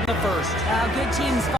in the first. Good teams.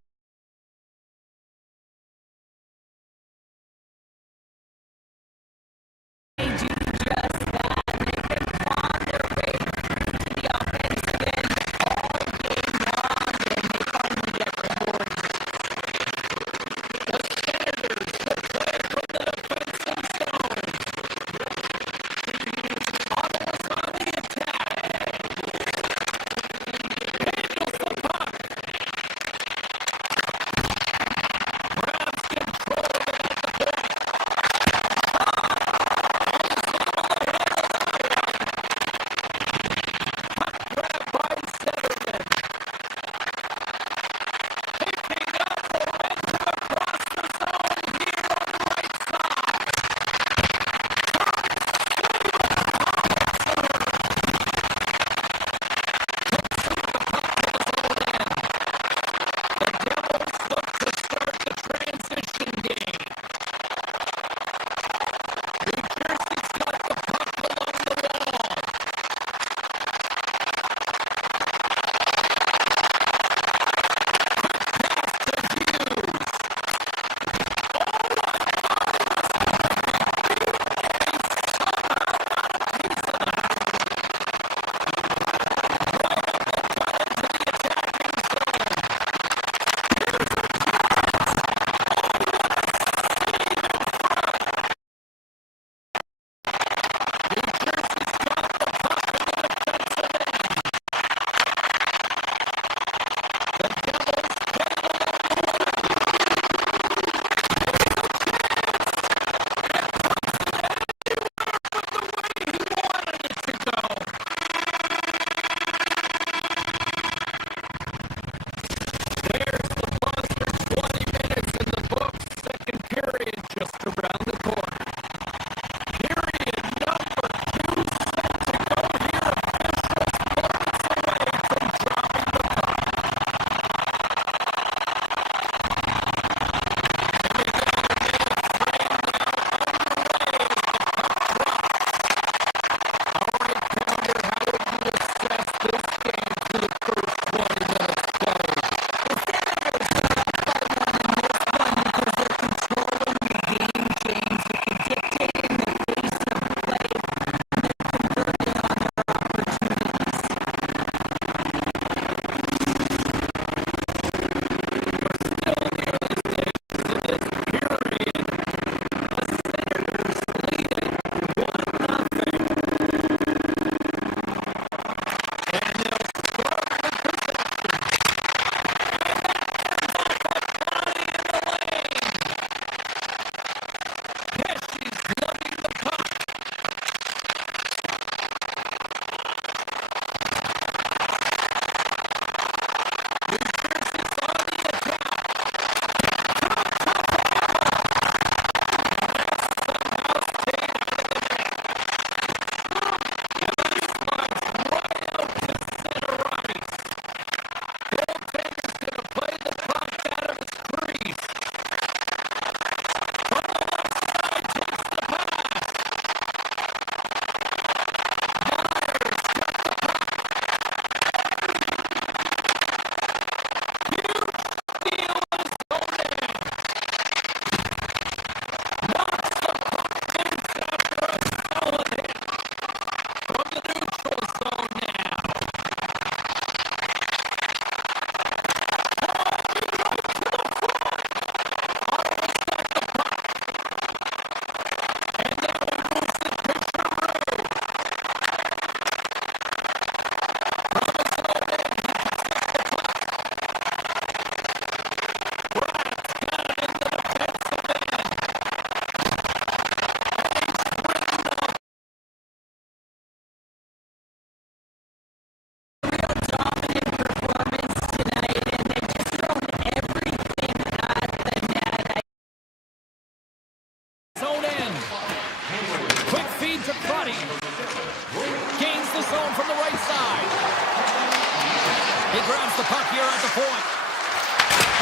grabs the puck here at the point.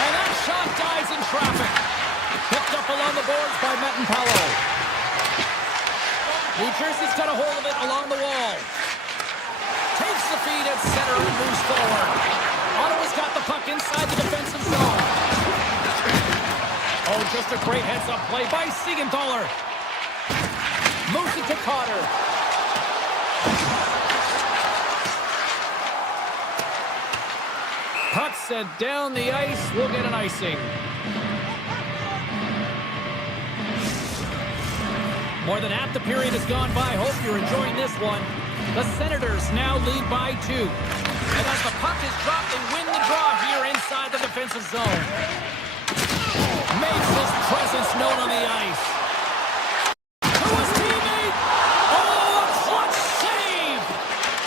And that shot dies in traffic. Picked up along the boards by Metten-Palo. New Jersey's got a hold of it along the wall. Takes the feed at center and moves forward. Ottawa's got the puck inside the defensive zone. Oh, just a great heads-up play by Siegenthaler. Moves it to Cotter. Puck sent down the ice. We'll get an icing. More than half the period has gone by. Hope you're enjoying this one. The Senators now lead by 2. And as the puck is dropped, they win the draw here inside the defensive zone. Makes his presence known on the ice. To his teammate. Oh, a clutch save!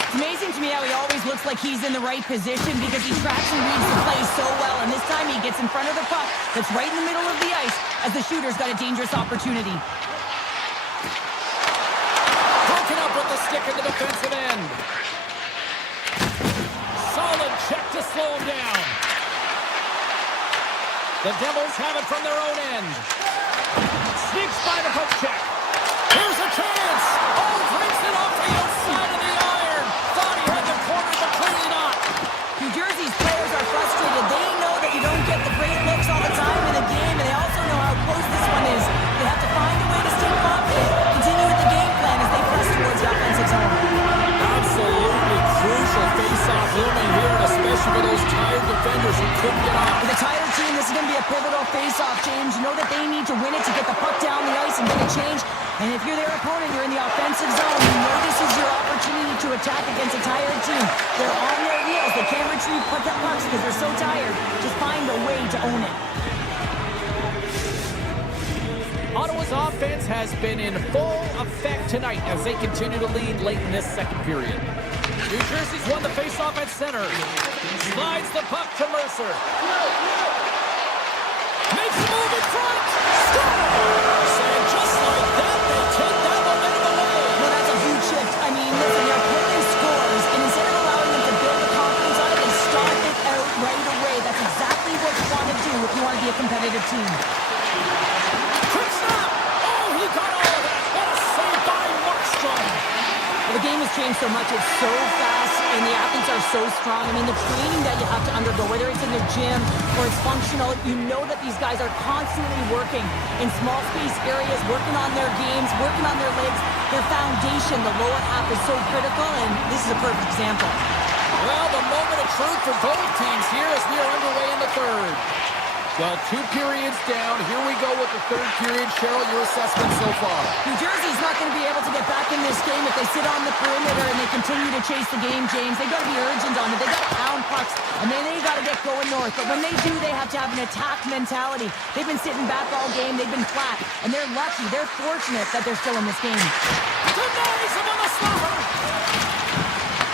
It's amazing to me how he always looks like he's in the right position because he tracks and reads the play so well. And this time he gets in front of the puck that's right in the middle of the ice as the shooter's got a dangerous opportunity. Broken up with the stick in the defensive end. Solid check to slow him down. The Devils have it from their own end. Sneaks by the poke check. Here's a chance. Oh, breaks it off the outside of the iron. Thought he had the corner, but clearly not. New Jersey's players are frustrated. They know that you don't get the great looks all the time in a game, and they also know how close this one is. They have to find a way to stay confident, continue with the game plan as they press towards the offensive zone. Absolutely crucial face-off looming here, especially for those tired defenders who couldn't get off. With a tired team, this is going to be a pivotal face-off, James. You know that they need to win it to get the puck down the ice and get a change. And if you're their opponent, you're in the offensive zone. You know this is your opportunity to attack against a tired team. They're on their heels. They can't retrieve pucks because they're so tired. Just find a way to own it. Ottawa's offense has been in full effect tonight as they continue to lead late in this second period. New Jersey's won the faceoff at center. Slides the puck to Mercer. Makes a move in front. Scores! And just like that, they take that momentum away. Well, that's a huge shift. I mean, listen, they're pulling scores, and instead of allowing them to build the confidence on it, they start it out right away. That's exactly what you want to do if you want to be a competitive team. Quick snap! Oh, he got all of that. What a save by Markstrom. Well, the game has changed so much. It's so fast, and the athletes are so strong. I mean, the training that you have to undergo, whether it's in the gym or it's functional, you know that these guys are constantly working in small space areas, working on their games, working on their legs. Their foundation, the lower half, is so critical, and this is a perfect example. Well, the moment of truth for both teams here as we are underway in the third. Well, 2 periods down. Here we go with the third period. Cheryl, your assessment so far? New Jersey's not going to be able to get back in this game if they sit on the perimeter and they continue to chase the game, James. They've got to be urgent on it. They've got to pound pucks, and then they've got to get going north. But when they do, they have to have an attack mentality. They've been sitting back all game. They've been flat, and they're lucky. They're fortunate that they're still in this game. Denies him on the slapper.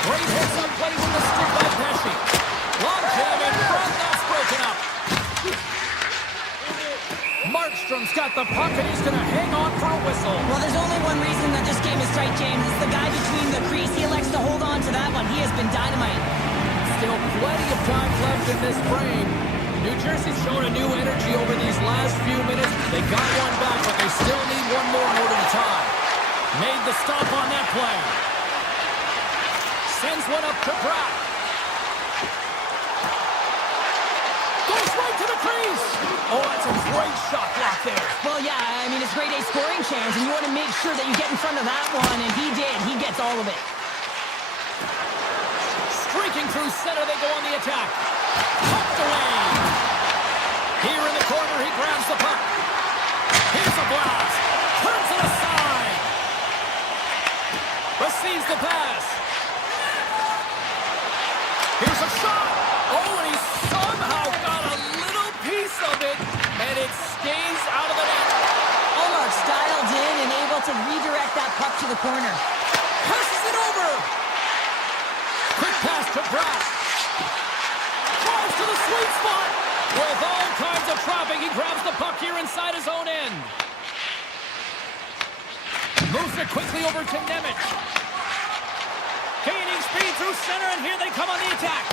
Great hits on play with the stick by Pesci. Long jam in front. That's broken up. Markstrom's got the puck, and he's going to hang on for a whistle. Well, there's only one reason that this game is tight, James. It's the guy between the crease. He elects to hold on to that one. He has been dynamite. Still plenty of time left in this frame. New Jersey's shown a new energy over these last few minutes. They got one back, but they still need one more in order to tie. Made the stop on that play. Sends one up to Pratt. Goes right to the crease. Oh, that's a great shot block there. Well, yeah, I mean, it's grade A scoring chance, and you want to make sure that you get in front of that one, and he did. He gets all of it. Streaking through center, they go on the attack. Tucked away. Here in the corner, he grabs the puck. Here's a blast. Turns it aside. Receives the pass. Here's a shot. Oh, and he somehow got a little piece of it, and it stays out of the net. Almost dialed in and able to redirect that puck to the corner. Passes it over. Quick pass to Pratt. Drives to the sweet spot. With all kinds of traffic, he grabs the puck here inside his own end. Moves it quickly over to Nemeth. Gaining speed through center, and here they come on the attack.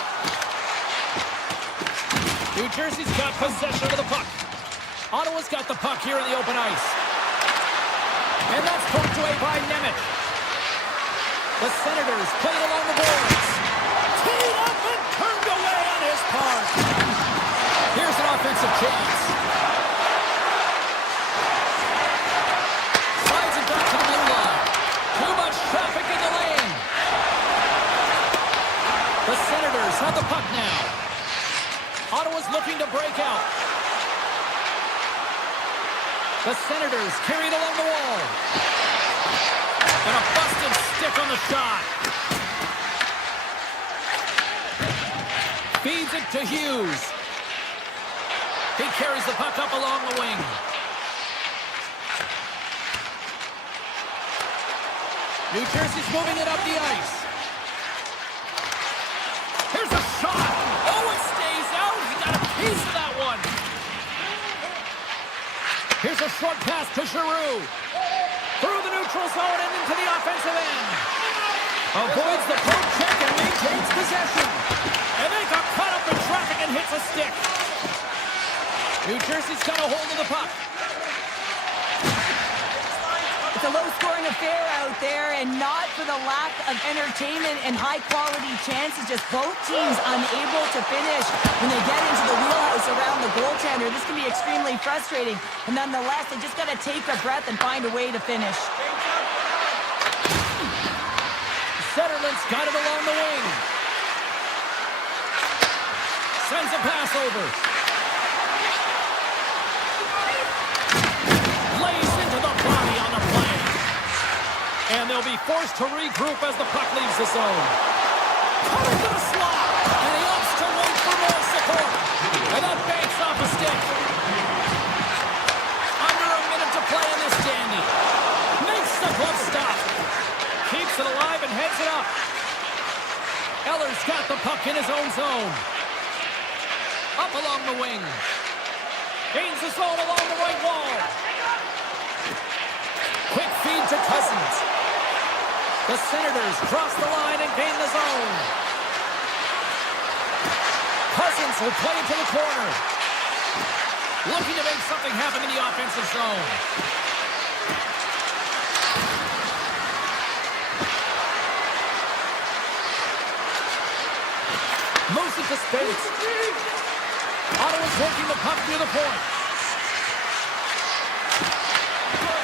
New Jersey's got possession of the puck. Ottawa's got the puck here in the open ice. And that's poked away by Nemeth. The Senators play it along the boards. Teed up and turned away on his part. Here's an offensive chance. Slides it back to the blue line. Too much traffic in the lane. The Senators have the puck now. Ottawa's looking to break out. The Senators carry it along the wall. And a busted stick on the shot. Feeds it to Hughes. He carries the puck up along the wing. New Jersey's moving it up the ice. Here's a shot. Oh, it stays out. He got a piece of that one. Here's a short pass to Giroux. Through the neutral zone and into the offensive end. Avoids the poke check and maintains possession. And then got caught up in traffic and hits a stick. New Jersey's got a hold of the puck. It's a low-scoring affair out there, and not for the lack of entertainment and high-quality chances. Just both teams unable to finish when they get into the wheelhouse around the goaltender. This can be extremely frustrating. And nonetheless, they just got to take a breath and find a way to finish. Zetterlund's got it along the wing. Sends a pass over. Lays into the body on the play. And they'll be forced to regroup as the puck leaves the zone. Coming to the slot. And he opts to wait for more support. And that banks off a stick. Under a minute to play in this dandy. Makes the glove stop. Keeps it alive and heads it up. Eller's got the puck in his own zone. Up along the wing. Gains the zone along the right wall. Quick feed to Cousins. The Senators cross the line and gain the zone. Cousins will play it to the corner. Looking to make something happen in the offensive zone. Moves it to space. Ottawa's working the puck near the point.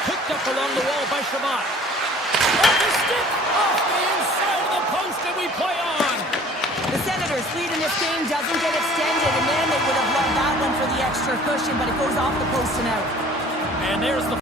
Picked up along the wall by Shabbat. Off the stick! Off the inside of the post, and we play on! The Senators' lead in this game doesn't get extended, and man, they would have loved that one for the extra cushion, but it goes off the post and out. And there's the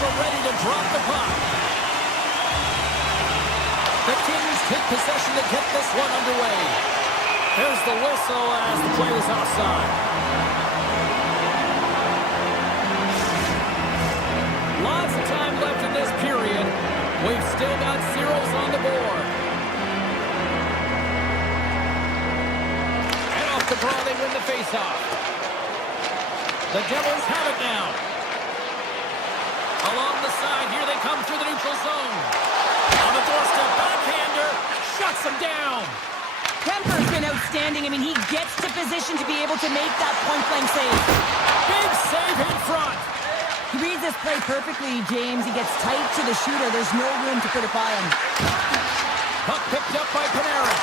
official ready to drop the puck. The Kings take possession to get this one underway. There's the whistle as the play was offside. Lots of time left in this period. We've still got zeros on the board. And off the draw, they win the faceoff. The Devils have it now. Along the side, here they come through the neutral zone. On the doorstep, backhander, shuts them down. Kemper's been outstanding. I mean, he gets to position to be able to make that point-blank save. Big save in front. He reads this play perfectly, James. He gets tight to the shooter. There's no room to put it by him. Puck picked up by Panarin.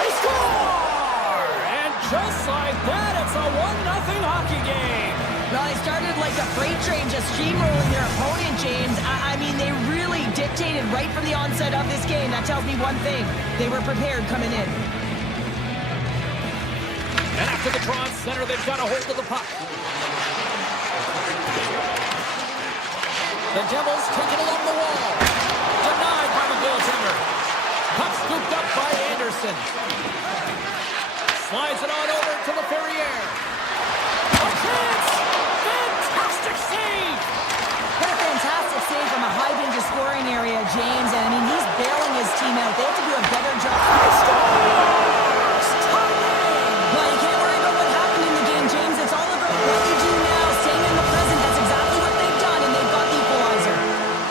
They score! And just like that, it's a 1-0 hockey game. Well, they started like a freight train just steamrolling their opponent, James. I mean, they really dictated right from the onset of this game. That tells me one thing. They were prepared coming in. And after the draw in center, they've got a hold of the puck. The Devils take it along the wall. Denied by the goaltender. Puck scooped up by Anderson. Slides it on over to LaFerriere. A chance! Fantastic save! What a fantastic save from a high-danger scoring area, James. And, I mean, he's bailing his team out. They have to do a better job. He scores! Tie game! Well, you can't worry about what happened in the game, James. It's all about what you do now, staying in the present. That's exactly what they've done, and they've got the equalizer.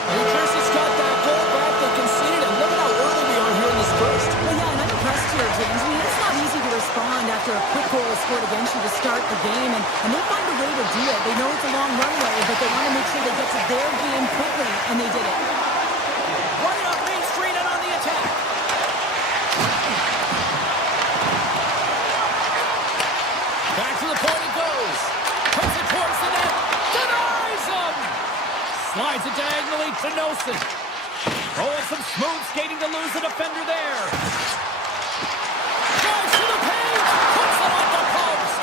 New Jersey's got that goal back. They conceded, and look at how early we are here in this first. Well, yeah, and I'm impressed here, James. I mean, it's not easy to respond after a quick goal is scored against you to start the game, and they find a way to do it. They know it's a long runway, but they want to make sure they get to their game quickly, and they did it. Right up Main Street and on the attack. Back to the point it goes. Puts it towards the net. Denies him. Slides it diagonally to Nelson. Oh, some smooth skating to lose the defender there. Drives to the paint. Puts it off the post.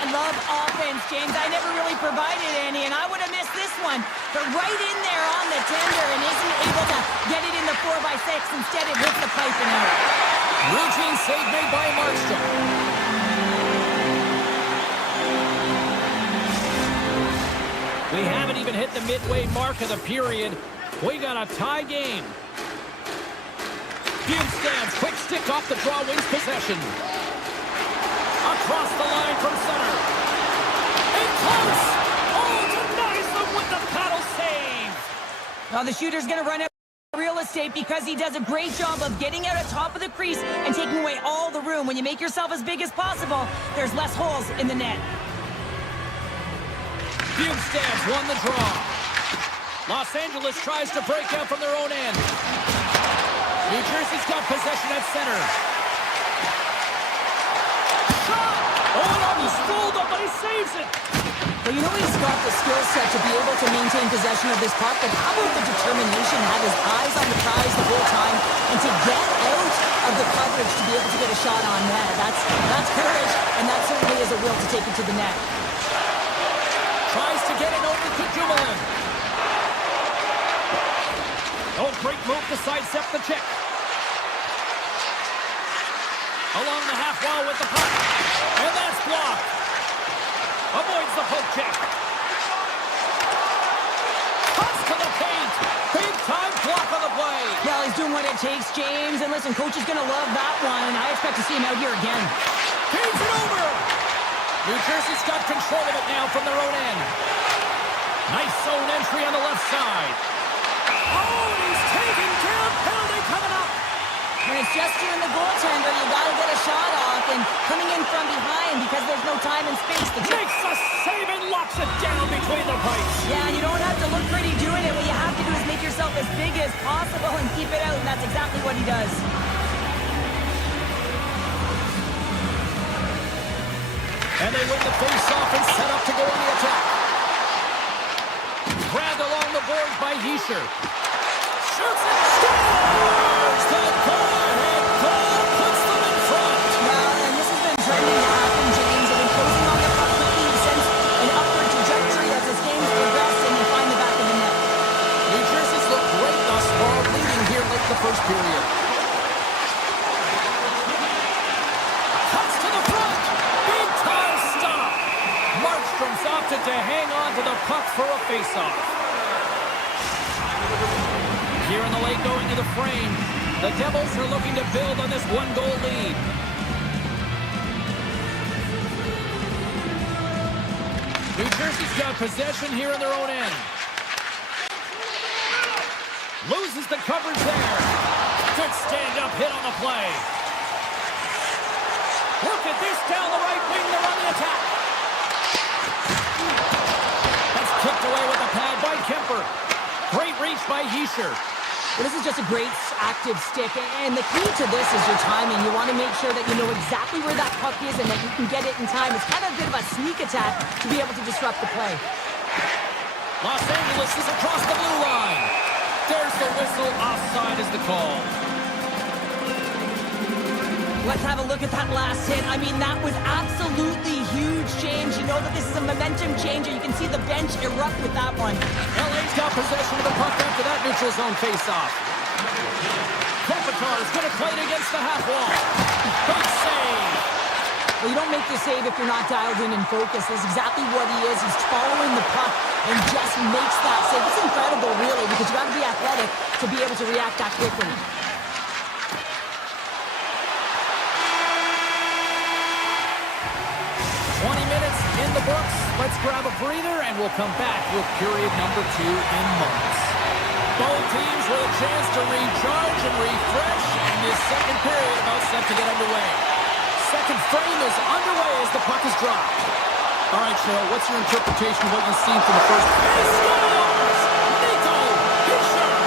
I love offense, James. I never really provided any, and I would have missed this one. But right in there on the tender and isn't able to get it in the 4x6. Instead, it hits the pipe and out. Routine save made by Markstrom. We haven't even hit the midway mark of the period. We got a tie game. Hume stands. Quick stick off the draw, wins possession. Across the line from center. In close. Oh, denies them with the paddle save. Now the shooter's going to run out of real estate because he does a great job of getting out at top of the crease and taking away all the room. When you make yourself as big as possible, there's less holes in the net. Hume stands, won the draw. Los Angeles tries to break out from their own end. New Jersey's got possession at center. Shot! Oh, it almost fooled him, but he saves it. Well, you know he's got the skill set to be able to maintain possession of this puck, but how about the determination, have his eyes on the prize the whole time, and to get out of the coverage to be able to get a shot on net. That's courage, and that certainly is a will to take it to the net. Tries to get it over to Dumoulin. Oh, great move to sidestep the check. Along the half wall with the puck. And that's blocked. Avoids the poke check. Cuts to the paint. Big time block on the play. Well, he's doing what it takes, James. And listen, coach is going to love that one. I expect to see him out here again. Feeds it over. New Jersey's got control of it now from their own end. Nice zone entry on the left side. Oh, he's taking care of penalty coming up. When it's just you and the goaltender, you got to get a shot off. And coming in from behind because there's no time and space. Makes a save and locks it down between the pipes. Yeah, and you don't have to look pretty doing it. What you have to do is make yourself as big as possible and keep it out. And that's exactly what he does. And they win the face-off and set up to go on the attack. Grabbed along the boards by Hischier. Shoots and scores! The go-ahead goal puts them in front. Well, and this has been trending to happen, James. They've been closing on the puck quickly since an upward trajectory as this game's progressed, and they find the back of the net. Here in the late going of the frame, the Devils are looking to build on this one-goal lead. New Jersey's got possession here in their own end. Loses the coverage there. Good stand-up hit on the play. Look at this down the right wing. They're on the attack. That's kicked away with a pad by Kemper. Great reach by Hischier. Well, this is just a great active stick, and the key to this is your timing. You want to make sure that you know exactly where that puck is and that you can get it in time. It's kind of a bit of a sneak attack to be able to disrupt the play. Los Angeles is across the blue line. There's the whistle. Offside is the call. Let's have a look at that last hit. I mean, that was absolutely huge, James. You know that this is a momentum changer. You can see the bench erupt with that one. LA's got possession of the puck after that neutral zone faceoff. Kopitar is going to play it against the half wall. Big save. Well, you don't make the save if you're not dialed in and focused. That's exactly what he is. He's following the puck and just makes that save. It's incredible, really, because you got to be athletic to be able to react that quickly. 20 minutes in the books. Let's grab a breather, and we'll come back with period number 2 in moments. Both teams with a chance to recharge and refresh, and this second period about set to get underway. Second frame is underway as the puck is dropped. All right, Cheryl, what's your interpretation of what you've seen from the first? He scores! Nico Hischier!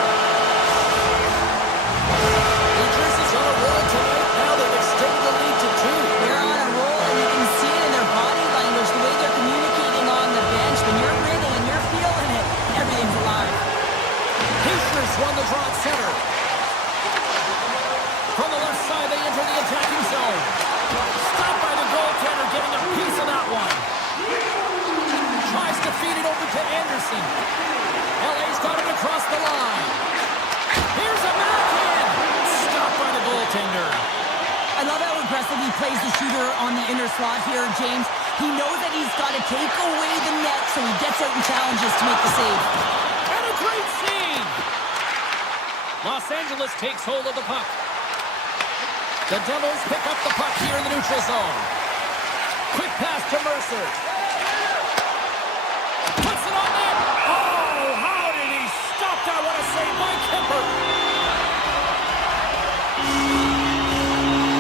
New Jersey's on a roll tonight. Now they've extended the lead to 2. They're on a roll, and you can see it in their body language, the way they're communicating on the bench. When you're breathing and you're feeling it, everything's alive. Hischier's won the draw at center. From the left side, they enter the attacking zone. Stopped by the goaltender, getting a piece of that one. Tries to feed it over to Anderson. LA's got it across the line. Here's a backhand. Stopped by the goaltender. I love how aggressive he plays the shooter on the inner slot here, James. He knows that he's got to take away the net, so he gets out and challenges to make the save. And a great save. Los Angeles takes hold of the puck. The Devils pick up the puck here in the neutral zone. Quick pass to Mercer. Puts it on net. Oh, how did he stop that? What a save by Kemper.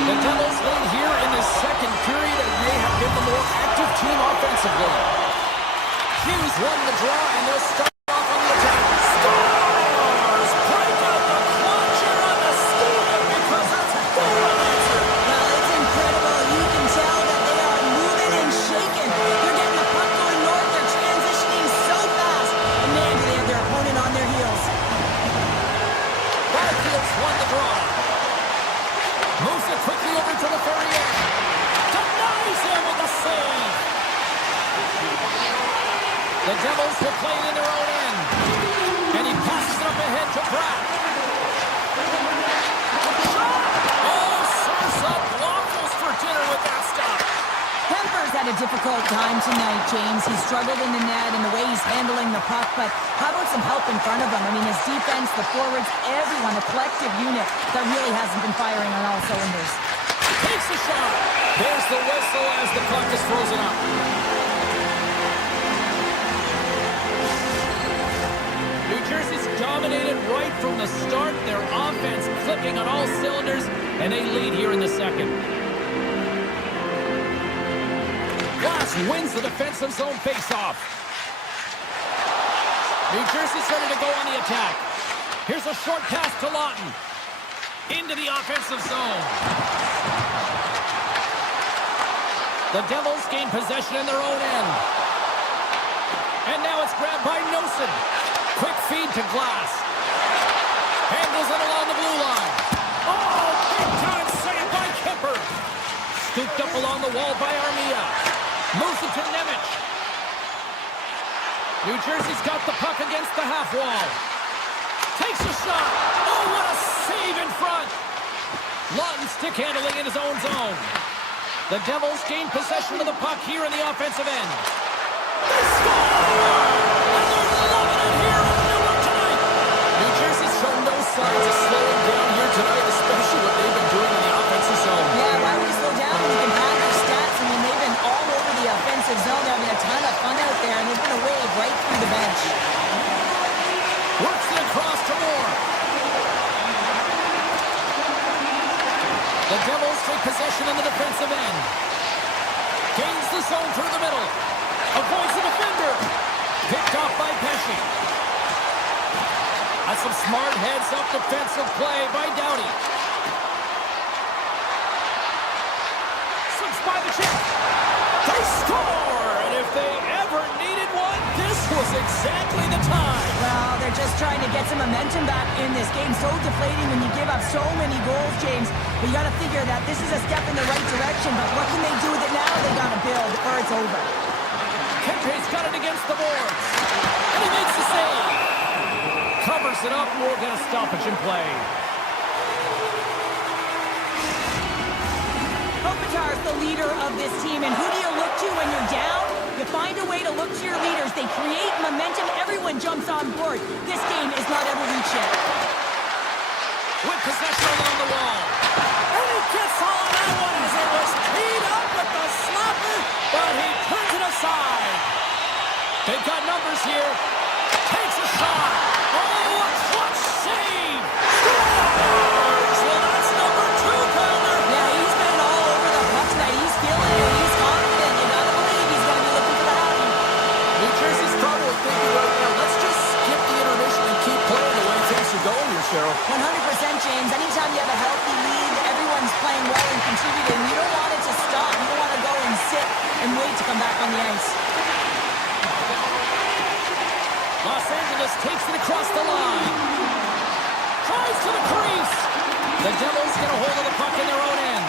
The Devils lead here in the second period, and they have been the more active team offensively. Hughes won the draw, and they'll start off on the attack. Stars break out the clutcher on the steal because that's a goal answer. Well, it's incredible. You can tell that they are moving and shaking. They're getting the puck going north. They're transitioning so fast. And man, do they have their opponent on their heels. Barfield's won the draw. Moves it quickly over to the Ferrier. Denies him with a save. The Devils will play it in their own end. And he passes it up ahead to Pratt. Oh, serves up waffles for dinner with that stop. Kemper's had a difficult time tonight, James. He struggled in the net and the way he's handling the puck, but how about some help in front of him? I mean, his defense, the forwards, everyone, a collective unit that really hasn't been firing on all cylinders. Takes a shot. There's the whistle as the puck is frozen up. New Jersey's dominated right from the start. Their offense clicking on all cylinders, and they lead here in the second. Glass wins the defensive zone faceoff. New Jersey's ready to go on the attack. Here's a short pass to Lawton. Into the offensive zone. The Devils gain possession in their own end. And now it's grabbed by Nosen. Quick feed to Glass. Handles it along the blue line. Oh, big time save by Kemper. Scooped up along the wall by Armia. Moves it to Nemec. New Jersey's got the puck against the half wall. Takes a shot. Oh, what a save in front. Lawton stick handling in his own zone. The Devils gain possession of the puck here in the offensive end. They score! And they're loving it here in Newark tonight. New Jersey's shown no take possession in the defensive end. Gains the zone through the middle. Avoids the defender. Picked off by Pesci. That's some smart heads-up defensive play by Doughty. Slips by the chip. They score! And if they ever needed one, this was exactly the time. Well, they're just trying to get some momentum back in this game. So deflating when you give up so many goals, James. But you got to figure that this is a step in the right direction. But what can they do with it now? They got to build or it's over. Kempe's got it against the boards. And he makes the save. Covers it up. We'll get a stoppage in play. Kopitar's the leader of this team. And who do you look to when you're down? You find a way to look to your leaders. They create momentum. Everyone jumps on board. This game is not ever reached yet. With possession along the wall. And he gets all on that one as it was teed up with the slapper, but he turns it aside. They've got numbers here. Takes a shot. Oh, a clutch save. Scores! Well, that's number 2, Calder. Yeah, he's been all over the puck tonight. He's feeling it. He's confident. You gotta believe he's gonna be looking for the hockey. New Jersey's probably thinking right now, let's just skip the intermission and keep playing the way things are going here, Cheryl. 100%, James. Anytime you have a healthy lead, everyone's playing well and contributing. You don't want it to stop. You don't want to go and sit and wait to come back on the ice. Los Angeles takes it across the line. Tries to the crease. The Devils get a hold of the puck in their own end.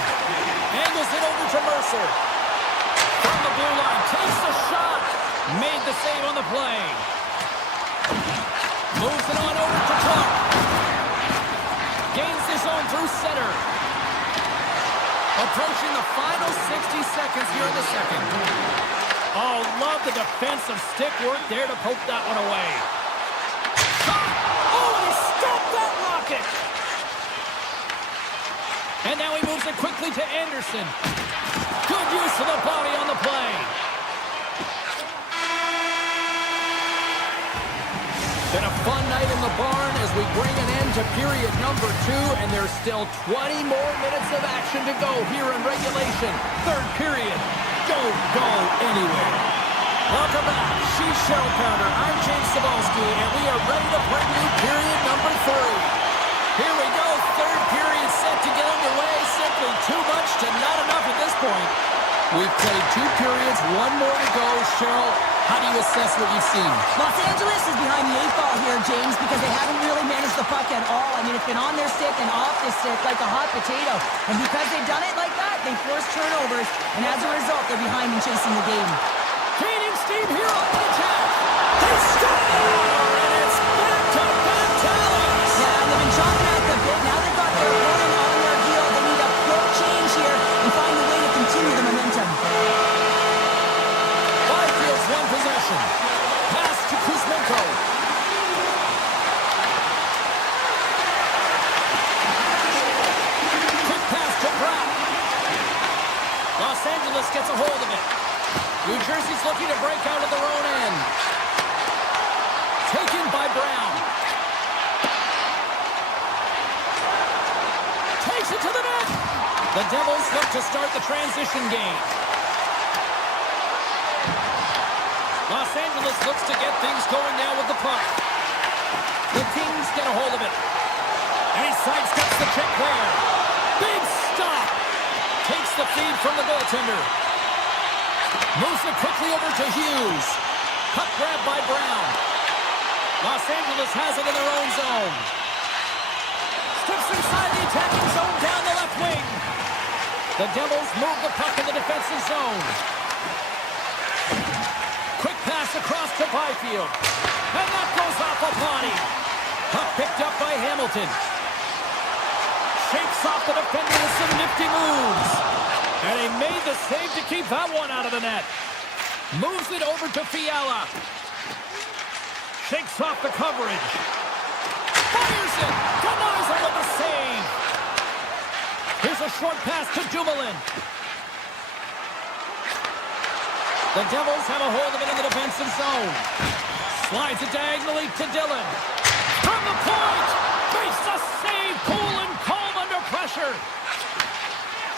Angles it over to Mercer. From the blue line, takes the shot. Made the save on the play. Moves it on over to Clark. Gains the zone through center. Approaching the final 60 seconds here in the second. Oh, love the defensive stick work there to poke that one away. Shot! Oh, he stopped that rocket! And now he moves it quickly to Anderson. Good use of the body on the play. Been a fun night in the barn as we bring an end to period number 2, and there's still 20 more minutes of action to go here in regulation. Third period. Don't go anywhere. Welcome back. She's Cheryl Pounder. I'm James Cebulski, and we are ready to bring you period number 3. Here we go. Third period set to get underway. Simply too much to not enough at this point. We've played 2 periods, 1 more to go. Cheryl, how do you assess what you've seen? Los Angeles is behind the 8 ball here, James, because they haven't really managed the puck at all. I mean, it's been on their stick and off their stick like a hot potato. And because they've done it like that, they force turnovers, and as a result, they're behind and chasing the game. Gaining steam here on the attack. They score! And it's back-to-back tallies. Yeah, and they've been chomping at the bit. Now they've got their opponent on their heel. They need a quick change here and find a way to continue the momentum. Byfield's one possession. Pass to Kuzmenko. Quick pass to Brown. Los Angeles gets a hold of it. New Jersey's looking to break out of their own end. Taken by Brown. Takes it to the net. The Devils look to start the transition game. Los Angeles looks to get things going now with the puck. The Kings get a hold of it. And he sidesteps the check there. Big stop. Takes the feed from the goaltender. Moves it quickly over to Hughes. Puck grab by Brown. Los Angeles has it in their own zone. Steps inside the attacking zone down the left wing. The Devils move the puck in the defensive zone. Quick pass across to Byfield. And that goes off a body. Puck picked up by Hamilton. Shakes off the defender with some nifty moves. And he made the save to keep that one out of the net. Moves it over to Fiala. Shakes off the coverage. Fires it. Denies him with a save. Here's a short pass to Dumoulin. The Devils have a hold of it in the defensive zone. Slides it diagonally to Dillon. From the point. Makes the save. Cool and calm under pressure.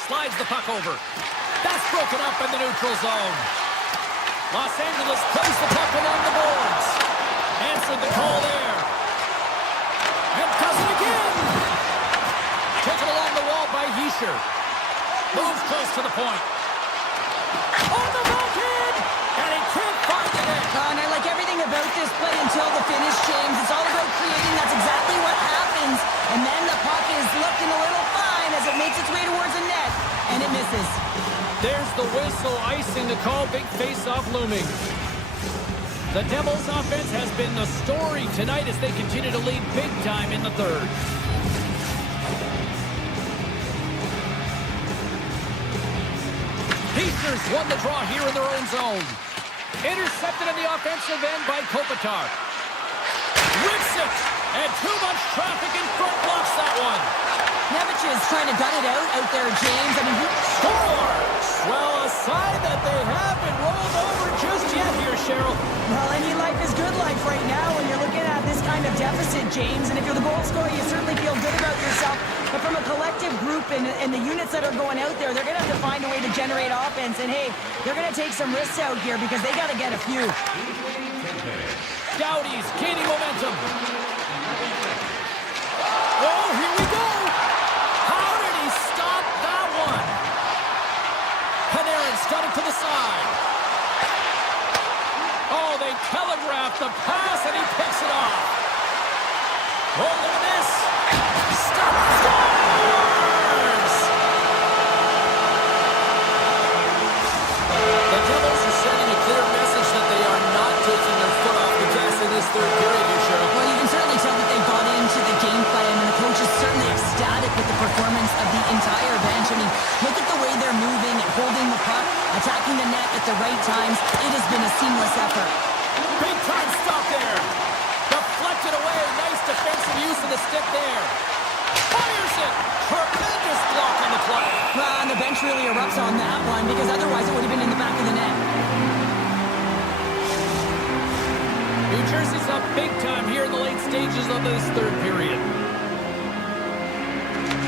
Slides the puck over. That's broken up in the neutral zone. Los Angeles plays the puck along the boards. Answered the call there. And does it again. Taken along the wall by Hischier. Moves close to the point. On the Baltic! And he can't find the net. And I like everything about this play until the finish, James. It's all about creating. That's exactly what happens. And then the puck is looking a little fine as it makes its way towards the net. And it misses. There's the whistle, icing the call. Big face-off looming. The Devils' offense has been the story tonight as they continue to lead big time in the third. Pacers won the draw here in their own zone. Intercepted in the offensive end by Kopitar. Rips it, and too much traffic in front blocks that one. Nevich is trying to gut it out there, James. I mean, he scores! Well, a sign that they haven't rolled over just yet here, Cheryl. Well, any life is good life right now when you're looking at this kind of deficit, James. And if you're the goal scorer, you certainly feel good about yourself. But from a collective group and the units that are going out there, they're going to have to find a way to generate offense. And, hey, they're going to take some risks out here because they got to get a few. Doughty's gaining momentum. Oh, here we go. How did he stop that one? Panarin's got it to the side. Oh, they telegraphed the pass, and he picks it off. Oh, look at this. Stop. Scores! The Devils are sending a clear message that they are not taking their foot off the gas in this third period here, Cheryl. Well, you can certainly tell that they bought into the game plan, and the coach is certainly ecstatic with the performance of the entire bench. I mean, look at the way they're moving, holding the puck, attacking the net at the right times. It has been a seamless effort. Big time stop there. Deflected away. Nice defensive use of the stick there. Fires it. Tremendous block on the play. Well, and the bench really erupts on that one because otherwise it would have been in the back of the net. New Jersey's up big time here in the late stages of this third period.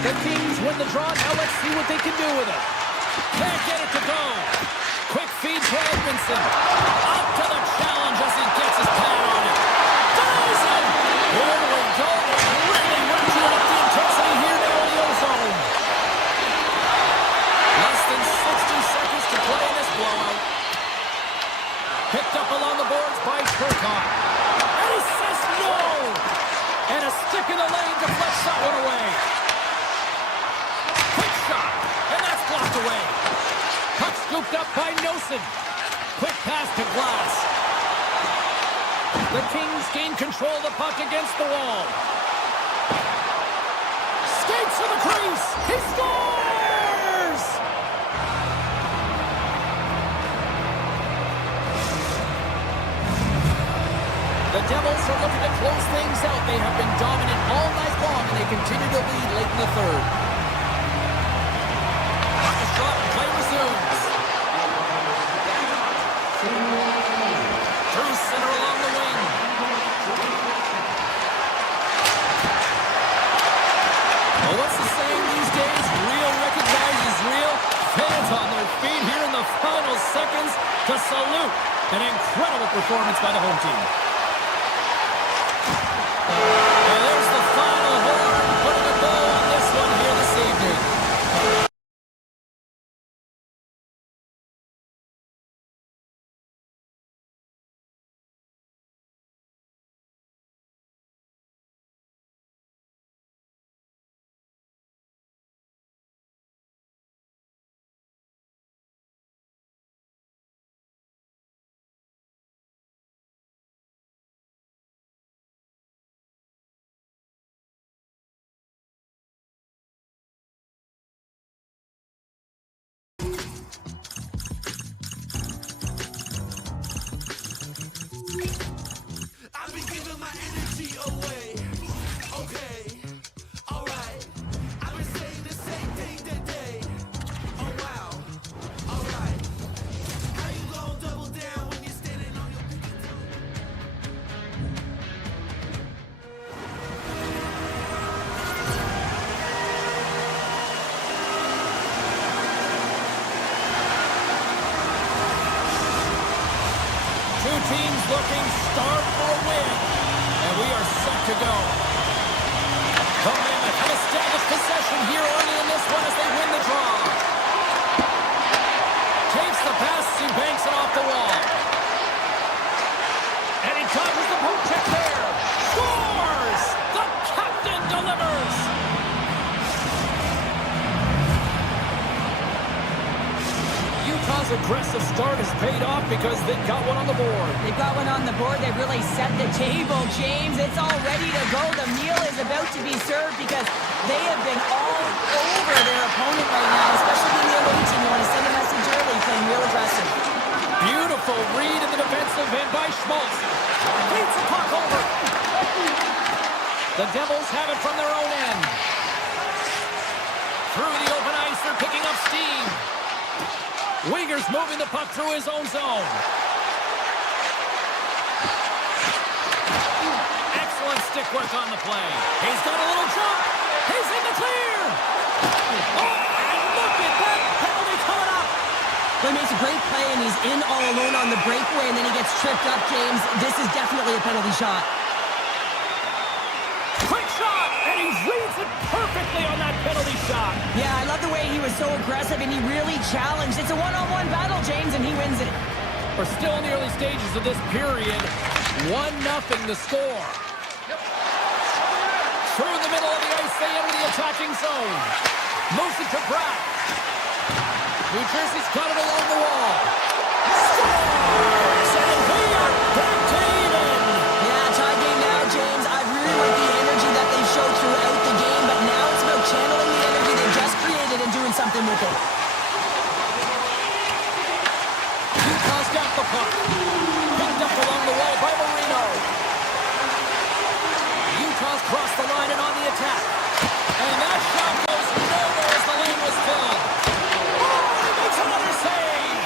The Kings win the draw. Now let's see what they can do with it. Can't get it to go. Quick feed to Edmondson. Up to the challenge as he gets his pad on it. Does it! Here we go. Really ratcheting up the intensity here now in the ozone. Less than 60 seconds to play in this blowout. Picked up along the boards by Turcotte. And he says no! And a stick in the lane deflects that one away. Quick shot, and that's blocked away. Puck scooped up by Nosen. Quick pass to Glass. The Kings gain control of the puck against the wall. Skates to the crease. He scores! The Devils are looking to close things out. They have been dominant all night long, and they continue to lead late in the third. Puck is dropped, and play resumes. Through center along the wing. Well, what's the saying these days? Real recognizes real. Fans on their feet here in the final seconds to salute an incredible performance by the home team. looking starved for a win. And we are set to go. The Mammoth have established possession here early in this one as they win the draw. Takes the pass, he banks it off the wall. And he covers the poke check there. Scores! The captain delivers! Utah's aggressive start has paid off because they've got one on the board. They've got one on the board. They've really set the table, James. It's all ready to go. The meal is about to be served because they have been all over their opponent right now, especially in the away team. You want to send a message early, playing real aggressive. Beautiful read in the defensive end by Schmaltz. Beats the puck over. The Devils have it from their own end. Through the open ice, they're picking up steam. Uyghur's moving the puck through his own zone. Excellent stick work on the play. He's got a little jump. He's in the clear. Oh, and look at that penalty coming up. Well, he makes a great play, and he's in all alone on the breakaway, and then he gets tripped up, James. This is definitely a penalty shot. Quick shot, and he reads it perfectly on that penalty shot. Yeah, I love the way he was so aggressive, and he really challenged. It's a one-on-one battle, James, and he wins it. We're still in the early stages of this period. 1-0 the score. Through the middle of the ice, they enter the attacking zone. Moves it to Pratt. New Jersey's got it along the wall. Scores! And we are back to even. Yeah, tie game now, James. I really like the energy that they showed throughout the game, but now it's about channeling the energy they just created and doing something with it. Utah's got the puck. Picked up along the wall by Marino. Utah's crossed the line and on the attack. And that shot goes nowhere as the lane was filled. Another save!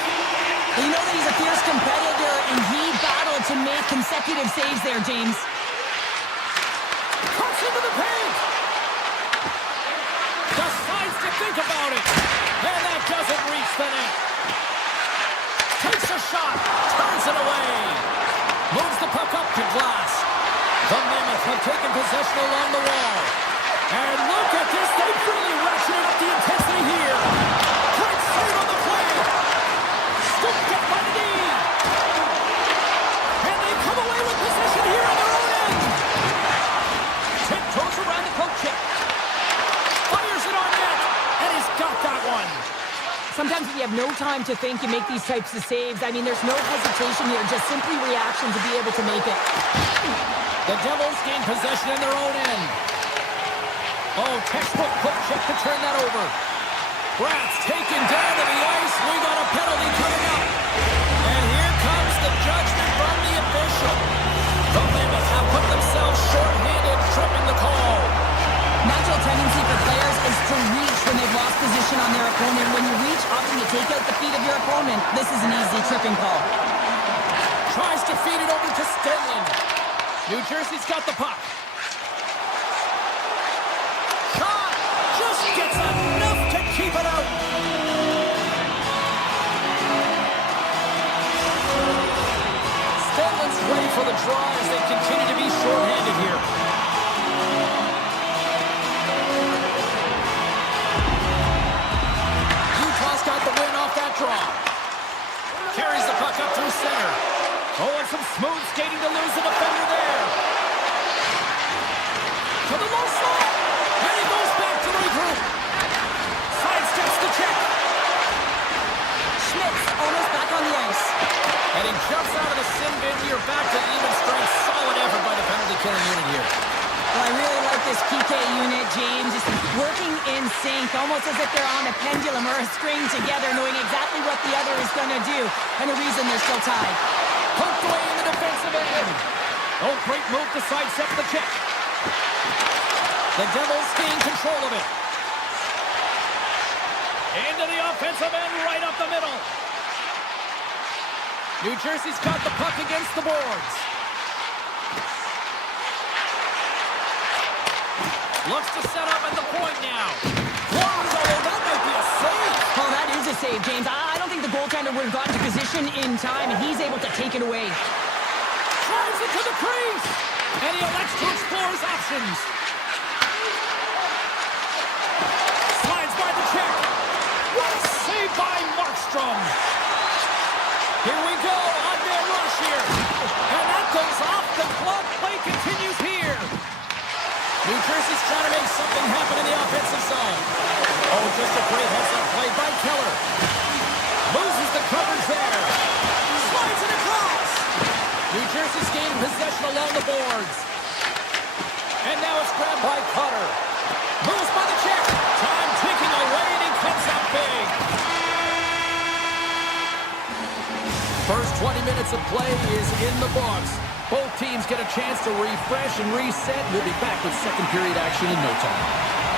You know that he's a fierce competitor, and he battled to make consecutive saves there, James. Cuts into the paint! Decides to think about it. And that doesn't reach the net. Takes a shot. Turns it away. Moves the puck up to glass. The Mammoth have taken possession along the wall. And look at this. They've really ratcheted up the intensity here. Great save on the play. Scooped up by the D. And they come away with possession here on their own end. Tiptoes around the poke check. Fires it on net. And he's got that one. Sometimes when you have no time to think, you make these types of saves. I mean, there's no hesitation here, just simply reaction to be able to make it. The Devils gain possession in their own end. Oh, textbook poke check to turn that over. Brat's taken down to the ice. We got a penalty coming up. And here comes the judgment from the official. The Mammoth have put themselves short-handed, tripping the call. Natural tendency for players is to reach when they've lost position on their opponent. When you reach, often you take out the feet of your opponent. This is an easy tripping call. Tries to feed it over to Stenlund. New Jersey's got the puck. Shot! Just gets enough to keep it out. Stenlund's ready for the draw as they continue to be short-handed here. Utah's got the win off that draw. Carries the puck up through center. Oh, and some smooth skating to lose the defender there. To the low slot. And he goes back to regroup. Sidesteps the check. Schmidt's almost back on the ice. And he jumps out of the sin bin. We are back to even strength. Solid effort by the penalty killing unit here. Well, I really like this PK unit, James. Just working in sync, almost as if they're on a pendulum or a string together, knowing exactly what the other is going to do, and the reason they're still tied. Poked away in the defensive end. Oh, great move to sidestep the check. The Devils gain control of it. Into the offensive end, right up the middle. New Jersey's got the puck against the boards. Looks to set up at the point now. That might be a save. Oh, that is a save, James. I don't think the goaltender would have gotten to position in time, and he's able to take it away. Drives into the crease. And he elects to explore his options. Slides by the check. What a save by Markstrom. Here we go. On-man rush here. And that goes off the glove. Play continues here. New Jersey's trying to make something happen in the offensive zone. Oh, just a great heads-up play by Keller. Loses the coverage there. Slides it across. New Jersey's gained possession along the boards. And now it's grabbed by Cutter. Moves by the check. Time ticking away, and he comes out big. First 20 minutes of play is in the books. Both teams get a chance to refresh and reset. We'll be back with second period action in no time.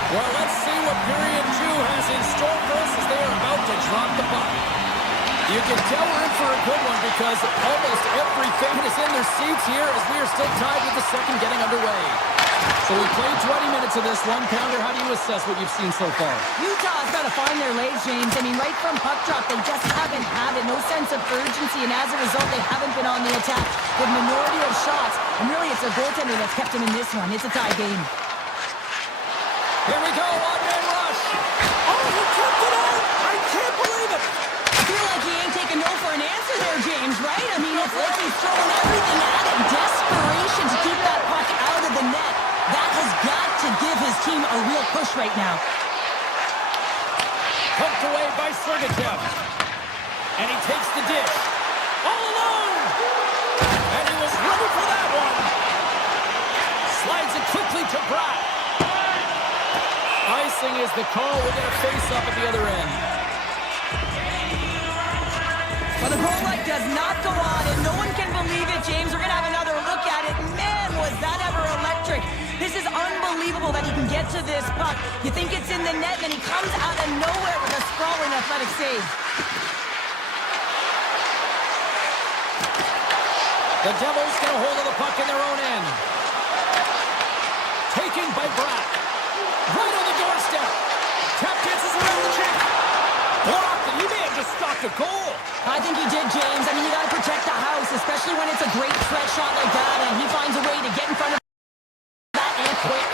Well, let's see what period 2 has in store for us as they are about to drop the puck. You can tell we're in for a good one because almost every fan is in their seats here as we are still tied with the second getting underway. So we played 20 minutes of this one. Pounder, how do you assess what you've seen so far? Utah's got to find their legs, James. I mean, right from puck drop, they just haven't had it. No sense of urgency, and as a result, they haven't been on the attack. The minority of shots, and really it's a goaltender that's kept them in this one. It's a tie game. Here we go, one-man rush. Oh, he kept it out. I can't believe it. I feel like he ain't taking no for an answer there, James, right? I mean, it's like he's throwing everything at it. Desperation to keep that puck out of the net. That has got to give his team a real push right now. Poked away by Sergachev. And he takes the dish. All alone. And he was ready for that one. Slides it quickly to Bratt. Icing is the call. We're going to face up at the other end. But the goal light does not go on, and no one can believe it, James. We're going to have another look at it. Man, was that ever electric. This is unbelievable that he can get to this puck. You think it's in the net, and he comes out of nowhere with a sprawling athletic save. The Devils get a hold of the puck in their own end. Taken by Bratt. Right on the doorstep. Tap dances around the check. Blocked, and he may have just stopped a goal. I think he did, James. I mean, you got to protect the house, especially when it's a great threat shot like that, and he finds a way to get in front of that and quick.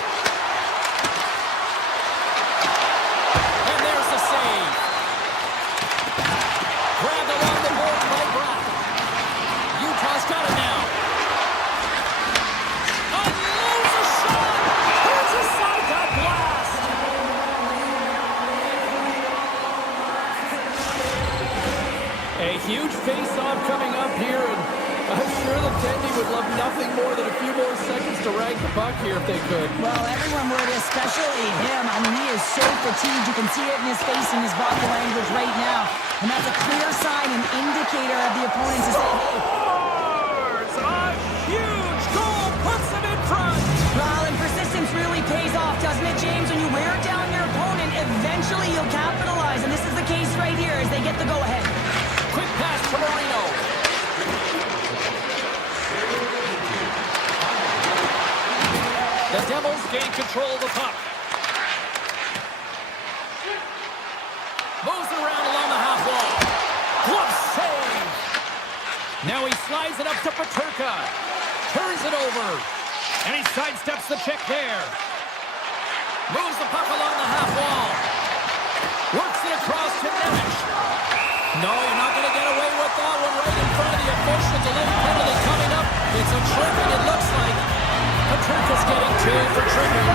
And there's the save. Grabbed along the board by Bratt. Utah's got it now. Unloads a shot. Here's a side that blast. A huge face-off coming up here, and I'm sure the Tendy would love nothing more than a few more seconds to rank the puck here if they could. Well, everyone would, especially him. I mean, he is so fatigued. You can see it in his face and his body language right now. And that's a clear sign, an indicator of the opponents to say, hey. Scores! A huge goal puts them in front! Well, and persistence really pays off, doesn't it, James? When you wear down your opponent, eventually you'll capitalize. And this is the case right here as they get the go-ahead. Quick pass to Marino. The Devils gain control of the puck. Moves it around along the half wall. Glove save. Now he slides it up to Peterka. Turns it over. And he sidesteps the check there. Moves the puck along the half wall. Works it across to Nemec. No, you're not going to get away with that one right in front of the unfortunate delay penalty coming up. It's a tripping, it looks like. Peterka's getting two for tripping.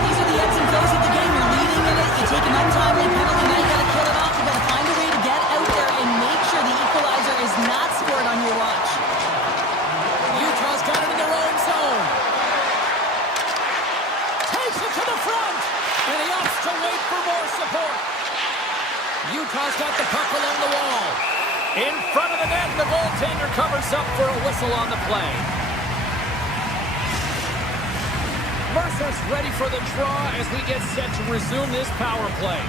These are the ebbs and flows of the game. You're leading in it. You take an untimely penalty, now you got to kill it off. You got to find a way to get out there and make sure the equalizer is not scored on your watch. Utah's got it in their own zone. Takes it to the front. And he opts to wait for more support. Utah's got the puck along the wall. In front of the net, the goaltender covers up for a whistle on the play. Mercer's ready for the draw as we get set to resume this power play.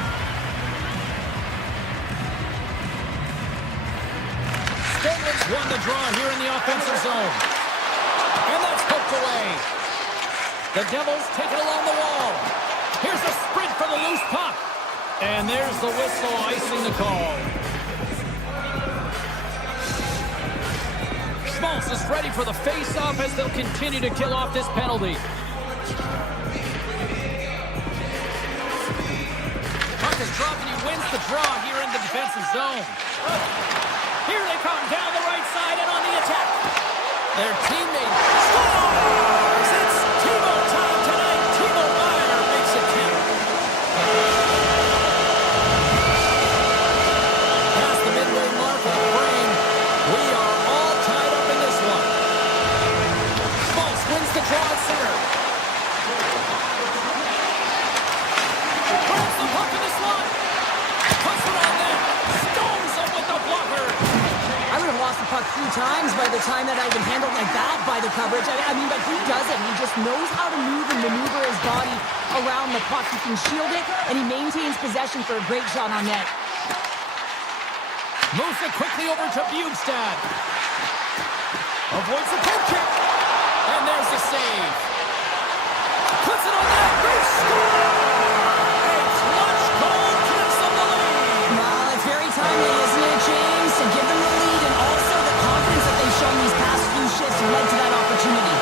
Stenlin's won the draw here in the offensive zone. And that's hooked away. The Devils take it along the wall. Here's a sprint for the loose puck. And there's the whistle icing the call. Smalls is ready for the face-off as they'll continue to kill off this penalty. Puck is dropped and he wins the draw here in the defensive zone. Here they come down the right side and on the attack. Their teammate scores! It's Timo time tonight. Timo Meier makes it count. Past the midway mark of the frame, we are all tied up in this one. Smalls wins the draw at center. Grabs the puck in the slot. Puts it on net. Stones up with the blocker. I would have lost the puck 3 times by the time that I even handled like that by the coverage. I mean, but he doesn't. He just knows how to move and maneuver his body around the puck. He can shield it, and he maintains possession for a great shot on net. Moves it quickly over to Bjugstad. Avoids the poke kick. And there's the save. Puts it on net. They score! It's Lunch Gold gives them the lead. Well, it's very timely, isn't it, James? To give them the lead, and also the confidence that they've shown these past few shifts led to that opportunity.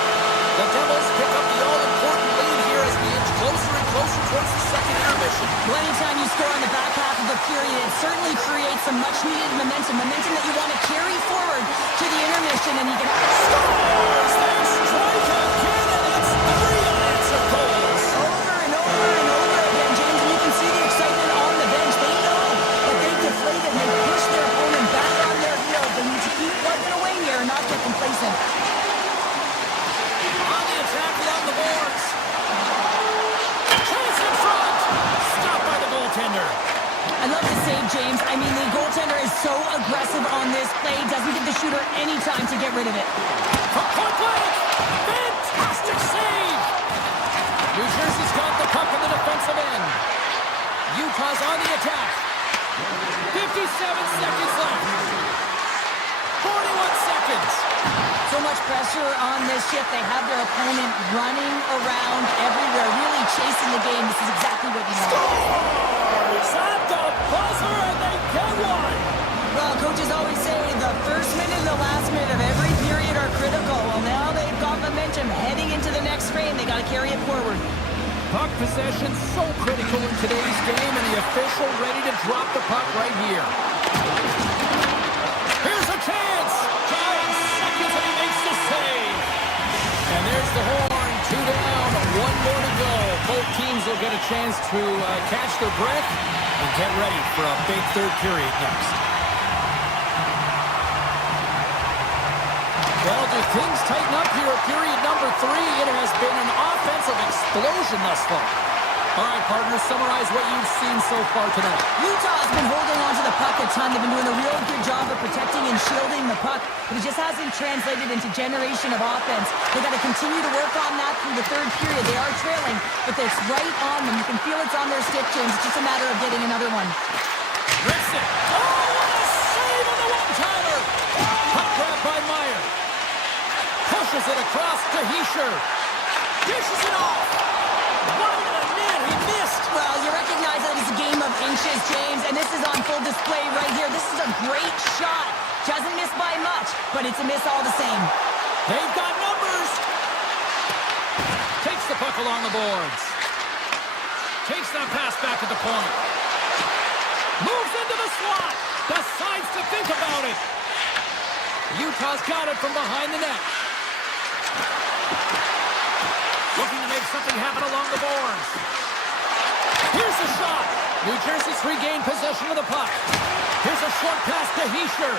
The Devils pick up the all-important lead here as we inch closer and closer towards the second intermission. Well, anytime you score on the back half of the period, it certainly creates some much-needed momentum that you want to carry forward to the intermission, and you can Scores! They strike again, and it's 3 unanswered goals. over and over and over again, James, and you can see the excitement on the bench. They know that they've deflated and they push their opponent back on their heels. They need to keep plugging away here and not get complacent. On the attack along the boards. Chase in front. Stopped by the goaltender. I love the save, James. I mean, the goaltender is so aggressive on this play, doesn't give the shooter any time to get rid of it. From point blank. Fantastic save. New Jersey's got the puck in the defensive end. Utah's on the attack. 57 seconds left. 41 seconds. So much pressure on this shift. They have their opponent running around everywhere, really chasing the game. This is exactly what you want. Scores at the buzzer, and they get one. Well, coaches always say the first minute and the last minute of every period are critical. Well, now they've got momentum heading into the next frame. They got to carry it forward. Puck possession so critical in today's game, and the official ready to drop the puck right here. Here's a chance. 5 seconds, and he makes the save. And there's the horn. 2 down, 1 more to go. Both teams will get a chance to catch their breath and get ready for a big third period next. Well, do things tighten up here at period number 3? It has been an offensive explosion thus far. All right, partners, summarize what you've seen so far tonight. Utah's been holding on to the puck a ton. They've been doing a real good job of protecting and shielding the puck, but it just hasn't translated into generation of offense. They've got to continue to work on that through the third period. They are trailing, but it's right on them. You can feel it's on their stick, James. It's just a matter of getting another one. Rips it. Oh, what a save on the one-timer. Puck grab by Meier. Pushes it across to Hischier. Dishes it off. Wide of the net. He missed. Well, you recognize that it's a game of inches, James, and this is on full display right here. This is a great shot. Doesn't miss by much, but it's a miss all the same. They've got numbers. Takes the puck along the boards. Takes that pass back at the point. Moves into the slot. Decides to think about it. Utah's got it from behind the net. Looking to make something happen along the boards. Here's the shot. New Jersey's regained possession of the puck. Here's a short pass to Hischier.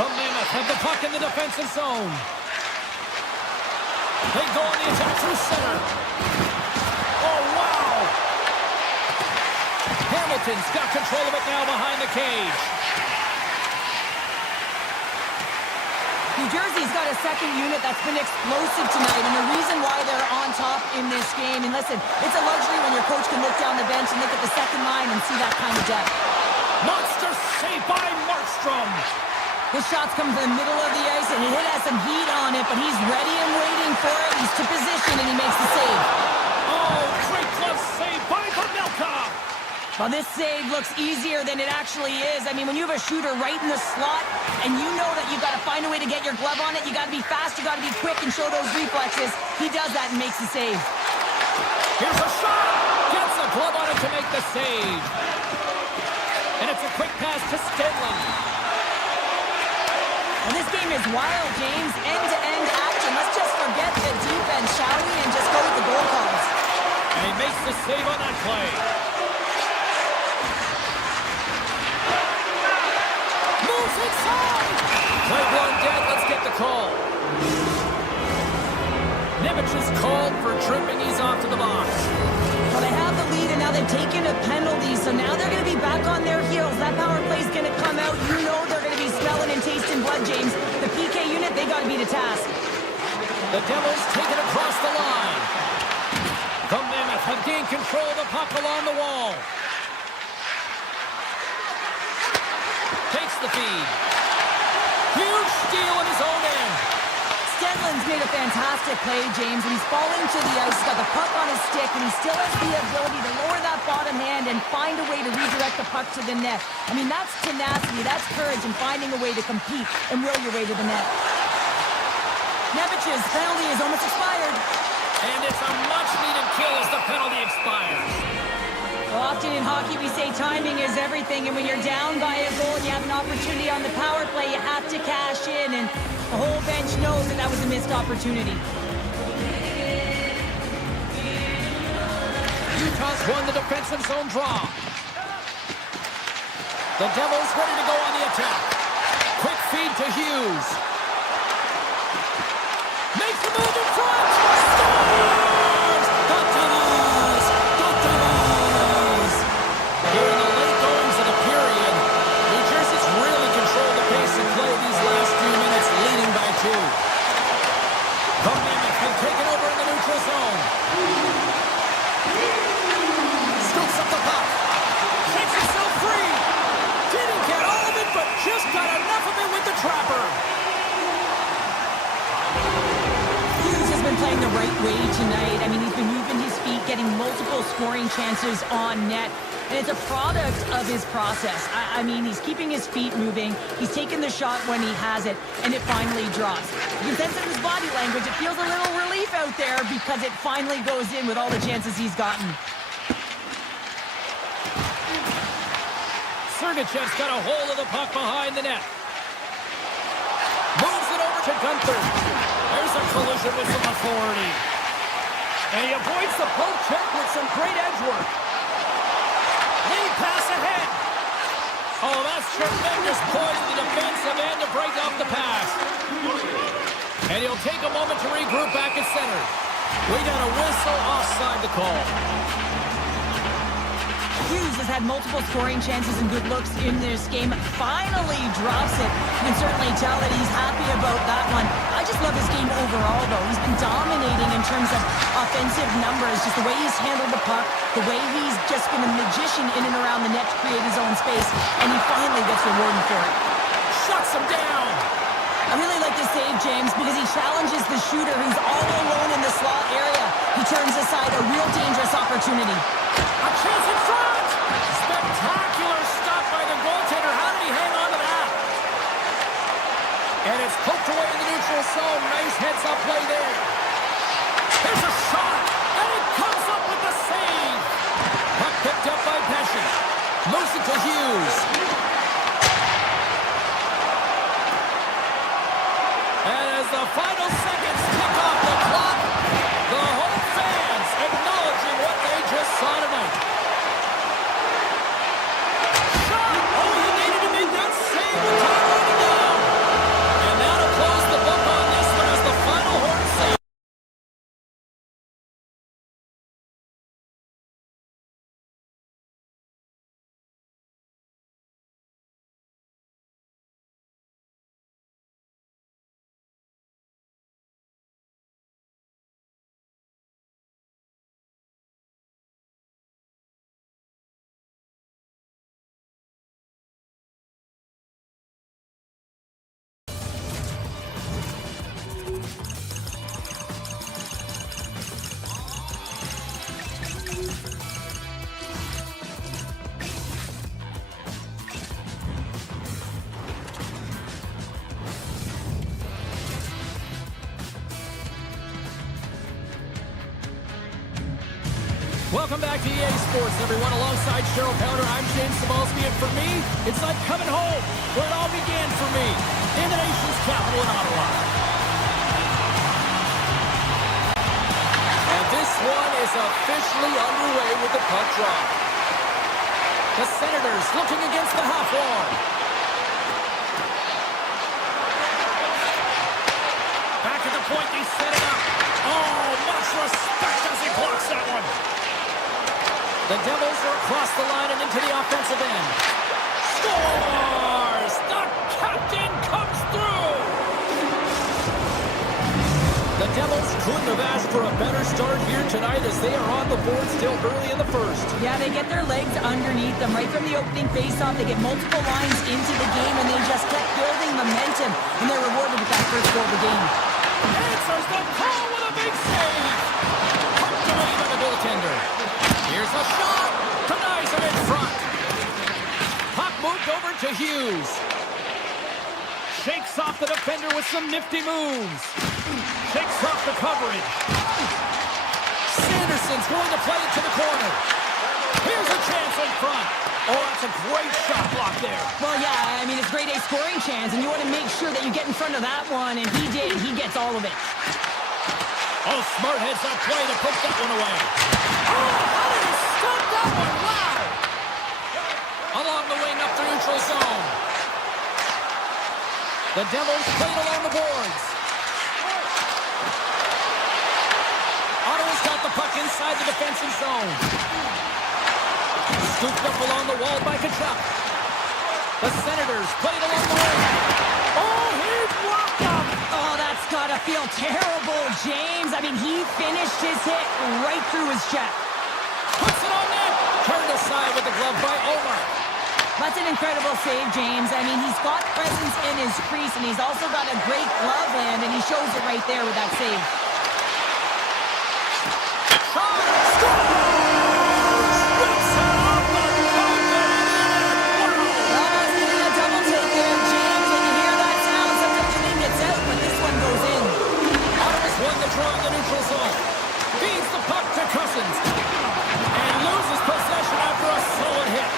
The Mammoth have the puck in the defensive zone. They go on the attack through center. Oh, wow. Hamilton's got control of it now behind the cage. New Jersey's got a second unit that's been explosive tonight, and the reason why they're on top in this game, and listen, it's a luxury when your coach can look down the bench and look at the second line and see that kind of depth. Monster save by Markstrom. This shot's coming from the middle of the ice, and it has some heat on it, but he's ready and waiting for it. He's to position, and he makes the save. Oh, great glove save by Pavelka. Well, this save looks easier than it actually is. I mean, when you have a shooter right in the slot and you know that you've got to find a way to get your glove on it, you got to be fast, you got to be quick and show those reflexes. He does that and makes the save. Here's a shot! Gets a glove on it to make the save. And it's a quick pass to Stenlund. And this game is wild, James. End-to-end action. Let's just forget the defense, shall we, and just go with the goal calls. And he makes the save on that play. Moves inside! Play blown dead. Let's get the call. Nemec is called for tripping. He's off to the box. Well, they have the lead, and now they've taken a penalty, so now they're going to be back on their heels. That power play is going to come out. You know they're going to be smelling and tasting blood, James. The PK unit, they got to be the task. The Devils take it across the line. The Mammoth have gained control of the puck along the wall. Takes the feed. Huge steal in his own end. Stenlund's made a fantastic play, James, and he's falling to the ice. He's got the puck on his stick, and he still has the ability to lower that bottom hand and find a way to redirect the puck to the net. I mean, that's tenacity, that's courage, and finding a way to compete and will your way to the net. Nemec's penalty is almost expired. And it's a much-needed kill as the penalty expires. Well, often in hockey, we say timing is everything, and when you're down by a goal and you have an opportunity on the power play, you have to cash in, and the whole bench knows that that was a missed opportunity. Utah's won the defensive zone draw. The Devils ready to go on the attack. Quick feed to Hughes. Makes the move in front. Scores! Got-to-lose! Got-to-lose! Here in the late goings of the period, New Jersey's really controlled the pace of play these last few minutes, leading by 2. The Mammoth have taken over in the neutral zone. Scoops up the puck. Shakes himself free. Didn't get all of it, but just got enough of it with the trapper. Hughes has been playing the right way tonight. I mean, he's been moving his feet, getting multiple scoring chances on net. And it's a product of his process. I mean, he's keeping his feet moving. He's taking the shot when he has it, and it finally drops. You can sense in his body language, it feels a little relief out there because it finally goes in with all the chances he's gotten. Sergachev's got a hold of the puck behind the net. Moves it over to Gunther. There's a collision with some authority. And he avoids the poke check with some great edge work. Lead pass ahead. Oh, that's tremendous poise in the defensive end to break off the pass. And he'll take a moment to regroup back at center. We got a whistle offside the call. Hughes has had multiple scoring chances and good looks in this game. Finally drops it. You can certainly tell that he's happy about that one. I just love his game overall, though. He's been dominating in terms of offensive numbers, just the way he's handled the puck, the way he's just been a magician in and around the net to create his own space, and he finally gets rewarded for it. Shuts him down. I really like this save, James, because he challenges the shooter who's all alone in the slot area. He turns aside a real dangerous opportunity. A chance in front! Spectacular stop by the goaltender. How did he hang on to that? And it's poked away in the neutral zone. Nice heads-up play there. There's a shot, and it comes up with the save. Puck picked up by Pesci. Moves it to Hughes. And as the final seconds tick off the clock, the home fans acknowledging what they just saw tonight. Shot! Oh, he needed to make that save with time running down. And now to close the book on this one as the final horn save. Welcome back to EA Sports, everyone. Alongside Cheryl Pounder, I'm Shane Sabalski, and for me, it's like coming home, where it all began for me, in the nation's capital in Ottawa. And this one is officially underway with the puck drop. The Senators looking against the half wall. Back at the point, they set it up. Oh, much respect as he blocks that one. The Devils are across the line and into the offensive end. Scores! The captain comes through! The Devils couldn't have asked for a better start here tonight as they are on the board still early in the first. Yeah, they get their legs underneath them right from the opening faceoff. They get multiple lines into the game, and they just kept building momentum, and they're rewarded with that first goal of the game. Answers the call with a big save! Pumped away by the goaltender. Here's a shot. Denies him in front. Puck moved over to Hughes. Shakes off the defender with some nifty moves. Shakes off the coverage. Sanderson's going to play it to the corner. Here's a chance in front. Oh, that's a great shot block there. Well, yeah, I mean, it's grade A scoring chance, and you want to make sure that you get in front of that one, and he did. He gets all of it. Oh, smart heads up play to put that one away. Oh, how did he stop that one? Wow! Along the wing up the neutral zone. The Devils played along the boards. Ottawa's got the puck inside the defensive zone. Scooped up along the wall by Kachuk. The Senators played along the wing. Oh, he blocked him! Oh, that's got to feel terrible, James. I mean, he finished his hit right through his chest. Puts it on net. Turned aside with the glove by Omar. That's an incredible save, James. I mean, he's got presence in his crease, and he's also got a great glove hand, and he shows it right there with that save. Shot! Score! Drawing the neutral zone. Feeds the puck to Cousins. And loses possession after a solid hit.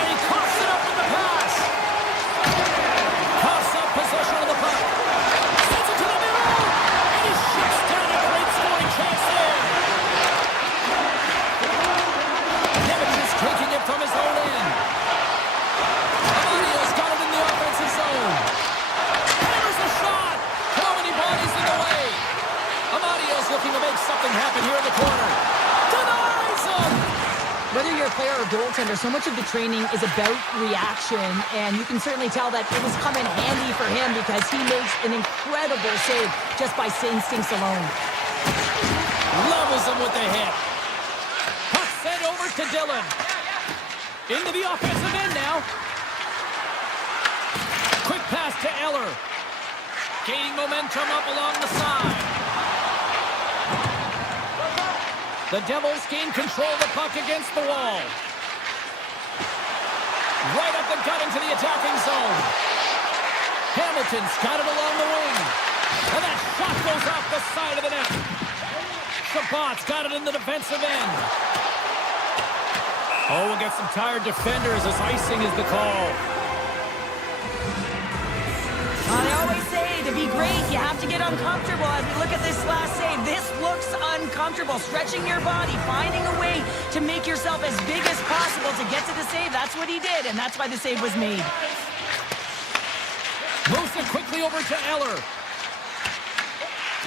And he coughs it up with the pass. Coughs up possession of the puck. Sends it to the middle. And he shuts down a great scoring chance there. Nemec is taking it from his own end. Amadio's got it in the offensive zone. Hammers the shot. How many bodies in the way? Amadio's looking to make something happen here in the corner. Denies him! Whether you're a player or goaltender, so much of the training is about reaction, and you can certainly tell that it was coming handy for him because he makes an incredible save just by instincts alone. Levels him with the hit. Puck sent over to Dillon. Into the offensive end now. Quick pass to Eller. Gaining momentum up along the side. The Devils gain control of the puck against the wall. Right up the gut into the attacking zone. Hamilton's got it along the wing. And that shot goes off the side of the net. Chabot's got it in the defensive end. Oh, we'll get some tired defenders as icing is the call. I always say, to be great, you have to get uncomfortable. As we look at this last save, this looks uncomfortable. Stretching your body, finding a way to make yourself as big as possible to get to the save. That's what he did, and that's why the save was made. Moves it quickly over to Eller.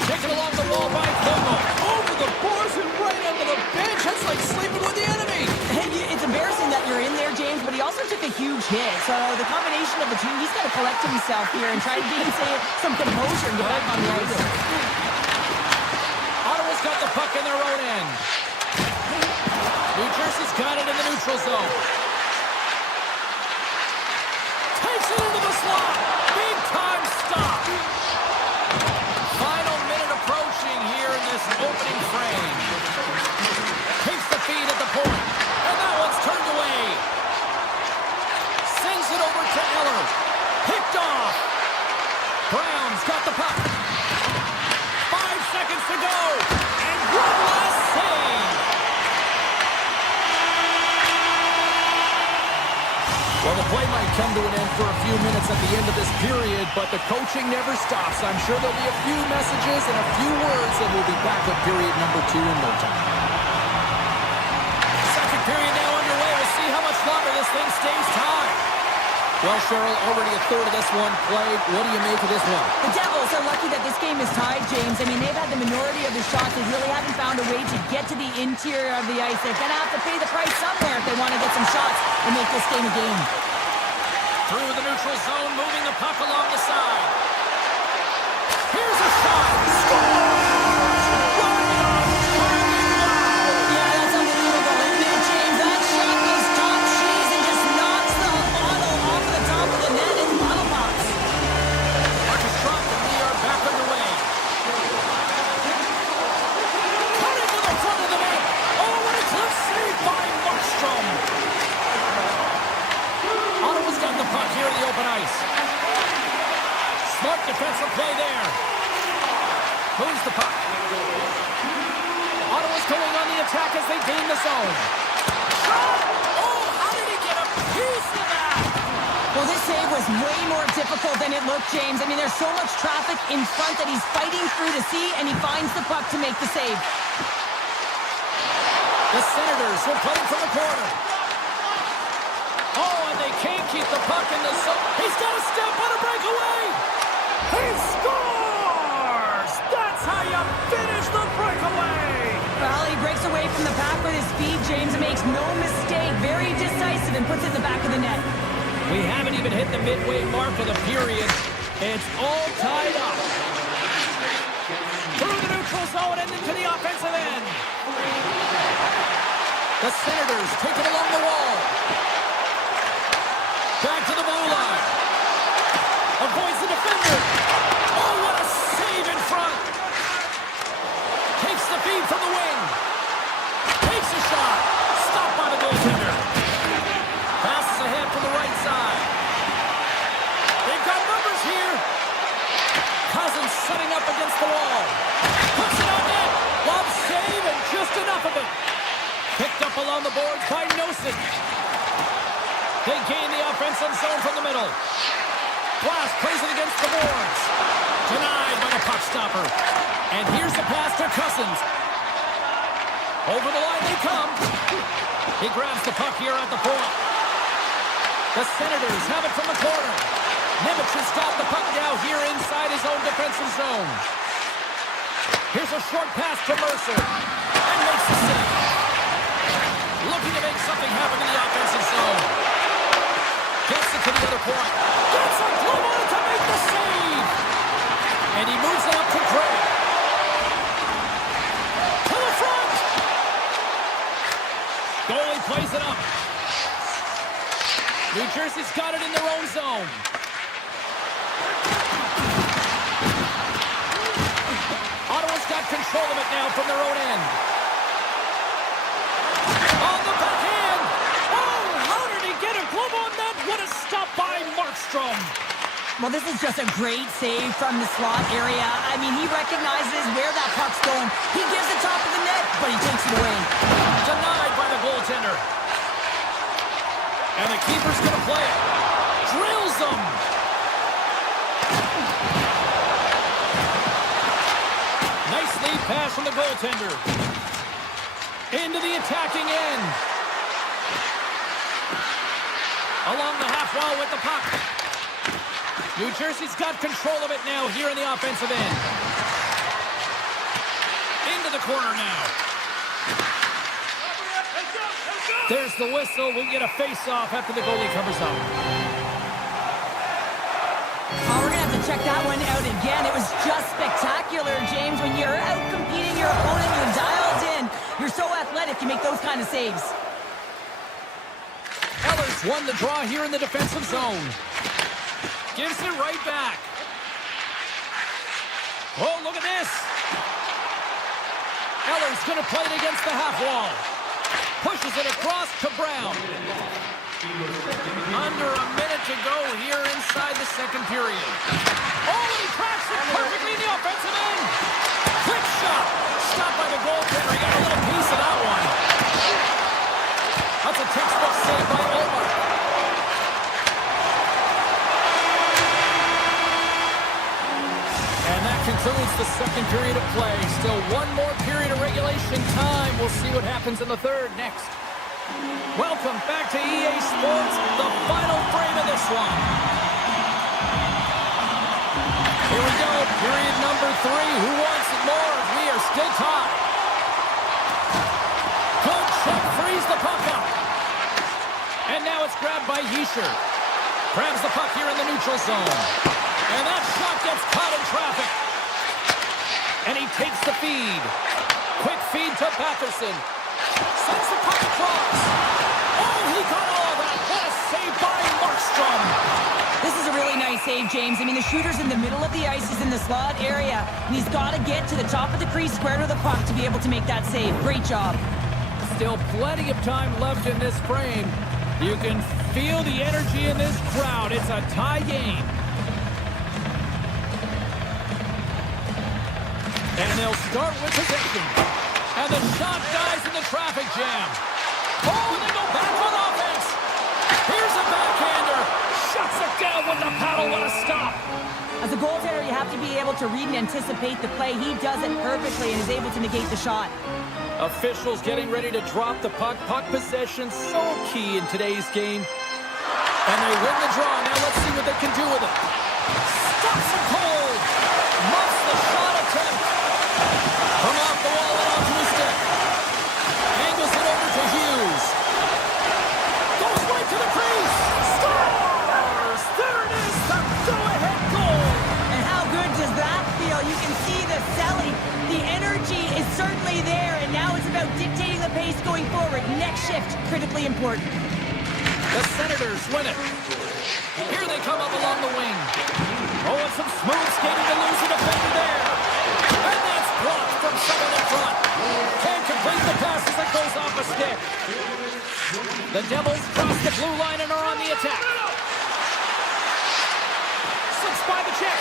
Taken along the wall by Fogle. Over the boards and right under the bench. That's like sleeping with the enemy. It's embarrassing that you're in there, James, but he also took a huge hit. So the combination of the two, he's got to collect himself here and try to gain some composure and get back on the ice. Ottawa's got the puck in their own end. New Jersey's got it in the neutral zone. Takes it into the slot. Big time stop. Final minute approaching here in this opening frame. Takes the feed at the point. And that one's turned away. Sends it over to Eller. Picked off. Brown's got the puck. 5 seconds to go. And one last save. come to an end for a few minutes at the end of this period, but the coaching never stops. I'm sure there'll be a few messages and a few words, and we'll be back with period number 2 in no time. Second period now underway. We'll see how much longer this thing stays tied. Well, Cheryl, already a third of this one played. What do you make of this one? The Devils are lucky that this game is tied, James. I mean, they've had the minority of the shots. They really haven't found a way to get to the interior of the ice. They're going to have to pay the price somewhere if they want to get some shots and make this game a game. Through the neutral zone, moving the puck along the side. Here's a shot. Score! Here in the open ice. Smart defensive play there. Moves the puck. Ottawa's going on the attack as they gain the zone. Shot! Oh, how did he get a piece of that? Well, this save was way more difficult than it looked, James. I mean, there's so much traffic in front that he's fighting through to see, and he finds the puck to make the save. The Senators will play from the corner. Oh, and they can't keep the puck in the zone. He's got a step on a breakaway. He scores! That's how you finish the breakaway. Well, he breaks away from the pack with his speed, James, and makes no mistake. Very decisive and puts it in the back of the net. We haven't even hit the midway mark of the period. It's all tied up. Through the neutral zone and into the offensive end. The Senators take it along the wall. Back to the blue line. Avoids the defender. Oh, what a save in front. Takes the feed from the wing. Takes a shot. Stopped by the goaltender. Passes ahead from the right side. They've got numbers here. Cousins setting up against the wall. Puts it on net. Lob save and just enough of it. Picked up along the boards by Nosen. They gain the offensive zone from the middle. Glass plays it against the boards. Denied by the puck stopper. And here's the pass to Cousins. Over the line they come. He grabs the puck here at the point. The Senators have it from the corner. Nimitz has got the puck now here inside his own defensive zone. Here's a short pass to Mercer. And makes the save. Looking to make something happen in the offensive zone. Gets it to the other point. Gets a glove on it to make the save. And he moves it up to Gray. To the front. Goalie plays it up. New Jersey's got it in their own zone. Ottawa's got control of it now from their own end. On the backhand. Oh, how did he get a glove on that? What a stop by Markstrom. Well, this is just a great save from the slot area. I mean, he recognizes where that puck's going. He gives it top of the net, but he takes it away. Denied by the goaltender. And the keeper's going to play it. Drills him. Nice lead pass from the goaltender. Into the attacking end. Along the half wall with the puck. New Jersey's got control of it now here in the offensive end. Into the corner now. There's the whistle. We'll get a face-off after the goalie covers up. Oh, we're going to have to check that one out again. It was just spectacular, James. When you're out competing your opponent, you're dialed in. You're so athletic, you make those kind of saves. Eller's won the draw here in the defensive zone. Gives it right back. Oh, look at this. Eller's going to play it against the half wall. Pushes it across to Brown. Under a minute to go here inside the second period. Oh, and he cracks it perfectly in the offensive end. Quick shot. Stopped by the goaltender. He got a little piece of that one. That's a textbook save by Omar. concludes the second period of play. Still one more period of regulation time. We'll see what happens in the third next. Welcome back to EA Sports, the final frame of this one. Here we go, period number 3. Who wants it more? We are still tied. Good check, frees the puck up. And now it's grabbed by Hischer. Grabs the puck here in the neutral zone. And that shot gets caught in traffic. And he takes the feed. Quick feed to Patterson. Sends the puck across. Oh, he got all of that. What a save by Markstrom. This is a really nice save, James. I mean, the shooter's in the middle of the ice. He's in the slot area. And he's got to get to the top of the crease square to the puck to be able to make that save. Great job. Still plenty of time left in this frame. You can feel the energy in this crowd. It's a tie game. And they'll start with possession. And the shot dies in the traffic jam. Oh, they go back on offense. Here's a backhander. Shuts it down with the paddle. What a stop. As a goaltender, you have to be able to read and anticipate the play. He does it perfectly and is able to negate the shot. Officials getting ready to drop the puck. Puck possession so key in today's game. And they win the draw. Now let's see what they can do with it. Stops it cold. Muffs the shot attempt. From off the wall and onto his stick. Angles it over to Hughes. Goes right to the crease. Scores! There it is, the go-ahead goal. And how good does that feel? You can see the selling. The energy is certainly there, and now it's about dictating the pace going forward. Next shift, critically important. The Senators win it. Here they come up along the wing. Oh, and some smooth skating to lose a defender there. And that's blocked from someone in front. Can't complete the pass as it goes off a stick. The Devils cross the blue line and are on the attack. Slips by the check.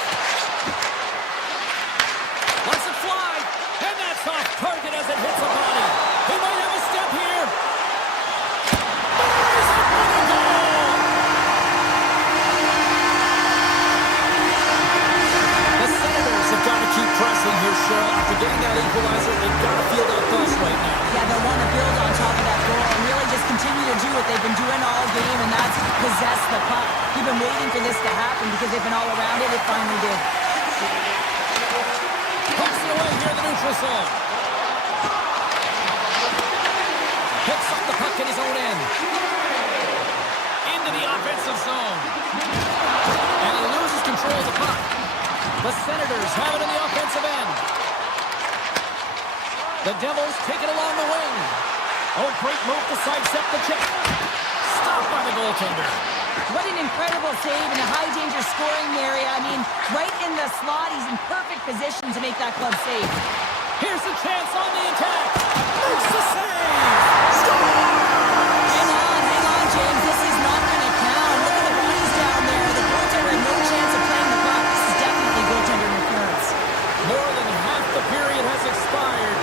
Lets it fly. And that's off target as it hits a body. He might have a step here. Pressing here, Cheryl. After getting that equalizer, they've got to feel that buzz right now. Yeah, they'll want to build on top of that goal and really just continue to do what they've been doing all game, and that's possess the puck. You've been waiting for this to happen because they've been all around it. It finally did. Pumps it away here in the neutral zone. Picks up the puck in his own end. Into the offensive zone. And he loses control of the puck. The Senators have it in the offensive end. The Devils take it along the wing. Oh, great move to sidestep the check. Stopped by the goaltender. What an incredible save in a high-danger scoring area. I mean, right in the slot, he's in perfect position to make that club save. Here's a chance on the attack. Makes the save. Score! Hang on, James. This is not going to count. Look at the bodies down there. The goaltender had no chance of playing the puck. This is definitely goaltender interference. More than half the period has expired.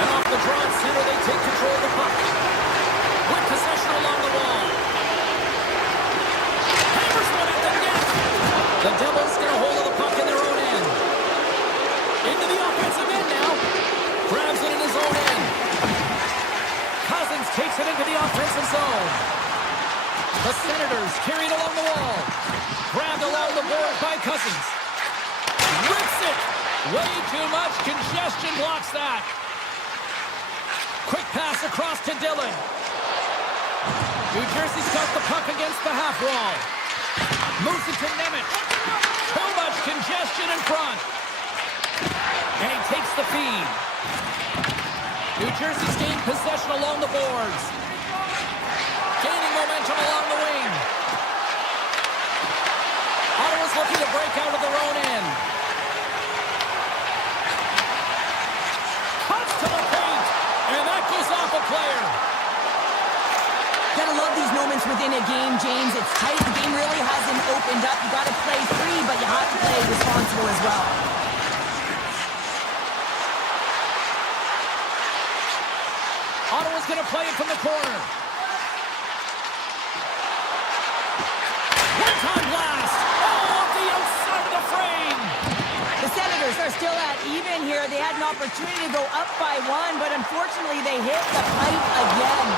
And off the draw at center, they take control of the puck. With possession along the wall. Hammers one at the net. The Devils get a hold of the puck in their own end. Into the offensive end now. Grabs it in his own end. Cousins takes it into the offensive zone. The Senators carried along the wall. Grabbed along the board by Cousins. Rips it. Way too much congestion blocks that. Quick pass across to Dillon. New Jersey's got the puck against the half wall. Moves it to Nemeth. Too much congestion in front. And he takes the feed. New Jersey's gained possession along the boards. Gaining momentum along the wing. Ottawa's looking to break out of their own end. Cuts to the paint. And that goes off a player. Gotta love these moments within a game, James. It's tight. The game really hasn't opened up. You gotta play free, but you have to play responsible as well. Ottawa's going to play it from the corner. One-time blast. Oh, off the outside of the frame. The here. They had an opportunity to go up by 1, but unfortunately they hit the pipe again.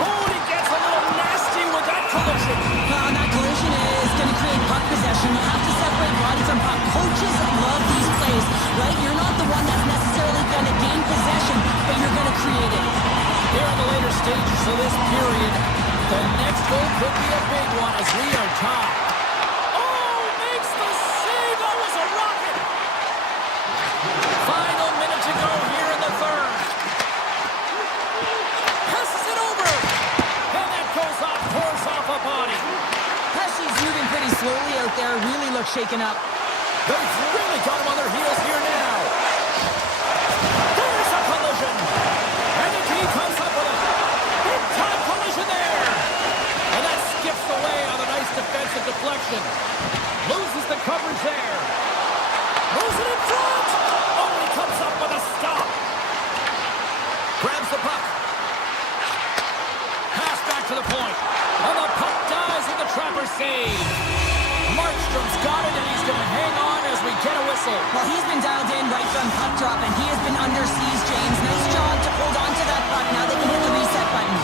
Oh, he gets a little nasty with that collision. And that collision is going to create puck possession. You have to separate body from puck. Coaches love these plays, right? You're not the one that's necessarily going to gain possession, but you're going to create it. Here in the later stages of this period, the next goal could be a big one as we are tied. Oh, makes the save. That was a rocket. Final minute to go here in the third. Passes it over. And that goes off, pours off a body. Hasky's moving pretty slowly out there. Really looks shaken up. They've really got him on their heels here now. There's a collision. And the team comes up with a big-time collision there. And that skips away on a nice defensive deflection. Loses the coverage there. Moves it in front. Oh, and he comes up with a stop. Grabs the puck. Pass back to the point. And the puck dies in the trapper save. Markstrom's got it, and he's going to hang on as we get a whistle. Well, he's been dialed in right from puck drop, and he has been under siege, James. Nice job to hold on to that puck. Now they can hit the reset button.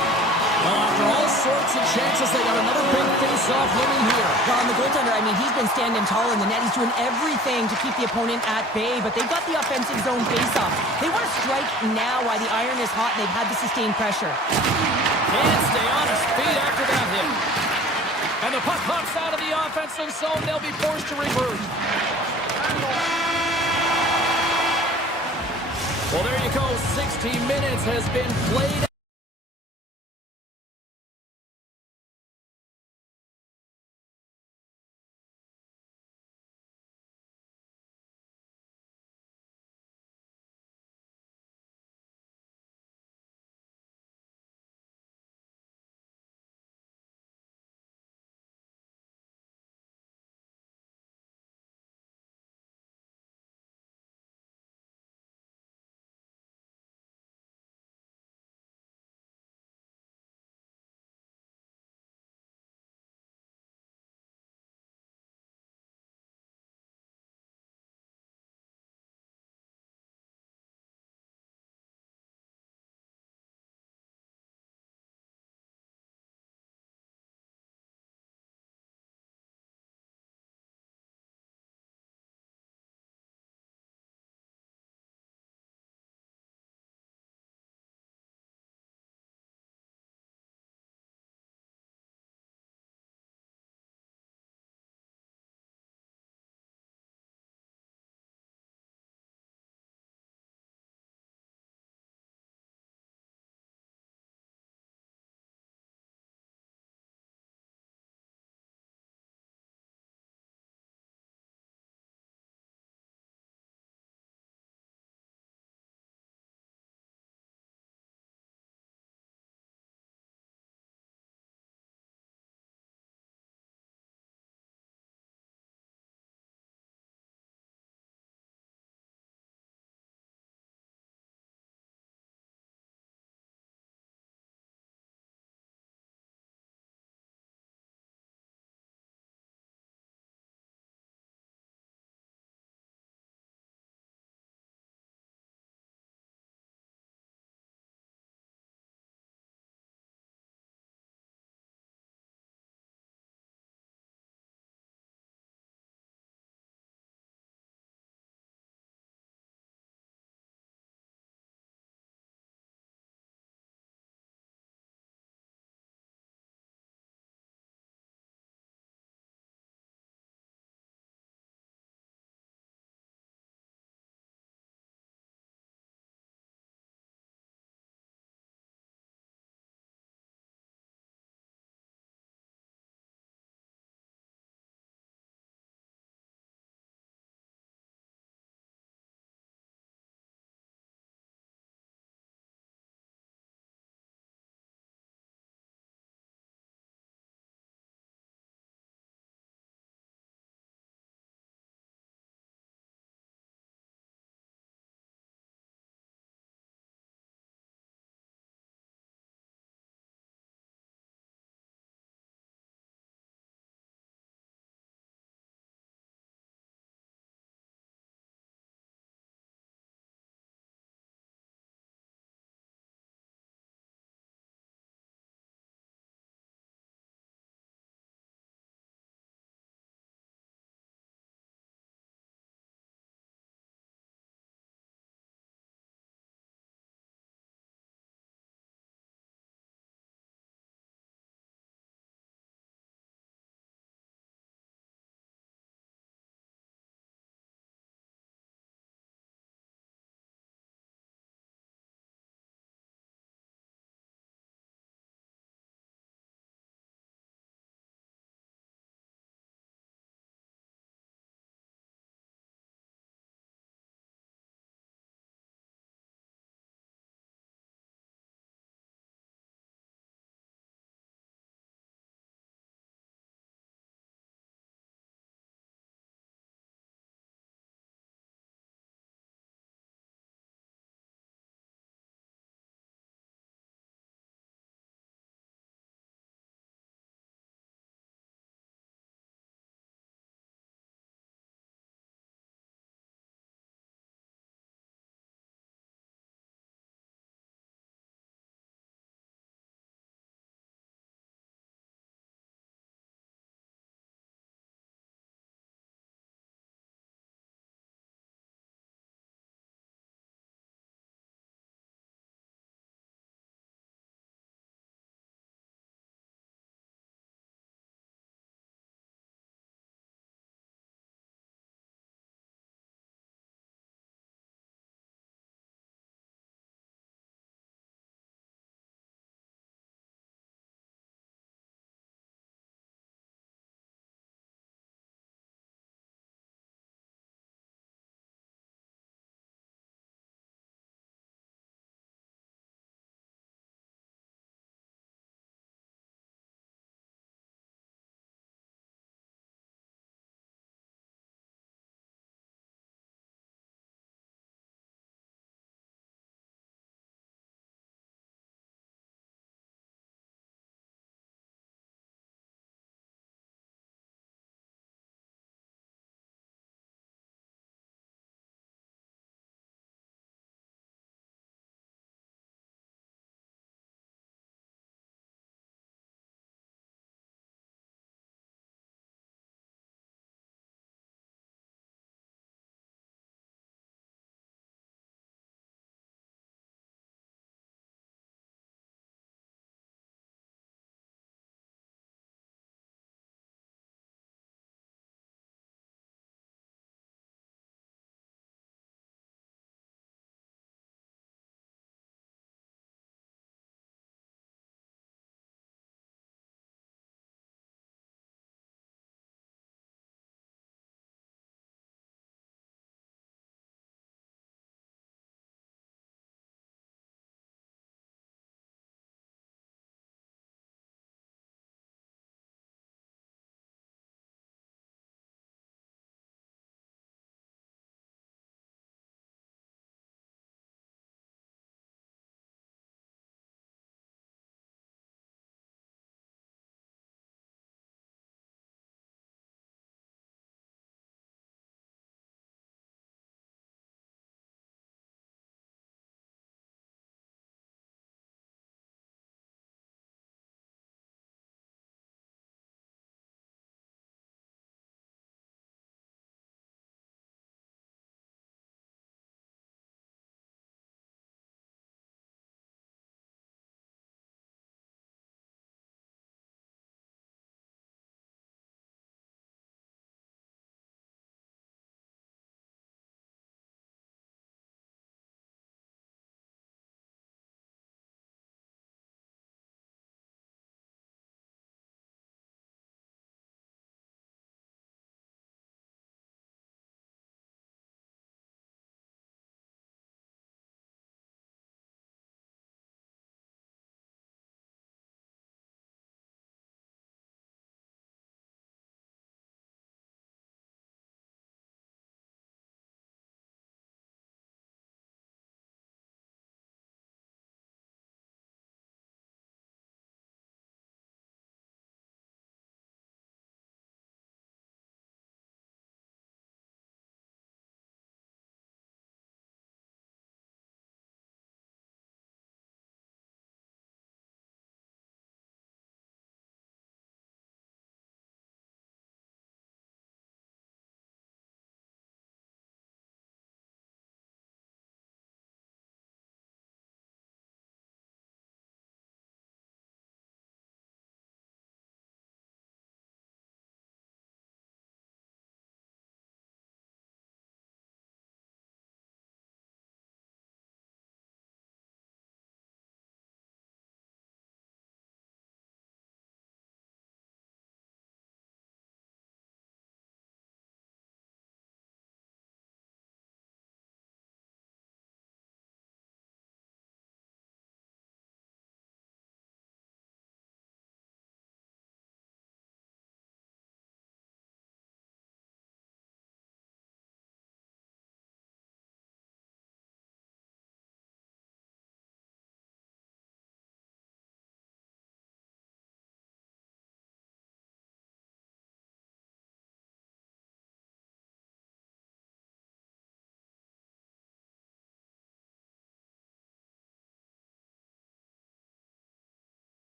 Well, after all sorts of chances, they got another big face-off looming here. Well, and the goaltender, I mean, he's been standing tall in the net. He's doing everything to keep the opponent at bay, but they've got the offensive zone face-off. They want to strike now while the iron is hot, and they've had to sustain pressure. Can't stay on his feet after that hit. And the puck pops out of the offensive zone. They'll be forced to regroup. Well, there you go. 60 minutes has been played.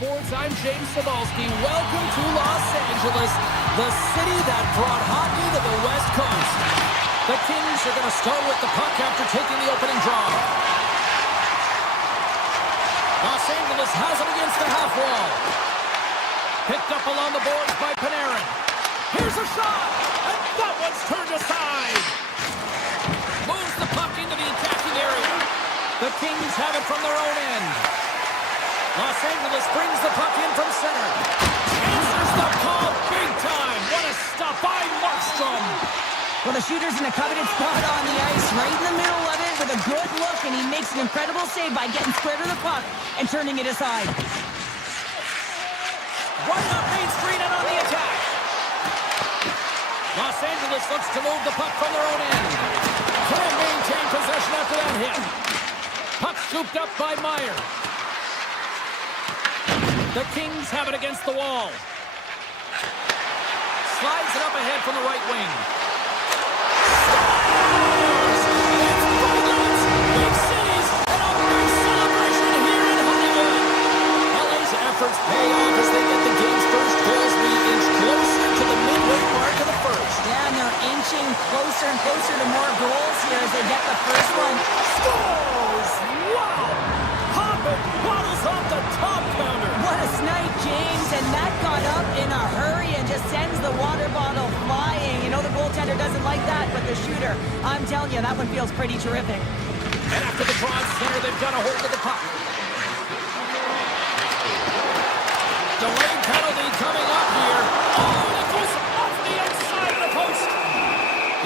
Sports. I'm James Cebulski. Welcome to Los Angeles, the city that brought hockey to the West Coast. The Kings are going to start with the puck after taking the opening draw. Los Angeles has it against the half wall. Picked up along the boards by Panarin. Here's a shot, and that one's turned aside. Moves the puck into the attacking area. The Kings have it from their own end. Los Angeles brings the puck in from center. Answers the call big time. What a stop by Markstrom. Well, the shooter's in a coveted spot on the ice, right in the middle of it with a good look, and he makes an incredible save by getting square to the puck and turning it aside. Right up Main Street and on the attack. Los Angeles looks to move the puck from their own end. Can't maintain possession after that hit. Puck scooped up by Meyer. The Kings have it against the wall. Slides it up ahead from the right wing. Scores! It's Bulldogs! Big cities and a big celebration here in Hollywood. LA's efforts pay off as they get the game's first goals. We inch closer to the midway mark of the first. Yeah, and they're inching closer and closer to more goals here as they get the first one. Scores! Wow! Hopping bottles off the top counter. What a snipe, James, and that got up in a hurry and just sends the water bottle flying. You know the goaltender doesn't like that, but the shooter, I'm telling you, that one feels pretty terrific. And after the draw center, they've got a hold of the puck. Delayed penalty coming up here. Oh, and it goes off the outside of the post.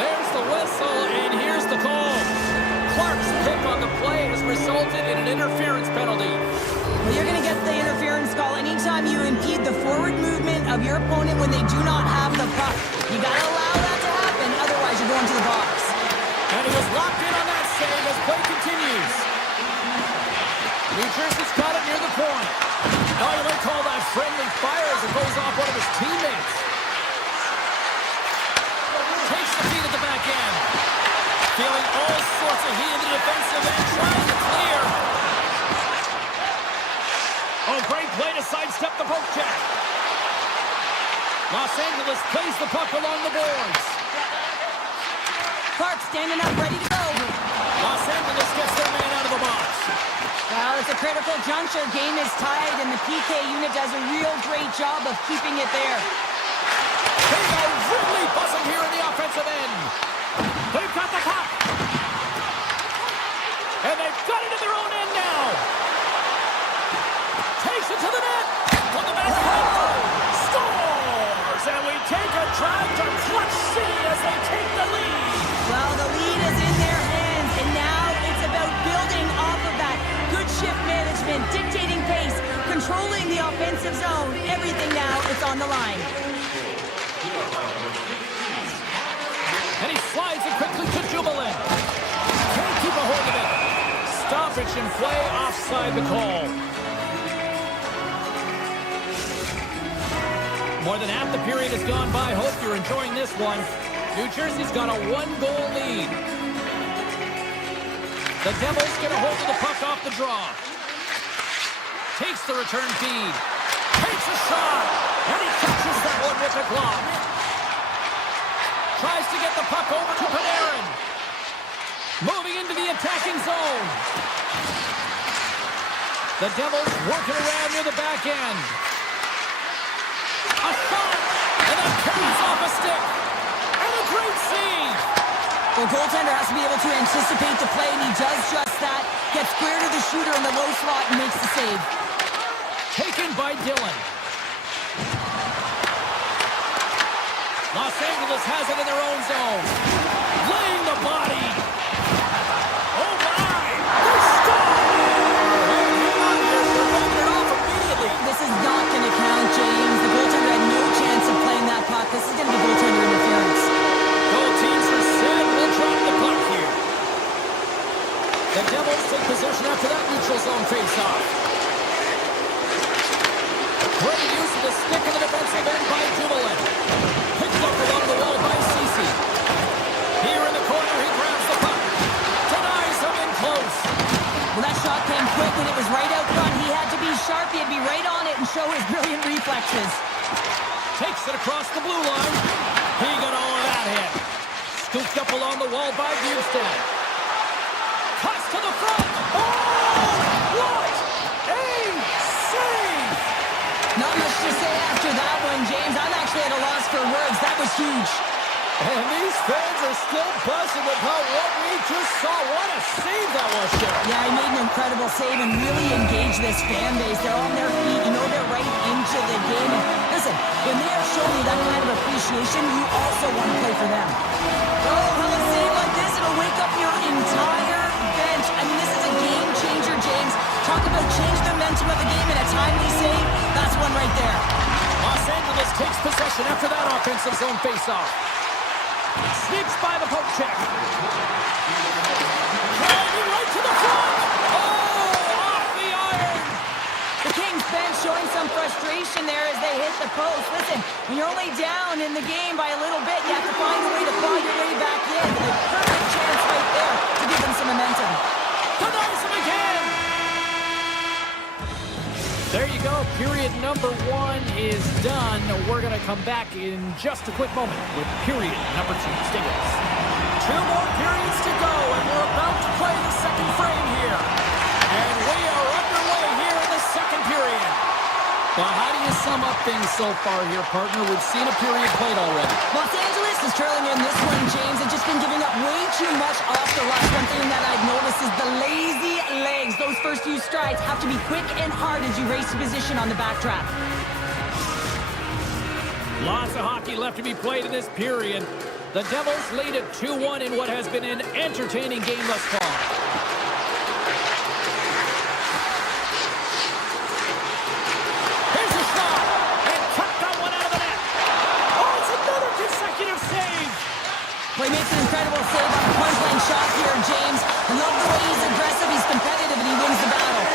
There's the whistle, and here's the call. Clark's pick on the play has resulted in an interference penalty. Well, you're going to get the interference call anytime you impede the forward movement of your opponent when they do not have the puck. You got to allow that to happen, otherwise you're going to the box. And he was locked in on that save as play continues. New Jersey's got it near the point. Now you might call that friendly fire as it goes off one of his teammates. Takes the feed at the back end. Feeling all sorts of heat in the defensive end, trying to clear. Oh, great play to sidestep the poke check. Los Angeles plays the puck along the boards. Clark standing up, ready to go. Los Angeles gets their man out of the box. Well, it's a critical juncture. Game is tied, and the PK unit does a real great job of keeping it there. They are really buzzing here in the offensive end. They've got the puck. And they've got it in their own end now. Takes it to the net. On the back end. Scores! And we take a drive to Clutch City as they take the lead. Well, the lead is in their hands, and now it's about building off of that. Good shift management, dictating pace, controlling the offensive zone. Everything now is on the line. And he slides it quickly to Dumoulin. Can't keep a hold of it. Stoppage in play, offside the call. More than half the period has gone by. Hope you're enjoying this one. New Jersey's got a one-goal lead. The Devils get a hold of the puck off the draw. Takes the return feed. Takes a shot. And he catches that one with a glove. Tries to get the puck over to Panarin. Moving into the attacking zone. The Devils working around near the back end. A shot, and that carries off a stick. And a great save. The goaltender has to be able to anticipate the play, and he does just that. Gets square to the shooter in the low slot and makes the save. Taken by Dillon. Los Angeles has it in their own zone. Laying the body. Oh, my. They score! And hang on here. They're moving it off immediately. This is not going to count, James. The goaltender had no chance of playing that puck. This is going to be goaltender interference. Both teams are set. We'll drop the puck here. The Devils take possession after that neutral zone face-off. Great use of the stick in the defensive end by Dumoulin. Picked up along the wall by Ceci. Here in the corner, he grabs the puck. Denies him in close. Well, that shot came quick, and it was right out front. He had to be sharp. He had to be right on it and show his brilliant reflexes. Takes it across the blue line. He got all of that hit. Scooped up along the wall by Bjugstad. Cuts to the front. Oh, what a save! Not much to say after that one, James. I'm actually at a loss for words. That was huge. And these fans are still buzzing about what we just saw. What a save that was, Sheriff. Yeah, he made an incredible save and really engaged this fan base. They're on their feet. You know they're right into the game. And listen, when they are showing you that kind of appreciation, you also want to play for them. Oh, how a save like this, it'll wake up your entire bench. I mean, this is a game changer, James. Talk about change the momentum of the game in a timely save. That's one right there. Los Angeles takes possession after that offensive zone faceoff. Sneaks by the poke check. Driving right to the front. Oh, off the iron. The Kings bench showing some frustration there as they hit the post. Listen, when you're only down in the game by a little bit, you have to find a way to claw your way back in. A perfect chance right there to give them some momentum. Denies him again. There you go. Period number 1 is done. We're going to come back in just a quick moment with period number 2. Stay with us. 2 more periods to go, and we're about to play the second frame here. And we are underway here in the second period. Well, how do you sum up things so far here, partner? We've seen a period played already. Los Angeles is trailing in this one, James, and just been giving up way too much off the rush. One thing that I've noticed is the lazy legs. Those first few strides have to be quick and hard as you race to position on the backtrack. Lots of hockey left to be played in this period. The Devils lead at 2-1 in what has been an entertaining game thus far. Here's a shot, and cut that one out of the net. Oh, it's another consecutive save. Well, he makes an incredible save on a point-blank shot here, James. I love the way he's aggressive, he's competitive, and he wins the battle.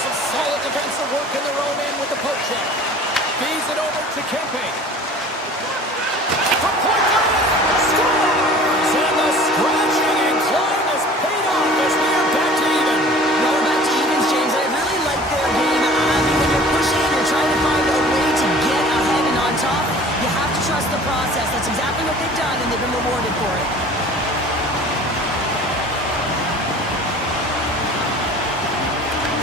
Some solid defensive work in their own end with the poke check. Feeds it over to Kempe. From point blank, scores! And the scratching and clawing has paid off as we are back to even. No, back to evens, James. I really like their game. I mean, when you're pushing, you're trying to find a way to get ahead and on top. You have to trust the process. That's exactly what they've done, and they've been rewarded for it.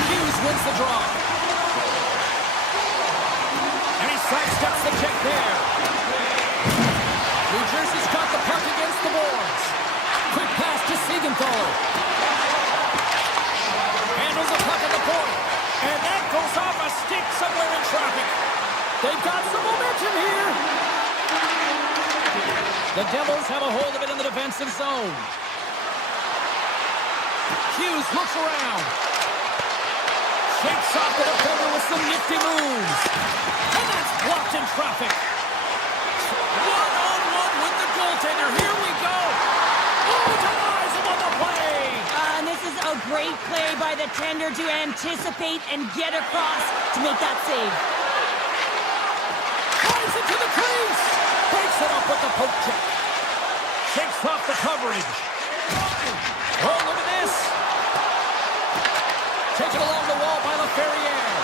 Hughes wins the draw. And he sidesteps the check there. New Jersey's got the puck against the boards. Quick pass to Siegenthaler. Handles the puck at the point. And that goes off a stick somewhere in traffic. They've got some momentum here. The Devils have a hold of it in the defensive zone. Hughes looks around. Shakes off the defender with some nifty moves. And that's blocked in traffic. One-on-one with the goaltender. Here we go. Oh, denies him on the play. And this is a great play by the tender to anticipate and get across to make that save. Flies it to the crease. Breaks it up with the poke check. Shakes off the coverage. Oh, look at this. Taken along the wall by LaFerriere.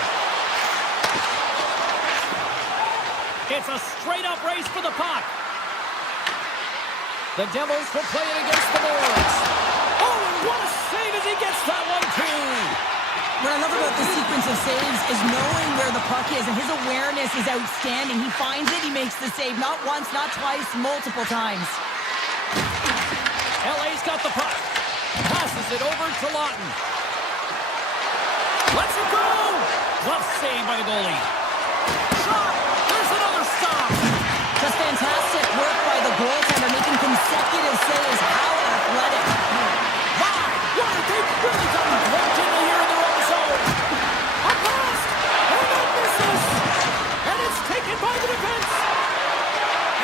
It's a straight-up race for the puck. The Devils will play it against the boards. Oh, and what a save as he gets that one, too. What I love about this sequence of saves is knowing where the puck is, and his awareness is outstanding. He finds it, he makes the save, not once, not twice, multiple times. LA's got the puck. Passes it over to Lawton. Let's it go! Glove save by the goalie. Shot! There's another stop! Just fantastic work by the goaltender, making consecutive saves. How athletic. My! What have they really done? Walked in here in their own zone. A pass! And that misses! And it's taken by the defense!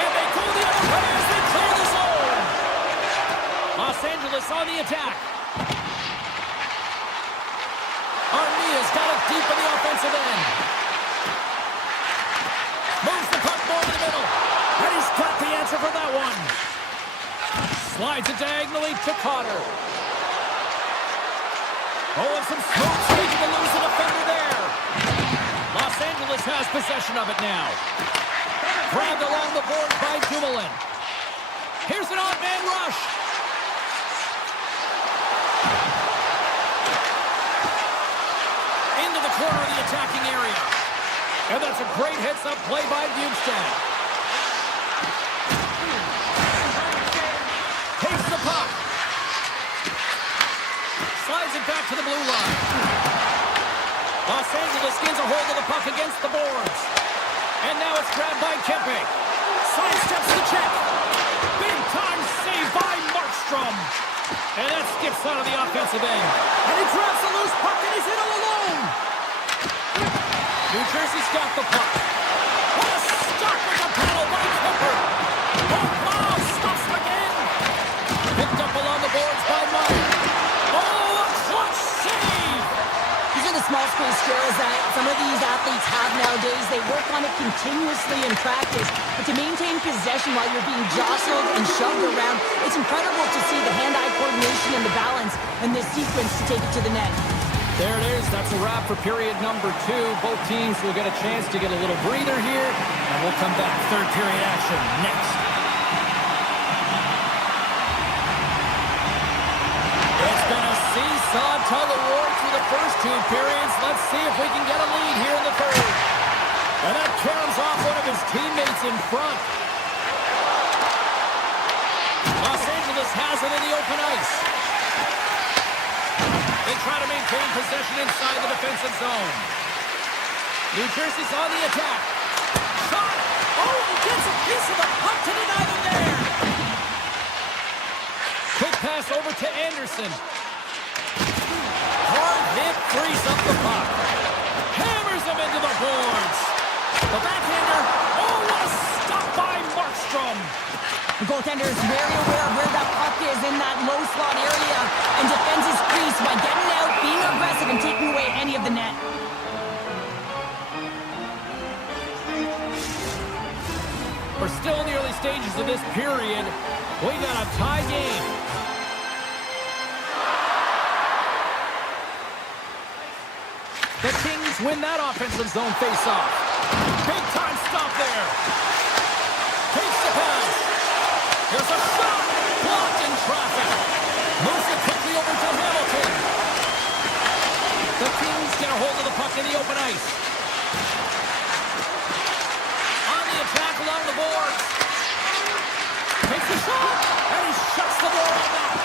And they go the other way as they clear the zone! Los Angeles on the attack. Armia's got it deep in the offensive end. Moves the puck more to the middle. And he's got the answer for that one. Slides it diagonally to Cotter. Oh, and some smoke speaking to lose the defender there. possession of it now. Grabbed along the board by Dumoulin. Here's an odd man rush. Into the corner of the attacking area. And that's a great heads-up play by Bjugstad. Takes the puck. Slides it back to the blue line. Los Angeles gains a hold of the puck against the boards. And now it's grabbed by Kempe. Sidesteps the check. Big time save by Markstrom. And that skips out of the offensive end. And he drops a loose puck and he's in all alone. New Jersey's got the puck. What a stop with the paddle by Kemper. Oh, wow, stops him again. Picked up along the boards by Meyer. Oh, a clutch save. These are the small space drills that some of these athletes have nowadays. They work on it continuously in practice. But to maintain possession while you're being jostled and shoved around, it's incredible to see the hand-eye coordination and the balance in this sequence to take it to the net. There it is. That's a wrap for period number 2. Both teams will get a chance to get a little breather here, and we'll come back. Third period action next. It's been a seesaw tug-of-war through the first 2 periods. Let's see if we can get a lead here in the third. And that caroms off one of his teammates in front. Los Angeles has it in the open ice. They try to maintain possession inside the defensive zone. New Jersey's on the attack. Shot! Oh, he gets a piece of the puck to deny them there. Quick pass over to Anderson. Hard hit, frees up the puck. Hammers him into the boards. The backhander. Oh, what a stop by Markstrom. The goaltender is very aware of where that puck is in that low slot area and defends his crease by getting out, being aggressive, and taking away any of the net. We're still in the early stages of this period. We got a tie game. The Kings win that offensive zone face-off. Big time stop there. Takes the pass. Here's a shot. Blocked in traffic. Moves it quickly over to Hamilton. The Kings get a hold of the puck in the open ice. On the attack along the boards. Takes a shot. And he shuts the door on that.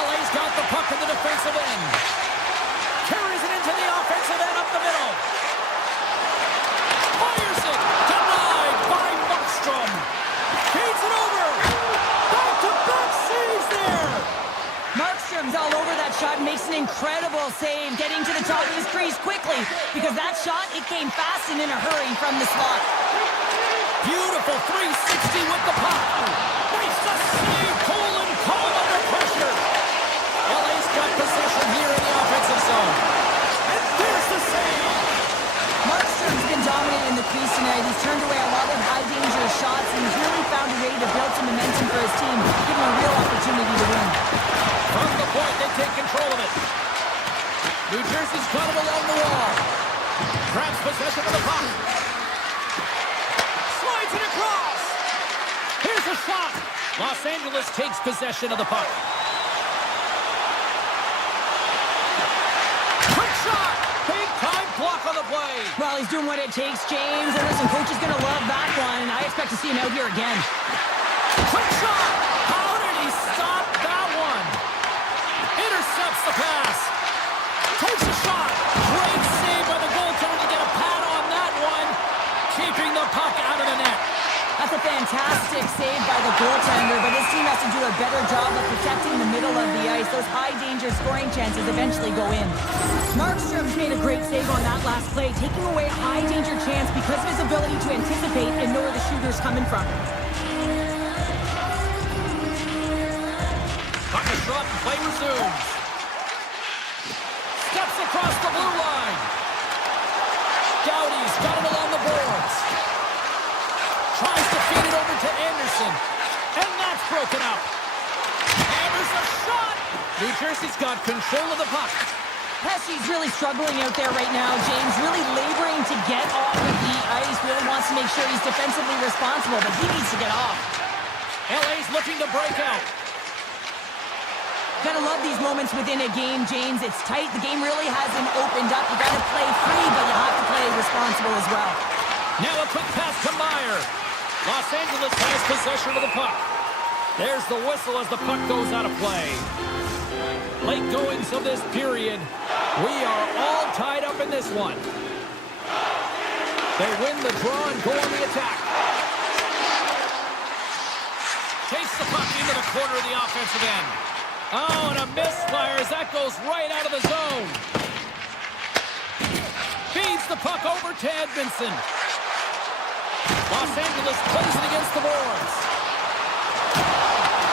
LA's got the puck in the defensive end. Carries it into the offensive end up the middle. Fires it. Denied by Markstrom. Feeds it over. Back-to-back saves there. Markstrom's all over that shot and makes an incredible save, getting to the top of his crease quickly, because that shot, it came fast and in a hurry from the slot. Beautiful 360 with the puck. Makes the save. Colin Cole under pressure. LA's got possession here in the offensive zone. And there's the save. Markstrom's been dominant in the crease tonight. He's turned away a lot of high-danger shots, and he's really found a way to build some momentum for his team, give him a real opportunity to win. From the point, they take control of it. New Jersey's got it along the wall. Grabs possession of the puck. Slides it across. Here's a shot. Los Angeles takes possession of the puck. Quick shot. Big time block on the play. Well, he's doing what it takes, James. And listen, coach is going to love that one. I expect to see him out here again. Quick shot. How did he stop that one? Intercepts the pass. Takes a shot. Great save by the goaltender to get a pad on that one. Keeping the puck out of the net. That's a fantastic save by the goaltender, but his team has to do a better job of protecting the middle of the ice. Those high-danger scoring chances eventually go in. Markstrom's made a great save on that last play, taking away a high-danger chance because of his ability to anticipate and know where the shooter's coming from. Puck is dropped and play resumes. Steps across the blue line. Doughty's got it along the boards. Tries to feed it over to Anderson. And that's broken up. Hammers a shot. New Jersey's got control of the puck. Pesci's really struggling out there right now, James. Really laboring to get off of the ice. Really wants to make sure he's defensively responsible, but he needs to get off. LA's looking to break out. Gotta love these moments within a game, James. It's tight. The game really hasn't opened up. You gotta play free, but you have to play responsible as well. Now a quick pass to Meyer. Los Angeles has possession of the puck. There's the whistle as the puck goes out of play. Late goings of this period. We are all tied up in this one. They win the draw and go on the attack. Takes the puck into the corner of the offensive end. Oh, and a misfire as that goes right out of the zone. Feeds the puck over to Edmondson. Los Angeles plays it against the boards.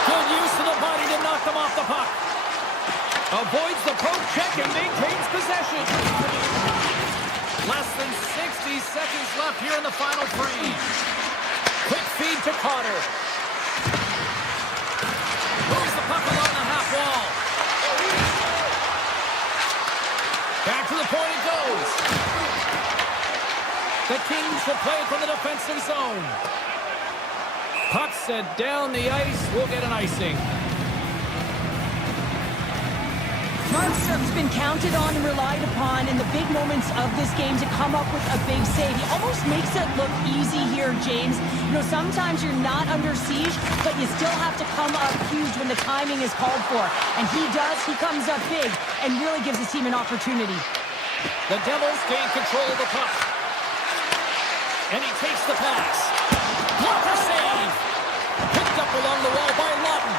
Good use of the body to knock them off the puck. Avoids the poke check and maintains possession. Less than 60 seconds left here in the final frame. Quick feed to Carter. Moves the puck along the half wall. Back to the point it goes. The Kings will play it from the defensive zone. Puck sent down the ice. We'll get an icing. Markstrom's been counted on and relied upon in the big moments of this game to come up with a big save. He almost makes it look easy here, James. You know, sometimes you're not under siege, but you still have to come up huge when the timing is called for. And he does. He comes up big and really gives his team an opportunity. The Devils gain control of the puck. And he takes the pass. Blocker save. Picked up along the wall by Lawton.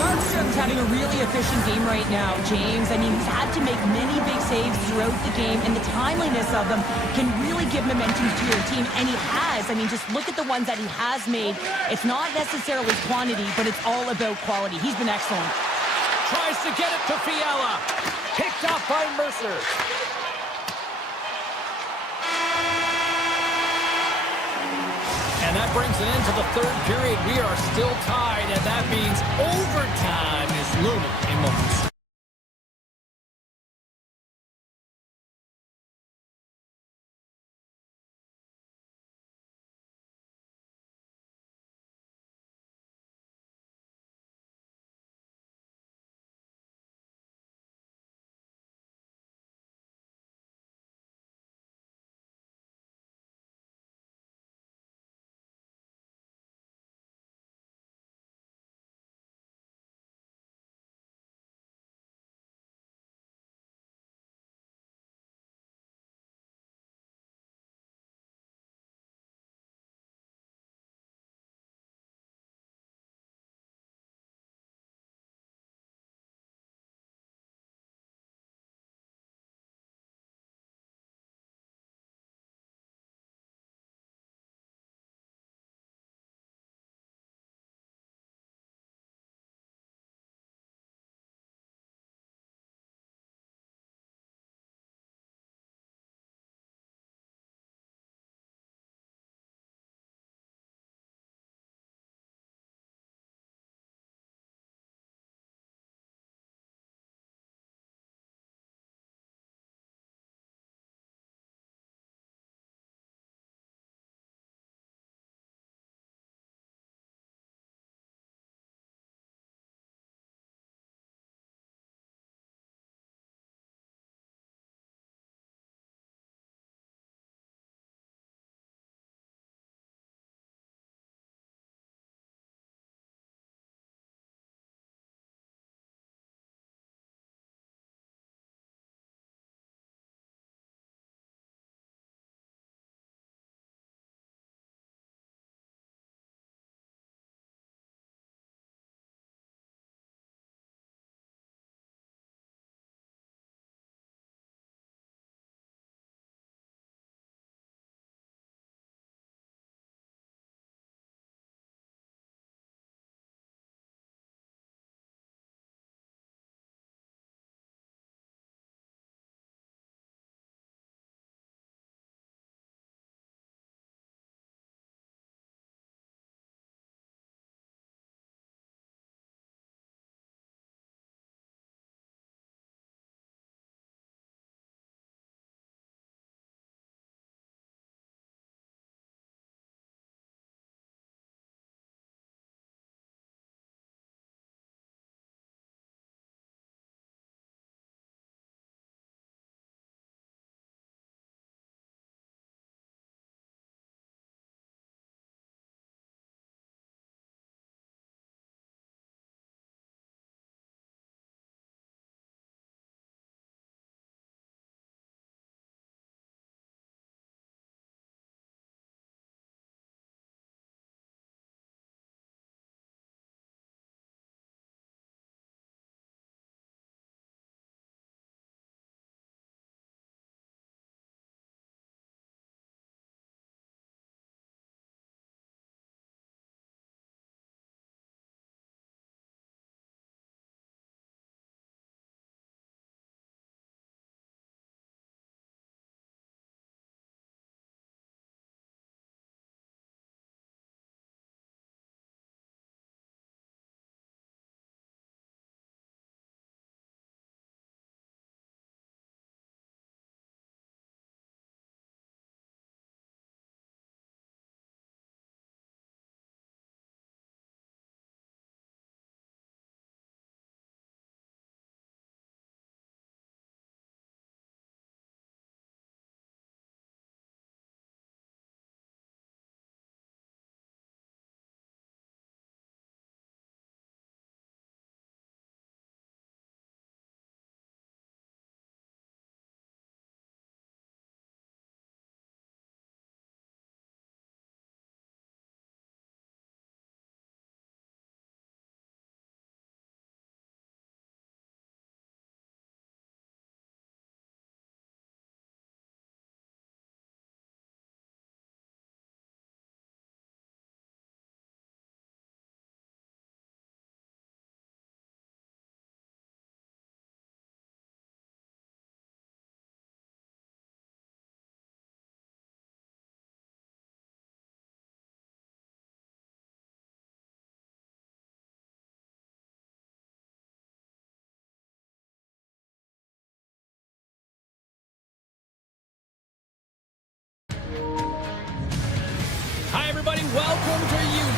Markstrom's having a really efficient game right now, James. I mean, he's had to make many big saves throughout the game, and the timeliness of them can really give momentum to your team, and he has. I mean, just look at the ones that he has made. It's not necessarily quantity, but it's all about quality. He's been excellent. Tries to get it to Fiala. Picked off by Mercer. And that brings an end to the third period. We are still tied, and that means overtime is looming in moments.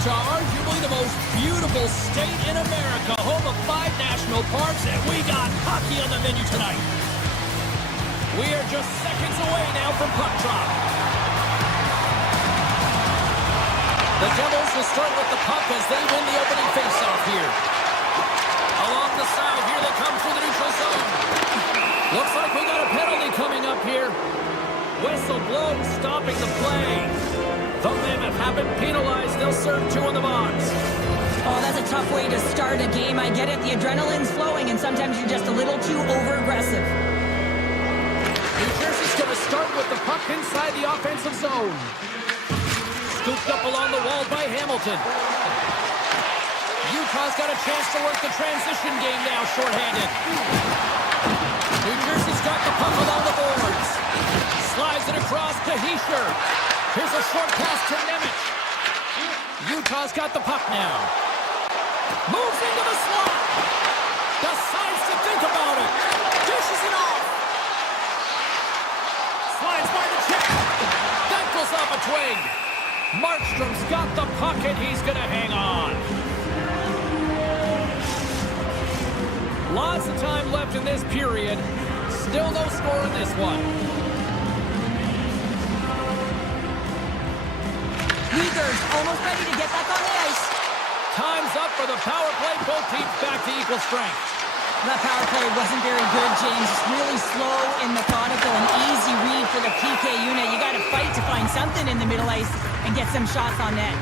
to arguably the most beautiful state in America, home of 5 national parks, and we got hockey on the menu tonight. We are just seconds away now from puck drop. The Devils will start with the puck as they win the opening faceoff here. Along the side, here they come through the neutral zone. Looks like we got a penalty coming up here. Whistle blown, stopping the play. The Mammoth have been penalized. They'll serve 2 in the box. Oh, that's a tough way to start a game. I get it. The adrenaline's flowing, and sometimes you're just a little too over-aggressive. New Jersey's going to start with the puck inside the offensive zone. Scooped up along the wall by Hamilton. Utah's got a chance to work the transition game now, shorthanded. New Jersey's got the puck along the boards. Slides it across to Hischier. Here's a short pass to Nemec. Utah's got the puck now. Moves into the slot. Decides to think about it. Dishes it off. Slides by the check. That goes off a twig. Markstrom's got the puck and he's going to hang on. Lots of time left in this period. Still no score in this one. Uyghur's almost ready to get back on the ice. Time's up for the power play. Both teams back to equal strength. That power play wasn't very good, James. It's really slow and methodical, an easy read for the PK unit. You got to fight to find something in the middle ice and get some shots on net.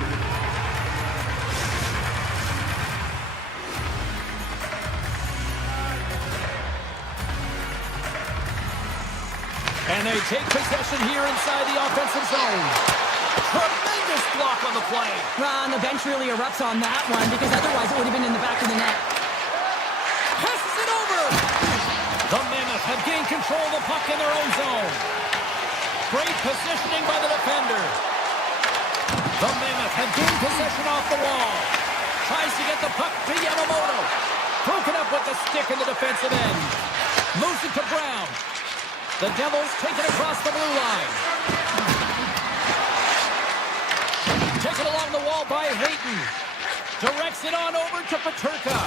And they take possession here inside the offensive zone. Tremendous block on the play. Well, and the bench really erupts on that one because otherwise it would have been in the back of the net. Passes it over. The Mammoth have gained control of the puck in their own zone. Great positioning by the defender. The Mammoth have gained possession off the wall. Tries to get the puck to Yamamoto. Broken up with the stick in the defensive end. Moves it to Brown. The Devils take it across the blue line. Taken along the wall by Hayton. Directs it on over to Peterka.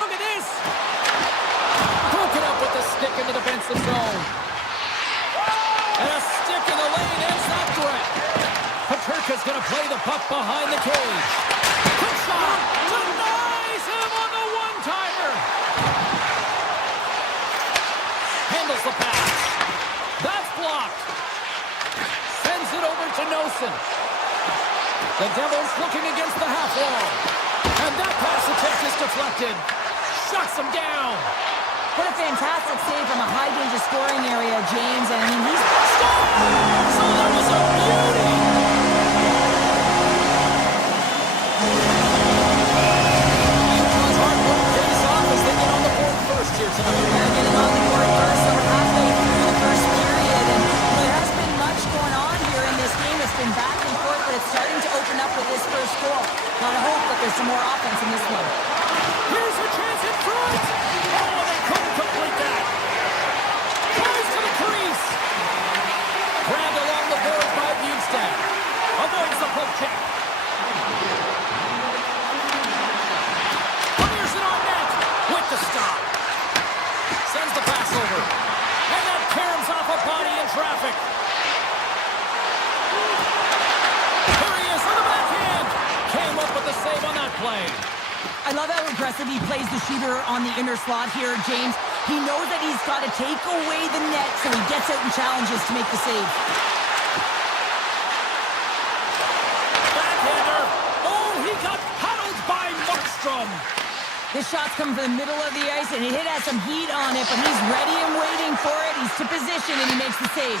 Look at this. Broken up with the stick in the defensive zone. And a stick in the lane ends that threat. Peterka's going to play the puck behind the cage. Quick shot. Denies him on the one-timer. Handles the pass. That's blocked. Sends it over to Nosen. The Devils looking against the half wall. And that pass attempt is deflected. Shuts him down. What a fantastic save from a high-danger scoring area, James. And I mean, he's... So that was a beauty. Utah's hard work pays off as they get on the board first here tonight. They're getting on the board first, so we're halfway through the first period. And there hasn't been much going on here in this game. It's been back and forth, but it's starting to open up with this first goal. Gotta hope that there's some more offense in this one. Here's a chance in front. Oh, they couldn't complete that. Tries to the crease. Grabbed along the board by Bjugstad. Avoids the poke check. Clears it on net with the stop. Sends the pass over. And that caroms off a body in traffic. Here he is on the backhand. Came up with the save on that play. I love how aggressive he plays the shooter on the inner slot here, James. He knows that he's got to take away the net, so he gets out and challenges to make the save. Backhander. Oh, he got paddled by Markstrom. This shot's coming from the middle of the ice, and it has some heat on it, but he's ready and waiting for it. He's to position, and he makes the save.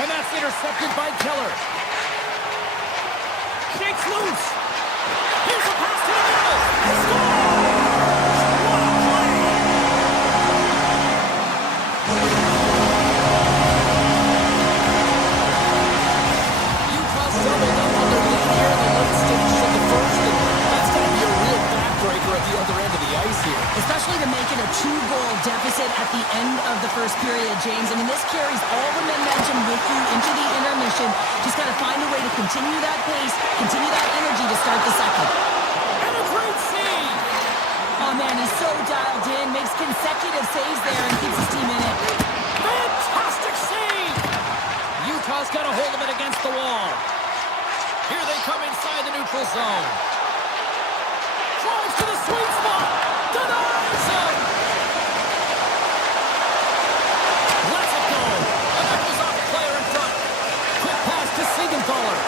And that's intercepted by Keller. Shakes loose. Here's a pass to the middle. Scores! What a play! Utah's doubled up on their lead here in the late stages of the first, and that's going to be a real backbreaker at the other end of the ice here. Especially to make it a 2-goal deficit at the end of the first period, James. I mean, this carries all the momentum with you into the intermission. Just got to find a way to continue that pace, continue that energy to start the second. And a great save! Oh man, he's so dialed in, makes consecutive saves there and keeps his team in it. Fantastic save! Utah's got a hold of it against the wall. Here they come inside the neutral zone. Drives to the sweet spot. Denies him. Lets it go. And that was off the player in front. Quick pass to Siegenthaler.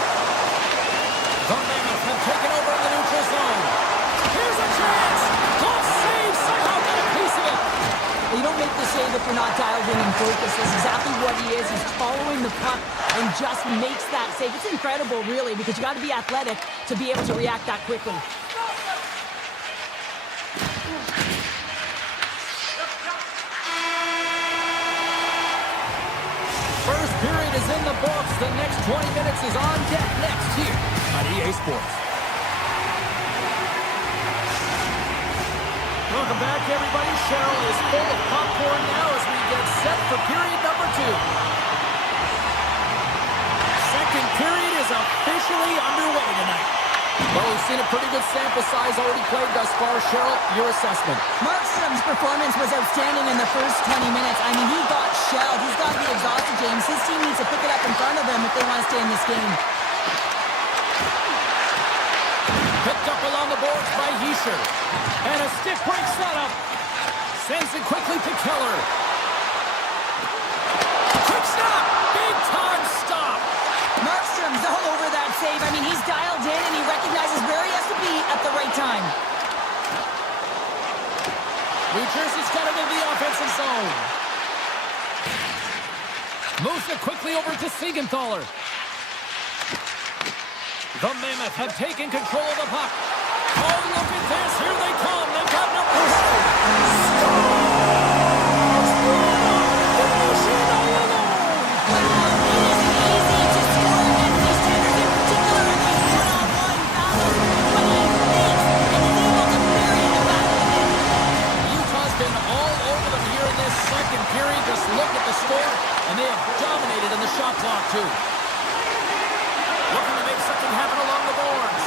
The Mammoth have taken over in the neutral zone. Here's a chance. Glove save. Somehow got a piece of it. You don't make the save if you're not dialed in and focused. That's exactly what he is. He's following the puck and just makes that save. It's incredible, really, because you got to be athletic to be able to react that quickly. First period is in the books. The next 20 minutes is on deck next here on EA Sports. Welcome back, everybody. Cheryl is full of popcorn now as we get set for period number 2. Second period is officially underway tonight. Well, we've seen a pretty good sample size already played thus far. Cheryl, your assessment. Markstrom's performance was outstanding in the first 20 minutes. I mean, he got shelled. He's got to be exhausted, James. His team needs to pick it up in front of him if they want to stay in this game. Picked up along the boards by Hischier. And a stick break setup. Sends it quickly to Keller. Quick stop! Big time stop! Markstrom's all over that save. I mean, he's dialed in and he recognizes where he has to be at the right time. New Jersey's got it in the offensive zone. Moves it quickly over to Siegenthaler. The Mammoth have taken control of the puck. Oh, look at this. Here they come. They've got number 2. Utah's been all over them here in this second period. Just look at the score, and they have dominated in the shot clock, too. Looking to make something happen along the boards.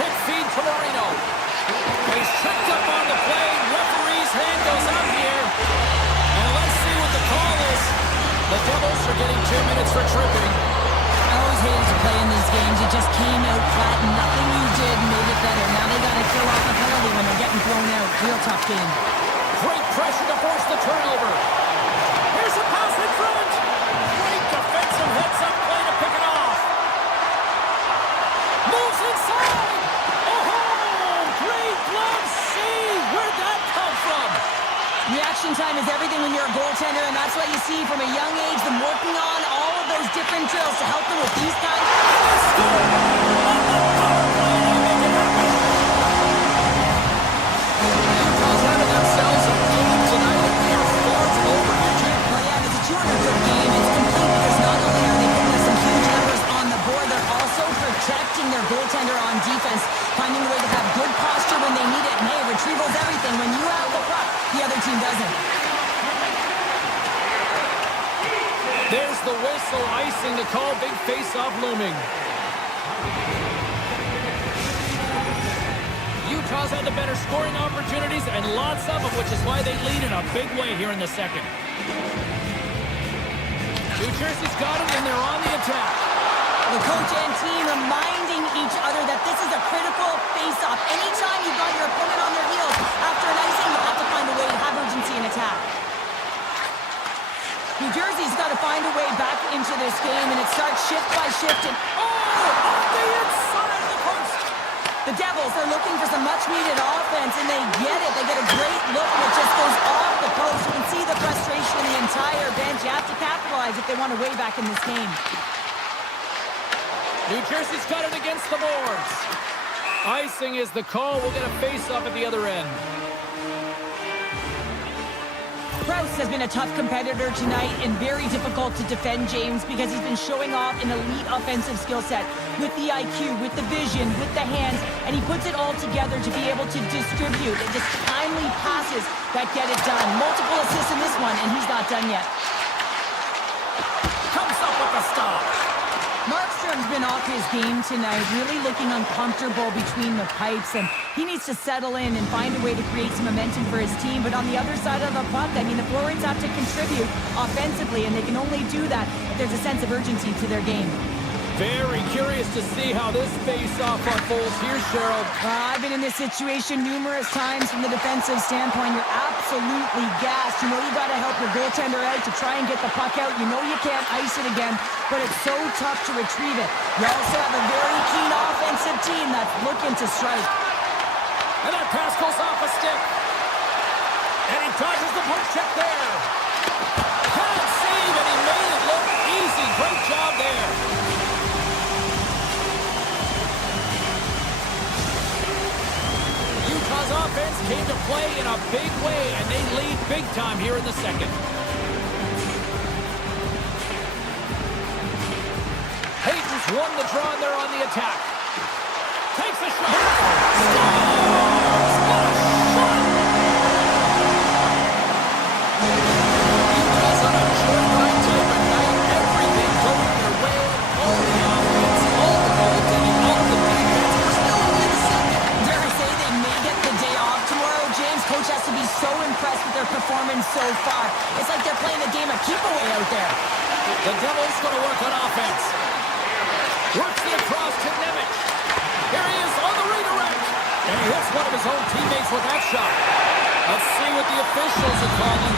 Quick feed to Marino. He's tripped up on the play. Referee's hand goes up here. And let's see what the call is. The Devils are getting 2 minutes for tripping. I always hated to play in these games. You just came out flat and nothing you did made it better. Now they got to kill off a penalty when they're getting thrown out. Real tough game. Great pressure to force the turnover. Here's a pass in front. Great defensive heads-up play to pick it off. Moves inside. Oh, great glove save. Where'd that come from? Reaction time is everything when you're a goaltender, and that's what you see from a young age, them working on all of those different drills to help them with these kinds. Utah's having themselves a game tonight, and we are far from over here, Jim. Well, yeah, it's a 200-foot game. It's complete because not only are they putting up some huge numbers on the board, they're also protecting their goaltender on defense, finding a way to have good posture when they need it. And hey, retrieval's everything. When you have the puck, the other team doesn't. There's the whistle, icing the call, big face-off looming. Utah's had the better scoring opportunities and lots of them, which is why they lead in a big way here in the second. New Jersey's got them, and they're on the attack. The coach and team reminding each other that this is a critical face-off. Anytime you've got your opponent on their heels after an icing, you have to find a way to have urgency in attack. New Jersey's got to find a way back into this game, and it starts shift by shift. And off the inside of the post! The Devils are looking for some much-needed offense, and they get it. They get a great look, and it just goes off the post. You can see the frustration in the entire bench. You have to capitalize if they want to way back in this game. New Jersey's got it against the boards. Icing is the call. We'll get a face-off at the other end. Krause has been a tough competitor tonight and very difficult to defend, James, because he's been showing off an elite offensive skill set with the IQ, with the vision, with the hands, and he puts it all together to be able to distribute and just timely passes that get it done. Multiple assists in this one, and he's not done yet. Comes up with a stop. been off his game tonight, really looking uncomfortable between the pipes, and he needs to settle in and find a way to create some momentum for his team. But on the other side of the puck, I mean, the forwards have to contribute offensively, and they can only do that if there's a sense of urgency to their game. Very curious to see how this face-off unfolds here, Cheryl. I've been in this situation numerous times from the defensive standpoint. You're absolutely gassed. You know you got to help your goaltender out to try and get the puck out. You know you can't ice it again, but it's so tough to retrieve it. You also have a very keen offensive team that's looking to strike. And that pass goes off a stick. And he dodges the puck check there. Can't save, and he made it look easy. Great job there. Utah's offense came to play in a big way, and they lead big time here in the second. Hayden's won the draw there on the attack. Takes a shot. Scores! What a shot! Utah's on a joyride type of night. Everything going their way. All the offense, all the goaltending, all the defense. We're still only in the second. Dare I say they may get the day off tomorrow, James? Coach has to be so impressed with their performance so far. It's like they're playing a game of keep-away out there. The Devils going to work on offense. Works it across to Nemec. Here he is on the redirect. And he hits one of his own teammates with that shot. Let's see what the officials are calling.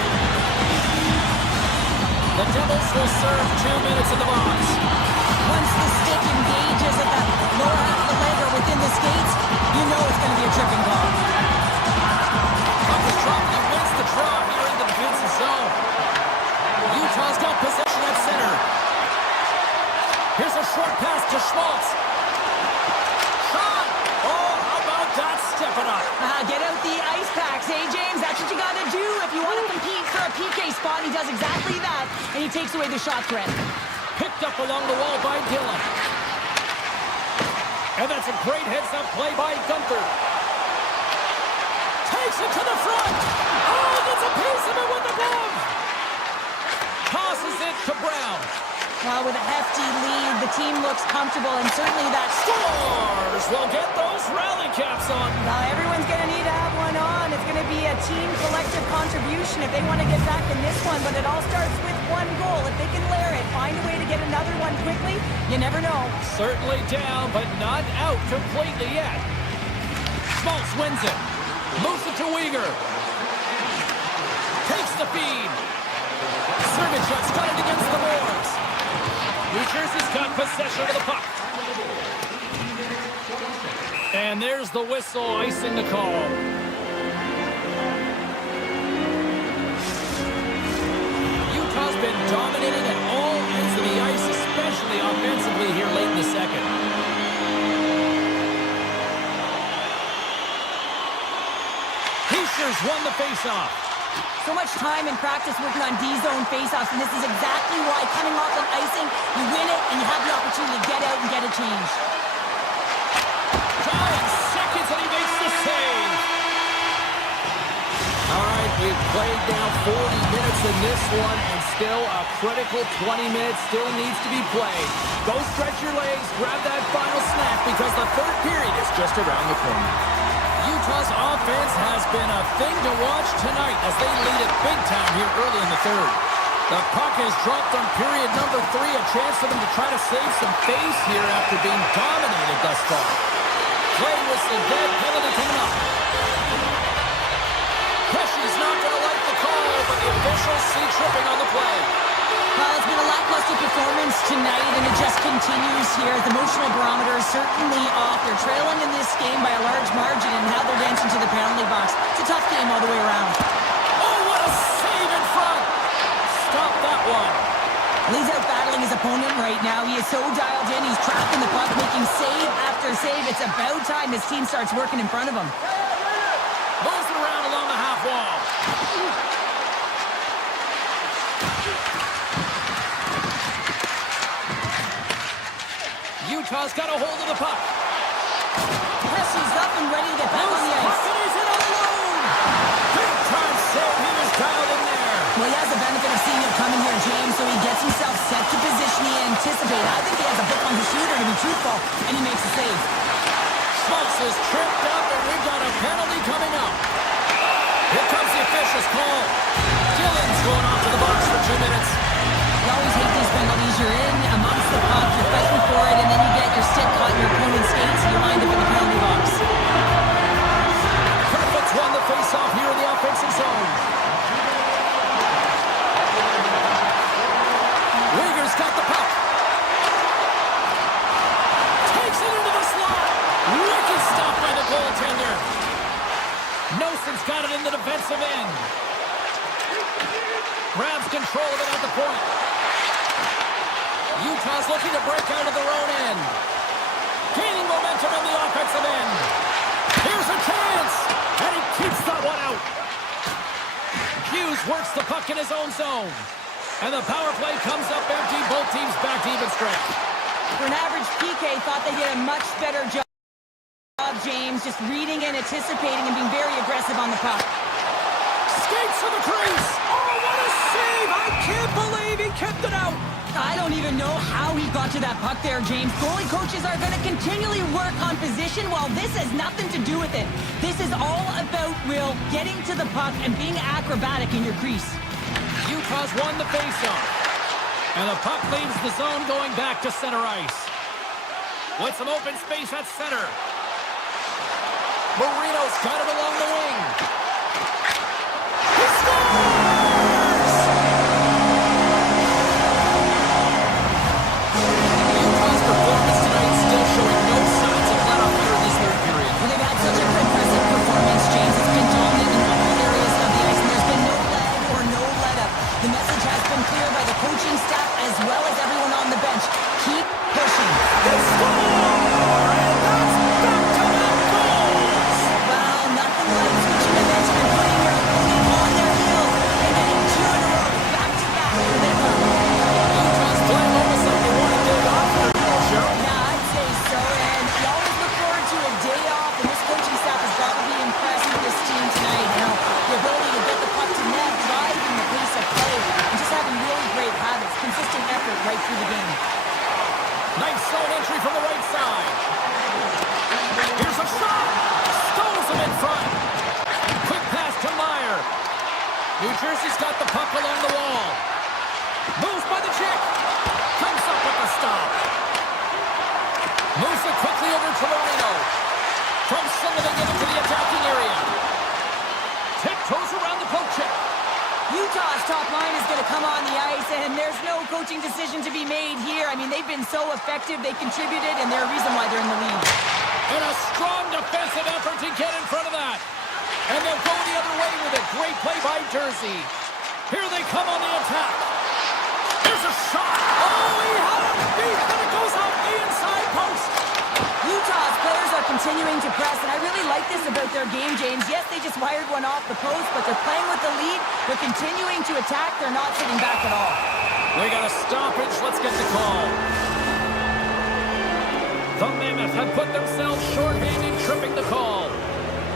The Devils will serve 2 minutes in the box. Once the stick engages at the lower half of the leg or within the skates, you know it's going to be a tripping call. Puck is dropped. He wins the draw here in the defensive zone. Utah's got possession at center. Here's a short pass to Schmaltz. Shot! Oh, how about that? Step it up. Get out the ice packs, hey, James? That's what you got to do if you want to compete for a PK spot. He does exactly that, and he takes away the shot threat. Picked up along the wall by Dillon. And that's a great heads-up play by Gunther. Takes it to the front. Oh, gets a piece of it with the glove. Tosses it to Brown. With a hefty lead, the team looks comfortable, and certainly that Scores! Well, get those rally caps on. Everyone's going to need to have one on. It's going to be a team collective contribution if they want to get back in this one, but it all starts with one goal. If they can layer it, find a way to get another one quickly, you never know. Certainly down, but not out completely yet. Schmaltz wins it. Moves it to Uyghur. Takes the feed. Sergachev's got it against the boards. New Jersey's got possession of the puck. And there's the whistle icing the call. Utah's been dominating at all ends of the ice, especially offensively here late in the second. Heischer's won the faceoff. So much time and practice working on D-zone faceoffs, and this is exactly why coming off an icing, you win it, and you have the opportunity to get out and get a change. 5 seconds, and he makes the save. All right, we've played now 40 minutes in this one, and still a critical 20 minutes still needs to be played. Go stretch your legs, grab that final snack, because the third period is just around the corner. Utah's offense has been a thing to watch tonight as they lead it big time here early in the third. The puck has dropped on period number 3, a chance for them to try to save some face here after being dominated thus far. Play whistle dead, penalty coming up. Pesci's not going to like the call, but the officials see tripping on the play. It's been a lackluster performance tonight, and it just continues here. The emotional barometer is certainly off. They're trailing in this game by a large margin, and now they're dancing to the penalty box. It's a tough game all the way around. Oh, what a save in front! Stop that one. He's out battling his opponent right now. He is so dialed in. He's tracking the puck, making save after save. It's about time his team starts working in front of him. Moves it around along the half wall. Utah's got a hold of the puck. Pesci's up and ready to get back on the ice. He's in alone. Big time save. He was dialed in there. Well, he has the benefit of seeing it coming here, James, so he gets himself set to position the end anticipate. I think he has a hook on the shooter, to be truthful, and he makes a save. Schmaltz is tripped up, and we've got a penalty coming up. Here comes the official's call. Dillon's going off to the box for 2 minutes. You always hate these penalties. You're in amongst the puck, you're fighting for it, and then you get your stick caught in your opponent's skates, and you wind up in the penalty box. Kerfoot's won the face-off here in the offensive zone. Uyghur's got the puck. Takes it into the slot. Wicked stop by the goaltender. Noson's got it in the defensive end. Grabs control of it at the point. Utah's looking to break out of their own end. Gaining momentum in the offensive end. Here's a chance. And he keeps that one out. Hughes works the puck in his own zone. And the power play comes up empty. Both teams back to even strength. For an average PK, thought they did a much better job, James, just reading and anticipating and being very aggressive on the puck. Skates to the crease. Oh, what a save. I can't believe he kept it out. I don't even know how he got to that puck there, James. Goalie coaches are going to continually work on position while this has nothing to do with it. This is all about, Will, getting to the puck and being acrobatic in your crease. Utah's won the faceoff. And the puck leaves the zone going back to center ice. With some open space at center. Marino's got it along the wing. He scores! Utah's performance tonight still showing no signs of let up here in this third period. Well, they've had such an impressive performance, James. It's been dominant in all areas of the ice, and there's been no lag or no let-up. The message has been clear by the coaching staff as well as everyone on the bench. Keep pushing. They score! And that's back-to-back goals! Well, nothing like switching the bench and putting your opponent on their heels and getting 2 in a row, back-to-back for their club. Utah's playing almost like they want a day off for a goal show. Yeah, I'd say so, and you always look forward to a day off, and this coaching staff has got to be impressed with this team tonight. You know, the ability to get the puck to net, driving the pace of play, and just having really great habits, consistent effort right through the game. Nice zone entry from the right side. Here's a shot. Stones him in front. Quick pass to Meyer. New Jersey's got the puck along the wall. Moves by the chick. Comes up with the stop. Moves it quickly over to Marino. From center they get into the attacking area. Tiptoes around the poke check. Utah's top line is going to come on the ice, and there's no coaching decision to be made here. I mean, they've been so effective, they contributed, and they're a reason why they're in the lead. And a strong defensive effort to get in front of that. And they'll go the other way with a great play by Jersey. Here they come on the attack. There's a shot. Oh, he had it beat, and it goes off the inside post. Utah's players are continuing to press, and I really like this about their game, James. Yes, they just wired one off the post, but they're playing with the lead. They're continuing to attack. They're not sitting back at all. We got a stoppage. Let's get the call. The Mammoth have put themselves short-handed, tripping the call.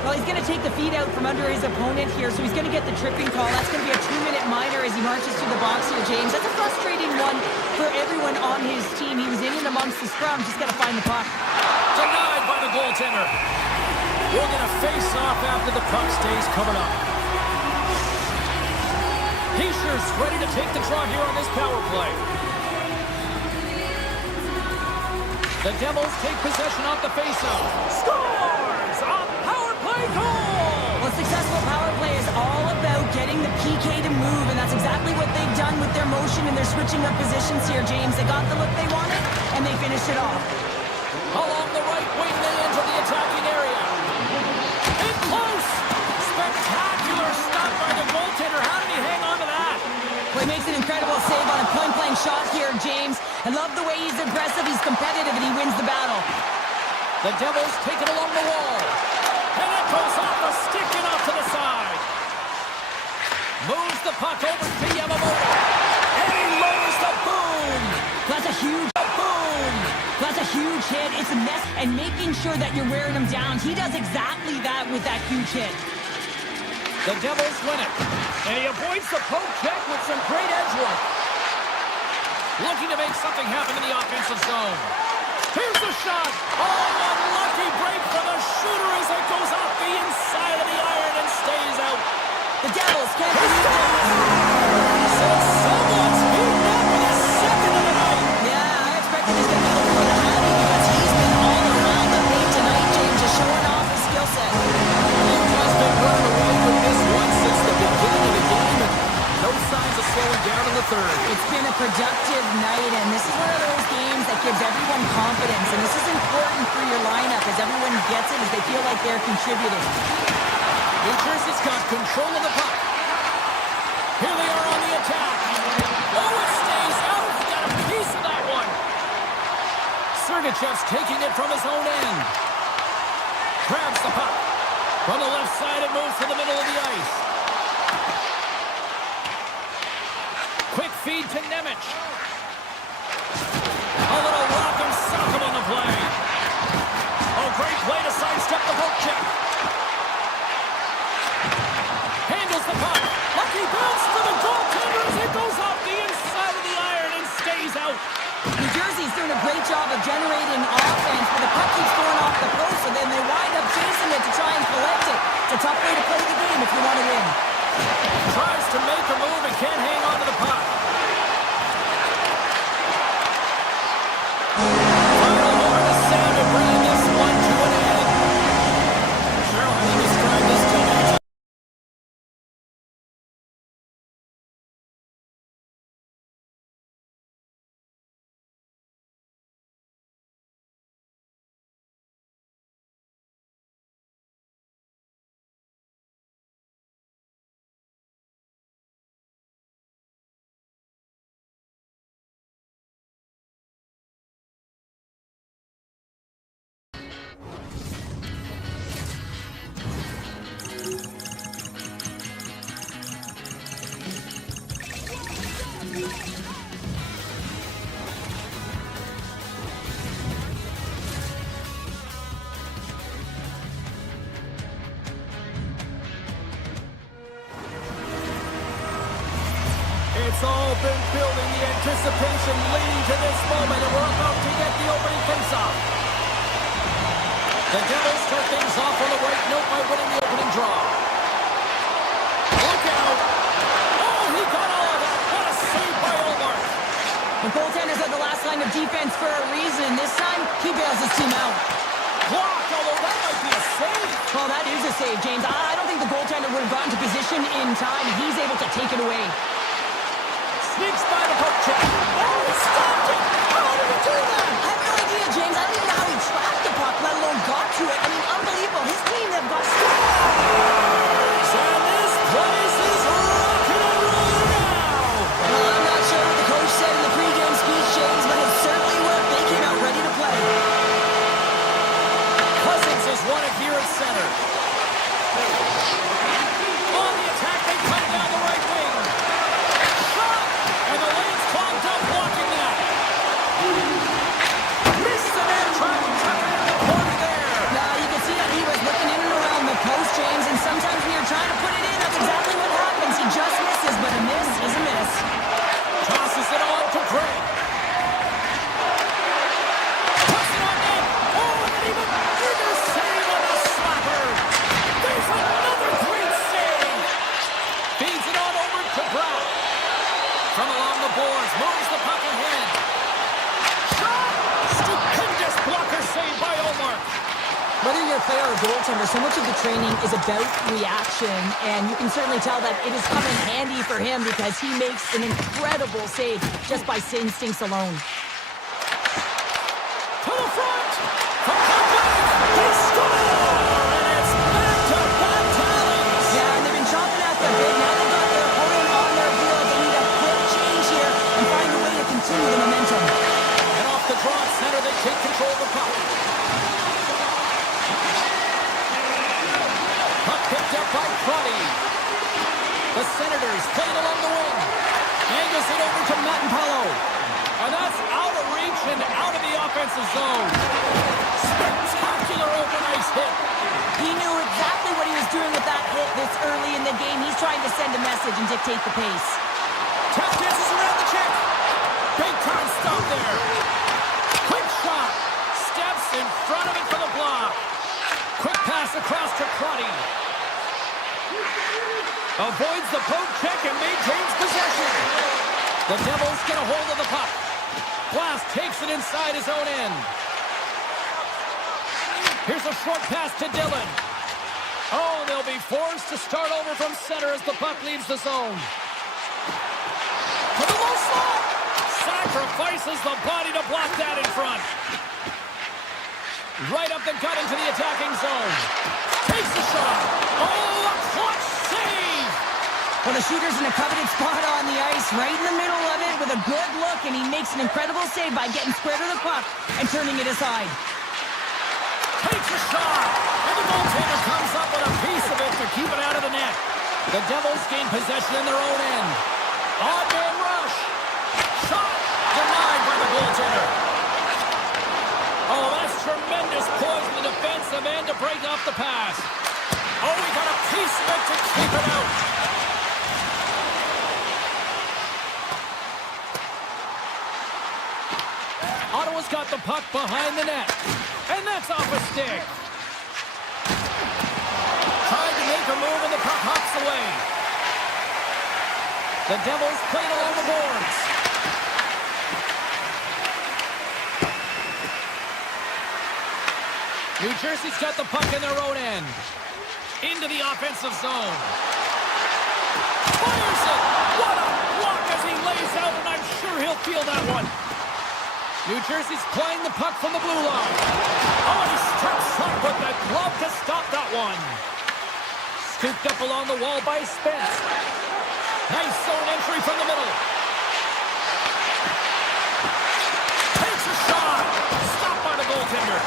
Well, he's going to take the feed out from under his opponent here, so he's going to get the tripping call. That's going to be a 2-minute minor as he marches through the box here, James. That's a frustrating one for everyone on his team. He was in and amongst the scrum. Just got to find the puck. Denied by the goaltender. We'll get a face-off after the puck stays covered up. Heischer's ready to take the draw here on this power play. The Devils take possession off the face-off. Scores! A power play goal! Well, successful power play is all about getting the PK to move, and that's exactly what they've done with their motion and their switching of positions here, James. They got the look they wanted, and they finished it off. Along the right wing, they enter the attacking area. In close! Spectacular stop by the goaltender. How did he hang on to that? Well, he makes an incredible save on a point-blank shot here, James. I love the way he's aggressive, he's competitive, and he wins the battle. The Devils take it along the wall. And it goes off the stick and off to the side. Moves the puck over to Yamamoto. And he lowers the boom. That's a huge boom. That's a huge hit. It's a mess. And making sure that you're wearing him down. He does exactly that with that huge hit. The Devils win it. And he avoids the poke check with some great edge work. looking to make something happen in the offensive zone. Here's the shot. Oh, unlucky break for the shooter as it goes off the inside of the iron and stays out. The Devils can't believe it. So someone's heating up with his second of the night. Yeah, I expected he's going to be looking for the Hattie because he's been all around the paint tonight, James, just showing off his skill set. Utah's been running away with this one since the beginning of the game, and no signs of slowing down in the third. It's been a productive night, and this is one of those games that gives everyone confidence, and this is important for your lineup as everyone gets it, as they feel like they're contributing. New Jersey's got control of the puck. Here they are on the attack. Oh, it stays out. He got a piece of that one. Sergachev's taking it from his own end. Grabs the puck. From the left side, it moves to the middle of the ice. Quick feed to Nemec. A little rock and sock him on the play. Oh, great play to sidestep the poke check. Handles the puck. Lucky bounce to the goaltender as it goes off the inside of the iron and stays out. New Jersey's doing a great job of generating offense, but the puck keeps going off the post, so then they wind up chasing it to try and collect it. It's a tough way to play the game if you want to win. Tries to make a move and can't hang on to the puck. Final over to Sam to bring this one to an end. Cheryl, how do you describe this tonight? It's all been building, the anticipation leading to this moment, and we're about to get the opening face-off. The Devils start things off on the right note by winning the opening draw. Look out! Oh, he got all of that! What a save by Omar! The goaltender's at the last line of defense for a reason. This time, he bails his team out. Blocked, although that might be a save. Well, that is a save, James. I don't think the goaltender would have gotten to position in time. He's able to take it away. Sneaks by the poke check. Oh, he stopped it! How did he do that? I have no idea, James. I don't even know how he tracked the puck, let alone got to it. I mean, unbelievable. His team have got scores. And this place is rocking and rolling now. Well, I'm not sure what the coach said in the pregame speech, James, but it certainly worked. They came out ready to play. Cousins has won it here at center. On the attack, they cut down the right wing. Shot! And the lane's clogged up, blocking that. Missed the man trying to tuck it in the corner there. Now, you can see that he was looking in and around the post, James, and sometimes when you're trying to put it in, that's exactly what happens. He just misses, but a miss is a miss. Tosses it on to Craig. Puts it on net. Oh, and an even bigger save on the slapper. There's another great save. Feeds it on over to Brown. From along the boards, moves the puck ahead. Shot! Stupendous blocker save by Omar. Whether you're a player or a goaltender, so much of the training is about reaction, and you can certainly tell that it is coming handy for him because he makes an incredible save just by instincts alone. To the front! From Baltic! He scores! And it's back-to-back tallies! Yeah, and they've been chomping at the bit. Now they've got their opponent on their heels. They need a quick change here and find a way to continue the momentum. And off the draw at center, they take control of the puck. Puck picked up by Crotty. The Senators played along the wing. Angles it over to Matt. And that's out of reach and out of the offensive zone. Spectacular open ice hit. He knew exactly what he was doing with that hit this early in the game. He's trying to send a message and dictate the pace. Tap dances around the check. Big time stop there. Quick shot. Steps in front of it for the block. Quick pass across to Crotty. Avoids the poke check and maintains possession. The Devils get a hold of the puck. Blast takes it inside his own end. Here's a short pass to Dillon. Oh, they'll be forced to start over from center as the puck leaves the zone. To the low slot. Sacrifices the body to block that in front. Right up the gut into the attacking zone. Takes the shot. Oh, a clutch save. Well, the shooter's in a coveted spot on the ice, right in the middle of it with a good look, and he makes an incredible save by getting square to the puck and turning it aside. Takes a shot, and the goaltender comes up with a piece of it to keep it out of the net. The Devils gain possession in their own end. Odd man rush. Shot denied by the goaltender. Oh, that's tremendous poise in the defensive end to break off the pass. Oh, he got a piece of it to keep it out. Ottawa's got the puck behind the net. And that's off a stick. Tried to make a move and the puck hops away. The Devils played along the boards. New Jersey's got the puck in their own end. Into the offensive zone. Fires it! What a block as he lays out, and I'm sure he'll feel that one. New Jersey's playing the puck from the blue line. Oh, he steps up with the glove to stop that one. Scooped up along the wall by Spence. Nice zone entry from the middle. Takes a shot. Stopped by the goaltender.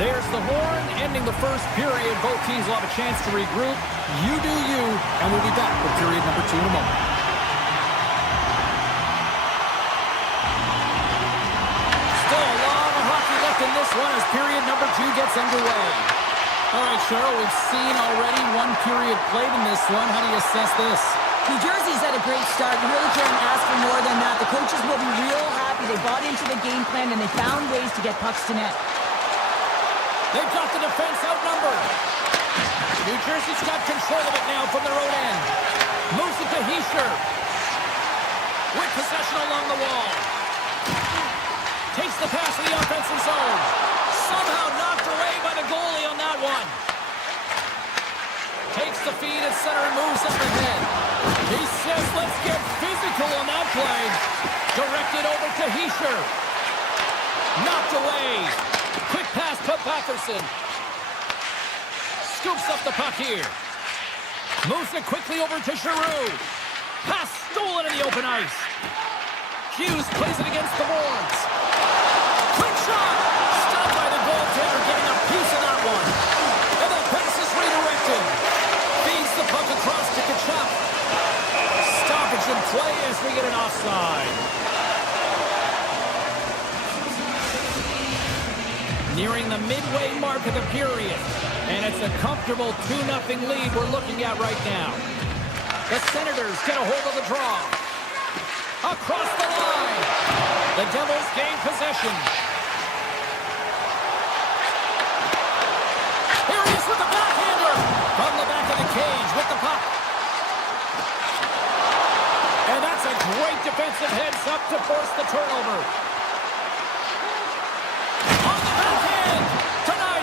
There's the horn, ending the first period. Both teams will have a chance to regroup. You do you, and we'll be back with period number 2 in a moment. Still a lot of hockey left in this one as period number 2 gets underway. All right, Cheryl, we've seen already one period played in this one. How do you assess this? New Jersey's had a great start. You really can't ask for more than that. The coaches will be real happy. They bought into the game plan, and they found ways to get pucks to net. They've got the defense outnumbered. New Jersey's got control of it now from their own end. Moves it to Hischier. With possession along the wall. Takes the pass to the offensive zone. Somehow knocked away by the goalie on that one. Takes the feed at center and moves up ahead. He says, let's get physical on that play. Directed over to Hischier. Knocked away. Quick pass to Patterson. Scoops up the puck here. Moves it quickly over to Giroux. Pass stolen in the open ice. Hughes plays it against the boards. Quick shot. Stopped by the goaltender, getting a piece of that one. And the pass is redirected. Feeds the puck across to Kachuk. Stoppage in play as we get an offside. Nearing the midway mark of the period. And it's a comfortable 2-0 lead we're looking at right now. The Senators get a hold of the draw. Across the line. The Devils gain possession. Here he is with the backhander. From the back of the cage with the puck. And that's a great defensive heads up to force the turnover.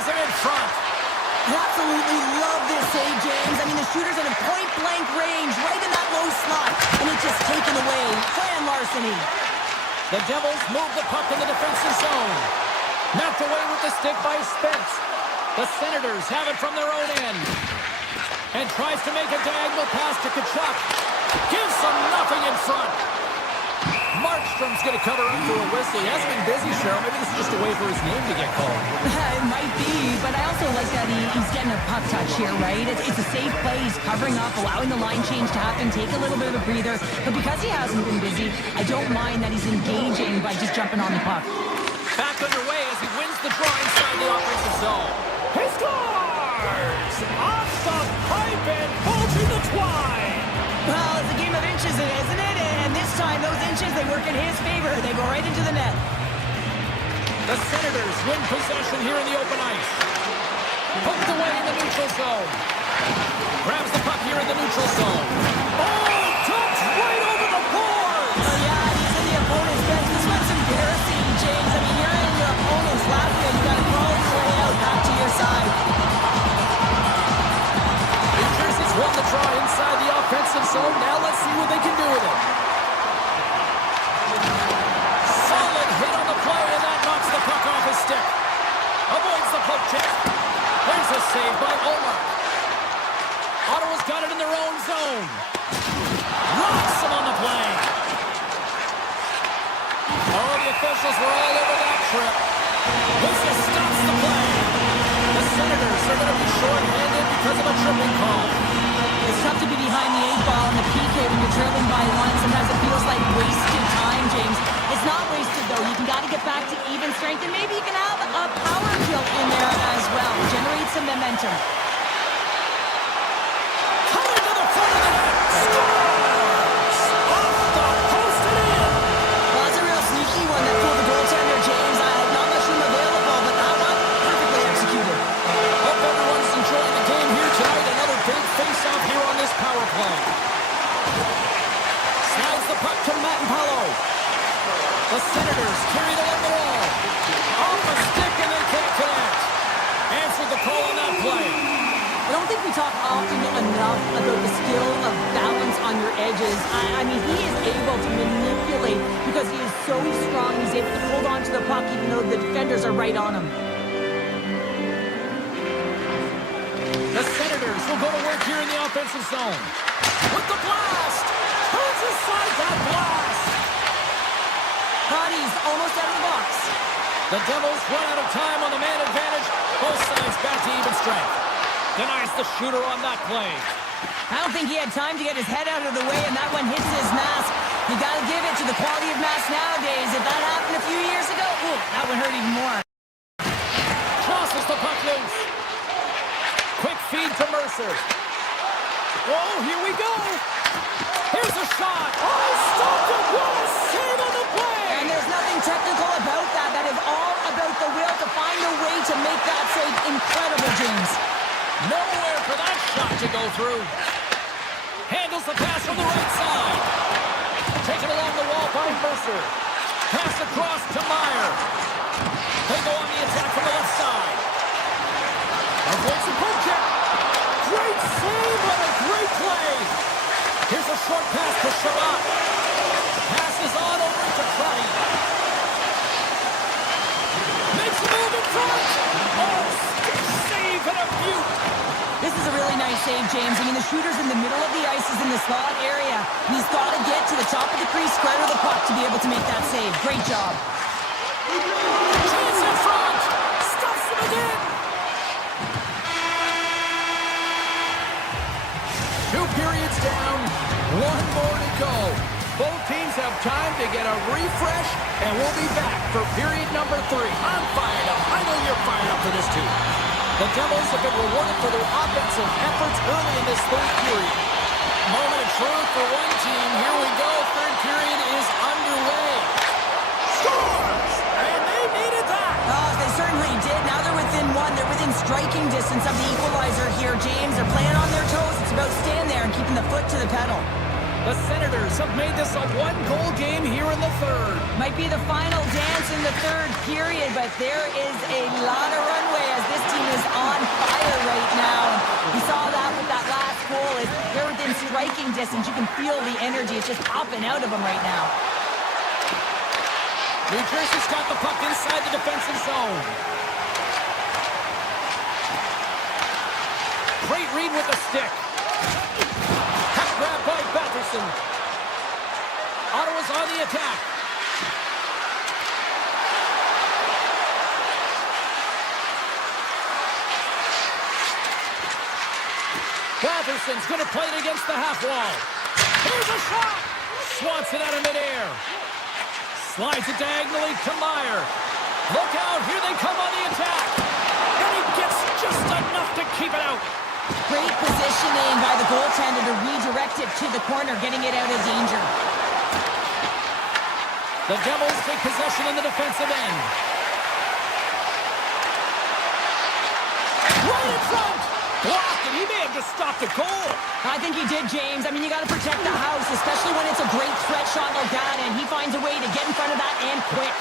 In front. I absolutely love this save, James. I mean, the shooter's in a point-blank range, right in that low slot, and it's just taken away. Plan larceny. The Devils move the puck in the defensive zone. Knocked away with the stick by Spence. The Senators have it from their own end. And tries to make a diagonal pass to Kachuk. Gives them nothing in front. Markstrom's going to cover up for a whistle. He hasn't been busy, Cheryl. Maybe this is just a way for his name to get called. It might be, but I also like that he's getting a puck touch here, right? It's a safe play. He's covering up, allowing the line change to happen, take a little bit of a breather. But because he hasn't been busy, I don't mind that he's engaging by just jumping on the puck. Back underway as he wins the draw inside the offensive zone. He scores! Scores! Off the pipe and bulging the twine! Well, it's a game of inches, isn't it? And this time, those inches, they work in his favor. They go right into the net. The Senators win possession here in the open ice. Poked away in the neutral zone. Grabs the puck here in the neutral zone. Oh, ducks right over the boards! Oh, yeah, he's in the opponent's bench. This one's embarrassing, James. I mean, you're in your opponent's lap here. You got to crawl your way out back to your side. New Jersey's won the draw inside the offensive zone. Now let's see what they can do with it. Solid hit on the play, and that knocks the puck off his stick. Avoids the poke check. There's a save by Omar. Ottawa's got it in their own zone. Rocks him on the play. Oh, the officials were all over that trip. This just stops the play. The Senators are going to be short-handed because of a tripping call. It's tough to be behind the 8-ball in the PK when you're trailing by one. Sometimes it feels like wasted time, James. It's not wasted, though. You got to get back to even strength, and maybe you can have a power kill in there as well. Generate some momentum. Cut into the front of the net. Scores! Off the post and in. Well, that's a real sneaky one that pulled the goaltender, James. Not much room available, but that one, perfectly executed. Hope everyone's enjoying the game here tonight. Another big face-off here on this power play. Slides the puck to Matt and Paulo. The Senators carry it along the wall. Off a stick and they can't connect. Answered the call on that play. I don't think we talk often enough about the skill of balance on your edges. I mean, he is able to manipulate because he is so strong. He's able to hold on to the puck even though the defenders are right on him. The Senators will go to work here in the offensive zone. With the blast! Turns aside that blast! Connie's almost out of the box. The Devils run out of time on the man advantage. Both sides back to even strength. Denies the shooter on that play. I don't think he had time to get his head out of the way, and that one hits his mask. You got to give it to the quality of mask nowadays. If that happened a few years ago, ooh, that would hurt even more. Crosses the puck loose. Quick feed to Mercer. Oh, here we go. Here's a shot. Oh, stopped it. What a save on the play. And there's nothing technical about that. That is all about the will to find a way to make that save incredible, James. Nowhere for that shot to go through. Handles the pass from the right side. Taken along the wall by Mercer. Pass across to Meyer. They go on the attack from the left side. Avoids the poke check. Great save on a great play. Here's a short pass to Shabbat. Passes on over to Cruddy. Makes a move in front. Oh, stick save and a beaut. This is a really nice save, James. I mean, the shooter's in the middle of the ice, is in the slot area. And he's got to get to the top of the crease, square to the puck to be able to make that save. Great job. Chance in front. Stuffs him again. 2 periods down. 1 more to go. Both teams have time to get a refresh, and we'll be back for period number 3. I'm fired up. I know you're fired up for this too. The Devils have been rewarded for their offensive efforts early in this 3rd period. Moment of truth for one team. Here we go. 3rd period is underway. Scores! And they needed that. Oh, they certainly did. Now they're within 1. They're within striking distance of the equalizer here, James. They're playing on their toes. It's about staying there and keeping the foot to the pedal. The Senators have made this a 1-goal game here in the 3rd. Might be the final dance in the 3rd period, but there is a lot of runway as this team is on fire right now. We saw that with that last goal. They're within striking distance. You can feel the energy. It's just popping out of them right now. New Jersey's got the puck inside the defensive zone. Great read with the stick. Puck grab by Batherson. Ottawa's on the attack. Batherson's going to play it against the half wall. Here's a shot. Swats it out of midair. Slides it diagonally to Meyer. Look out. Here they come on the attack. And he gets Just enough to keep it out. Great positioning by the goaltender to redirect it to the corner, getting it out of danger. The Devils take possession in the defensive end. Right in front! Blocked, and he may have just stopped a goal. I think he did, James. I mean, you got to protect the house, especially when it's a great threat shot like that, and he finds a way to get in front of that and quick.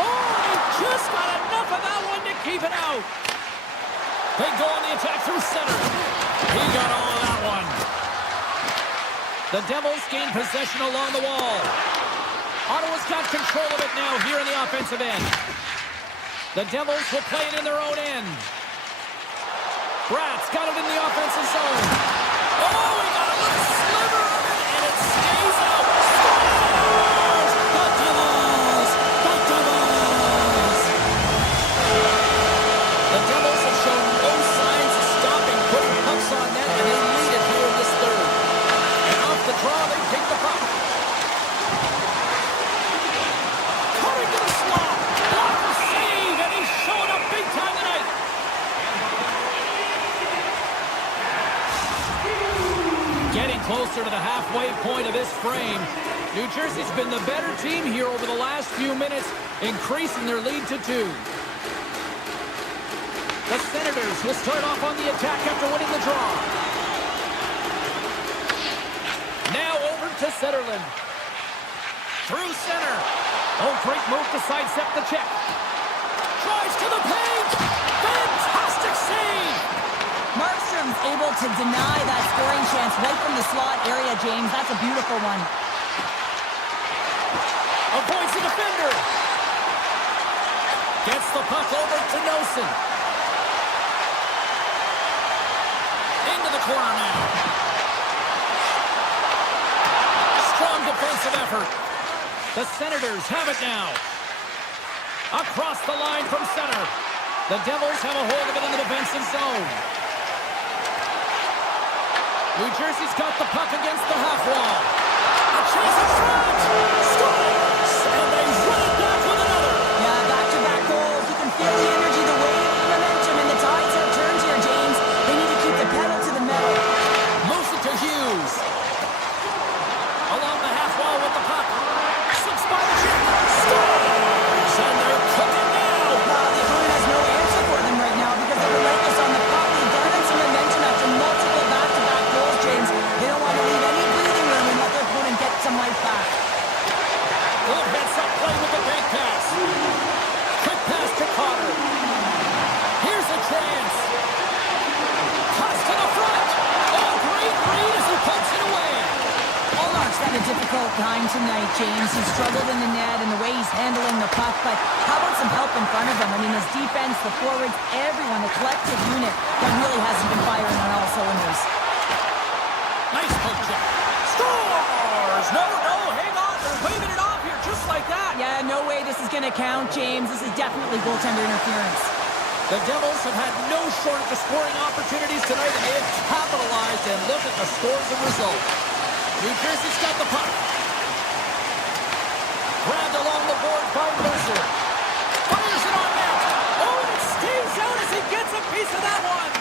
Oh, he just got enough of that one to keep it out. They go on the attack through center. He got all of that one. The Devils gain possession along the wall. Ottawa's got control of it now here in the offensive end. The Devils will play it in their own end. Brat's got it in the offensive zone. Oh, he got a little sliver of it, and it stays out. Scores! The Devils! The Devils! The Devils have shown no signs of stopping putting pucks on net, and they lead it here in this third. And off the draw, they take the puck. Coming to the slot. Blocker save, and he's showing up big time tonight. Getting closer to the halfway point of this frame. New Jersey's been the better team here over the last few minutes, increasing their lead to 2. The Senators will start off on the attack after winning the draw. Now over to Zetterlund. Through center. Oh, great move to sidestep the check. Drives to the paint. Fantastic save. Markstrom's able to deny that scoring chance right from the slot area, James. That's a beautiful one. Avoids the defender. Gets the puck over to Nelson. Into the corner now. Strong defensive effort. The Senators have it now. Across the line from center. The Devils have a hold of it in the defensive zone. New Jersey's got the puck against the half wall. A chance in front. Scores! And they run it back with another. Yeah, back-to-back goals. You can feel the energy, the wave, the momentum, and the tides have turned here, James. They need to keep the pedal to the metal. Moves it to Hughes. Along the half wall with the puck. Slips by the chip. Scores! And they're cooking now. The opponent has no answer for them right now because they're relentless on the puck. They've garnered some momentum after multiple back-to-back goals, James. They don't want to leave any breathing room and let their opponent get some life back. Good heads-up play with the bank pass. Quick pass to Cotter. Here's a chance. Cuts to the front. Oh, great read as he pokes it away. Allmark's had a difficult time tonight, James. He's struggled in the net and the way he's handling the puck, but how about some help in front of him? I mean, his defense, the forwards, everyone, a collective unit that really hasn't been firing on all cylinders. Nice poke check. Scores! No, hang on. They're waving it off here just like that. Yeah, no way this is going to count, James. This is definitely goaltender interference. The Devils have had no shortage of scoring opportunities tonight, and they have capitalized, and look at the scores and results. New Jersey's got the puck. Grabbed along the board by Mercer. Fires it on net. Oh, and it stays out as he gets a piece of that one.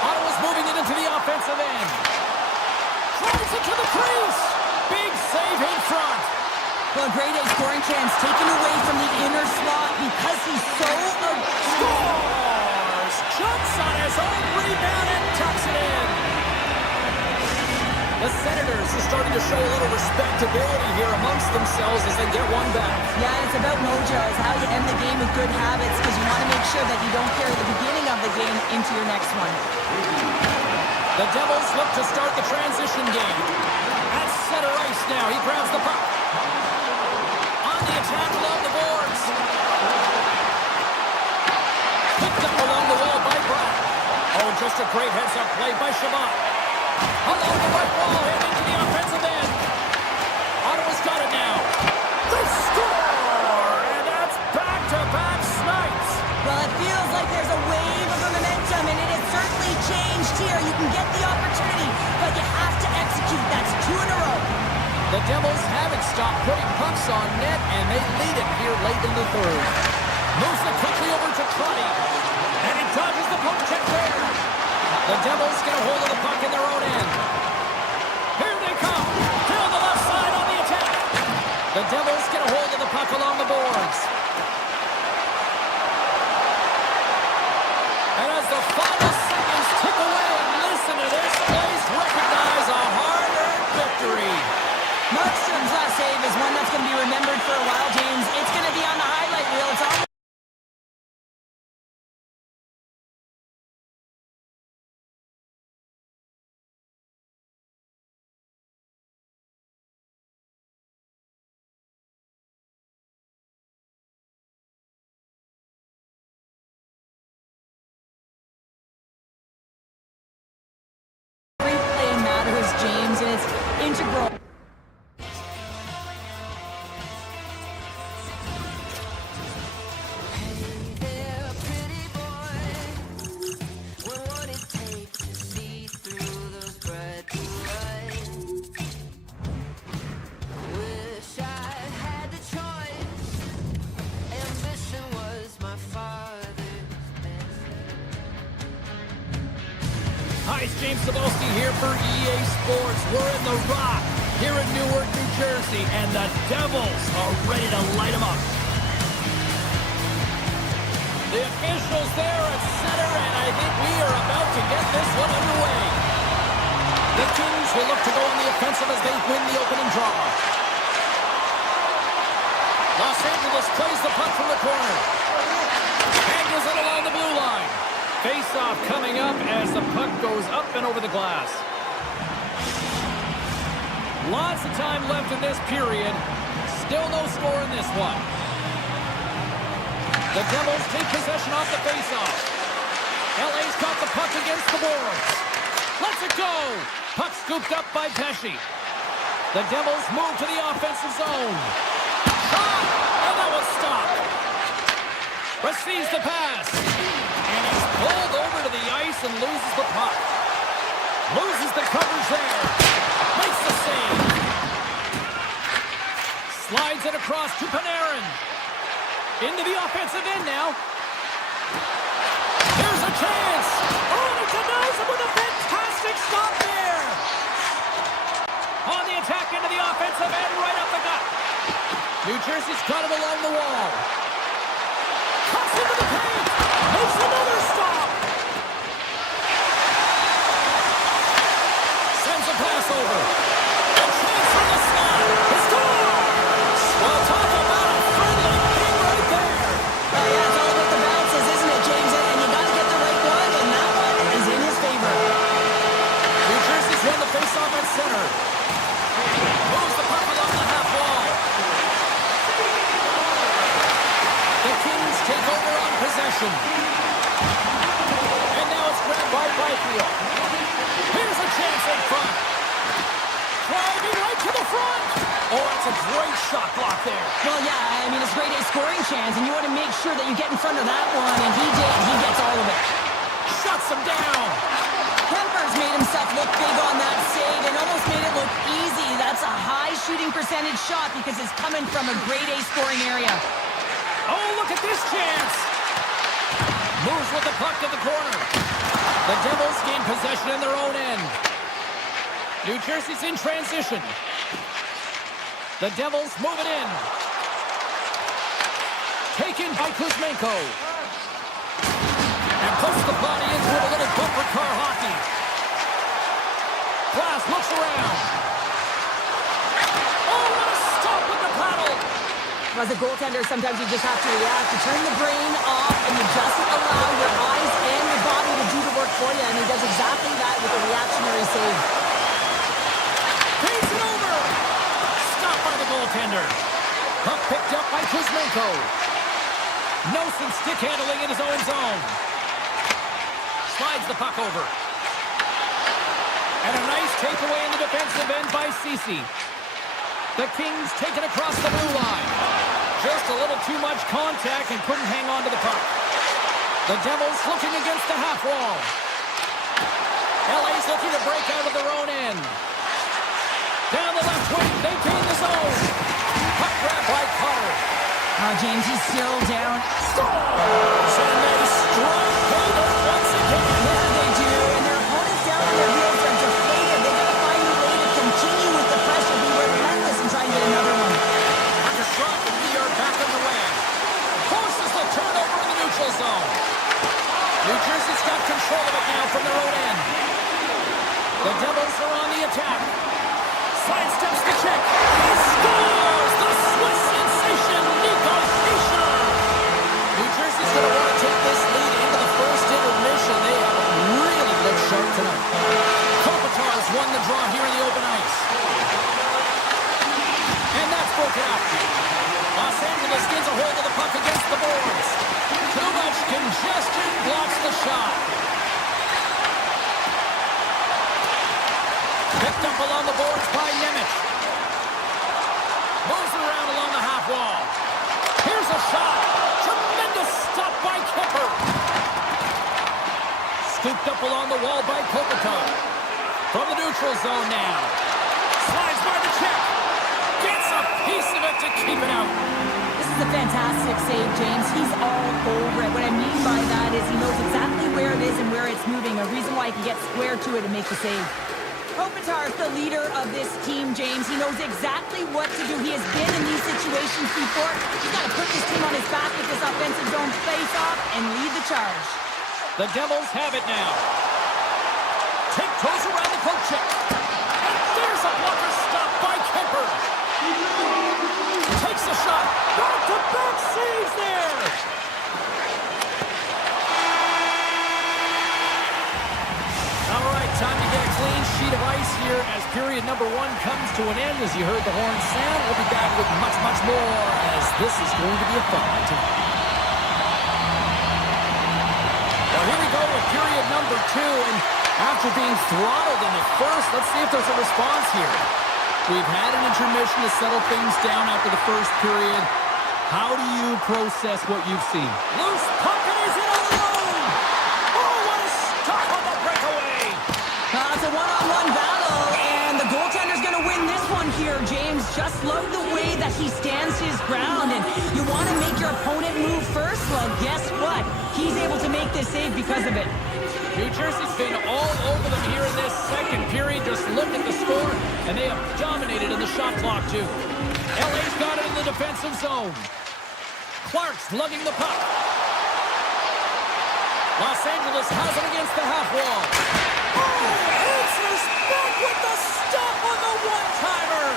Ottawa's moving it into the offensive end. Drives it to the crease. Big save in front. Well, a grade A scoring chance taken away from the inner slot because he's so... Scores! Jumps on his own rebound and tucks it in. The Senators are starting to show a little respectability here amongst themselves as they get one back. Yeah, it's about mojo. It's how you end the game with good habits because you want to make sure that you don't carry the beginning of the game into your next one. The Devils look to start the transition game. At center ice now, he grabs the puck. On the attack along the boards. Picked up along the wall by Brown. Oh, just a great heads-up play by Shabbat. Along the right wall and into the offensive end. Ottawa's got it now. They score! And that's back-to-back snipes. Well, it feels like there's a wave of momentum, and it has certainly changed here. You can get the opportunity, but you have to execute. That's 2 in a row. The Devils haven't stopped putting pucks on net, and they lead it here late in the third. Moves it quickly over to Crotty. And he dodges the poke check there. The Devils get a hold of the puck in their own end. Here they come. Here on the left side on the attack. The Devils get a hold of the puck along the boards. And as the final seconds tick away, listen to this place recognize a hard-earned victory. Markstrom's last save is one that's going to be remembered for a while, James. It's going to be on the highlight reel. It's on. Replay matters, James, and it's integral. Hi, it's James Cebulski here for EA Sports. We're in the Rock here in Newark, New Jersey, and the Devils are ready to light them up. The officials there at center, and I think we are about to get this one underway. The Kings will look to go on the offensive as they win the opening draw. Los Angeles plays the puck from the corner. Angles it along the blue line. Face-off coming up as the puck goes up and over the glass. Lots of time left in this period. Still no score in this one. The Devils take possession off the face-off. LA's got the puck against the boards. Lets it go. Puck scooped up by Pesce. The Devils move to the offensive zone. Shot! And that was stopped. Receives the pass. And he's pulled over to the ice and loses the puck. Loses the coverage there. Makes the save. Slides it across to Panarin. Into the offensive end now. Here's a chance. Oh, and he denies him with a fantastic stop there. On the attack into the offensive end, right up the gut. New Jersey's got him along the wall. Cuts into the paint. Makes another stop. Sends a pass over. A chance on the slot. He scores! Well, talk about a friendly game right there. Oh, yeah, it's all about the bounces, isn't it, James? And you got to get the right one, and that one is in his favor. New Jersey's won the faceoff at center. Moves the puck along the half wall. The Kings take over on possession. And now it's grabbed by Byfield. Here's a chance in front. Driving right to the front. Oh, it's a great shot block there. Well, yeah, I mean, it's great a scoring chance, and you want to make sure that you get in front of that one, and he did. He gets all of it. Shuts him down. Kemper's made himself look big on that save and almost made it look easy. That's a high shooting percentage shot because it's coming from a grade A scoring area. Oh, look at this chance. Moves with the puck to the corner. The Devils gain possession in their own end. New Jersey's in transition. The Devils move it in. Taken by Kuzmenko. And puts the body into a little bumper car hockey. Glass looks around. Oh, what a stop with the paddle. As a goaltender, sometimes you just have to react. You turn the brain off, and you just allow your eyes and your body to do the work for you, and he does exactly that with a reactionary save. Paves it over. Stopped by the goaltender. Puck picked up by Kuzmenko. Nosen stick handling in his own zone. Slides the puck over. And a nice takeaway in the defensive end by Ceci. The Kings taken across the blue line. Just a little too much contact and couldn't hang on to the puck. The Devils looking against the half wall. LA's looking to break out of their own end. Down the left wing, they gain the zone. Puck grab by Cutter. James, he's still down scores! And they strike Baltic once again. Yeah, they do. And their opponents down on their heels are deflated. They got to find a way to continue with the pressure, be relentless, and try and get another one. Catastrophic, we are back on the way. Forces the turnover in the neutral zone. New Jersey's got control of it now from their own end. The Devils are on the attack. Sidesteps the check. He scores! The Swiss sensation, Nico Fischer! New Jersey's going to want to take this lead into the first intermission. They have really looked sharp tonight. Kopitar's won the draw here in the open ice. And that's broken up. Los Angeles gets a hold of the puck against the boards. Too much congestion blocks the shot. Picked up along the boards by Nemeth. Moves it around along the half wall. Here's a shot. Tremendous stop by Kemper. Scooped up along the wall by Kopitar. From the neutral zone now. Slides by the check. Gets a piece of it to keep it out. This is a fantastic save, James. He's all over it. What I mean by that is he knows exactly where it is and where it's moving. A reason why he can get square to it and make the save. Kopitar is the leader of this team, James. He knows exactly what to do. He has been in these situations before. He's got to put this team on his back with this offensive zone face-off and lead the charge. The Devils have it now. Tiptoes around the coat check. And there's a blocker stop by Kemper. Takes a shot. Back-to-back saves there. All right, time to get a clean sheet of ice here as period number 1 comes to an end. As you heard the horn sound, we'll be back with much, much more as this is going to be a fun one tonight. Well, here we go with period number 2, and after being throttled in the first, let's see if there's a response here. We've had an intermission to settle things down after the first period. How do you process what you've seen? Loose puck is in on the own. Oh, what a stop on the breakaway. It's a one-on-one battle, and the goaltender's going to win this one here, James. Just love the way that he stands his ground, and you want to make your opponent move first? Well, guess what? He's able to make this save because of it. New Jersey's been all over them here in this second period. Just look at the score, and they have dominated in the shot clock, too. LA's got it in the defensive zone. Clark's lugging the puck. Los Angeles has it against the half wall. Oh, answers back with the stop on the one-timer.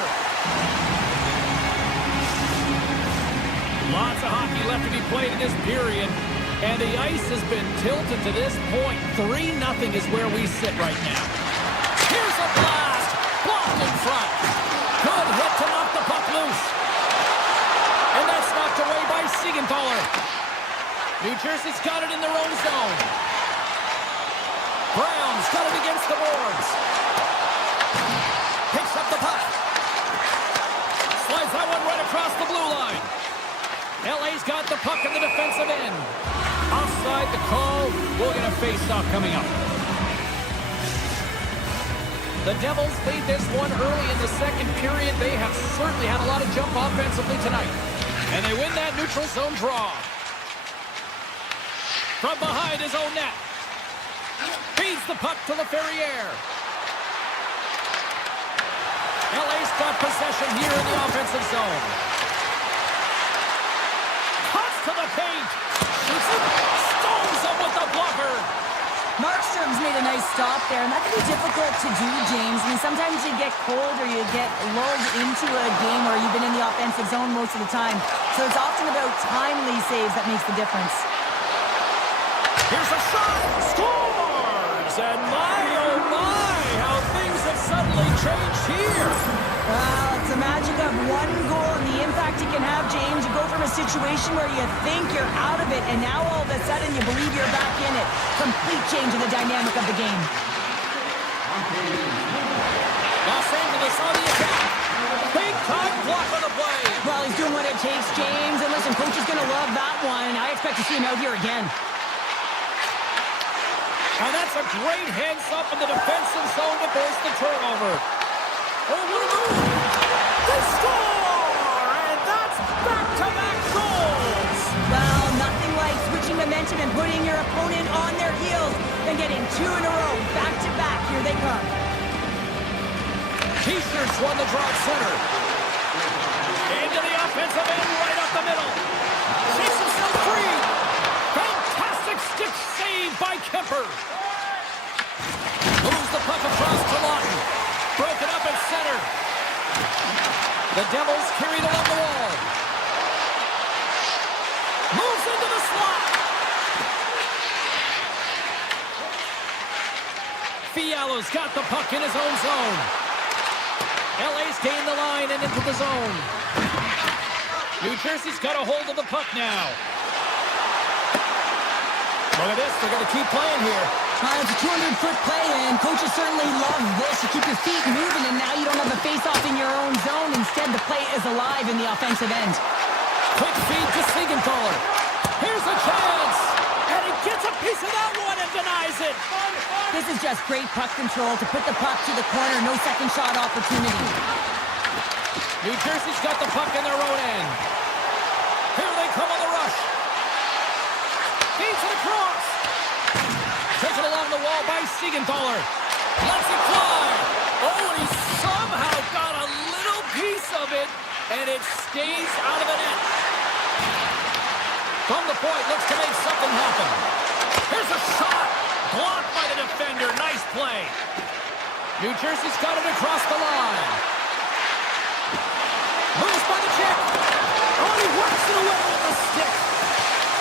Lots of hockey left to be played in this period. And the ice has been tilted to this point. 3-0 is where we sit right now. Here's a blast. Blocked in front. Good hit to knock the puck loose. And that's knocked away by Siegenthaler. New Jersey's got it in their own zone. Brown's got it against the boards. Picks up the puck. Slides that one right across the blue line. LA's got the puck in the defensive end. Offside the call. We'll get a face-off coming up. The Devils lead this one early in the second period. They have certainly had a lot of jump offensively tonight. And they win that neutral zone draw. From behind his own net. Feeds the puck to the Ferrier. LA's got possession here in the offensive zone. Cuts to the paint. Shoots it. Stones him with the blocker. Markstrom's made a nice stop there, and that can be difficult to do, James. I mean, sometimes you get cold or you get lulled into a game where you've been in the offensive zone most of the time. So it's often about timely saves that makes the difference. Here's a shot. Scores! And my, oh my, how things have suddenly changed here. Well, it's the magic of one goal and the impact it can have, James. You go from a situation where you think you're out of it, and now all of a sudden you believe you're back in it. Complete change in the dynamic of the game. Los Angeles on the attack. Big time block on the play. Well, he's doing what it takes, James. And listen, coach is going to love that one, and I expect to see him out here again. And that's a great heads-up in the defensive zone to force the turnover. Oh, what a move! They score! And that's back-to-back goals! Well, nothing momentum and putting your opponent on their heels and getting 2 in a row, back to back. Here they come. T-shirts won the draw at center. Into the offensive end, right up the middle. Shakes himself free. Fantastic stick save by Kemper. Moves the puck across to Lawton. Broken up at center. The Devils carried along the wall. Moves into the slot. Fiala's got the puck in his own zone. LA's gained the line and into the zone. New Jersey's got a hold of the puck now. Look at this, they're going to keep playing here. It's a 200-foot play, and coaches certainly love this. You keep your feet moving, and now you don't have a face-off in your own zone. Instead, the play is alive in the offensive end. Quick feed to Siegenthaler. Here's a chance, and he gets a piece of that one and denies it. This is just great puck control to put the puck to the corner. No second shot opportunity. New Jersey's got the puck in their own end. Here they come on the rush. Feeds it across. Taken along the wall by Siegenthaler. Lets it fly. Oh, and he somehow got a little piece of it, and it stays out of the net. From the point, looks to make something happen. Here's a shot. Blocked by the defender. Nice play. New Jersey's got it across the line. Moves by the check. Oh, he works it away with the stick.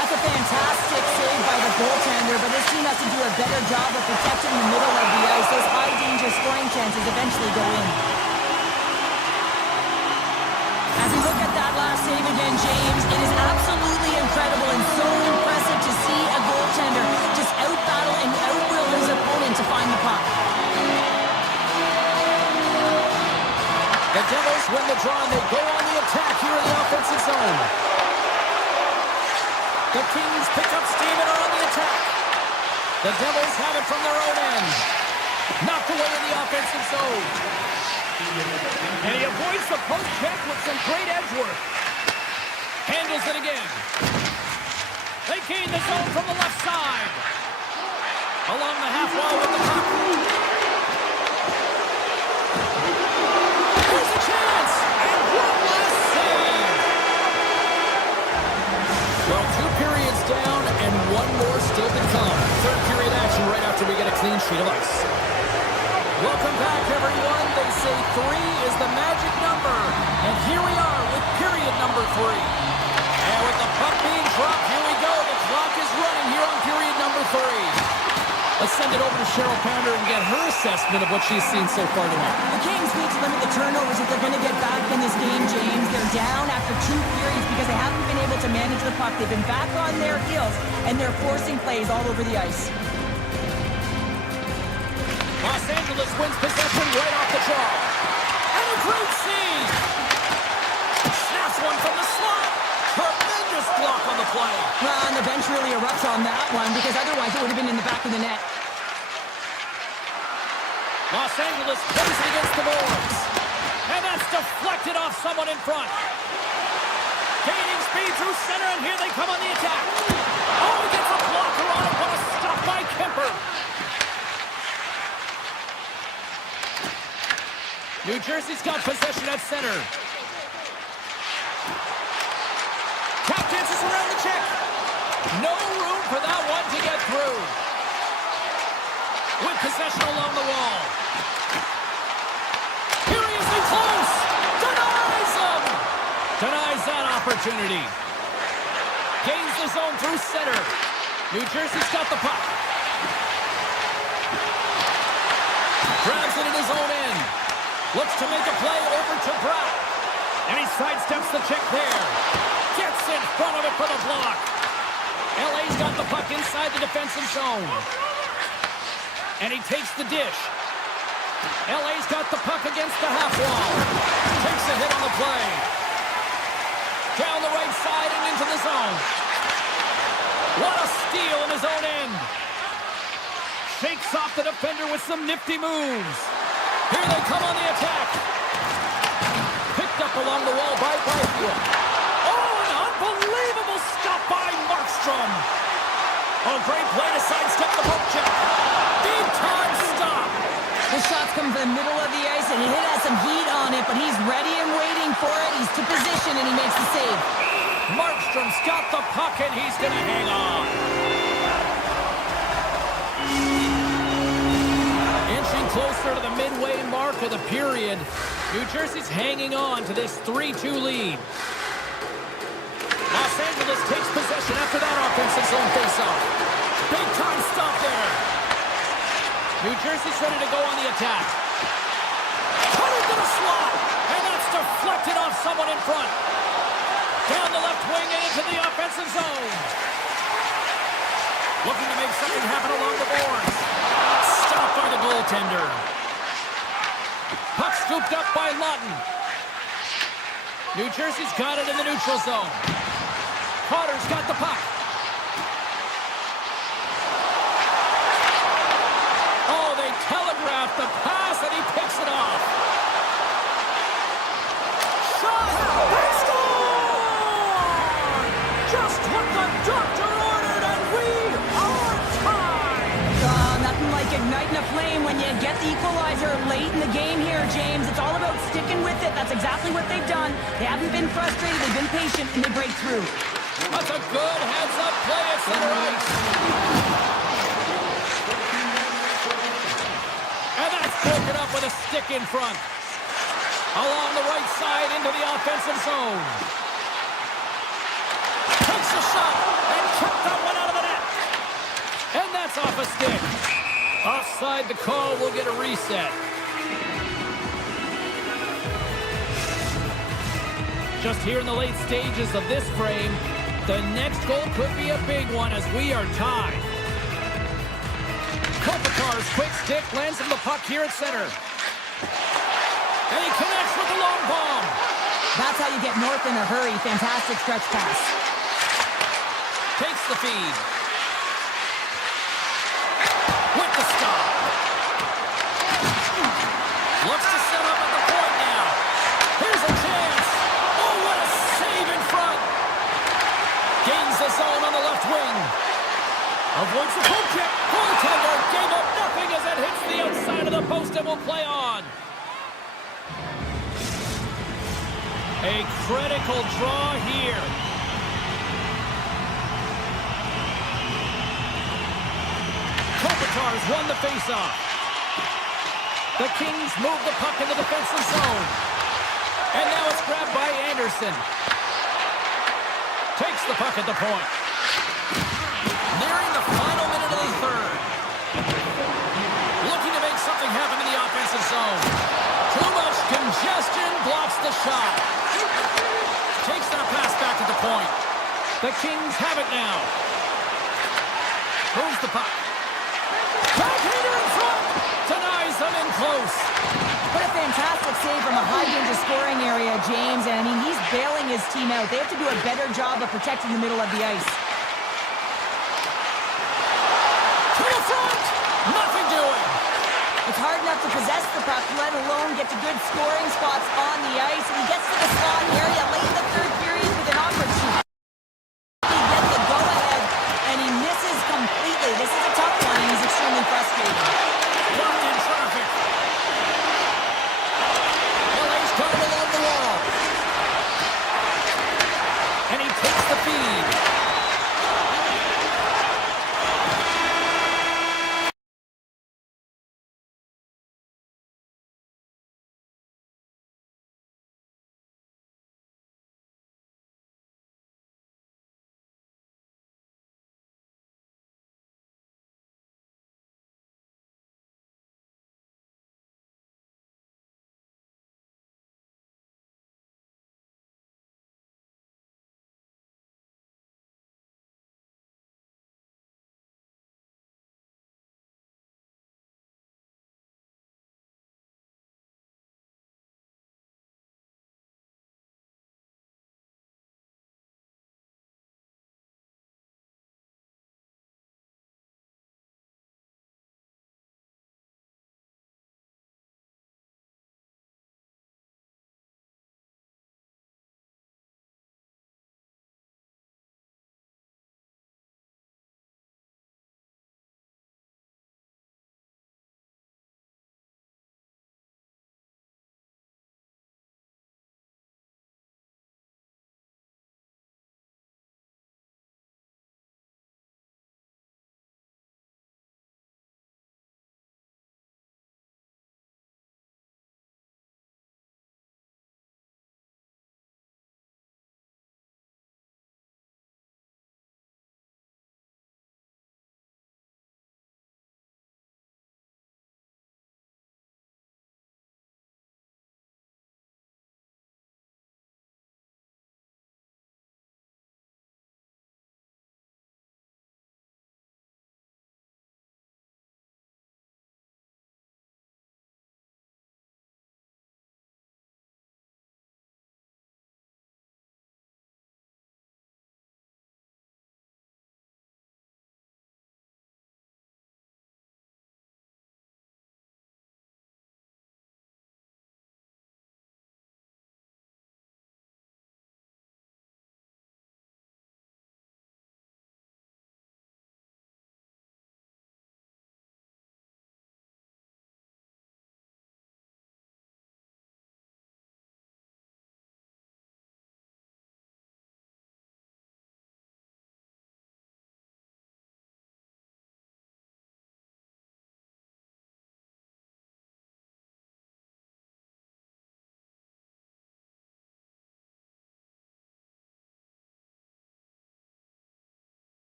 That's a fantastic save by the goaltender, but this team has to do a better job of protecting the middle of the ice. Those high-danger scoring chances eventually go in. As we look at that last save again, James, it is absolutely incredible and so impressive to see a goaltender just out-battle and out-will his opponent to find the puck. The Devils win the draw and they go on the attack here in the offensive zone. The Kings pick up steam and are on the attack. The Devils have it from their own end. Knocked away in the offensive zone. And he avoids the poke check with some great edge work. Handles it again. They gain the zone from the left side. Along the half wall with the puck. Here's a chance. And one last save. Well, 2 periods down and 1 more still to come. Third period action right after we get a clean sheet of ice. Welcome back, everyone. They say 3 is the magic number. And here we are with period number 3. And with the puck being dropped, here we go. The clock is running here on period number 3. Let's send it over to Cheryl Pounder and get her assessment of what she's seen so far tonight. The Kings need to limit the turnovers if they're going to get back in this game, James. They're down after 2 periods because they haven't been able to manage the puck. They've been back on their heels, and they're forcing plays all over the ice. Los Angeles wins possession right off the draw. And a great save! Snaps one from the slot. Tremendous block on the play. Well, and the bench really erupts on that one because otherwise it would have been in the back of the net. Los Angeles plays it against the boards. And that's deflected off someone in front. Gaining speed through center, and here they come on the attack. Oh, he gets a blocker on it. What a stop by Kemper. New Jersey's got possession at center. Tap dances around the check. No room for that one to get through. With possession along the wall. Here he is in close. Denies him. Denies that opportunity. Gains the zone through center. New Jersey's got the puck. Grabs it in his own end. Looks to make a play over to Brown. And he sidesteps the check there. Gets in front of it for the block. LA's got the puck inside the defensive zone. And he takes the dish. LA's got the puck against the half wall. Takes a hit on the play. Down the right side and into the zone. What a steal in his own end. Shakes off the defender with some nifty moves. Here they come on the attack. Picked up along the wall by Byfield. Oh, an unbelievable stop by Markstrom. Oh, great play to sidestep the poke check. Big time stop. The shot's coming from the middle of the ice, and it has some heat on it, but he's ready and waiting for it. He's to position, and he makes the save. Markstrom's got the puck, and he's going to hang on. Inching closer to the midway mark of the period. New Jersey's hanging on to this 3-2 lead. Los Angeles takes possession after that offensive zone faceoff. Big time stop there. New Jersey's ready to go on the attack. Put it to the slot, and that's deflected off someone in front. Down the left wing and into the offensive zone. Looking to make something happen along the boards. Stopped by the goaltender. Puck scooped up by Lawton. New Jersey's got it in the neutral zone. Potter's got the puck. Oh, they telegraphed the pass, and he picks it off. Shot! Backstone! Just what the doctor ordered, and we are tied! Nothing like igniting a flame when you get the equalizer late in the game here, James. It's all about sticking with it. That's exactly what they've done. They haven't been frustrated. They've been patient, and they break through. That's a good heads-up play at center ice. And that's broken up with a stick in front. Along the right side into the offensive zone. Takes a shot and kept that one out of the net. And that's off a stick. Offside the call will get a reset. Just here in the late stages of this frame, the next goal could be a big one as we are tied. Kopitar's quick stick lands him the puck here at center. And he connects with the long bomb. That's how you get north in a hurry. Fantastic stretch pass. Takes the feed. With the stop. Looks to set up at the point now. Here's a chance. Oh, what a save in front. Gains the zone on the left wing. Avoids the poke check. Goaltender gave up nothing as it hits the outside of the post and will play on. A critical draw here. Kopitar's won the faceoff. The Kings move the puck in the defensive zone. And now it's grabbed by Anderson. Takes the puck at the point. Nearing the final minute of the third. Looking to make something happen in the offensive zone. Too much congestion blocks the shot. Takes that pass back at the point. The Kings have it now. Moves the puck. Backhander in front. Denies them in close. What a fantastic save from a high-danger scoring area, James. And, I mean, he's bailing his team out. They have to do a better job of protecting the middle of the ice. To the front. Nothing doing. It's hard enough to possess the puck, let alone get to good scoring spots on the ice. And he gets to the slot area late in the third period with an awkward shot. He gets the go-ahead, and he misses completely. This is a tough one, and he's extremely frustrated. Blocked in traffic. LA's coming along the wall. And he takes the feed.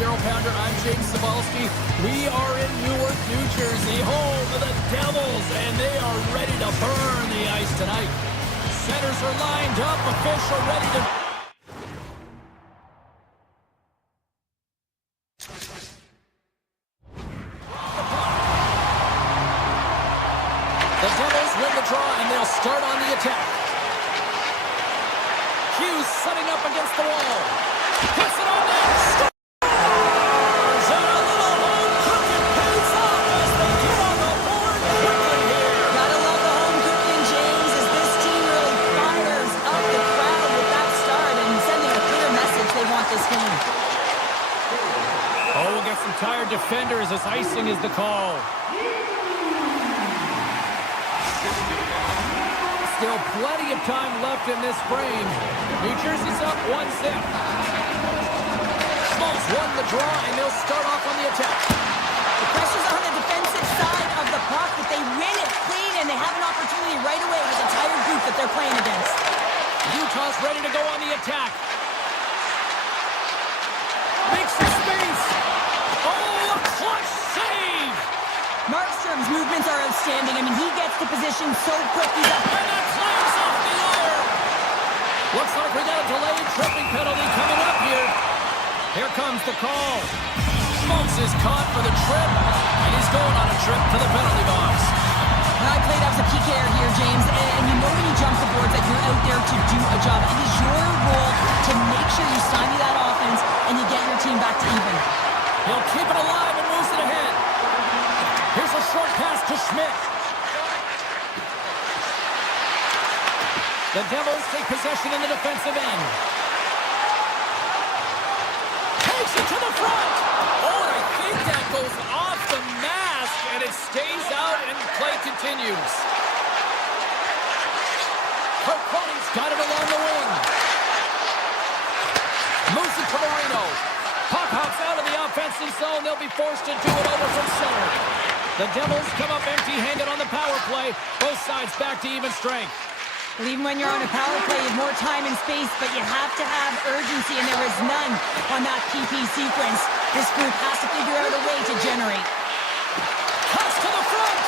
Cheryl Pounder. I'm James Cybulski. We are in Newark, New Jersey, home of the Devils, and they are ready to burn the ice tonight. Centers are lined up, official ready to... The Devils win the draw, and they'll start on the attack. Hughes setting up against the wall. Puts it on there. Scores! And a little home cooking pays off as they get on the board quickly here. Gotta love the home cooking, James, as this team really fires up the crowd with that start and sending a clear message they want this game. Oh, we'll get some tired defenders as icing is the call. Still plenty of time left in this frame. New Jersey's up 1-0. Schmaltz won the draw, and they'll start off on the attack. The pressure's on the defensive side of the puck, but they win it clean, and they have an opportunity right away with the tired group that they're playing against. Utah's ready to go on the attack. Makes some space. Oh, a clutch save! Markstrom's movements are outstanding. I mean, he gets the position so quick. He's up. And that flames off the iron. Looks like we got a delayed tripping penalty coming up here. Here comes the call. Schmaltz is caught for the trip, and he's going on a trip to the penalty box. Now, I played as a PKer here, James, and you know when you jump the boards that you're out there to do a job. It is your role to make sure you stymie that offense and you get your team back to even. He'll keep it alive and moves it ahead. Here's a short pass to Schmidt. The Devils take possession in the defensive end. Takes it to the front. Oh, and I think that goes off the mask, and it stays out, and play continues. Kirk Cronin's got it along the wing. Moves it to Marino. Puck hops out of the offensive zone. They'll be forced to do it over from center. The Devils come up empty-handed on the power play. Both sides back to even strength. Well, even when you're on a power play, you have more time and space, but you have to have urgency, and there is none on that PP sequence. This group has to figure out a way to generate. Cuts to the front,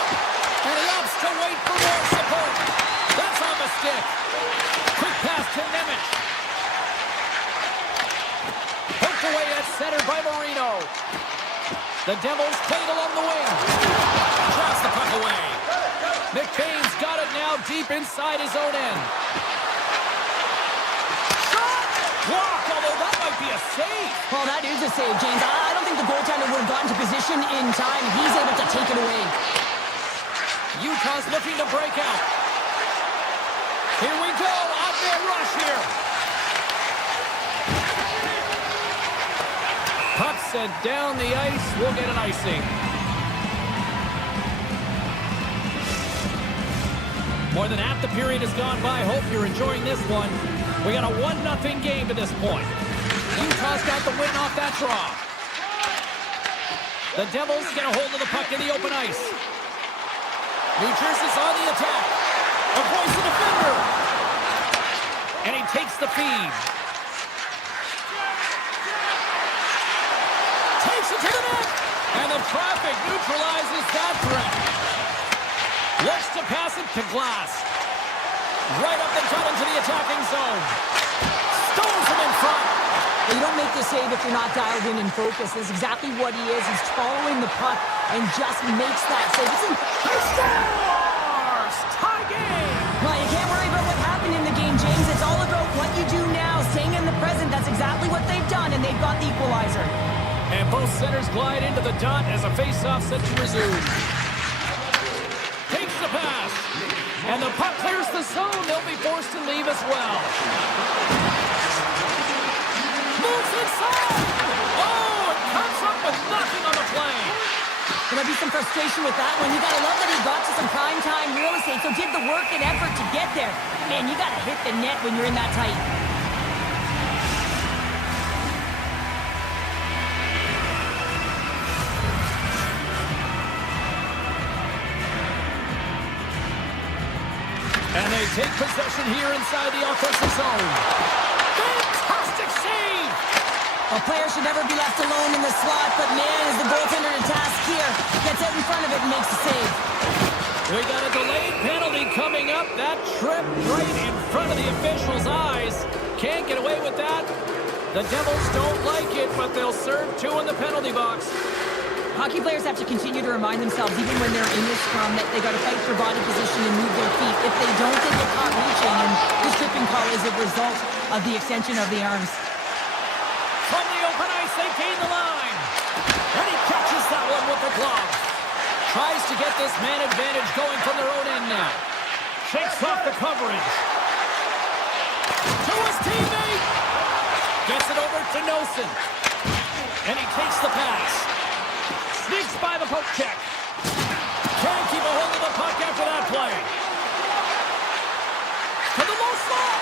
and he opts to wait for more support. That's on the stick. Quick pass to Nemec. Poked away at center by Marino. The Devils played along the wing. Drops the puck away. McCain's got it now deep inside his own end. Shot! Blocked, although that might be a save. Well, that is a save, James. I don't think the goaltender would have gotten to position in time. He's able to take it away. Utah's looking to break out. Here we go. On their rush here. Puck sent down the ice. We'll get an icing. More than half the period has gone by. Hope you're enjoying this one. We got a 1-0 game to this point. Utah's got the win off that draw. The Devils get a hold of the puck in the open ice. New Jersey's on the attack. Avoids the defender. And he takes the feed. Takes it to the net. And the traffic neutralizes that threat. Looks to pass it to Glass. Right up the gut into the attacking zone. Stones him in front. You don't make the save if you're not dialed in and focused. That's exactly what he is. He's following the puck and just makes that save. He scores! Tie game! Well, you can't worry about what happened in the game, James. It's all about what you do now, staying in the present. That's exactly what they've done, and they've got the equalizer. And both centers glide into the dot as a face-off set to resume. Takes the pass. And the puck clears the zone. They'll be forced to leave as well. Moves inside. Oh, it comes up with nothing on the play. There'll be some frustration with that one. You gotta love that he got to some prime-time real estate, so did the work and effort to get there. Man, you gotta hit the net when you're in that tight. And they take possession here inside the offensive zone. Fantastic save! A player should never be left alone in the slot, but man, is the goaltender to task here. Gets out in front of it and makes the save. We got a delayed penalty coming up. That trip right in front of the official's eyes. Can't get away with that. The Devils don't like it, but they'll serve 2 in the penalty box. Hockey players have to continue to remind themselves, even when they're in this scrum, that they got to fight for body position and move their feet. If they don't, they get caught reaching, and this tripping call is a result of the extension of the arms. From the open ice, they gain the line. And he catches that one with the glove. Tries to get this man advantage going from their own end now. Shakes off the coverage. To his teammate. Gets it over to Nelson. And he takes the pass. Sneaks by the poke check. Can't keep a hold of the puck after that play. To the low slot.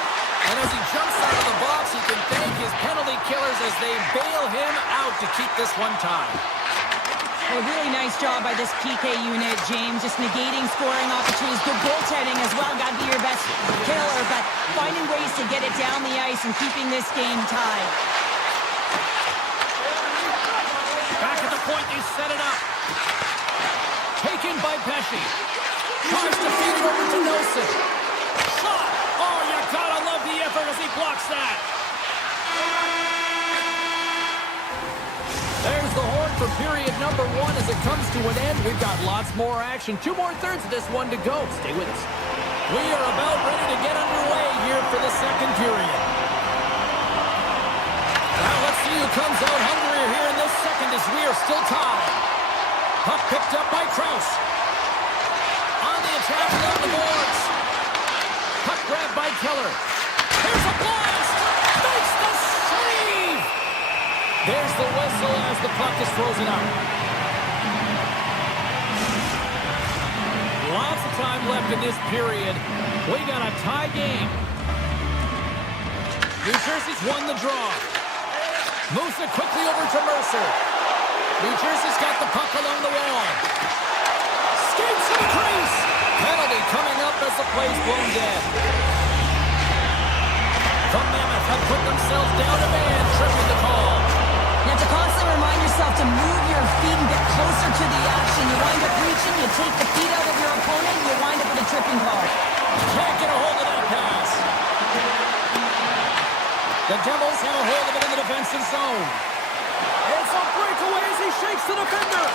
And as he jumps out of the box, he can thank his penalty killers as they bail him out to keep this one tied. Well, a really nice job by this PK unit, James. Just negating scoring opportunities. Good goaltending as well. Got to be your best killer, but finding ways to get it down the ice and keeping this game tied. Back at the point, they set it up. Taken by Pesci. Tries to feed it over to Nelson. Shot! Oh, you gotta love the effort as he blocks that. There's the horn for period number 1 as it comes to an end. We've got lots more action. 2 more thirds of this one to go. Stay with us. We are about ready to get underway here for the second period. Now let's see who comes out hungrier here in this second as we are still tied. Puck picked up by Kraus. On the attack along the boards. Puck grabbed by Keller. Here's a blast! Makes the save! There's the whistle as the puck is frozen out. Lots of time left in this period. We got a tie game. New Jersey's won the draw. Moves it quickly over to Mercer. New Jersey's got the puck along the wall. Skates to the crease. Penalty coming up as the play's blown dead. The Mammoth have put themselves down a man, tripping the call. You have to constantly remind yourself to move your feet and get closer to the action. You wind up reaching, you take the feet out of your opponent, and you wind up with a tripping call. Can't get a hold of that pass. The Devils have a hold of it in the defensive zone. It's a breakaway as he shakes the defender.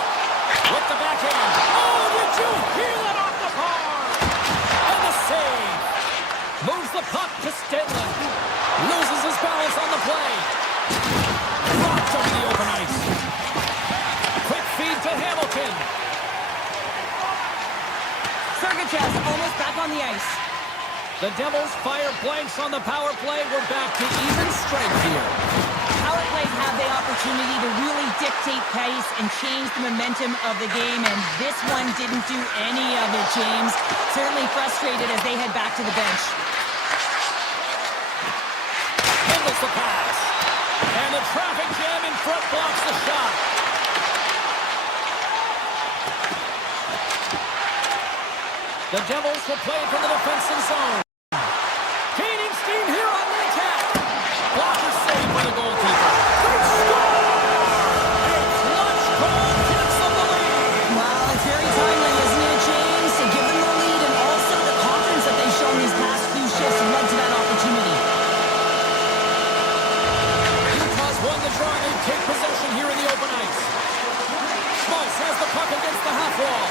With the backhand. Oh, did you hear that off the bar? And the save. Moves the puck to Stenlund. Loses his balance on the play. Dropped over the open ice. Quick feed to Hamilton. Sergachev almost back on the ice. The Devils fire blanks on the power play. We're back to even strength here. Power plays have the opportunity to really dictate pace and change the momentum of the game, and this one didn't do any of it, James. Certainly frustrated as they head back to the bench. Handles the pass. And the traffic jam in front blocks the shot. The Devils will play from the defensive zone. Gaining steam here on the attack. Blocker saved by the goalkeeper. They score! A clutch goal gives them the lead. Well, it's very timely, isn't it, James? To give them the lead and also the confidence that they've shown these past few shifts led to that opportunity. Utah's won the draw. They take possession here in the open ice. Schmaltz has the puck against the half wall.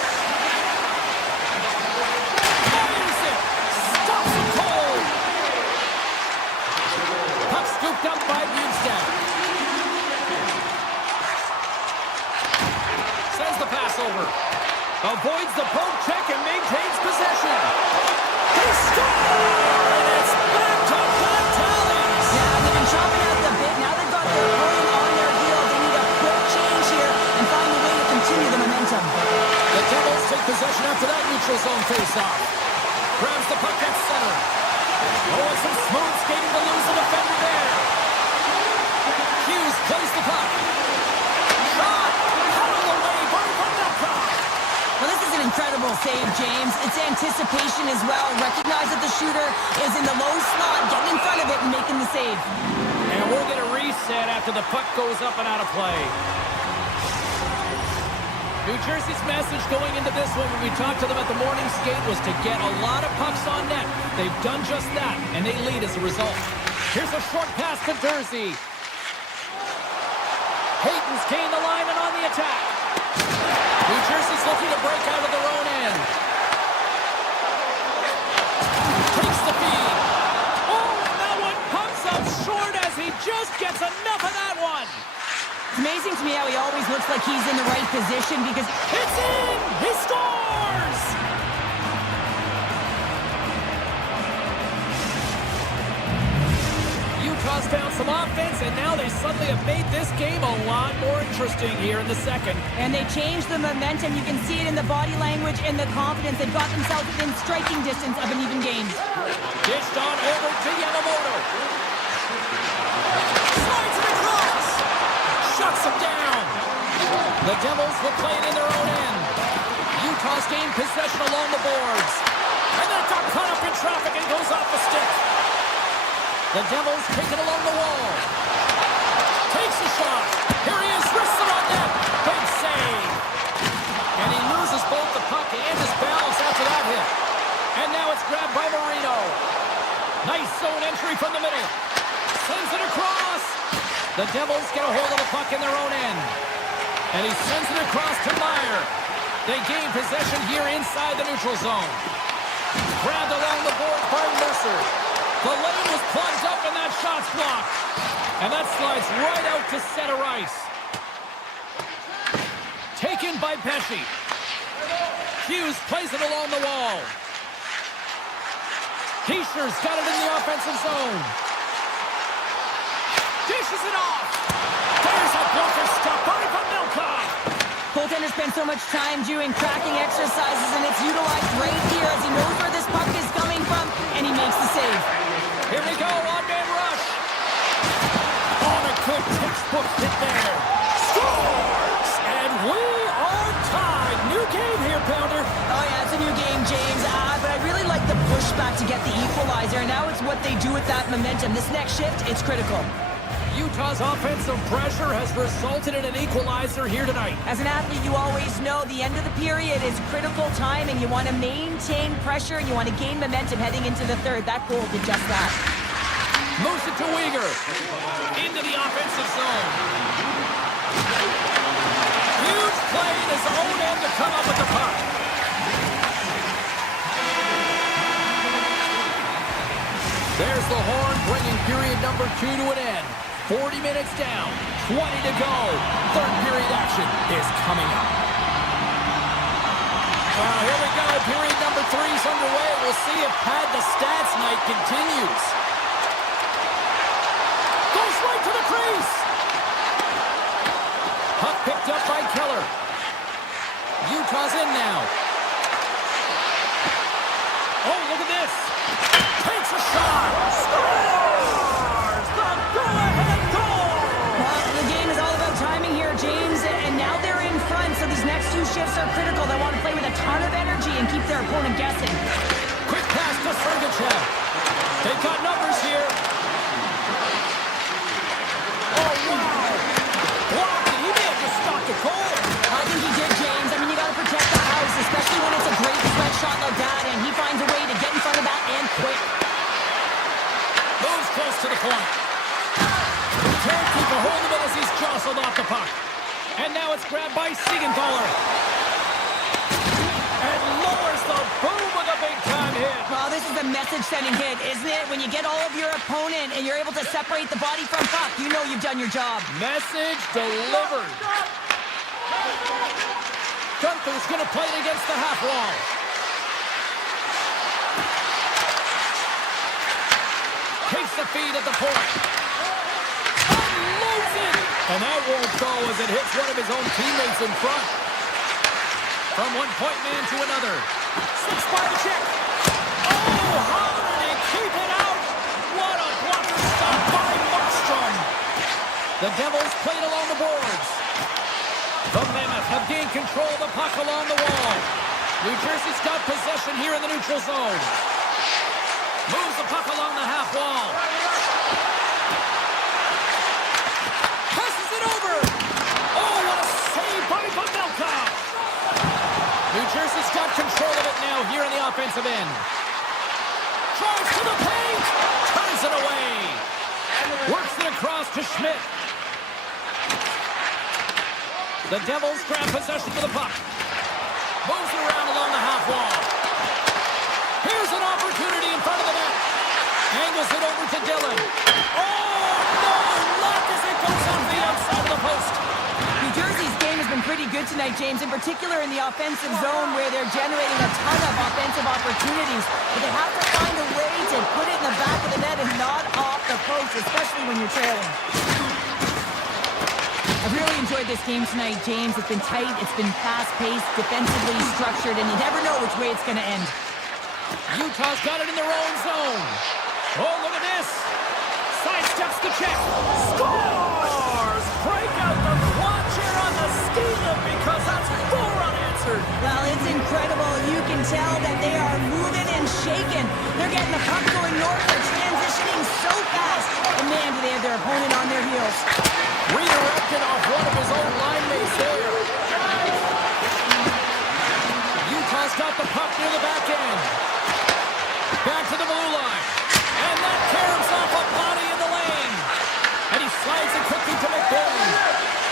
Scooped up by Bjugstad. Sends the pass over. Avoids the poke check and maintains possession. They score! And it's back to back tallies. Yeah, they've been chopping out the bit. Now they've got their opponent on their heels. They need a quick change here and find a way to continue the momentum. The Devils take possession after that neutral zone face-off. Grabs the puck at center. Oh, some smooth skating to lose the defender there. Hughes plays the puck. Shot! Out of the way by Vaneka. Well, this is an incredible save, James. It's anticipation as well. Recognize that the shooter is in the low slot, getting in front of it and making the save. And we'll get a reset said after the puck goes up and out of play. New Jersey's message going into this one when we talked to them at the morning skate was to get a lot of pucks on net. They've done just that, and they lead as a result. Here's a short pass to Jersey. Hayton's gained the line and on the attack. New Jersey's looking to break out of their own end. Takes the feed. Oh, and that one comes up short as he just gets enough of that one. It's amazing to me how he always looks like he's in the right position because It's in! He scores! Utah's found some offense, and now they suddenly have made this game a lot more interesting here in the second. and they changed the momentum. You can see it in the body language and the confidence. They've got themselves within striking distance of an even game. Dished on over to Yamamoto. Slides it across! Shuts him down! The Devils will play it in their own end. Utah's gained possession along the boards. And then it got caught up in traffic and goes off the stick. The Devils take it along the wall. Takes a shot. Here he is, wrists it on net. Big save. And he loses both the puck and his balance after that hit. And now it's grabbed by Marino. Nice zone entry from the middle. Sends it across. The Devils get a hold of the puck in their own end. And he sends it across to Meyer. They gain possession here inside the neutral zone. Grabbed along the board by Mercer. The lane was plugged up and that shot's blocked. And that slides right out to center ice. Taken by Pesci. Hughes plays it along the wall. Heischer's got it in the offensive zone. Dishes it off. There's a blocker stop by Milkov. Goaltender spends so much time doing tracking exercises, and it's utilized right here as he knows where this puck is coming from, and he makes the save. Here we go, on-man rush. On a good textbook hit there. Scores! And we are tied. New game here, Pounder. Oh, yeah, it's a new game, James. But I really like the pushback to get the equalizer, and now it's what they do with that momentum. This next shift, it's critical. Utah's offensive pressure has resulted in an equalizer here tonight. As an athlete, you always know the end of the period is critical time, and you want to maintain pressure, and you want to gain momentum heading into the third. That goal did just that. Moves it to Uyghur. Into the offensive zone. Huge play in his own end to come up with the puck. There's the horn, bringing period number 2 to an end. 40 minutes down, 20 to go. Third period action is coming up. Here we go. Period number 3 is underway. We'll see if Pad the Stats night continues. Goes right to the crease. Puck picked up by Keller. Utah's in now. Oh, look at this. Takes a shot. Scores! The go-ahead goal! Well, the game is all about timing here, James, and now they're in front, so these next 2 shifts are critical. They want to play with a ton of energy and keep their opponent guessing. Quick pass to Sergachev. They've got numbers here. Oh, wow! Blocked it. He may have just stopped the goal. I think he did, James. I mean, you got to protect the house, especially when it's a great threat shot like that, and he finds a way to get in front of that and quick. Moves close to the point. Can't keep a hold of it as he's jostled off the puck. And now it's grabbed by Siegenthaler. And lowers the boom with a big-time hit. Well, this is a message-sending hit, isn't it? When you get all of your opponent and you're able to separate the body from puck, you know you've done your job. Message delivered. Gunther's going to play it against the half wall. Takes the feed at the point. Unloads it. And that won't go as it hits one of his own teammates in front. From one point man to another. Slips by the check. Oh, how did he keep it out? What a blocker stop by Markstrom. The Devils played along the boards. The Mammoth have gained control of the puck along the wall. New Jersey's got possession here in the neutral zone. Moves the puck along the half wall. across to Schmidt. The Devils grab possession of the puck. Moves it around along the half wall. Here's an opportunity in front of the net. Angles it over to Dillon. Oh, no! Luck as it goes off the outside of the post. New Jersey's game has been pretty good tonight, James, in particular in the offensive zone where they're generating a ton of offensive opportunities. But they have to find a way to put it in the back of the net and not off the post, especially when you're trailing. I've really enjoyed this game tonight, James. It's been tight, it's been fast-paced, defensively structured, and you never know which way it's going to end. Utah's got it in their own zone. Oh, look at this. Sidesteps the check. Scores! Break out the quad chair on the ski lift because that's 4 unanswered. Well, it's incredible. You can tell that they are moving and shaking. They're getting the puck going north. They're transitioning so fast. And man, do they have their opponent on their heels. Redirected off one of his own line mates there. Utah's got the puck near the back end. Back to the blue line. And that caroms off a body in the lane. And he slides it quickly to McBain.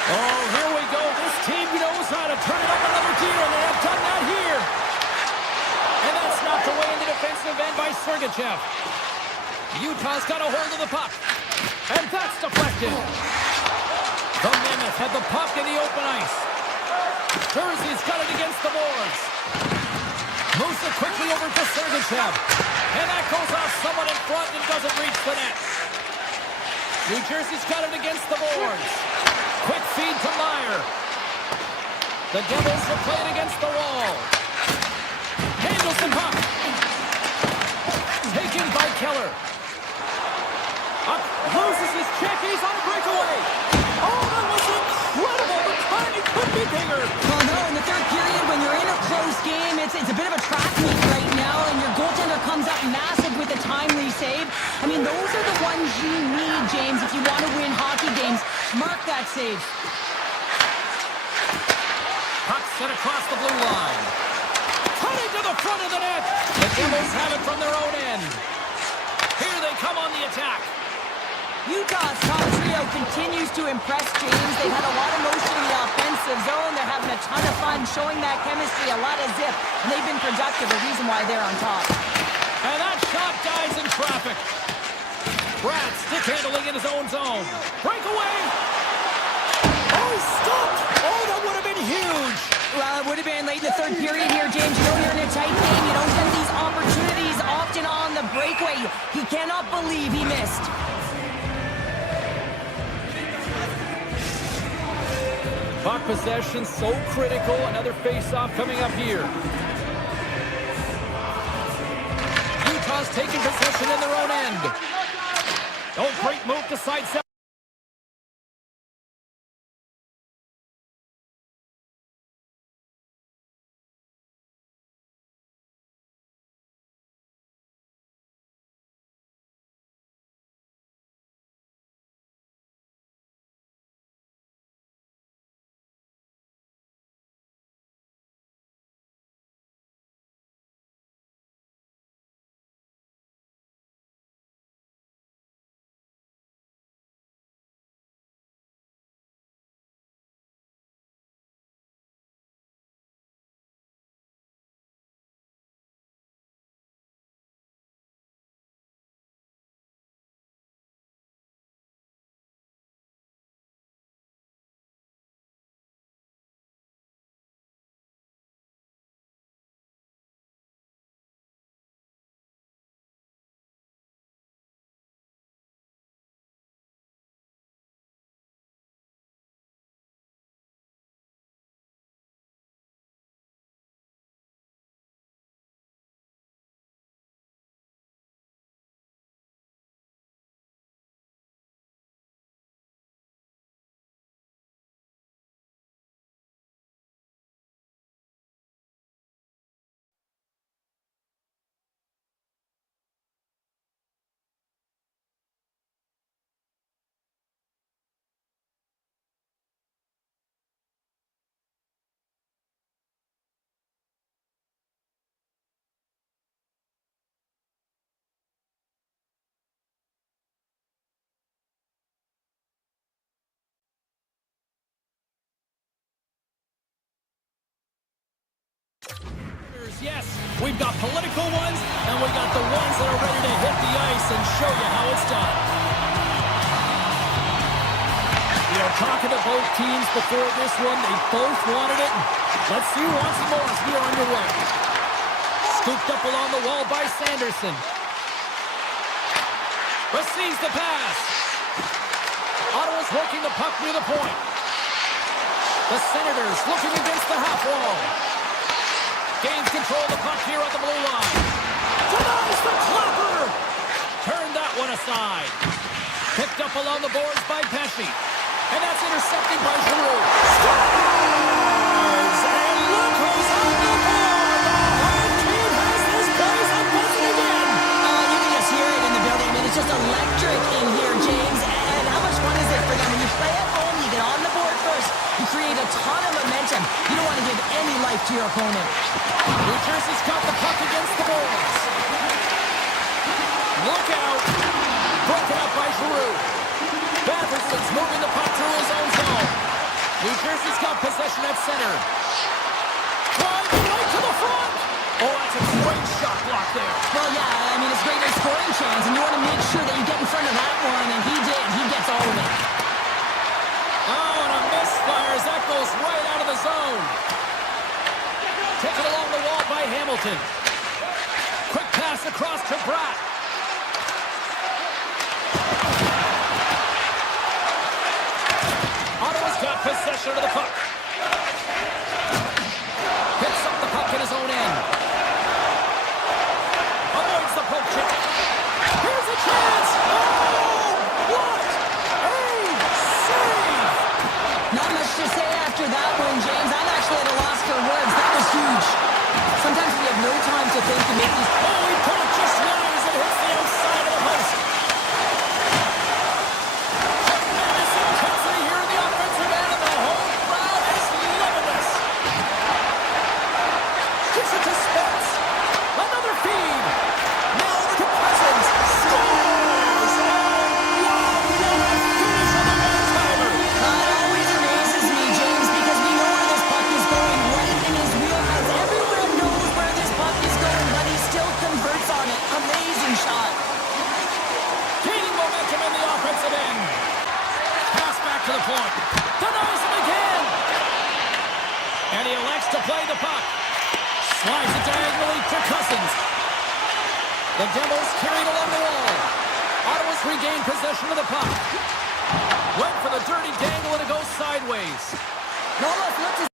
Oh, here we go. This team knows how to turn it up another gear, and they have done that here. And that's knocked away in the defensive end by Sergachev. Utah's got a hold of the puck. And that's deflected. The Mammoth had the puck in the open ice. Jersey's got it against the boards. Moves it quickly over to Sergachev. And that goes off someone in front and doesn't reach the net. New Jersey's got it against the boards. Quick feed to Meyer. The Devils are playing against the wall. Handles the puck. Taken by Keller. Up, loses his check. He's on a breakaway. Oh, that was incredible. The timing could be bigger. Well, no, in the third period, when you're in a close game, it's a bit of a track meet right now, and your goaltender comes up massive with a timely save. I mean, those are the ones you need, James, if you want to win hockey games. Mark that save. Puck set across the blue line. Cutting to the front of the net. The Devils have it from their own end. Here they come on the attack. Utah's top trio continues to impress, James. They've had a lot of motion in the offensive zone. They're having a ton of fun, showing that chemistry, a lot of zip, and they've been productive, the reason why they're on top. And that shot dies in traffic. Brad stick handling in his own zone. Breakaway. Oh, he stopped. Oh, that would have been huge. Well, it would have been late in the third period here, James. You know you're in a tight game. You don't get these opportunities often on the breakaway. He cannot believe he missed. Puck possession so critical. Another face-off coming up here. Utah's taking possession in their own end. Oh, great move to sidestep. yes. We've got political ones, and we got the ones that are ready to hit the ice and show you how it's done. We are talking to both teams before this one. They both wanted it. Let's see who wants it more as we are underway. Scooped up along the wall by Sanderson. Receives the pass. Ottawa's working the puck near the point. The Senators looking against the half wall. Gains control of the puck here on the blue line. Denies the clapper! Turned that one aside. Picked up along the boards by Pesci. And that's intercepted by Giroux. Scores! And look who's on the board! The home team has this place up buzzing again! You can just hear it in the building. I mean, it's just electric in here, James. And how much fun is it for them? When you play at home, you get on the board first. You create a ton of momentum. You don't want to give any life to your opponent. New Jersey's got the puck against the boards. Look out! Broken up by Giroux. Batterson's moving the puck through his own zone. New Jersey's got possession at center. Driving right to the front. Oh, that's a great shot block there. Well, yeah, I mean, it's great at scoring chance, and you want to make sure that you get in front of that one, and he did. He gets all of it. Oh, and a misfire as that goes right out of the zone. Taken along the wall by Hamilton. Quick pass across to Bratt. Ottawa's got possession of the puck. Picks up the puck in his own end. Avoids the poke check. Here's a chance. Oh, what a save! Not much to say after that one, James. I'm actually at a loss for words. That was huge. Sometimes we have no time to think to make these... Oh, he put it just wide as it hits the outside of the post. Tremendous intensity here in the offensive end, and the whole crowd is loving this. Gives it to Spence. Another feed. Now to Cousins. Scores! Oh, wow, what a finish on the one-timer. It always amazes me, James, because we know where this puck is going, right in his wheelhouse. Everyone knows where this puck is going, but he still converts on it. Amazing shot. Gaining momentum in the offensive end. Pass back to the point. Denies him again. And he elects to play the puck. Slides it diagonally to Cousins. The Devils carried along the wall. Ottawa's regained possession of the puck. Went for the dirty dangle and it goes sideways. Almost looked as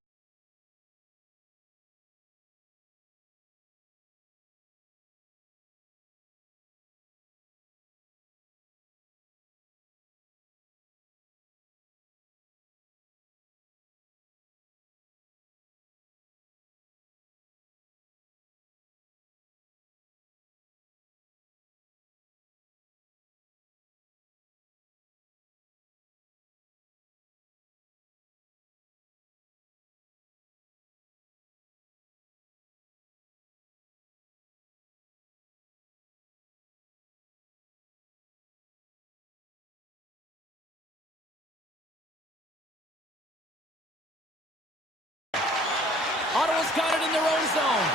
Ottawa's got it in their own zone.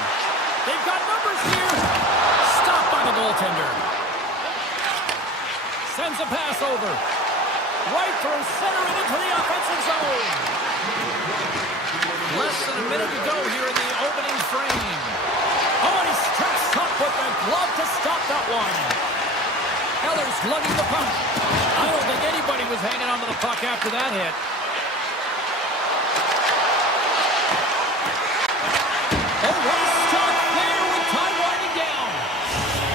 They've got numbers here. Stopped by the goaltender. Sends a pass over. Right through center and into the offensive zone. Less than a minute to go here in the opening frame. Oh, and he steps up with the glove to stop that one. Eller's lugging the puck. I don't think anybody was hanging on to the puck after that hit. Oh, what a stop there with time winding down.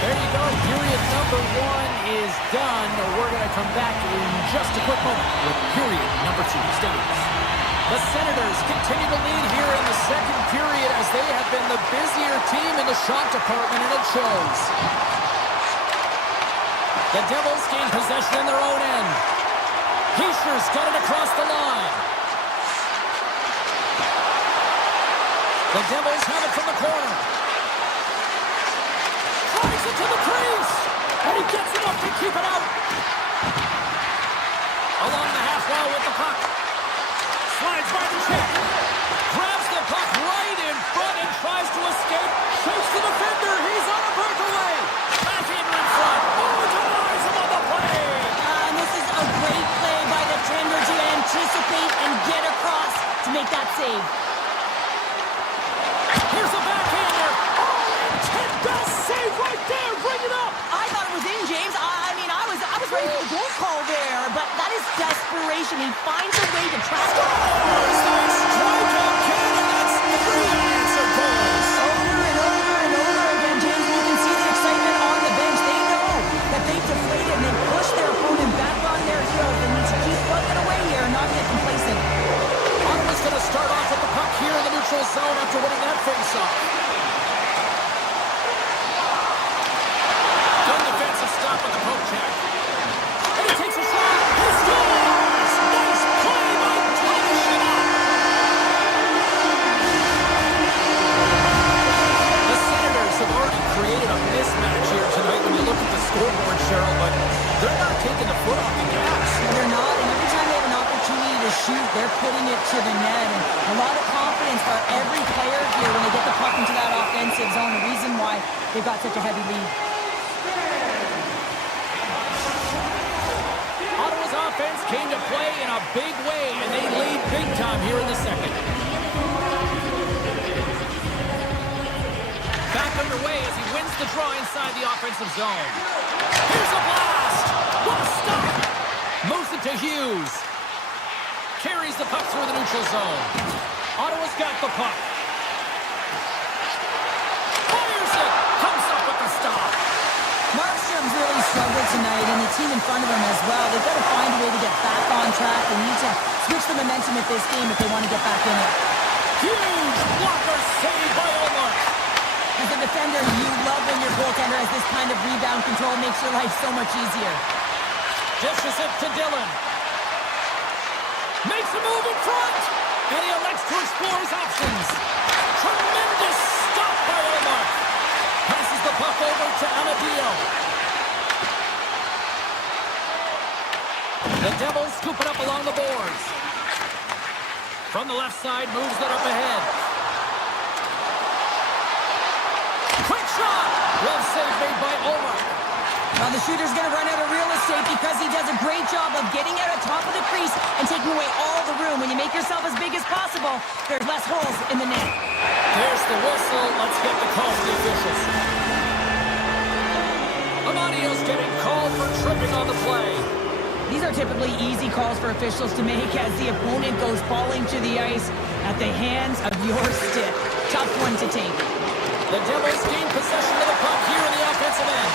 There you go. Period number one is done. We're going to come back in just a quick moment with period number two. Stay with us. The Senators continue to lead here in the second period as they have been the busier team in the shot department, and it shows. The Devils gain possession in their own end. Heischer's got it across the line. The Devils have it from the corner. Tries it to the crease. And he gets enough to keep it out. Along the half wall with the puck. Slides by the check. Grabs the puck right in front and tries to escape. goal call there, but that is desperation. He finds a way to track it. Strikeout Canada, that's 3 unanswered goals. Over and over and over again, James, and you can see the excitement on the bench. They know that they've deflated and they've pushed their opponent back on their heels. They need to keep plugging away here and not get complacent. Ottawa's going to start off with the puck here in the neutral zone after winning that face-off. Good defensive stop with the poke check. And he takes a shot. He scores! Nice play by Thomas Chabot. The Senators have already created a mismatch here tonight when you look at the scoreboard, Cheryl, but they're not taking the foot off the gas. No, they're not, and every time they have an opportunity to shoot, they're putting it to the net. And a lot of confidence for every player here when they get the puck into that offensive zone. The reason why they've got such a heavy lead. Ottawa's offense came to play in a big way, and they lead big time here in the second. Back underway as he wins the draw inside the offensive zone. Here's a blast! What a stop! Moves it to Hughes. Carries the puck through the neutral zone. Ottawa's got the puck. Fires it! Comes up with the stop. Markstrom's really struggled tonight, and the team in front of him as well. They've got to find a way to get back on track. They need to switch the momentum of this game if they want to get back in it. Huge blocker save by Omar. As a defender, you love when your goaltender has this kind of rebound control. Makes your life so much easier. Dishes it to Dillon. Makes a move in front. And he elects to explore his options. Tremendous stop by Omar. Passes the puck over to Amadio. The Devils scoop it up along the boards. From the left side, moves it up ahead. Quick shot! Well save made by Omar. Well, the shooter's going to run out of real estate because he does a great job of getting out on top of the crease and taking away all the room. When you make yourself as big as possible, there's less holes in the net. There's the whistle. Let's get the call from the officials. Amadio's getting called for tripping on the play. These are typically easy calls for officials to make as the opponent goes falling to the ice at the hands of your stick. Tough one to take. The Devils gain possession of the puck here in the offensive end.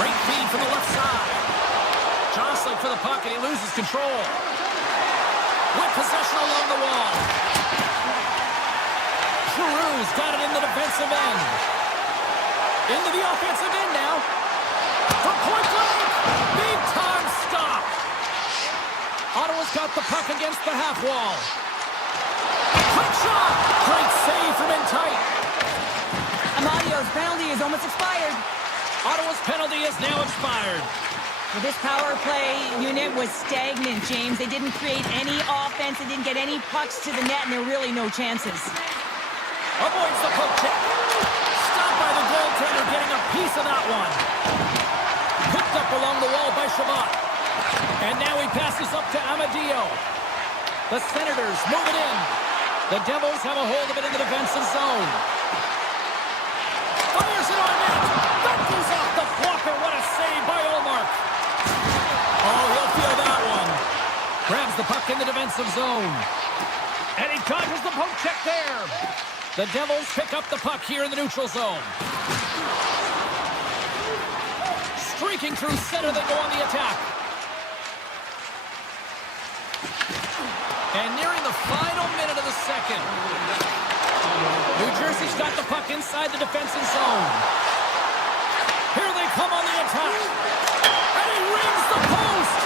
Great feed from the left side. Jostling for the puck, and he loses control. With possession along the wall. Giroux's got it in the defensive end. Into the offensive end now. For point blank. Big time stop. Ottawa's got the puck against the half wall. Quick shot. Great save from in tight. Amadio's penalty is almost expired. Ottawa's penalty is now expired. Well, this power play unit was stagnant, James. They didn't create any offense. They didn't get any pucks to the net, and there were really no chances. Avoids the poke check. Stopped by the goaltender, getting a piece of that one. Picked up along the wall by Chabot. And now he passes up to Amadio. The Senators move it in. The Devils have a hold of it in the defensive zone. Fires it on net. That goes off the blocker. What a save by Omar. Oh, he'll feel that one. Grabs the puck in the defensive zone. And he dodges the poke check there. The Devils pick up the puck here in the neutral zone. Streaking through center, they go on the attack. And nearing the final minute of the second. New Jersey's got the puck inside the defensive zone. Here they come on the attack. And he rings the post.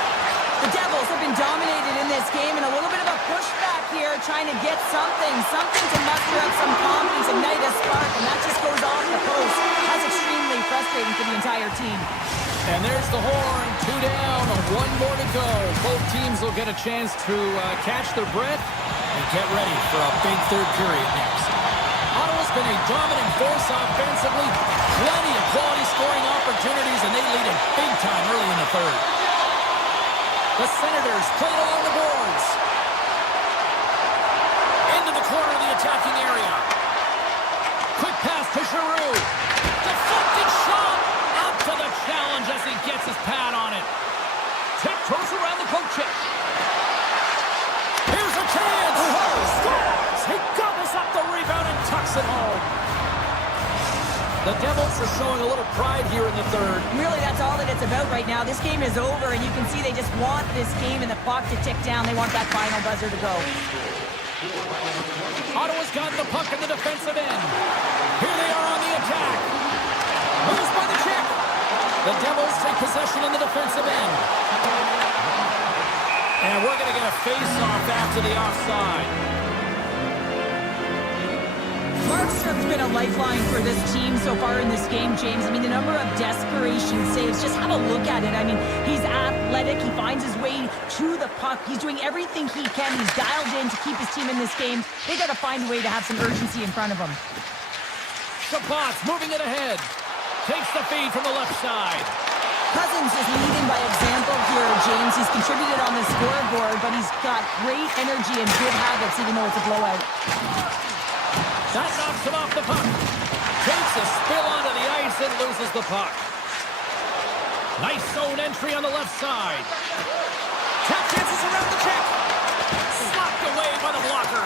The Devils have been dominated in this game, and a little bit of a pushback here, trying to get something to muster up some confidence, ignite a spark, and that just goes off the post. That's extremely frustrating for the entire team. And there's the horn, 2 down, 1 more to go. Both teams will get a chance to catch their breath and get ready for a big third period next. Ottawa's been a dominant force offensively, plenty of quality scoring opportunities, and they lead it big time early in the third. The Senators played along the boards. Into the corner of the attacking area. Quick pass to Giroux. Deflected shot. Up to the challenge as he gets his pad on The Devils are showing a little pride here in the third. Really, that's all that it's about right now. This game is over, and you can see they just want this game and the clock to tick down. They want that final buzzer to go. Ottawa's got the puck in the defensive end. Here they are on the attack. Moves by the check. The Devils take possession in the defensive end. And we're going to get a face-off after the offside. Markstrom's been a lifeline for this team so far in this game, James. I mean, the number of desperation saves, just have a look at it. I mean, he's athletic. He finds his way to the puck. He's doing everything he can. He's dialed in to keep his team in this game. They got to find a way to have some urgency in front of them. Chabot's moving it ahead. Takes the feed from the left side. Cousins is leading by example here, James. He's contributed on the scoreboard, but he's got great energy and good habits, even though it's a blowout. That knocks him off the puck. Takes a spill onto the ice and loses the puck. Nice zone entry on the left side. Tap chances around the check. Slapped away by the blocker.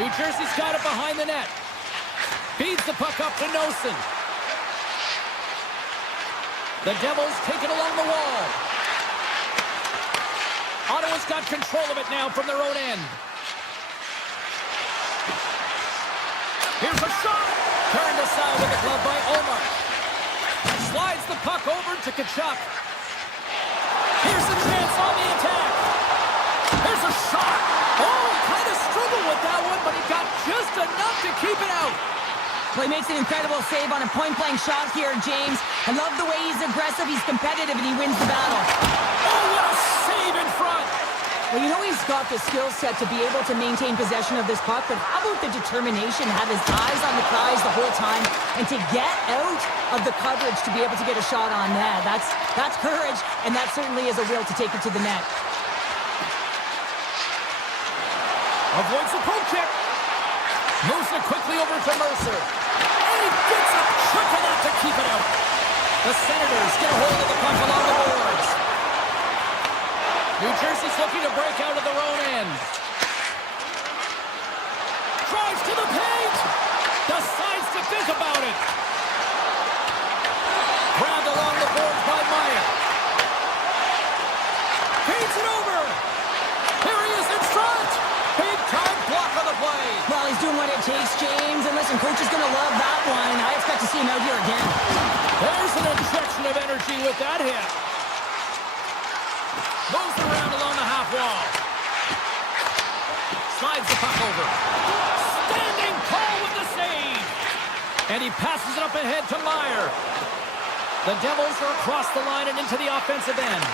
New Jersey's got it behind the net. Feeds the puck up to Nosen. The Devils take it along the wall. Ottawa's got control of it now from their own end. Here's a shot. Turned aside with the glove by Omar. Slides the puck over to Tkachuk. Here's a chance on the attack. There's a shot. Oh, kind of struggled with that one, but he got just enough to keep it out. Well, he makes an incredible save on a point-blank shot here, James. I love the way he's aggressive, he's competitive, and he wins the battle. Oh, what a save in front. Well, you know he's got the skill set to be able to maintain possession of this puck, but how about the determination, have his eyes on the prize the whole time, and to get out of the coverage to be able to get a shot on net. That's courage, and that certainly is a will to take it to the net. Avoids the poke check. Moves it quickly over to Mercer. And he gets a chunk of that to keep it out. The Senators get a hold of the puck along the boards. New Jersey's looking to break out of their own end. Drives to the paint. Decides to think about it. Grabbed along the boards by Meyer. Feeds it over. Here he is in front. Big time block on the play. Well, he's doing what it takes, James. And listen, coach is going to love that one. I expect to see him out here again. There's an injection of energy with that hit. Moves around along the half wall. Slides the puck over. Standing tall with the save. And he passes it up ahead to Meyer. The Devils are across the line and into the offensive end.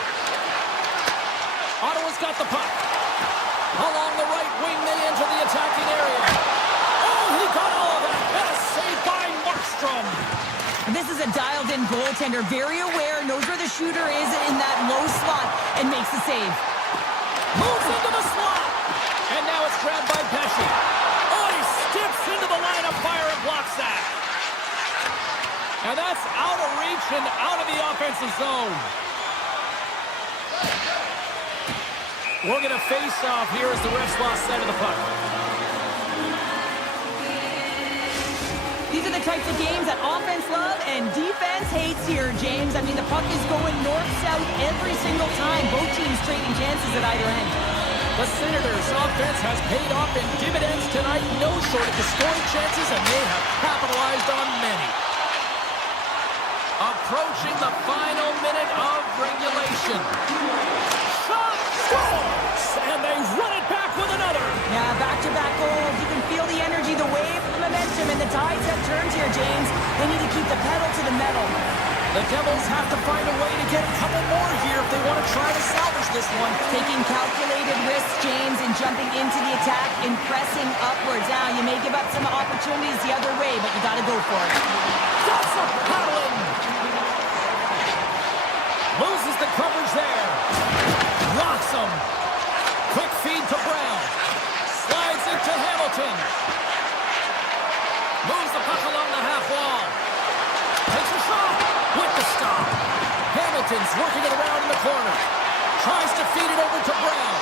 Ottawa's got the puck. Along the right wing, they enter the attacking area. Oh, he got all of that. And a save by Markstrom. This is a dialed-in goaltender, very aware, knows where the shooter is in that low slot, and makes the save. Moves into the slot. And now it's grabbed by Pesci. Oh, he steps into the line of fire and blocks that. And that's out of reach and out of the offensive zone. We're going to face off here as the refs lost sight of the puck. These are the types of games that offense love and defense hates here, James. I mean, the puck is going north-south every single time. Both teams trading chances at either end. The Senators' offense has paid off in dividends tonight. No shortage of scoring chances, and they have capitalized on many. Approaching the final minute of regulation. Shot scores! And they run it back with another. Yeah, back-to-back goals. You can feel the energy, the wave, the momentum, and the tides have turned here, James. They need to keep the pedal to the metal. The Devils have to find a way to get a couple more here if they want to try to salvage this one. Taking calculated risks, James, and jumping into the attack and pressing upwards. Now, you may give up some opportunities the other way, but you got to go for it. That's a paddling. Loses the coverage there. Rocks him. Quick feed to Brown. Slides it to Hamilton. Moves the puck along the half wall. Takes a shot with the stop. Hamilton's working it around in the corner. Tries to feed it over to Brown.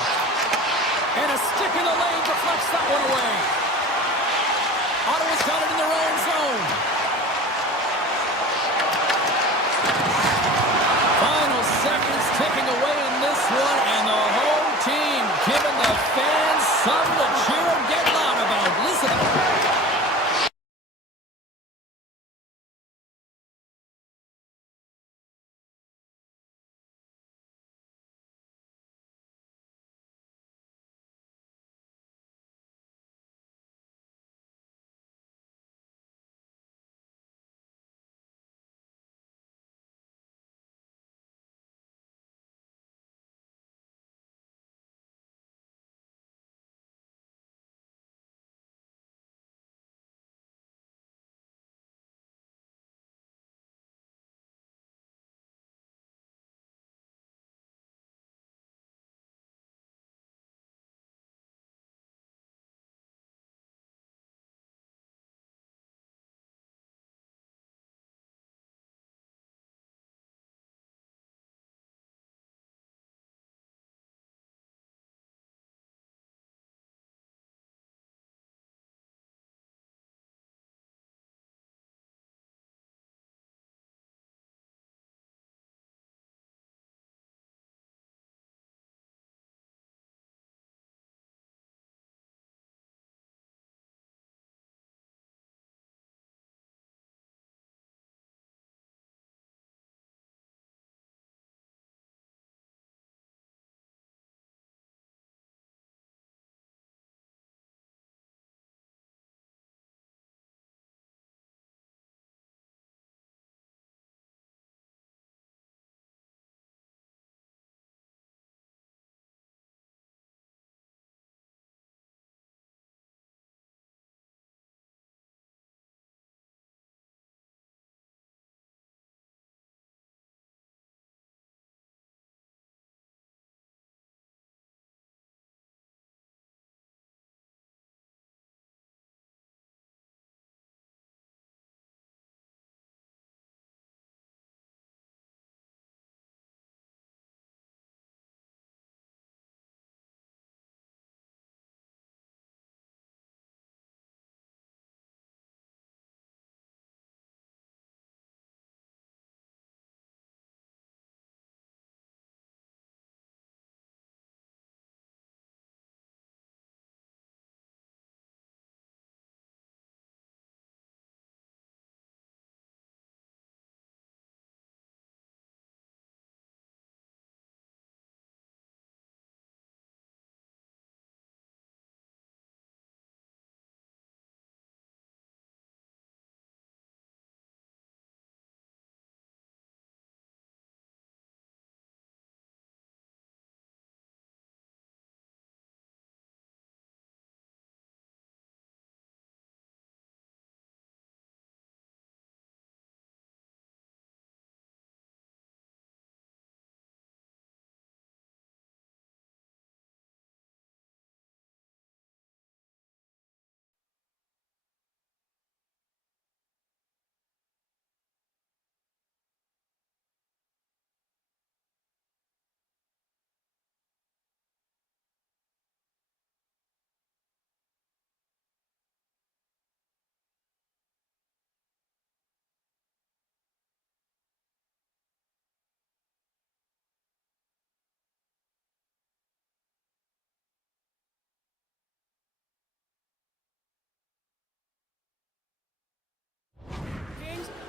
And a stick in the lane deflects that one away. Ottawa's got it in their own zone. Final seconds ticking away in this one, and the home team giving the fans something to cheer and get loud about. Listen up.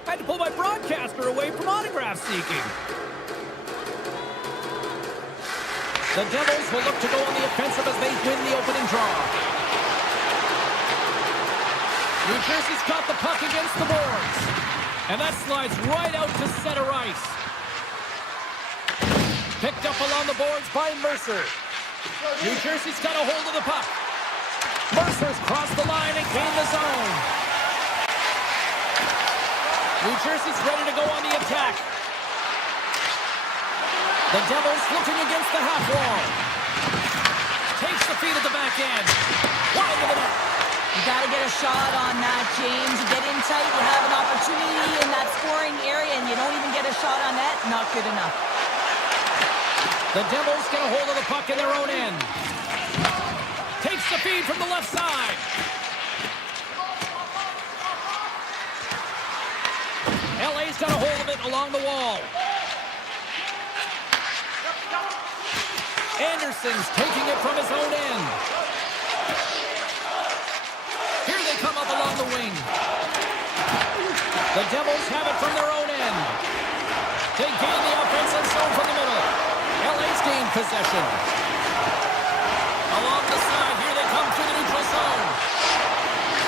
I had to pull my broadcaster away from autograph seeking. The Devils will look to go on the offensive as they win the opening draw. New Jersey's got the puck against the boards. And that slides right out to center ice. Picked up along the boards by Mercer. New Jersey's got a hold of the puck. Mercer's crossed the line and gained the zone. New Jersey's ready to go on the attack. The Devils looking against the half wall. Takes the feed at the back end. Wide of the net. You got to get a shot on that, James. You get in tight, you have an opportunity in that scoring area, and you don't even get a shot on net. Not good enough. The Devils get a hold of the puck in their own end. Takes the feed from the left side. LA's got a hold of it along the wall. Anderson's taking it from his own end. Here they come up along the wing. The Devils have it from their own end. They gain the offensive zone from the middle. LA's gained possession. Along the side, here they come through the neutral zone.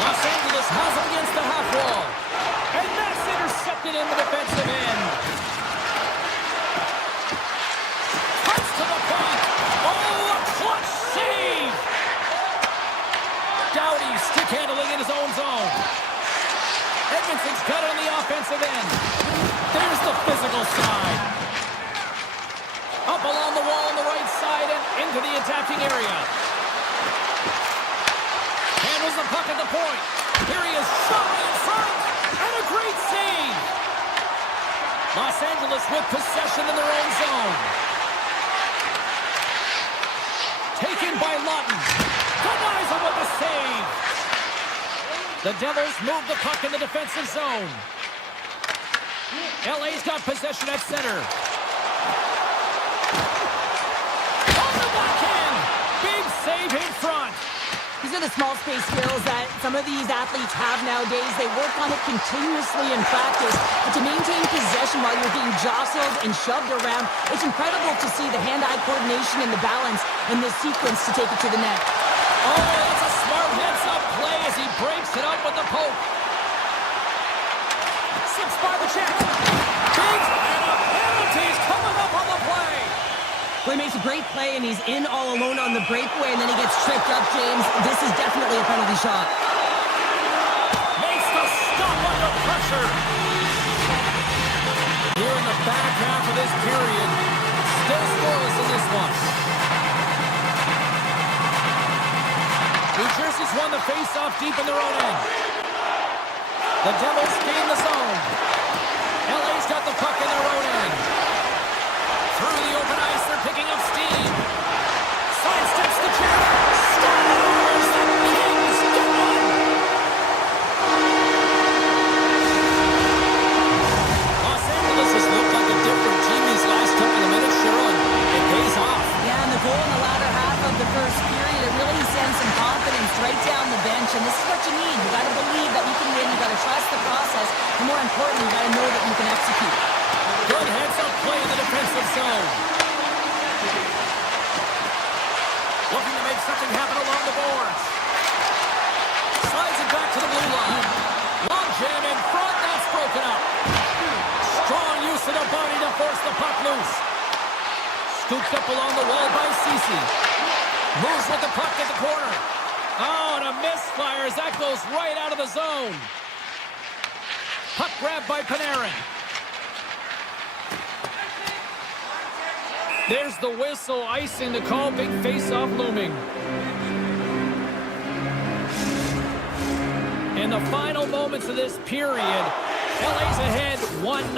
Los Angeles has it against the half wall. And that's intercepted in the defensive end. Cuts to the point. Oh, a clutch save! Doughty stick handling in his own zone. Edmondson's got it on the offensive end. There's the physical side. Up along the wall on the right side and into the attacking area. Handles the puck at the point. Here he is, shot in front, and a great save. Los Angeles with possession in their own zone. Taken by Lawton. Denies him with the save. The Devils move the puck in the defensive zone. LA's got possession at center. On the backhand. Big save in front. These are the small space skills that some of these athletes have nowadays. They work on it continuously in practice. But to maintain possession while you're being jostled and shoved around, it's incredible to see the hand-eye coordination and the balance in this sequence to take it to the net. Oh, that's a smart heads-up play as he breaks it up with the poke. Slips by the check. Big, and a penalty's coming up on the play. Well, he makes a great play, and he's in all alone on the breakaway, and then he gets tripped up, James. This is definitely a penalty shot. Makes the stop under pressure. Here in the back half of this period, still scoreless in this one. New Jersey's won the face-off deep in their own end. The Devils gain the zone. LA's got the puck in their own end. Through the open ice, they're picking up steam. Sidesteps the check. Scores! The Kings get one! Los Angeles has looked like a different team these last couple of minutes, Cheryl, and it pays off. Yeah, and the goal in the latter half of the first period, it really sends some confidence right down the bench, and this is what you need. You got to believe that you can win. You got to trust the process, and more importantly, you got to know that you can execute. Good heads-up play in the defensive zone. Looking to make something happen along the boards. Slides it back to the blue line. Long jam in front, that's broken up. Strong use of the body to force the puck loose. Scooped up along the wall by Ceci. Moves with the puck at the corner. Oh, and a misfire as that goes right out of the zone. Puck grabbed by Panarin. There's the whistle, icing the call, big face-off looming. In the final moments of this period, LA's ahead 1-0.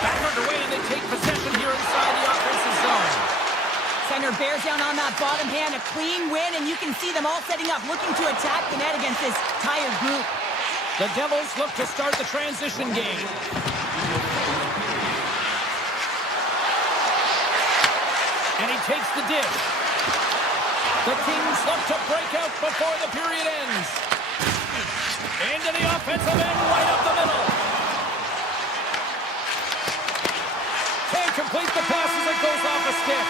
Back underway, and they take possession here inside the offensive zone. Center bears down on that bottom hand, a clean win, and you can see them all setting up, looking to attack the net against this tired group. The Devils look to start the transition game. And he takes the dish. The Kings look to break out before the period ends. Into the offensive end, right up the middle. Can't complete the pass as it goes off a stick.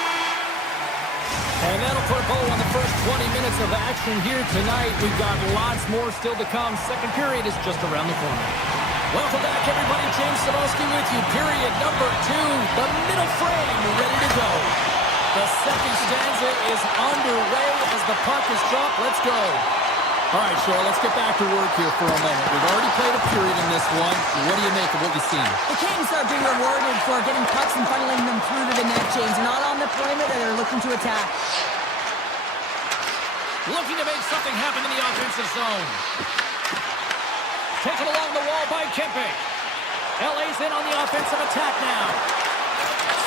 And that'll put a bow on the first 20 minutes of action here tonight. We've got lots more still to come. Second period is just around the corner. Welcome back, everybody. James Cebulski with you. Period number 2. The middle frame ready to go. The second stanza is underway as the puck is dropped. Let's go. All right, Cheryl, let's get back to work here for a moment. We've already played a period in this one. What do you make of what you've seen? The Kings are being rewarded for getting pucks and funneling them through to the net, James. Not on the perimeter, they're looking to attack. Looking to make something happen in the offensive zone. Taken along the wall by Kempe. LA's in on the offensive attack now.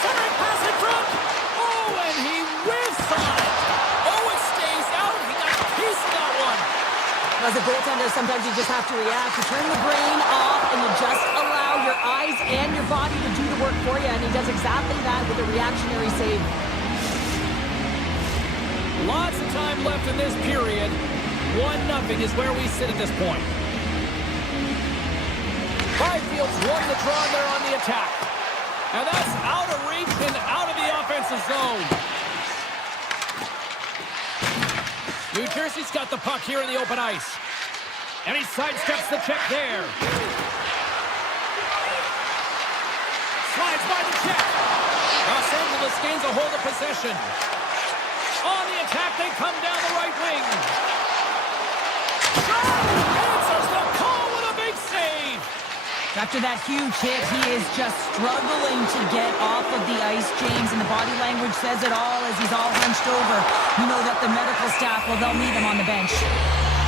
Centering pass in front. Oh, and he whiffs on it. As a goaltender, sometimes you just have to react. You turn the brain off and you just allow your eyes and your body to do the work for you, and he does exactly that with a reactionary save. Lots of time left in this period. 1-0 is where we sit at this point. Byfield's won the draw there on the attack. And that's out of reach and out of the offensive zone. New Jersey's got the puck here in the open ice. And he sidesteps the check there. Slides by the check. Los Angeles gains a hold of possession. On the attack, they come down the right wing. Answers the call with a big save. After that huge hit, he is just struggling to get off of the ice, James, and the body language says it all as he's all hunched over. You know that the medical staff, well, they'll need him on the bench.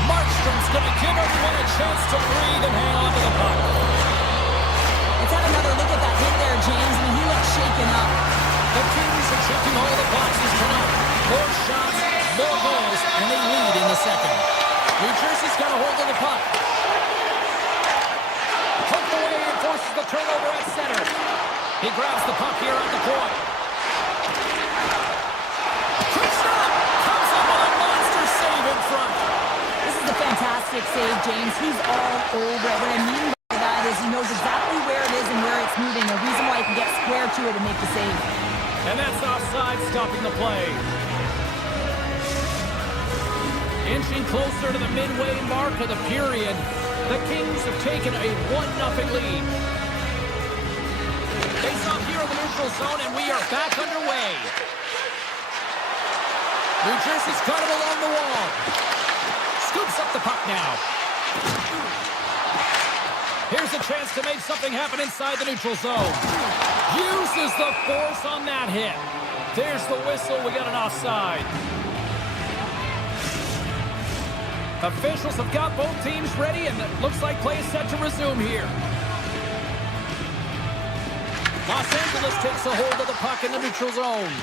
Markstrom's going to give everyone a chance to breathe and hang on to the puck. Let's have another look at that hit there, James. I mean, he looks shaken up. The Kings are checking all the boxes tonight. More shots, more goals, and they lead in the second. New Jersey's got a hold of the puck. Hooked away and forces the turnover at center. He grabs the puck here at the point. Quick stop! Comes up on a monster save in front. This is a fantastic save, James. He's all over it. What I mean by that is he knows exactly where it is and where it's moving. A reason why he can get square to it and make the save. And that's offside, stopping the play. Inching closer to the midway mark of the period, the Kings have taken a 1-0 lead. Face off here in the neutral zone, and we are back underway. New Jersey's got it along the wall. Scoops up the puck now. Here's a chance to make something happen inside the neutral zone. Uses the force on that hit. There's the whistle. We got an offside. Officials have got both teams ready, and it looks like play is set to resume here. Los Angeles takes a hold of the puck in the neutral zone.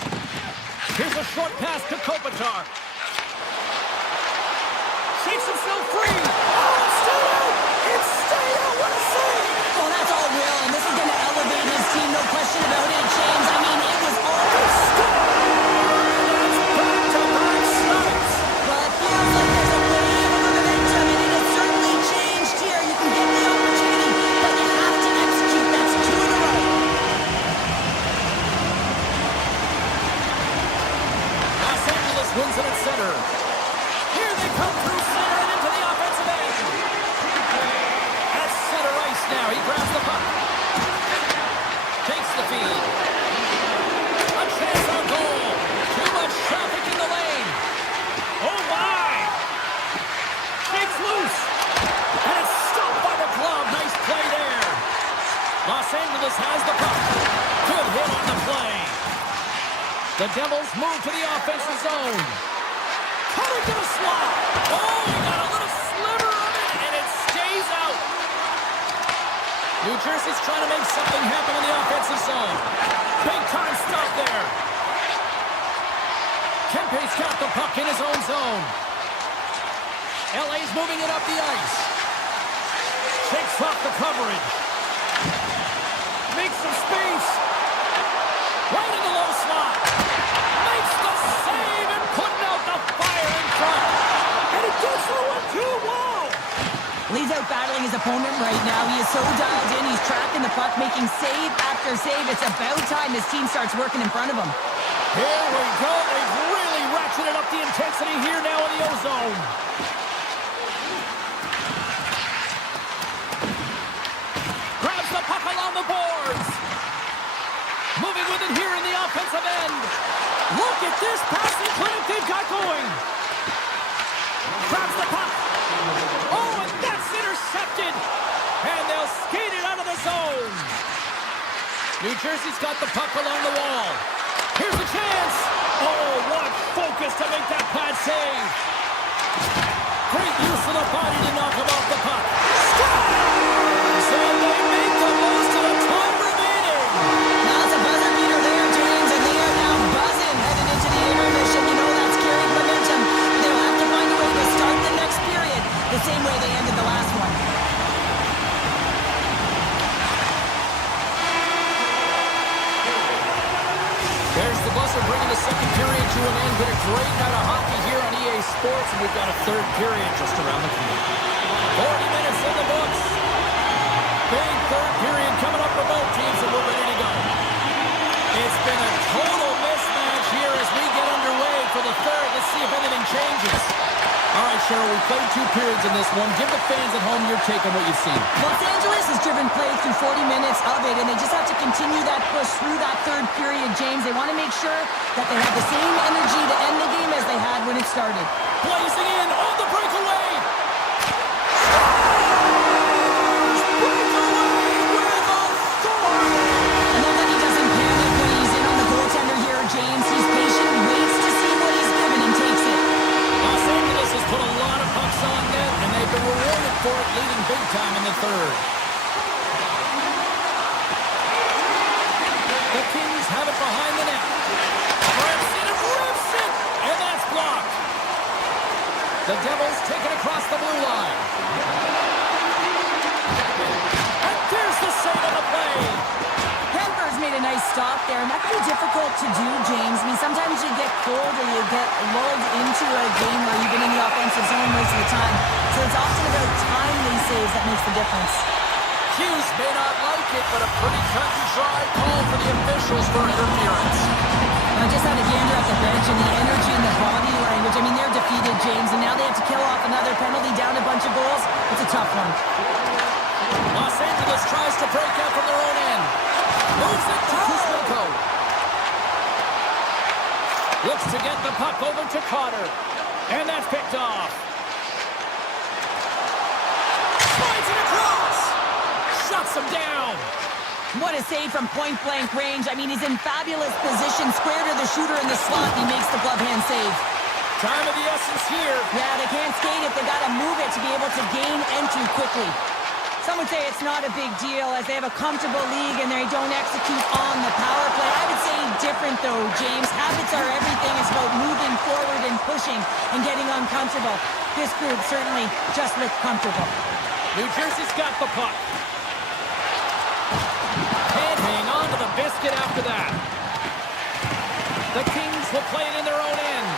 Here's a short pass to Kopitar. Shakes himself free. Oh, it's stay out! It's stay out! What a save! Well, that's all real, and this is going to elevate his team, no question about it, James. I mean, it was all back-to-back strikes. Well, it feels like there's a wave of momentum, and it has certainly changed here. You can get the opportunity, but you have to execute. That's 2 in a row. Los Angeles wins it at center. Here they come through center and into the offensive end. At center ice now. He grabs the puck. Takes the feed. A chance on goal. Too much traffic in the lane. Oh, my. Shakes loose. And it's stopped by the glove. Nice play there. Los Angeles has the puck. Good hit on the play. The Devils move to the offensive zone. Cutting to the slot. Oh, he got a little sliver of it, and it stays out. New Jersey's trying to make something happen in the offensive zone. Big time stop there. Kempe's got the puck in his own zone. LA's moving it up the ice. Shakes off the coverage. Makes some space. Right in the low slot. Makes the save and putting out the fire in front. And it gets the 1-2. Wow. He's out battling his opponent right now. He is so dialed in. He's tracking the puck, making save after save. It's about time his team starts working in front of him. Here we go. They've really ratcheted up the intensity here now in the O-zone. Grabs the puck along the boards. Moving with it here in the offensive end. Look at this passing clinic they've got going. Grabs the puck. Oh, and that's intercepted. And they'll skate it out of the zone. New Jersey's got the puck along the wall. Here's a chance. Oh, what focus to make that pad save. Great use of the body to knock him off the puck. Scores! And they make the most of the time remaining. Now it's a buzzer beater there, James, and they are now buzzing heading into the intermission. You know that's carrying momentum. They'll have to find a way to start the next period. The to an end. Been a great night of hockey here on EA Sports, and we've got a third period just around the corner. 40 minutes in the books. Big third period coming up for both teams, and we're ready to go. It's been a total mismatch here as we get underway for the third. Let's see if anything changes. All right, Cheryl, we played 2 periods in this one. Give the fans at home your take on what you've seen. Los Angeles has driven play through 40 minutes of it, and they just have to continue that push through that third period, James. They want to make sure that they have the same energy to end the game as they had when it started. Blazing in on the breakaway. And then he doesn't panic when he's in on the goaltender here, James. He's patient, waits to see what he's given, and takes it. Los Angeles has put a lot of pucks on net, and they've been rewarded for it, leading big time in the third. The Kings have it behind the net. Branson rips it, and that's blocked. The Devils take it across the blue line. And there's the save on the play. Hemper's made a nice stop there, and that can be difficult to do, James. I mean, sometimes you get cold or you get lulled into a game where you've been in the offensive zone most of the time. So it's often about timely saves that makes the difference. Hughes may not like it, but a pretty cut and dry call for the officials for interference. I just had a gander at the bench, and the energy and the body language, I mean, they're defeated, James, and now they have to kill off another penalty, down a bunch of goals. It's a tough one. Los Angeles tries to break out from their own end. Moves it to Kuzmenko. Looks to get the puck over to Cotter. And that's picked off. Slides it across. Shuts him down. What a save from point-blank range. I mean, he's in fabulous position, square to the shooter in the slot. He makes the glove hand save. Time of the essence here. Yeah, they can't skate it. They got to move it to be able to gain entry quickly. Some would say it's not a big deal as they have a comfortable league and they don't execute on the power play. I would say different, though, James. Habits are everything. It's about moving forward and pushing and getting uncomfortable. This group certainly just looked comfortable. New Jersey's got the puck. Can't hang on to the biscuit after that. The Kings will play it in their own end.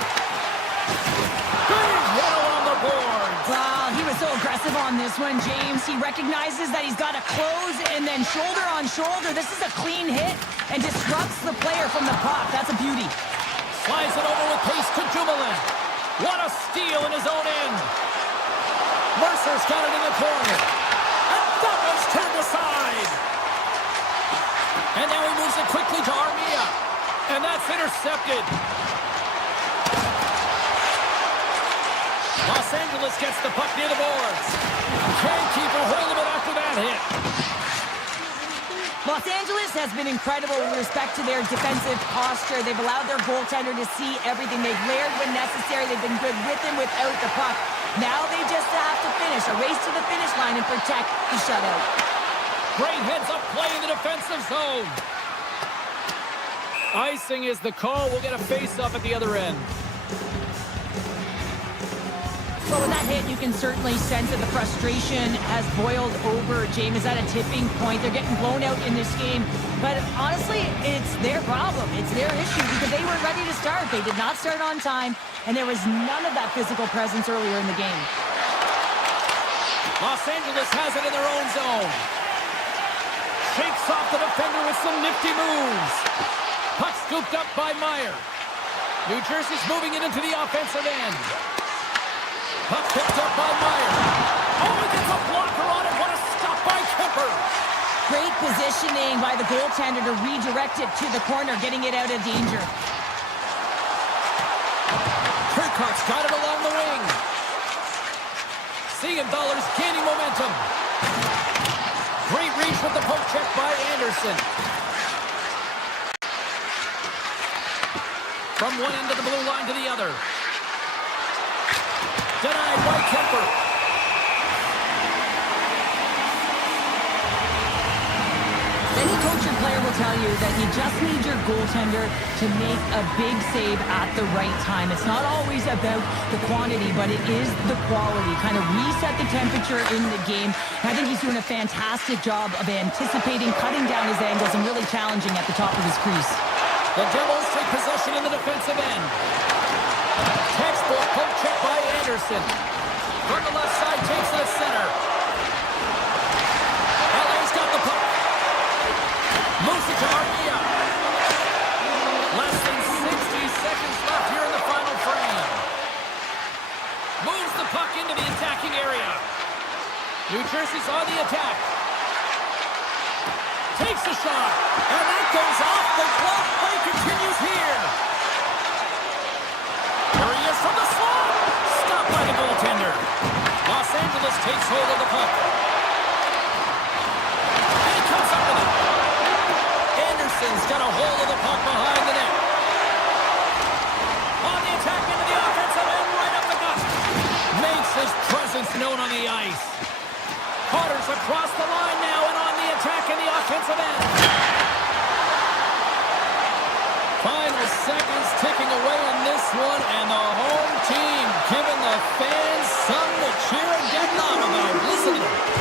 Big hit along the boards. Wow, he was so aggressive on this one, James. He recognizes that he's got to close and then shoulder on shoulder. This is a clean hit and disrupts the player from the puck. That's a beauty. Slides it over with pace to Dumoulin. What a steal in his own end. Mercer's got it in the corner. And that one's turned aside. And now he moves it quickly to Armia. And that's intercepted. Los Angeles gets the puck near the boards. Can't keep a hold of it after that hit. Los Angeles has been incredible with respect to their defensive posture. They've allowed their goaltender to see everything. They've layered when necessary. They've been good with and without the puck. Now they just have to finish. A race to the finish line and protect the shutout. Great heads-up play in the defensive zone. Icing is the call. We'll get a face-up at the other end. Well, with that hit, you can certainly sense that the frustration has boiled over. James is at a tipping point. They're getting blown out in this game. But honestly, it's their problem. It's their issue because they weren't ready to start. They did not start on time, and there was none of that physical presence earlier in the game. Los Angeles has it in their own zone. Shakes off the defender with some nifty moves. Puck scooped up by Meyer. New Jersey's moving it into the offensive end. Puck picked up by Meyer. Oh, he gets a blocker on it. What a stop by Kemper. Great positioning by the goaltender to redirect it to the corner, getting it out of danger. Turcotte's got it along the wing. Siegenthaler's gaining momentum. Great reach with the poke check by Anderson. From one end of the blue line to the other. Denied by Kemper. Any coach or player will tell you that you just need your goaltender to make a big save at the right time. It's not always about the quantity, but it is the quality. Kind of reset the temperature in the game. I think he's doing a fantastic job of anticipating, cutting down his angles, and really challenging at the top of his crease. The Devils take possession in the defensive end. Textbook poke check by Anderson. From the left side, takes that center. LA's got the puck. Moves it to Armia. Less than 60 seconds left here in the final frame. Moves the puck into the attacking area. New Jersey's on the attack. Takes a shot. And that goes off the glove. Play continues here. There he is from the slot. Stopped by the goaltender. Los Angeles takes hold of the puck. And he comes up with it. Anderson's got a hold of the puck behind the net. On the attack into the offensive end, right up the gut. Makes his presence known on the ice. Carter's across the line now and on the attack in the offensive end. Final seconds ticking away in this one, and the home team giving the fans something to cheer and get on about. Listen to them.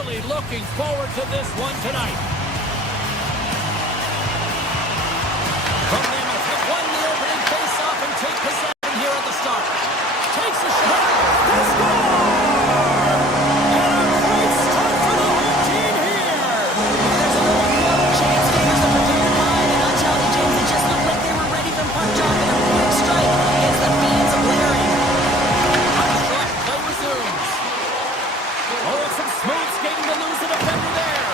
really looking forward to this one tonight. From Mammoth have won the opening face-off and take possession here at the start. Takes a shot. They score! And a great start for the home team here. There's a little quote. Chance fingers the protected line, and I'll tell you, James, it just looked like they were ready from puck drop, and a quick strike against the fans of Larry. Play resumes. Oh, it's some smooth skating to lose the defender there.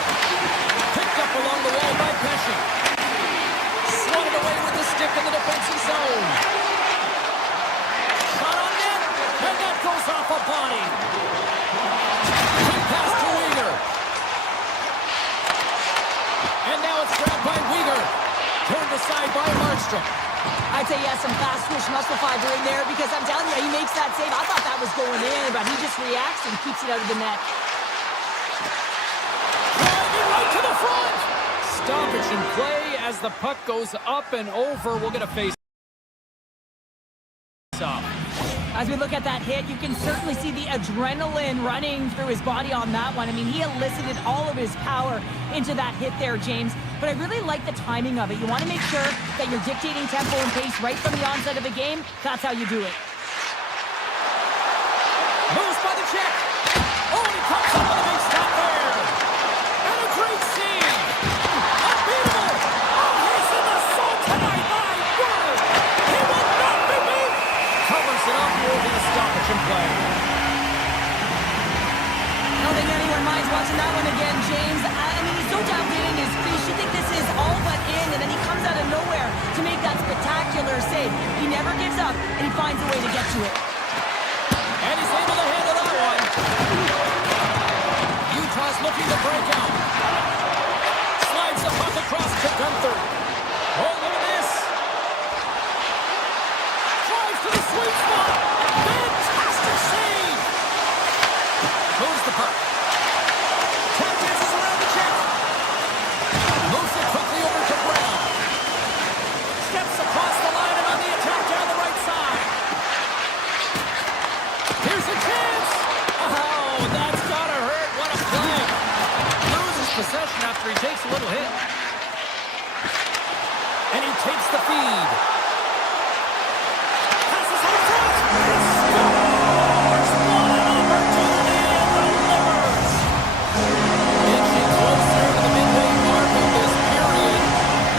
Picked up along the wall by Pesci. Swatted away with the stick in the defensive zone. Shot on net, and that goes off a body. Quick pass to Weegar. And now it's grabbed by Weegar. Turned aside by Markstrom. I'd say he has some fast twitch muscle fiber in there because I'm telling you, he makes that save. I thought that was going in, but he just reacts and keeps it out of the net. Driving right to the front. Stoppage in play as the puck goes up and over. We'll get a face-off. As we look at that hit, you can certainly see the adrenaline running through his body on that one. I mean, he elicited all of his power into that hit there, James. But I really like the timing of it. You want to make sure that you're dictating tempo and pace right from the onset of the game. That's how you do it. Moves by the check. Oh, he comes up with a big stop there. And a great save. Unbeatable. Oh, he's in the zone tonight. My word. He will not be beat. Covers it up over the stoppage in play. I don't think anyone minds watching that one again, James. I mean, he's so down in his crease. You think this is all but in, and then he comes out of nowhere to make that spectacular save. He never gives up, and he finds a way to get to it. And he's able to handle that one. Utah's looking to break out. Slides the puck across to Gunther. Oh, look at this. Drives to the sweet spot. Fantastic save. Moves the puck. Catches around the check. Moves it quickly over to Brown. Steps across the line and on the attack down the right side. Here's a chance. Oh, that's gotta hurt. What a play. Loses possession after he takes a little hit. And he takes the feed. Passes in front. He scores. What an opportunity and delivers. Inching closer to the midway mark of this period.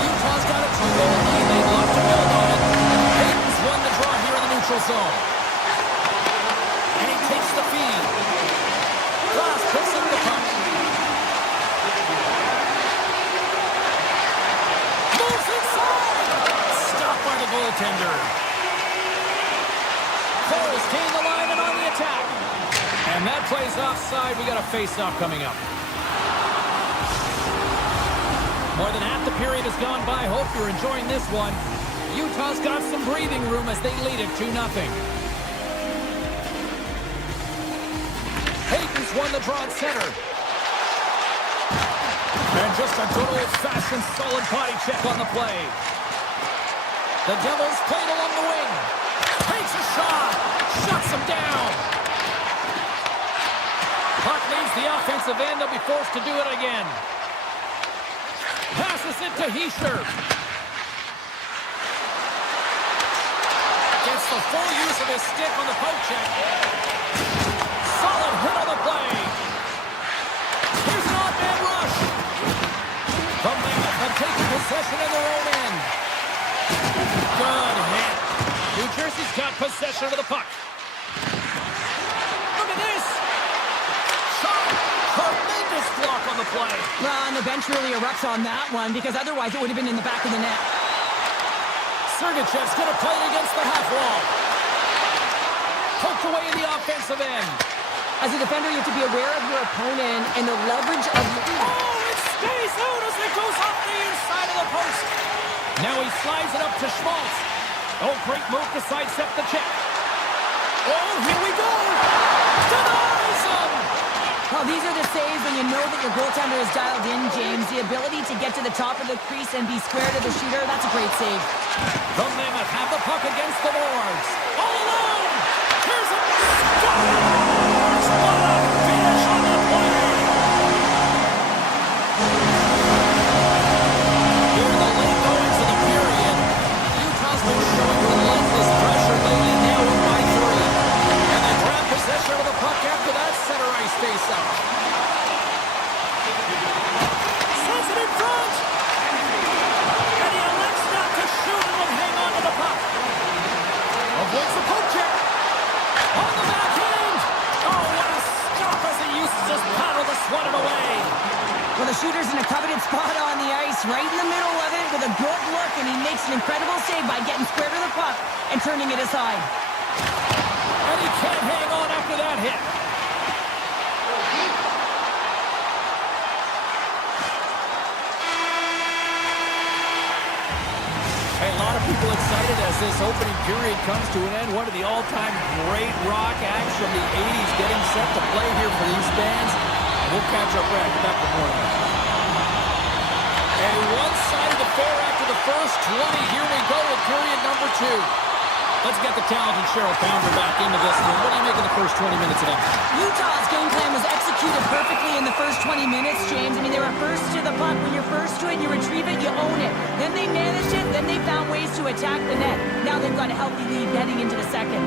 Utah's got a 2-goal lead. They'd love to build on it. Hayden's won the draw here in the neutral zone. And he takes the feed. Glass puts in the puck. Moves inside. Stopped by the goaltender. Cole's gained the line and on the attack. And that plays offside. We got a face-off coming up. More than half the period has gone by. Hope you're enjoying this one. Utah's got some breathing room as they lead it 2-0. Hayden's won the draw at center. And just a good old-fashioned solid body check on the play. The Devils played along the wing. Takes a shot. Shuts him down. Puck leaves the offensive end. They'll be forced to do it again. Passes it to Heischer. Gets the full use of his stick on the poke check. Solid hit on the play. Here's an odd-man rush. The Mammoth have taken possession in their own end. Good hit. New Jersey's got possession of the puck. Look at this. Shot. Tremendous block on the play. Well, and the bench really erupts on that one because otherwise it would have been in the back of the net. Sergachev's going to play it against the half wall. Poked away in the offensive end. As a defender, you have to be aware of your opponent and the leverage of your... Oh, it stays out as it goes off the inside of the post. Now he slides it up to Schmaltz. Oh, great move to sidestep the check. Oh, here we go. Denies him. Well, these are the saves when you know that your goaltender is dialed in, James. The ability to get to the top of the crease and be square to the shooter, that's a great save. The Mammoth have the puck against the boards. All alone. Here's a scores. What a finish on the play. faceout. Sends it in front. And he elects not to shoot and will hang on to the puck. Avoids the poke check. On the backhand. Oh, what a stop as he uses his paddle to swat it away. Well, the shooter's in a coveted spot on the ice, right in the middle of it with a good look, and he makes an incredible save by getting square to the puck and turning it aside. And he can't hang on after that hit. Hey, a lot of people excited as this opening period comes to an end. One of the all-time great rock acts from the 80s getting set to play here for these fans. We'll catch up right back to morning. A one-sided affair after the first 20. Here we go with period number 2. Let's get the talented Cheryl Pounder back into this one. What do you make of the first 20 minutes of action? Utah's game plan was executed perfectly in the first 20 minutes, James. I mean, they were first to the puck. When you're first to it, you retrieve it, you own it. Then they managed it, then they found ways to attack the net. Now they've got a healthy lead heading into the second.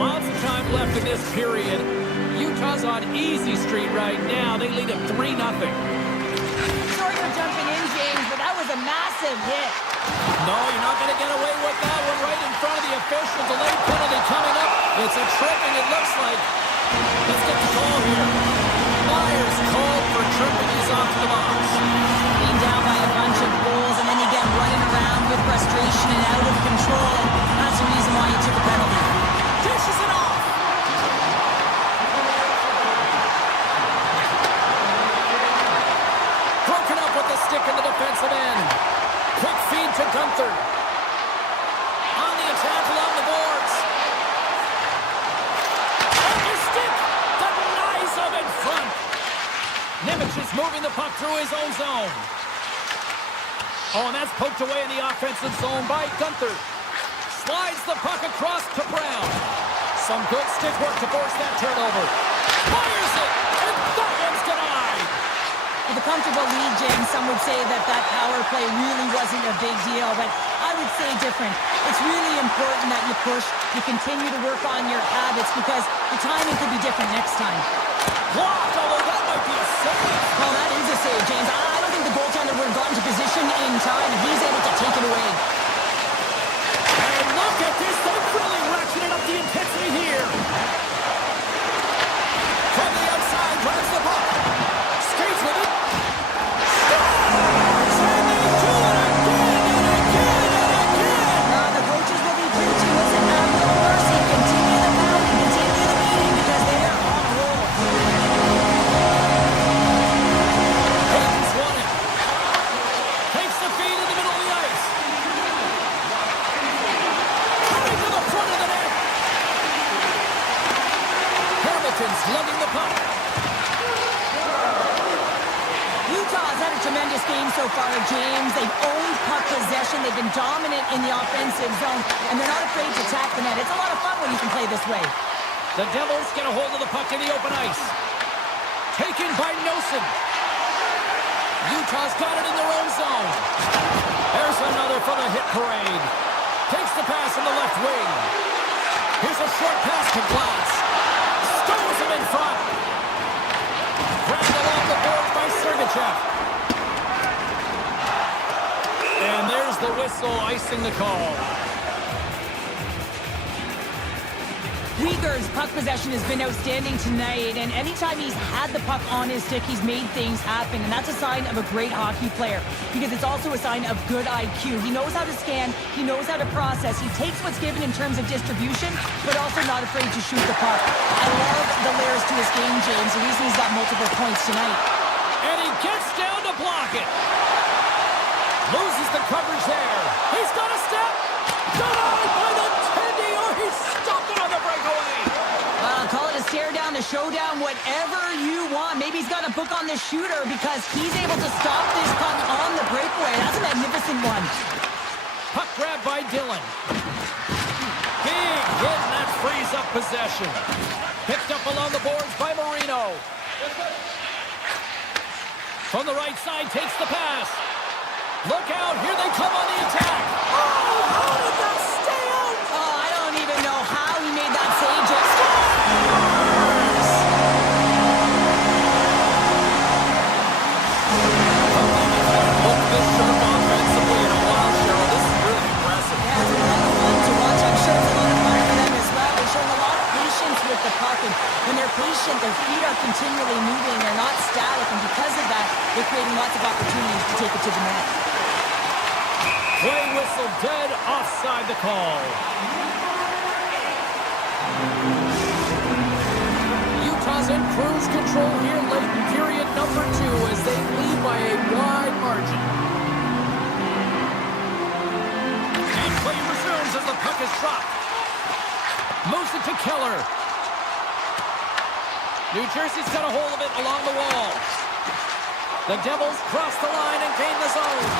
Lots of time left in this period. Utah's on easy street right now. They lead at 3-0. Sorry for jumping in, James, but that was a massive hit. No, you're not going to get away with that one right in front of the official. Delayed penalty coming up. It's a tripping, it looks like. Let's get the call here. Myers called for tripping. He's off to the box. Being down by a bunch of goals, and then you get running around with frustration and out of control. That's the reason why you took a penalty. Dishes it off. Broken up with the stick in the defensive end. Quick feed to Gunther. On the attack along the boards. On the stick. Denies him in front. Nemec is moving the puck through his own zone. Oh, and that's poked away in the offensive zone by Gunther. Slides the puck across to Brown. Some good stick work to force that turnover. Fires it, and that one's denied. With a comfortable lead, James, some would say that power play really wasn't a big deal, but I would say different. It's really important that you push, you continue to work on your habits, because the timing could be different next time. Blocked, although that might be a save. Oh, that is a save, James. I don't think the goaltender would have gotten to position in time, and he's able to take it away. And look at this, they're really ratcheting up the intensity here. From the outside, drives the puck. Skates with it. Scores! And they do it again and again and again. The coaches will be preaching, listen, have no mercy. Continue the pounding, continue the beating, because they are on a roll. Hayden's won it. Takes the feed in the middle of the ice. Coming to the front of the net. Hamilton's lugging the puck. Utah's had a tremendous game so far, James. They've owned puck possession. They've been dominant in the offensive zone, and they're not afraid to attack the net. It's a lot of fun when you can play this way. The Devils get a hold of the puck in the open ice. Taken by Nosen. Utah's got it in their own zone. There's another for the hit parade. Takes the pass in the left wing. Here's a short pass to Glass. Stows him in front. Grabbed along the boards by Sergachev. And there's the whistle icing the call. Uyghur's puck possession has been outstanding tonight, and anytime he's had the puck on his stick, he's made things happen, and that's a sign of a great hockey player, because it's also a sign of good IQ. He knows how to scan, he knows how to process, he takes what's given in terms of distribution, but also not afraid to shoot the puck. I love the layers to his game, James, the reason he's got multiple points tonight. And he gets down to block it. Loses the coverage there. He's got a step. Denied by the Tendy. Oh, he stopped it on the breakaway. Call it a stare down, a showdown, whatever you want. Maybe he's got a book on the shooter because he's able to stop this puck on the breakaway. That's a magnificent one. Puck grab by Dillon. Big hit, and that frees up possession. Picked up along the boards by Marino. From the right side, takes the pass. Look out, here they come on the attack. Oh, how did that stay out? Oh, I don't even know how he made that save. Just scores! Their feet are continually moving. They're not static, and because of that, they're creating lots of opportunities to take it to the net. Play whistle dead, offside the call. Utah's in cruise control here late in period number 2 as they lead by a wide margin. And play resumes as the puck is dropped. Moves it to Keller. New Jersey's got a hold of it along the wall. The Devils cross the line and gain the zone.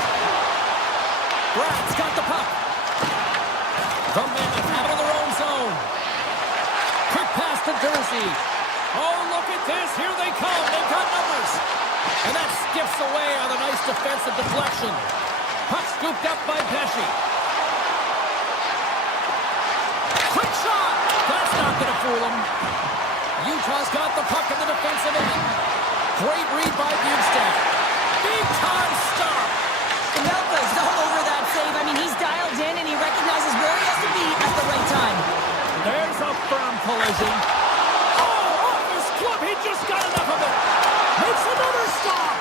Brad's got the puck. The Mammoth have it in their own zone. Quick pass to Jersey. Oh, look at this. Here they come. They've got numbers. And that skips away on a nice defensive deflection. Puck scooped up by Pesci. Quick shot. That's not going to fool him. Utah's got the puck in the defensive end. Great read by Bukestad. Big time stop. Melka's all over that save. I mean, he's dialed in and he recognizes where he has to be at the right time. There's a firm collision. Oh, off his glove. He just got enough of it. Makes another stop.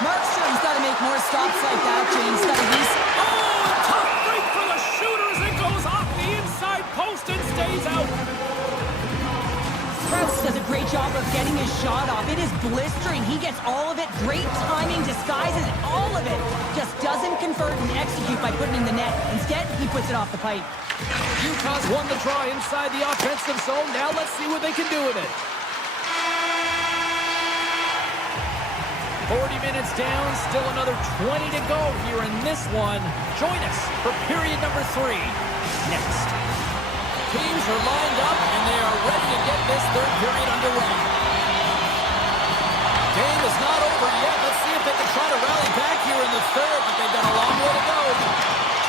Markstrom's got to make more stops like that, James. Got to use... Oh, tough break for the shooter as it goes off the inside post and stays out. Krause does a great job of getting his shot off. It is blistering. He gets all of it. Great timing, disguises all of it. Just doesn't convert and execute by putting it in the net. Instead, he puts it off the pipe. Utah's won the draw inside the offensive zone. Now let's see what they can do with it. 40 minutes down, still another 20 to go here in this one. Join us for period number 3 next. Teams are lined up, and they are ready to get this third period underway. Game is not over yet. Let's see if they can try to rally back here in the third, but they've got a long way to go.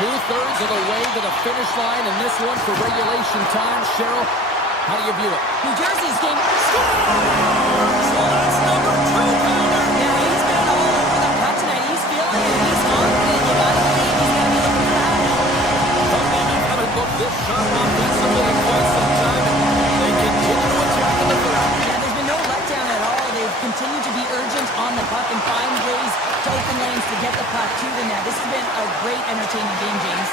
2/3 of the way to the finish line in this one for regulation time. Cheryl, how do you view it? New Jersey's game... Scores! Well, that's number 2-pounder. Yeah, he's been all over the puck tonight. He's feeling it. He's confident. You got to believe he's going to be looking for that. The Mammoth haven't looked this sharp offensively in quite some time, and they continue to attack in the third. Yeah, there's been no letdown at all. They've continued to be urgent on the puck and find ways to open lanes to get the puck to the net. This has been a great, entertaining game, James.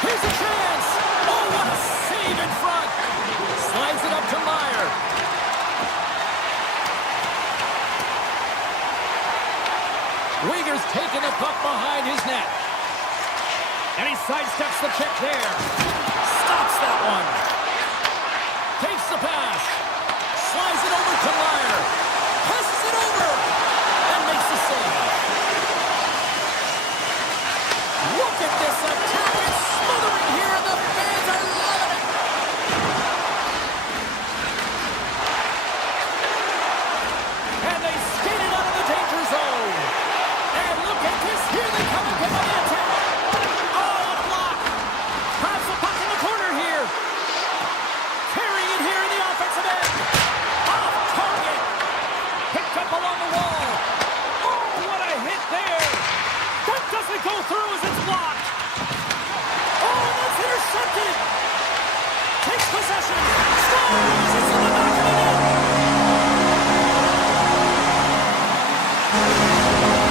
Here's a chance! Oh, what a save in front! Slides it up to Meyer. Uyghur's taking the puck behind his net. And he sidesteps the check there. Stops that one. Takes the pass. Slides it over to Meyer. Passes it over. And makes the save. Look at this attack. It's smothering here, and the fans are loving it. And they skated out of the danger zone. And look at this. Here they come again on the attack. Oh, a block. Grabs the puck in the corner here. Carrying it here in the offensive end. Off target. Picked up along the wall. Oh, what a hit there. That doesn't go through as it's blocked. Oh, that's intercepted. Takes possession. Scores. It's in the back of the net.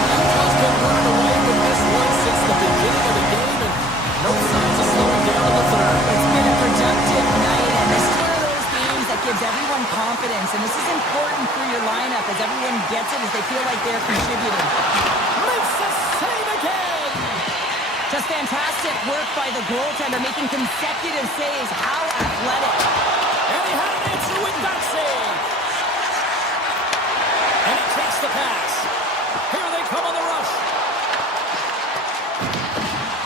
Utah's been running away with this one since the beginning of the game, and no signs of slowing down in the third. It's been a productive night, and this is one of those games that gives everyone confidence, and this is important for your lineup as everyone gets it as they feel like they're contributing. Makes the save again. Just fantastic work by the goaltender, making consecutive saves. How athletic. And he had an answer with that save. And he takes the pass. Here they come on the rush.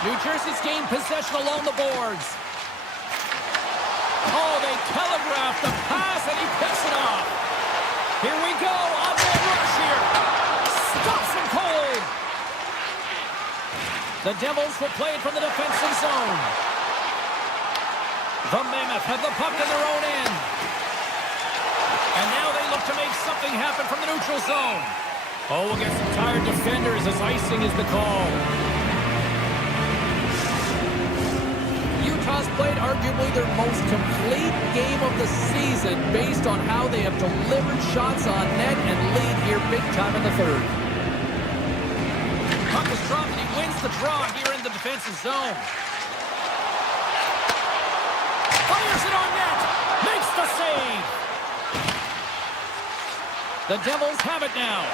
New Jersey's gained possession along the boards. Oh, they telegraphed the pass, and he picks it off. Here we go. On the rush here. Stops him cold. The Devils will play it from the defensive zone. The Mammoth have the puck in their own end. And now they look to make something happen from the neutral zone. Oh, we'll get some tired defenders as icing is the call. Utah's just played arguably their most complete game of the season based on how they have delivered shots on net and lead here big time in the third. Puck is dropped and he wins the draw here in the defensive zone. Fires it on net. Makes the save. The Devils have it now.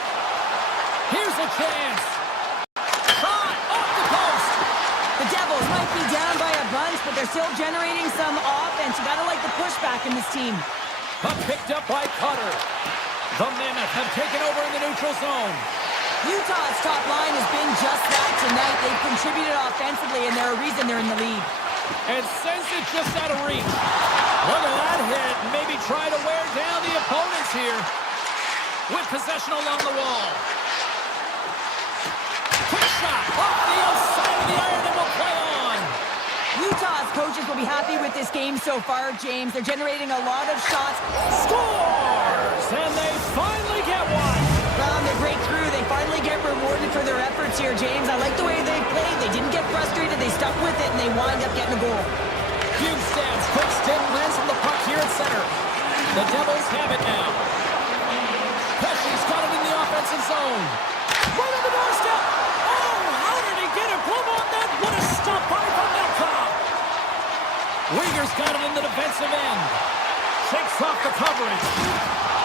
Here's a chance. Shot off the post. The Devils might be down by a bunch, but they're still generating some offense. You gotta like the pushback in this team. Puck picked up by Cutter. The Mammoth have taken over in the neutral zone. Utah's top line has been just that tonight. They've contributed offensively, and they're a reason they're in the lead. And sends it just out of reach. Look at that hit. Maybe try to wear down the opponents here. With possession along the wall. Quick shot off the outside of the iron and will play on. Utah's coaches will be happy with this game so far, James. They're generating a lot of shots. Scores! And they finally get one. Well, they break through. They finally get rewarded for their efforts here, James. I like the way they played. They didn't get frustrated. They stuck with it, and they wind up getting a goal. Huge stabs. Quick stick lands from the puck here at center. The Devils have it now. Pesci's got it in the offensive zone. Right on the doorstep. Oh, how did he get a glove on that? What a stop by from Melka. Uyghur's got it in the defensive end. Shakes off the coverage.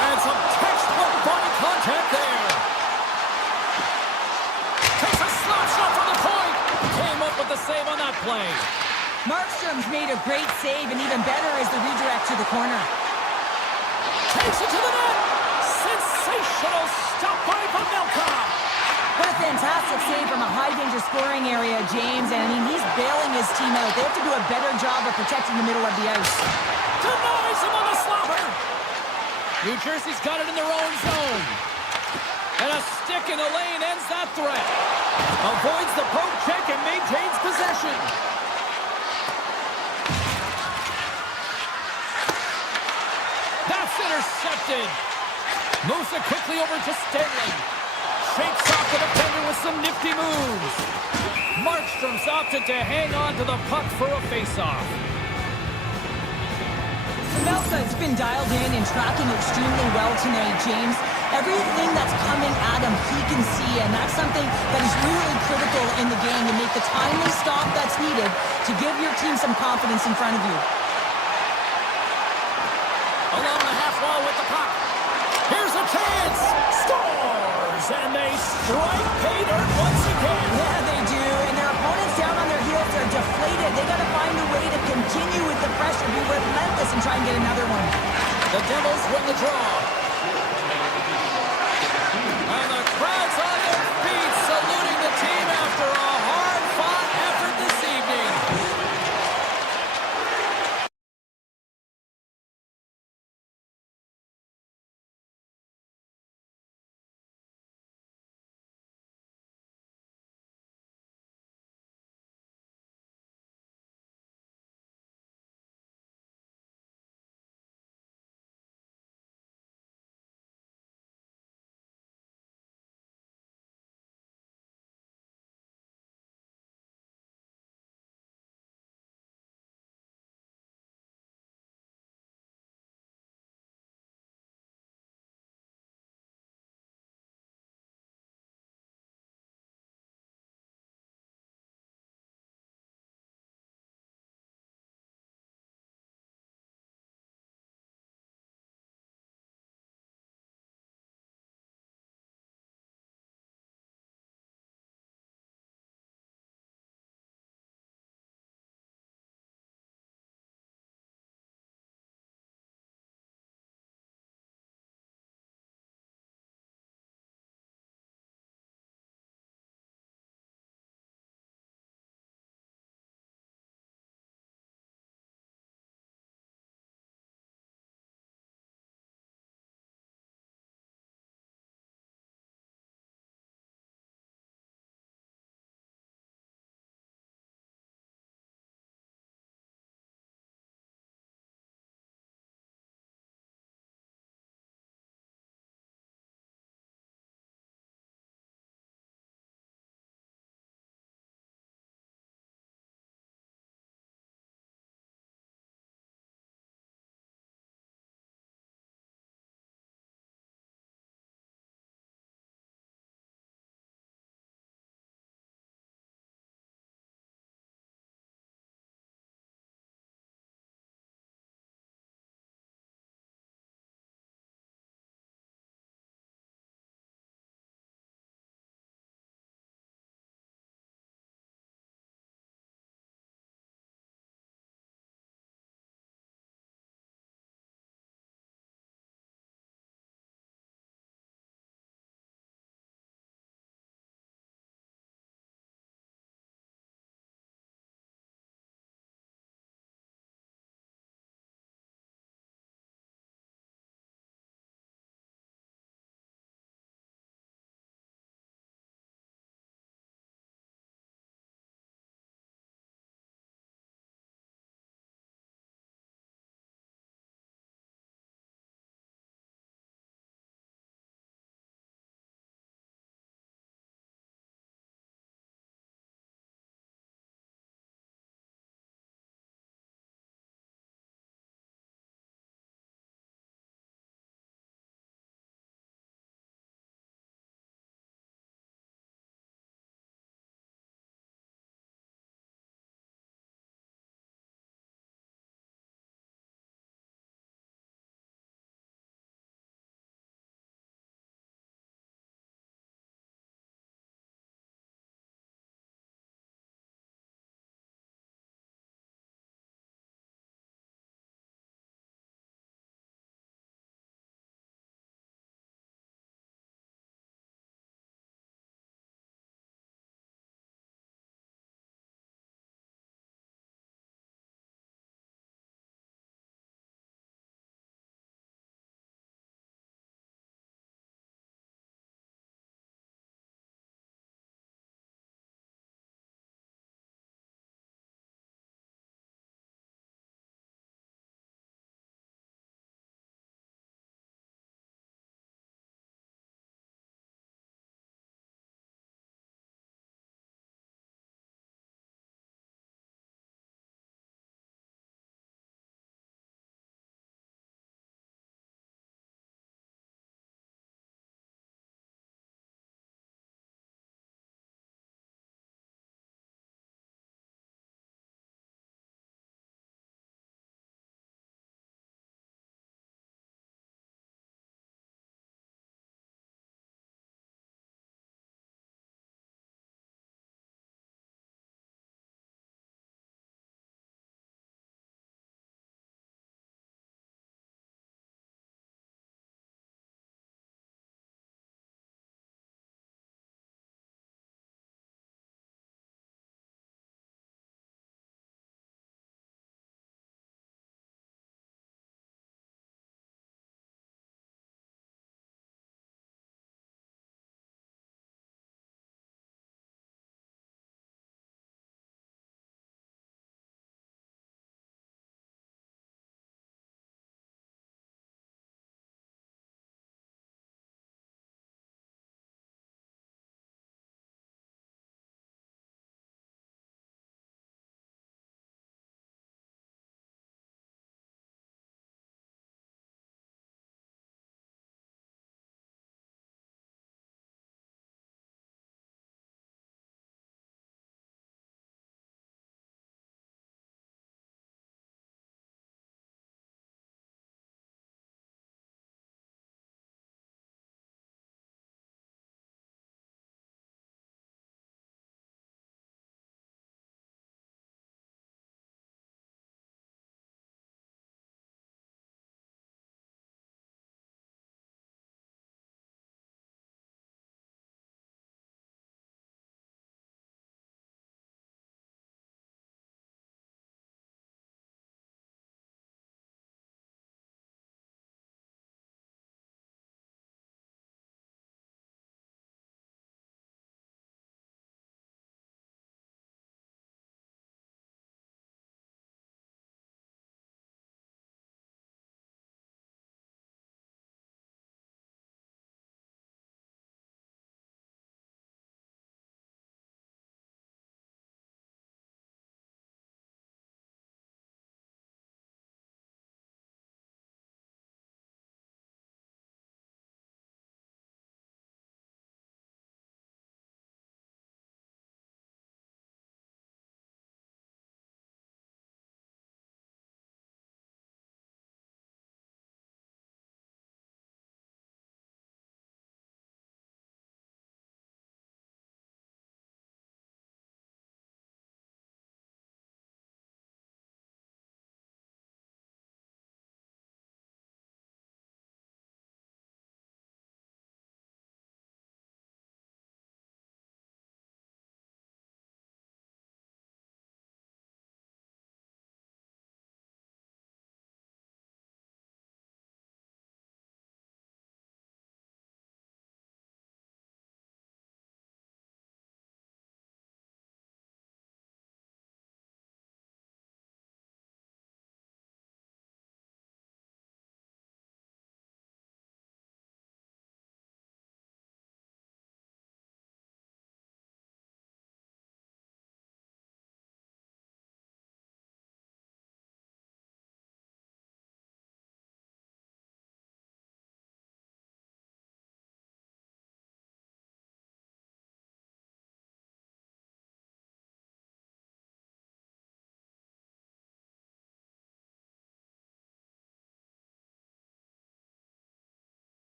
And some textbook body contact there. Takes a slap shot from the point. Came up with the save on that play. Markstrom's made a great save, and even better is the redirect to the corner. Takes it to the net. Sensational stop by from Melka. What a fantastic save from a high-danger scoring area, James. And, I mean, he's bailing his team out. They have to do a better job of protecting the middle of the ice. Denies him on the slobber. New Jersey's got it in their own zone. And a stick in the lane ends that threat. Avoids the poke check and maintains possession. That's intercepted. Moves it quickly over to Stanley. Shakes off the defender with some nifty moves. Markstrom's opted to hang on to the puck for a face-off. Melka's been dialed in and tracking extremely well tonight, James. Everything that's coming at him, he can see, and that's something that is really critical in the game to make the timely stop that's needed to give your team some confidence in front of you. Along the half wall with the puck. Here's a chance. Scores! And they strike pay dirt once again. Yeah, they do. And their opponents down on their heels are deflated. They got to find a way to continue with the pressure, be relentless, and try and get another one. The Devils win the draw.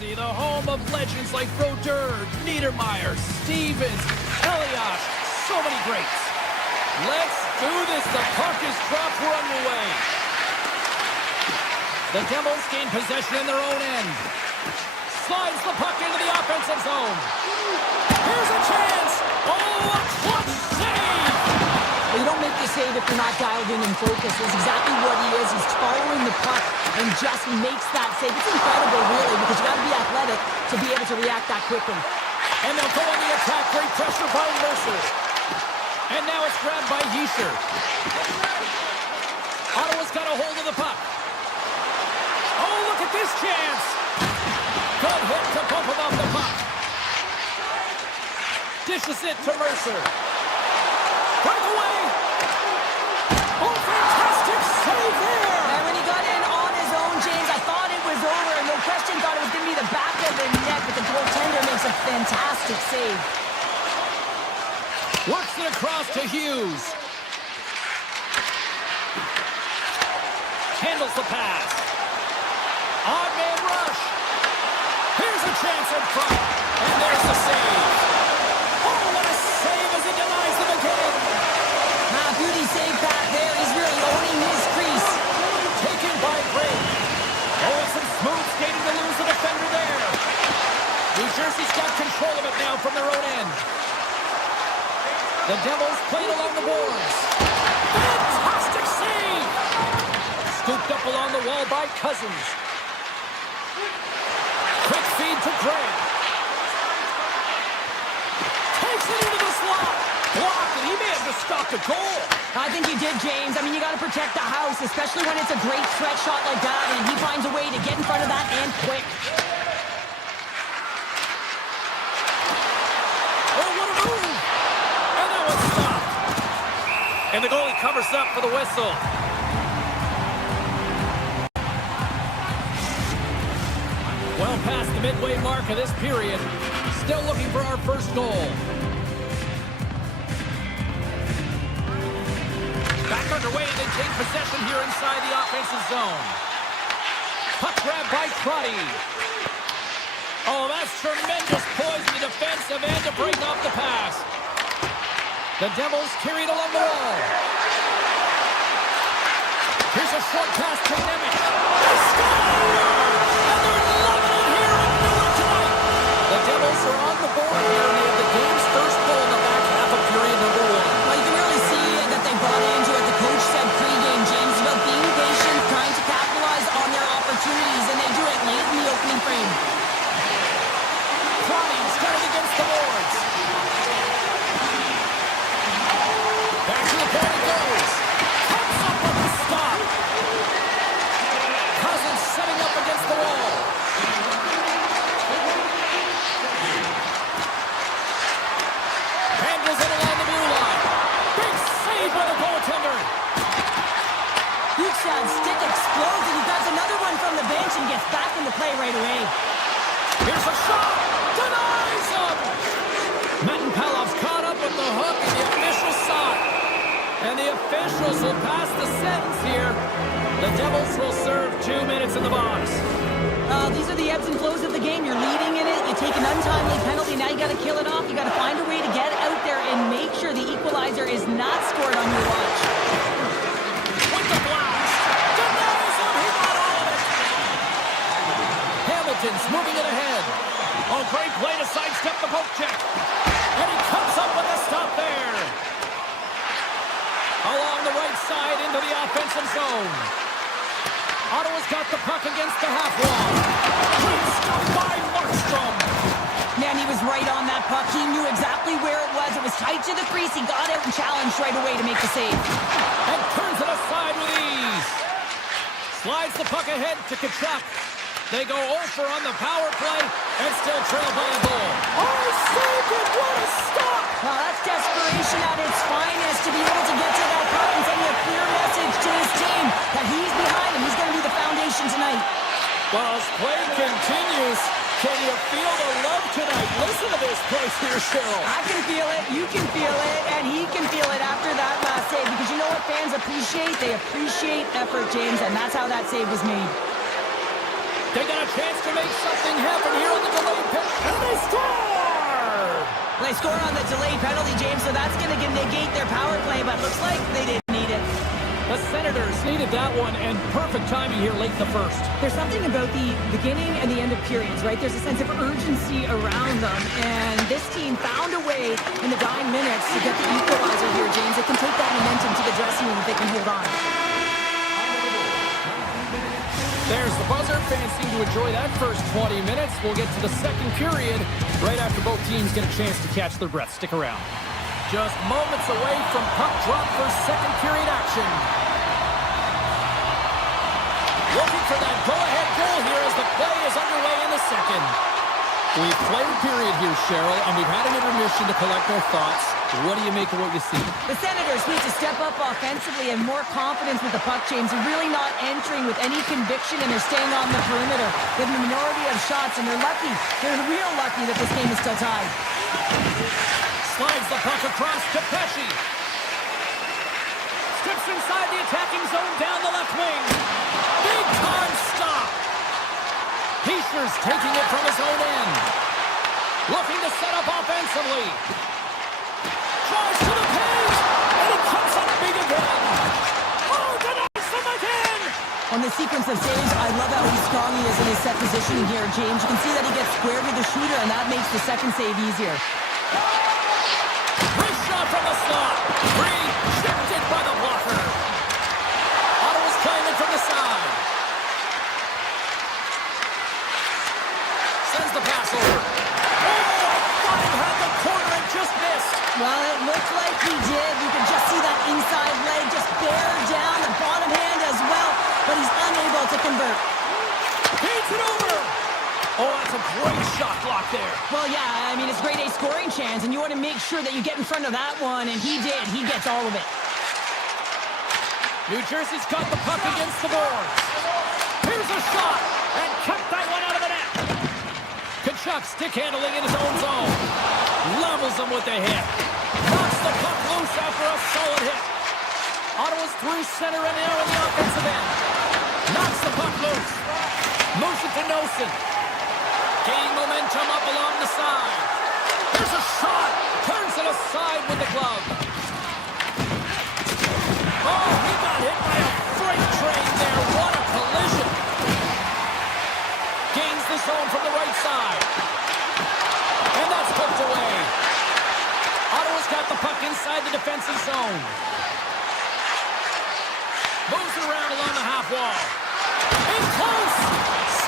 Jersey, the home of legends like Brodeur, Niedermeyer, Stevens, Elias, so many greats. Let's do this. The puck is dropped. We're underway. The Devils gain possession in their own end. Slides the puck into the offensive zone. Here's a chance. Oh, a clutch save. You don't make the save if you're not dialed in and focused. That's exactly what he is. He's following the puck and just makes that save. It's incredible, really, because you got to be athletic to be able to react that quickly. And they'll go on the attack. Great pressure by Mercer. And now it's grabbed by Heischer. Ottawa's got a hold of the puck. Oh, look at this chance. Good hit to bump him off the puck. Dishes it to Mercer. Breakaway. Oh, fantastic save there. And when he got in on his own, James, I thought it was over. No question, thought it was going to be the back of the net, but the goaltender makes a fantastic save. Works it across to Hughes. Handles the pass. Odd man rush. Here's a chance in front. And there's the save. Oh, what a save as he denies them again. Beauty save back there. He's really owning his crease. Taken by Gray. Oh, some smooth skating to lose the defender there. New Jersey's got control of it now from their own end. The Devils played along the boards. Fantastic save! Scooped up along the wall by Cousins. Quick feed to Gray. Takes it into the slot. Blocked, and he may have just stopped a goal. I think he did, James. I mean, you got to protect the house, especially when it's a great stretch shot like that, and he finds a way to get in front of that and quick. Oh, what a move! And that was stopped. And the goalie covers up for the whistle. Well past the midway mark of this period. Still looking for our first goal. Back underway, they take possession here inside the offensive zone. Puck grab by Crotty. Oh, that's tremendous poise in the defensive end to break off the pass. The Devils carried along the wall. Here's a short pass to Nemec. They score! And they're loving it here in Newark tonight. The Devils are on the board here, and they have the game's first goal in the back half of period number 1. Well, you can really see that they bought into it. The coach said pregame, James, about being patient, trying to capitalize on their opportunities, and they do it late in the opening frame. Crotty's got it against the boards. Back to the point it goes. Comes up with the stop. Cousins setting up against the wall. Handles it along the blue line. Big save by the goaltender. Hugh's stick explodes, and he grabs another one from the bench and gets back into play right away. Here's a shot. Denies him. Metin Palov's caught up with the hook, and the officials saw it. And the officials will pass the sentence here. The Devils will serve 2 minutes in the box. These are the ebbs and flows of the game. You're leading in it. You take an untimely penalty. Now you got to kill it off. You got to find a way to get out there and make sure the equalizer is not scored on your watch. With the blast. Denies him. He got all of it. Hamilton's moving it ahead. Oh, great play to sidestep the poke check. And he comes up with a stop there. Along the right side into the offensive zone. Ottawa's got the puck against the half wall. Great stop by Markstrom. Man, he was right on that puck. He knew exactly where it was. It was tight to the crease. He got out and challenged right away to make the save. And turns it aside with ease. Slides the puck ahead to Tkachuk. They go over on the power play and still trail by a goal. Oh, saved it! What a stop! Now that's desperation at its finest to be able to get to that puck and send a clear message to his team that he's behind him. He's going to be the foundation tonight. Well, as play continues, can you feel the love tonight? Listen to this place here, Cheryl. I can feel it, you can feel it, and he can feel it after that last save. Because you know what fans appreciate? They appreciate effort, James, and that's how that save was made. They got a chance to make something happen here on the delayed pitch, and they score! They score on the delayed penalty, James, so that's going to negate their power play, but looks like they didn't need it. The Senators needed that one, and perfect timing here late in the first. There's something about the beginning and the end of periods, right? There's a sense of urgency around them, and this team found a way in the dying minutes to get the equalizer here, James. They can take that momentum to the dressing room if they can hold on. There's the buzzer. Fans seem to enjoy that first 20 minutes. We'll get to the second period right after both teams get a chance to catch their breath. Stick around. Just moments away from puck drop for second period action. Looking for that go-ahead goal here as the play is underway in the second. We've played a period here, Cheryl, and we've had an intermission to collect our thoughts. What do you make of what you see? The Senators need to step up offensively and more confidence with the puck, James. They're really not entering with any conviction, and they're staying on the perimeter with a minority of shots, and they're lucky. They're real lucky that this game is still tied. Slides the puck across to Pesci. Steps inside the attacking zone down the left wing. Big time stop. Heischer's taking it from his own end. Looking to set up offensively. Tries to the page, and it comes up big again. Oh, denies him again. On the sequence of saves, I love how strong he is in his set positioning here, James. You can see that he gets square with the shooter, and that makes the second save easier. Wrist shot from the slot. Rejected by the blocker. Ottawa's playing it from the side. Sends the pass over. Oh, I thought he had the corner and just missed. Well, it looked like he did. You could just see that inside leg just bear down the bottom hand as well, but he's unable to convert. Beats it over. Oh, that's a great shot block there. Well, yeah, I mean, it's grade A scoring chance, and you want to make sure that you get in front of that one, and he did. He gets all of it. New Jersey's got the puck against the boards. Here's a shot, and cut that one out of the net. Kachuk stick handling in his own zone. Levels him with the hit. Knocks the puck loose after a solid hit. Ottawa's through center and now in the offensive end. Knocks the puck loose. Moves it to Nosen. Gaining momentum up along the side. There's a shot. Turns it aside with the glove. Oh, he got hit by a freight train there. What a collision. Gains the zone from the right side. And that's hooked away. Ottawa's got the puck inside the defensive zone. Moves it around along the half wall. In close.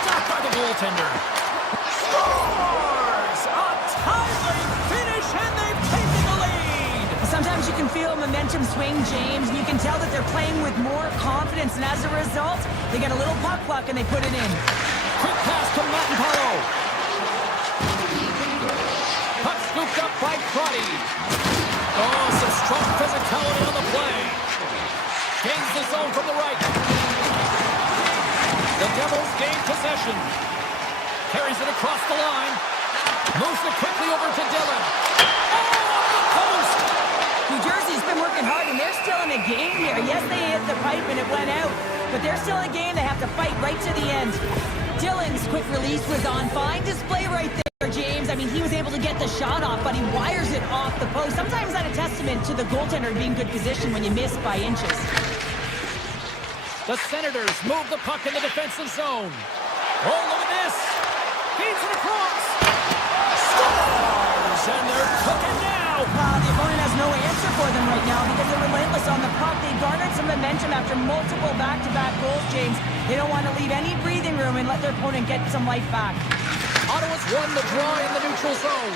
Stopped by the goaltender. Scores! A timely finish, and they've taken the lead. Sometimes you can feel momentum swing, James, and you can tell that they're playing with more confidence, and as a result, they get a little puck luck and they put it in. Quick pass to Montenpalo. Puck scooped up by Crotty. Oh, some strong physicality on the play. Gains the zone from the right. The Devils gain possession. Carries it across the line. Moves it quickly over to Dillon. Oh, off the post! New Jersey's been working hard, and they're still in the game here. Yes, they hit the pipe and it went out, but they're still in the game. They have to fight right to the end. Dillon's quick release was on. Fine display right there, James. I mean, he was able to get the shot off, but he wires it off the post. Sometimes that's a testament to the goaltender being good position when you miss by inches. The Senators move the puck in the defensive zone. Oh, look at this. Feeds it across. Scores! And they're cooking now. The opponent has no answer for them right now because they're relentless on the puck. They garnered some momentum after multiple back-to-back goals, James. They don't want to leave any breathing room and let their opponent get some life back. Ottawa's won the draw in the neutral zone.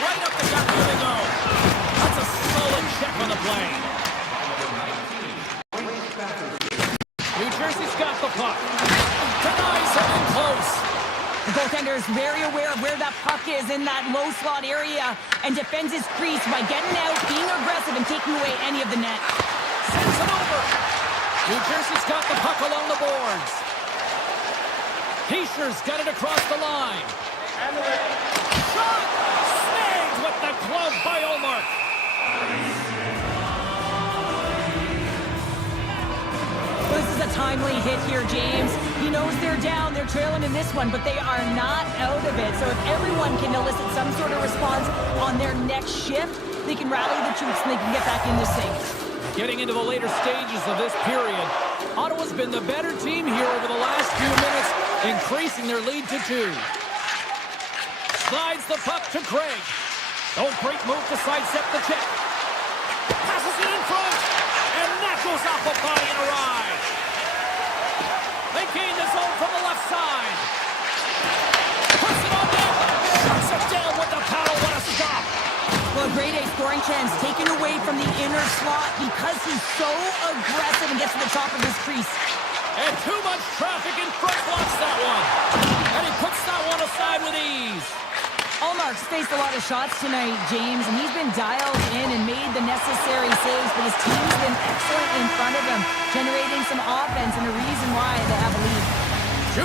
Right up the gut here they go. That's a solid check on the play. New Jersey's got the puck. Denies him in close. The goaltender is very aware of where that puck is in that low slot area and defends his crease by getting out, being aggressive, and taking away any of the net. Sends it over. New Jersey's got the puck along the boards. Heischer's got it across the line. Shot! Snagged with the glove by Olmark. This is a timely hit here, James. He knows they're down, they're trailing in this one, but they are not out of it. So if everyone can elicit some sort of response on their next shift, they can rally the troops and they can get back in this thing. Getting into the later stages of this period, Ottawa's been the better team here over the last few minutes, increasing their lead to 2. Slides the puck to Craig. Oh, great move to sidestep the check. Passes it in front, and that goes off a body and a ride. They gain the zone from the left side. Puts it on net. Shuts it down with the paddle. What a stop. Well, a grade A scoring chance taken away from the inner slot because he's so aggressive and gets to the top of his crease. And too much traffic in front blocks that one. And he puts that one aside with ease. Allmark's faced a lot of shots tonight, James, and he's been dialed in and made the necessary saves, but his team's been excellent in front of him, generating some offense and a reason why they have a lead.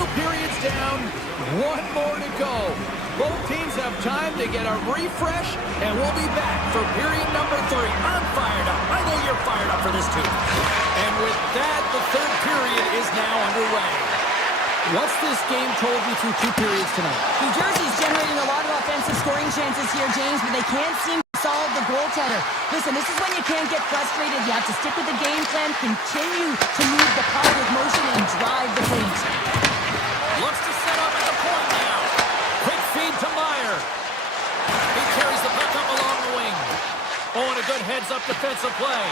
2 periods down, 1 more to go. Both teams have time to get a refresh, and we'll be back for period number 3. I'm fired up. I know you're fired up for this too. And with that, the 3rd period is now underway. What's this game told you through 2 periods tonight? New Jersey's generating a lot of offensive scoring chances here, James, but they can't seem to solve the goaltender. Listen, this is when you can't get frustrated. You have to stick with the game plan, continue to move the puck with motion, and drive the paint. Looks to set up at the point now. Quick feed to Meyer. He carries the puck up along the wing. Oh, and a good heads-up defensive play.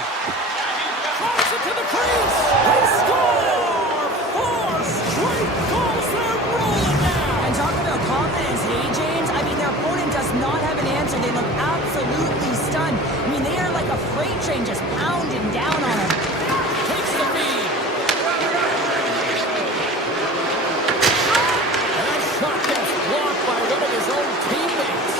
Drives it to the crease. They score! 4 straight goals. They're rolling now. And talk about confidence, hey, James? I mean, their opponent does not have an answer. They look absolutely stunned. I mean, they are like a freight train just pounding down on them. Takes the lead. And that shot gets blocked by one of his own teammates.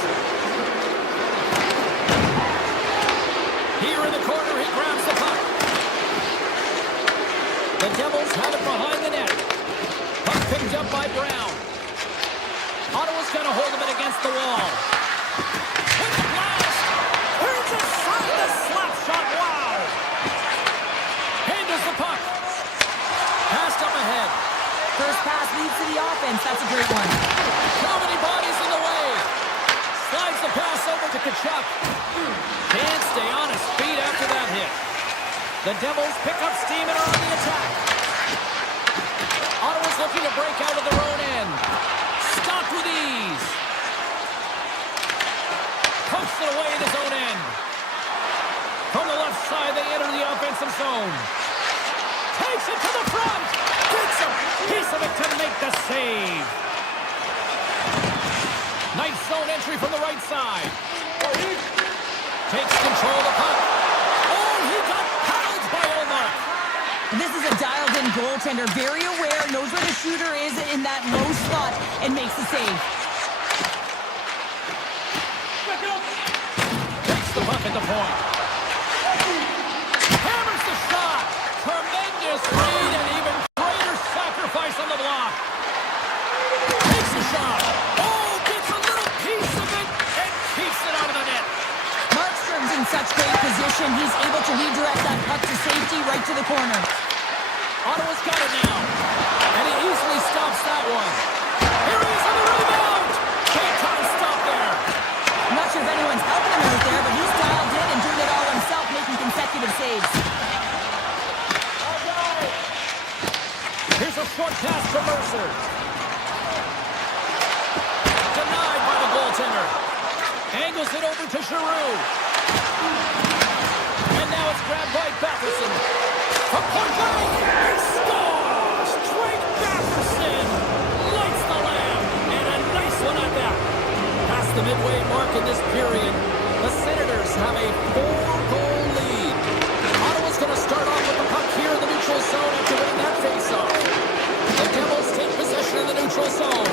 Here in the corner, he grabs the puck. The Devils have it behind the net. Puck picked up by Brown. Ottawa's going to hold him against the wall. With the blast. Turns aside the slap shot. Wow. Handles the puck. Passed up ahead. First pass leads to the offense. That's a great one. How many bodies in the way? Slides the pass over to Tkachuk. Can't stay on his feet after that hit. The Devils pick up steam and are on the attack. Ottawa's looking to break out of their own end. Stopped with ease. Pumps it away in his own end. From the left side, they enter the offensive zone. Takes it to the front. Gets a piece of it to make the save. Nice zone entry from the right side. Takes control of the puck. Oh, he got paddled by Omar. This is a dialed-in goaltender, very aware, knows where the shooter is in that low spot, and makes the save. Takes the puck at the point. Hammers the shot. Tremendous lead and even greater sacrifice on the block. Takes the shot. Oh, gets a little piece of it and keeps it out of the net. Markstrom's in such great position, he's able to redirect that puck to safety right to the corner. Ottawa's got it now. And he easily stops that one. Here he is on the rebound. Can't try to stop there. I'm not sure if anyone's helping him out there, but he's dialed in and doing it all himself, making consecutive saves. Here's a short pass to Mercer. Denied by the goaltender. Angles it over to Giroux. And now it's grabbed by Batherson. From point blank, he scores! Drake Batherson lights the lamp, and a nice one at that. Past the midway mark in this period, the Senators have a 4-goal lead. Ottawa's going to start off with the puck here in the neutral zone after winning that faceoff. The Devils take possession of the neutral zone.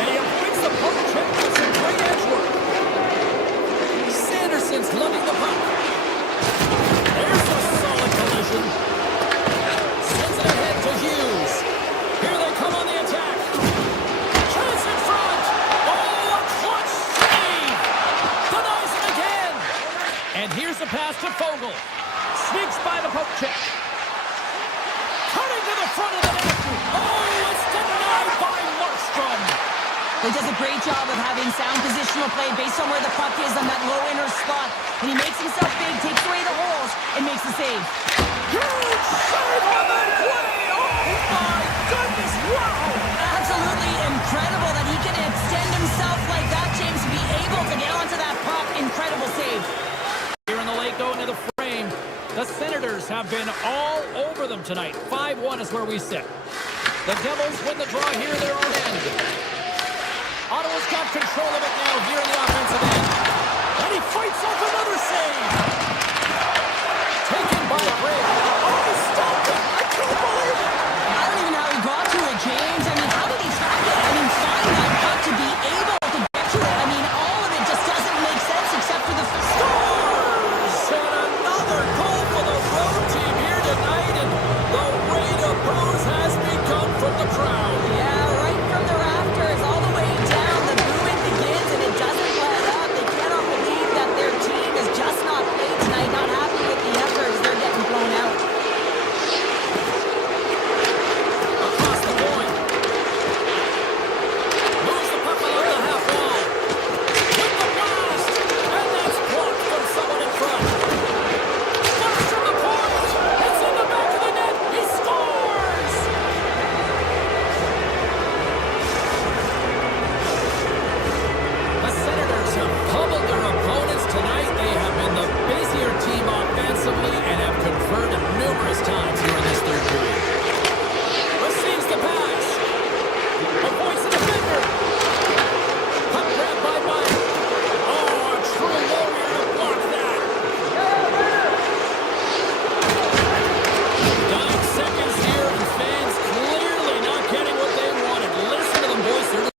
And he avoids the poke check with some great edge work. Sanderson's lugging the puck. There's a solid collision. Sends it ahead to Hughes. Here they come on the attack. Chance in front. Oh, a clutch save. Denies it He does a great job of having sound positional play based on where the puck is on that low inner spot. And he makes himself big, takes away the holes, and makes the save. Huge save on that play! Oh my goodness, wow! Absolutely incredible that he can extend himself like that, James, to be able to get onto that puck. Incredible save. Here in the late going to the frame, the Senators have been all over them tonight. 5-1 is where we sit. The Devils win the draw here, their own end. Ottawa's got control of it now here in the offensive end. And he fights off another save. Taken by Gray. Oh, he stopped it. I can't believe it. I don't even know how he got to it, James. I mean, how did he track it? I mean, find that puck to be able to get to it. I mean, all of it just doesn't make sense except for the Scores! And another goal for the road team here tonight. And the rate of booze has begun from the crowd. Yeah, right from the rafters all the way down. The booing begins and it doesn't let up. They cannot believe that their team is just not played tonight. Not happy with the efforts. They're getting blown out. Across the point. Moves the puck along the half wall. With the blast. And that's blocked from someone in front. Flash from the point. It's in the back of the net. He scores! The Senators have pummeled their opponents tonight. They have been the busier team offensively and have converted numerous times here in this third period. Receives the pass. Avoids the defender. Puck grabbed by Mike. Oh, a true warrior to block that. 9 seconds here, and fans clearly not getting what they wanted. Listen to them, boys. They're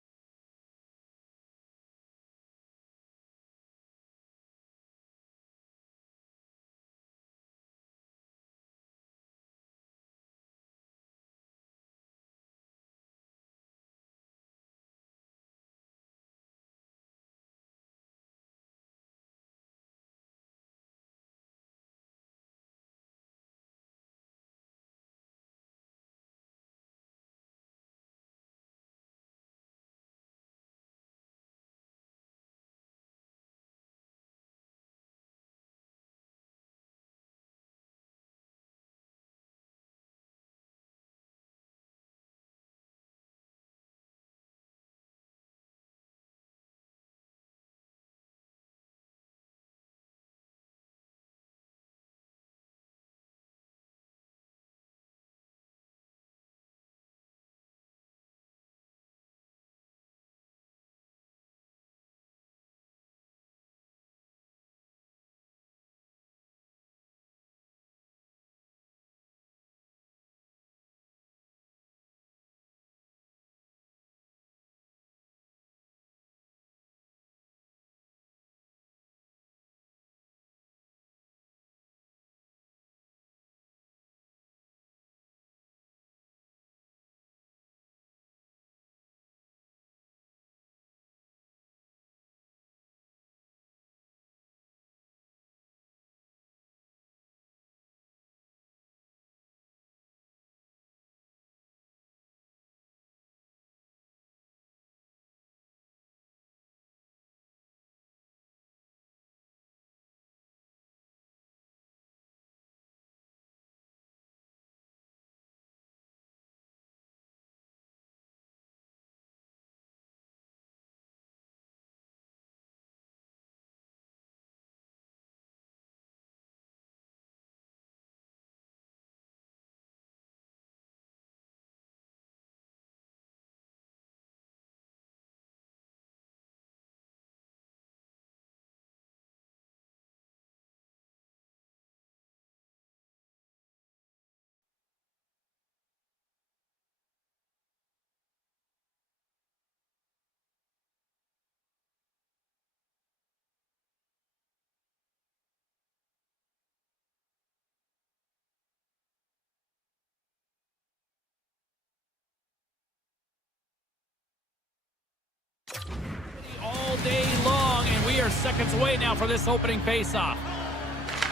all day long, and we are seconds away now for this opening faceoff.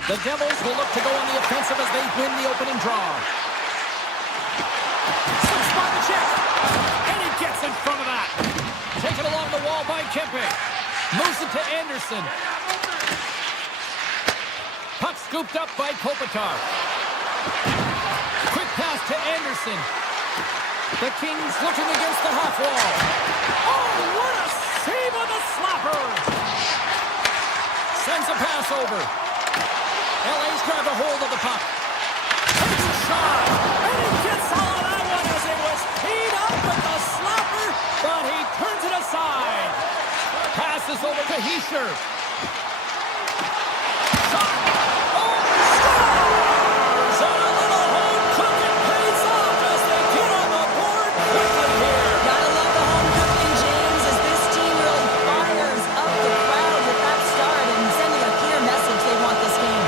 The Devils will look to go on the offensive as they win the opening draw. Slips by the check, and he gets in front of that. Taken Kempe. Moves it to Anderson. Puck scooped up by Kopitar. Quick pass to Anderson. The Kings looking against the half wall. Oh, what a save on the slapper! Sends a pass over. LA's grabbed a hold of the puck. Takes a shot. And he gets all of that one as it was teed up with the slapper, but he turns it aside. Passes over to Hischier. Shot. Oh, scores! And a little home cooking pays off as they get on the board quickly here. Gotta love the home cooking, James, as this team really fires up the crowd with that start and sending a clear message they want this game.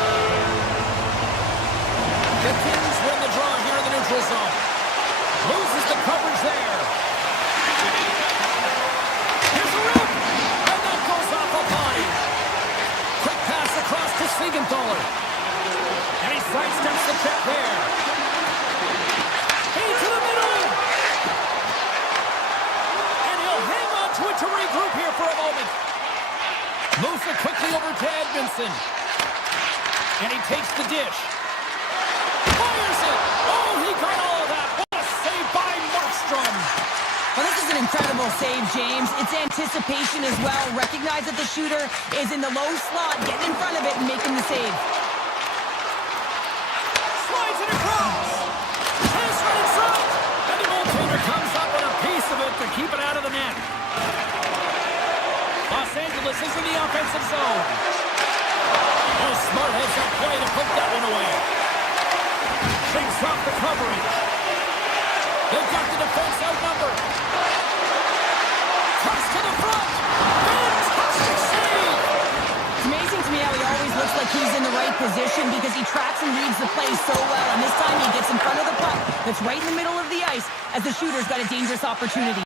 The Kings win the draw here in the neutral zone. Loses the coverage there. Here's a rip, and that goes off a body. Quick pass across to Siegenthaler. And he sidesteps the check there. Into the middle. And he'll hang on to it to regroup here for a moment. Moves it quickly over to Edmondson. And he takes the dish. Fires it. Oh, he got all of that. What a save by Markstrom. Well, this is an incredible save, James. It's anticipation as well. Recognize that the shooter is in the low slot, getting in front of it and making the save. Slides it across. Chase right in front. And the goaltender comes up with a piece of it to keep it out of the net. Los Angeles is in the offensive zone. Oh, Smart has that play to put that one away. Shakes off the coverage. They've got the defense outnumbered. Cross to the front. Fantastic save. It's amazing to me how he always looks like he's in the right position because he tracks and reads the play so well. And this time he gets in front of the puck that's right in the middle of the ice as the shooter's got a dangerous opportunity.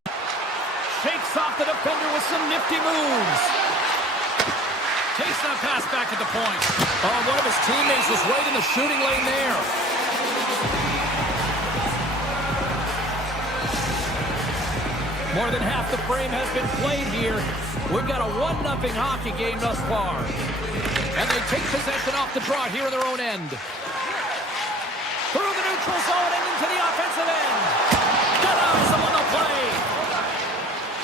Shakes off the defender with some nifty moves. Takes that pass back at the point. Oh, one of his teammates is right in the shooting lane there. More than half the frame has been played here. We've got a 1-0 hockey game thus far. And they take possession off the draw here in their own end. Through the neutral zone and into the offensive end. Got eyes on the play.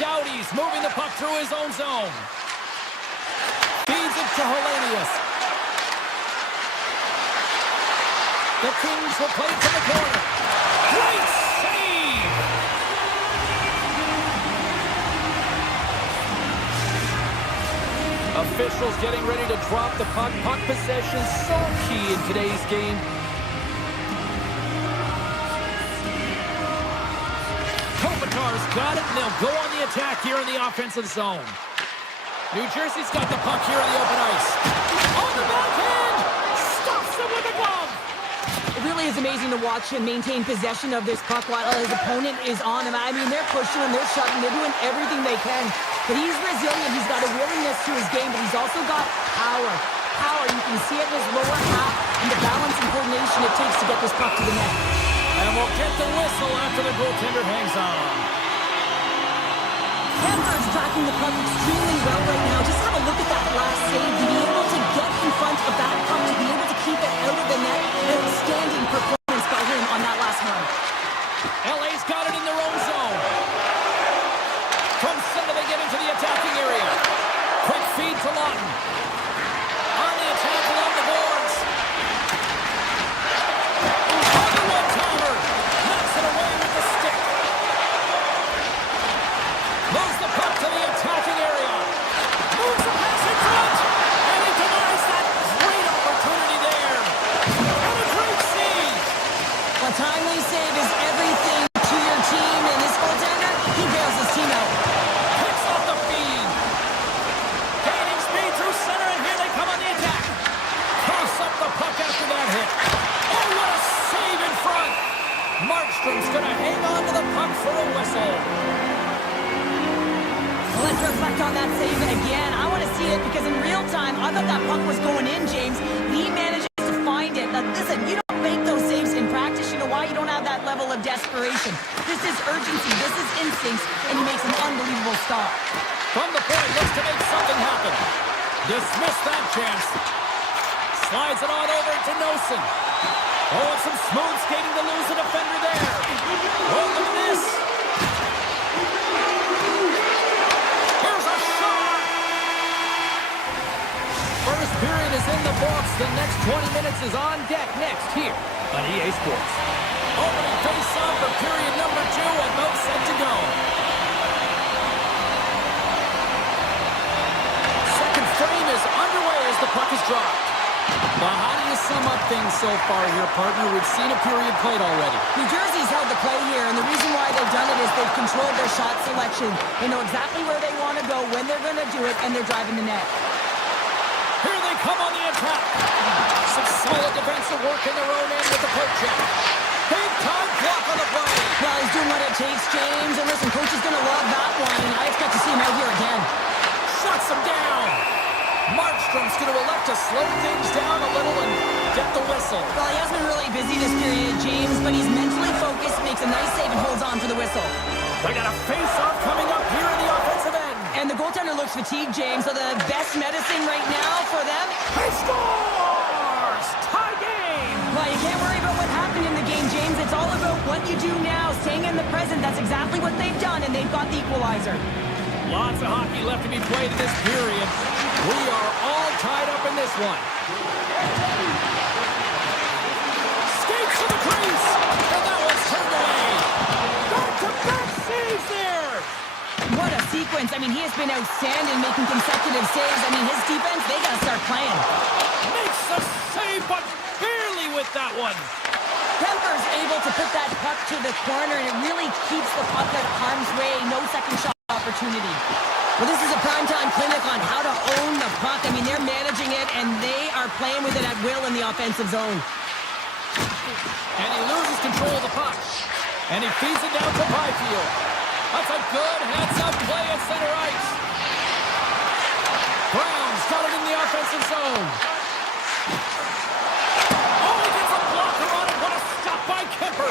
Doughty's moving the puck through his own zone. Feeds it to Hellenius. The Kings will play it to the corner. Great save! Officials getting ready to drop the puck. Puck possession so key in today's game. Kopitar's got it, and they'll go on the attack here in the offensive zone. New Jersey's got the puck here in the open ice. On the backhand! Stops him with a glove! It really is amazing to watch him maintain possession of this puck while his opponent is on him. I mean, they're pushing him, they're shoving, they're doing everything they can. But he's resilient, he's got a willingness to his game, but he's also got power. Power, you can see it in his lower half and the balance and coordination it takes to get this puck to the net. And we'll get the whistle after the goaltender hangs on. Kemper is tracking the puck extremely well right now. Just have a look at that last save. To be able to get in front of that puck, to be able to keep it out of the net, an outstanding performance by him on that last run. LA's got it in their own zone. From center they get into the attacking area. Quick feed to Lawton. On the attack along the boards. On the one-timer. Knocks it away with the stick. Moves the puck to the attacking area. Moves the pass in front. And he denies that great opportunity there. And a great save. A timely save is everything to your team, and this goaltender, he bails his team out. Picks off the feed. Gaining speed through center, and here they come on the attack. Cross up the puck after that hit. Oh, what a save in front. Markstrom's going to hang on to the puck for a whistle. Let's reflect on that save again. I want to see it because in real time, I thought that puck was going in, James. He manages to find it. Now, listen, you don't make those saves in practice. You know why? You don't have that level of desperation. This is urgency. This is instincts, and he makes an unbelievable stop. From the point, looks to make something happen. Dismiss that chance. Slides it on over to Nosen. Oh, some smooth skating to lose a defender there. Oh, look at this. Here's a shot. First period is in the books. The next 20 minutes is on deck next here on EA Sports. Opening face-off for period number 2 and both set to go. Second frame is underway as the puck is dropped. Well, how do you sum up things so far here, partner? We've seen a period played already. New Jersey's held the play here, and the reason why they've done it is they've controlled their shot selection. They know exactly where they want to go, when they're going to do it, and they're driving the net. Here they come on the attack. Some solid defensive work in their own end with the poke check. Big time block on the play. Well, he's doing what it takes, James. And listen, coach is going to love that one, and I expect to see him out here again. Shuts him down. Markstrom's going to elect to slow things down a little and get the whistle. Well, he has been really busy this period, James, but he's mentally focused, makes a nice save, and holds on for the whistle. They got a face-off coming up here in the offensive end. And the goaltender looks fatigued, James, so the best medicine right now for them... He scores! Tie game! Well, you can't worry about what happened in the game, James. It's all about what you do now, staying in the present. That's exactly what they've done, and they've got the equalizer. Lots of hockey left to be played in this period. We are all tied up in this one. Skates to the crease, and that one's turned away. Back-to-back saves there. What a sequence. I mean, he has been outstanding, making consecutive saves. I mean, his defense, they got to start playing. Makes the save, but barely with that one. Kemper's able to put that puck to the corner, and it really keeps the puck out of harm's way. No second shot opportunity. Well, this is a primetime clinic on how to own the puck. I mean, they're managing it, and they are playing with it at will in the offensive zone. And he loses control of the puck. And he feeds it down to Byfield. That's a good heads-up play at center ice. Brown's got it in the offensive zone. Oh, he gets a blocker on it. What a stop by Kemper.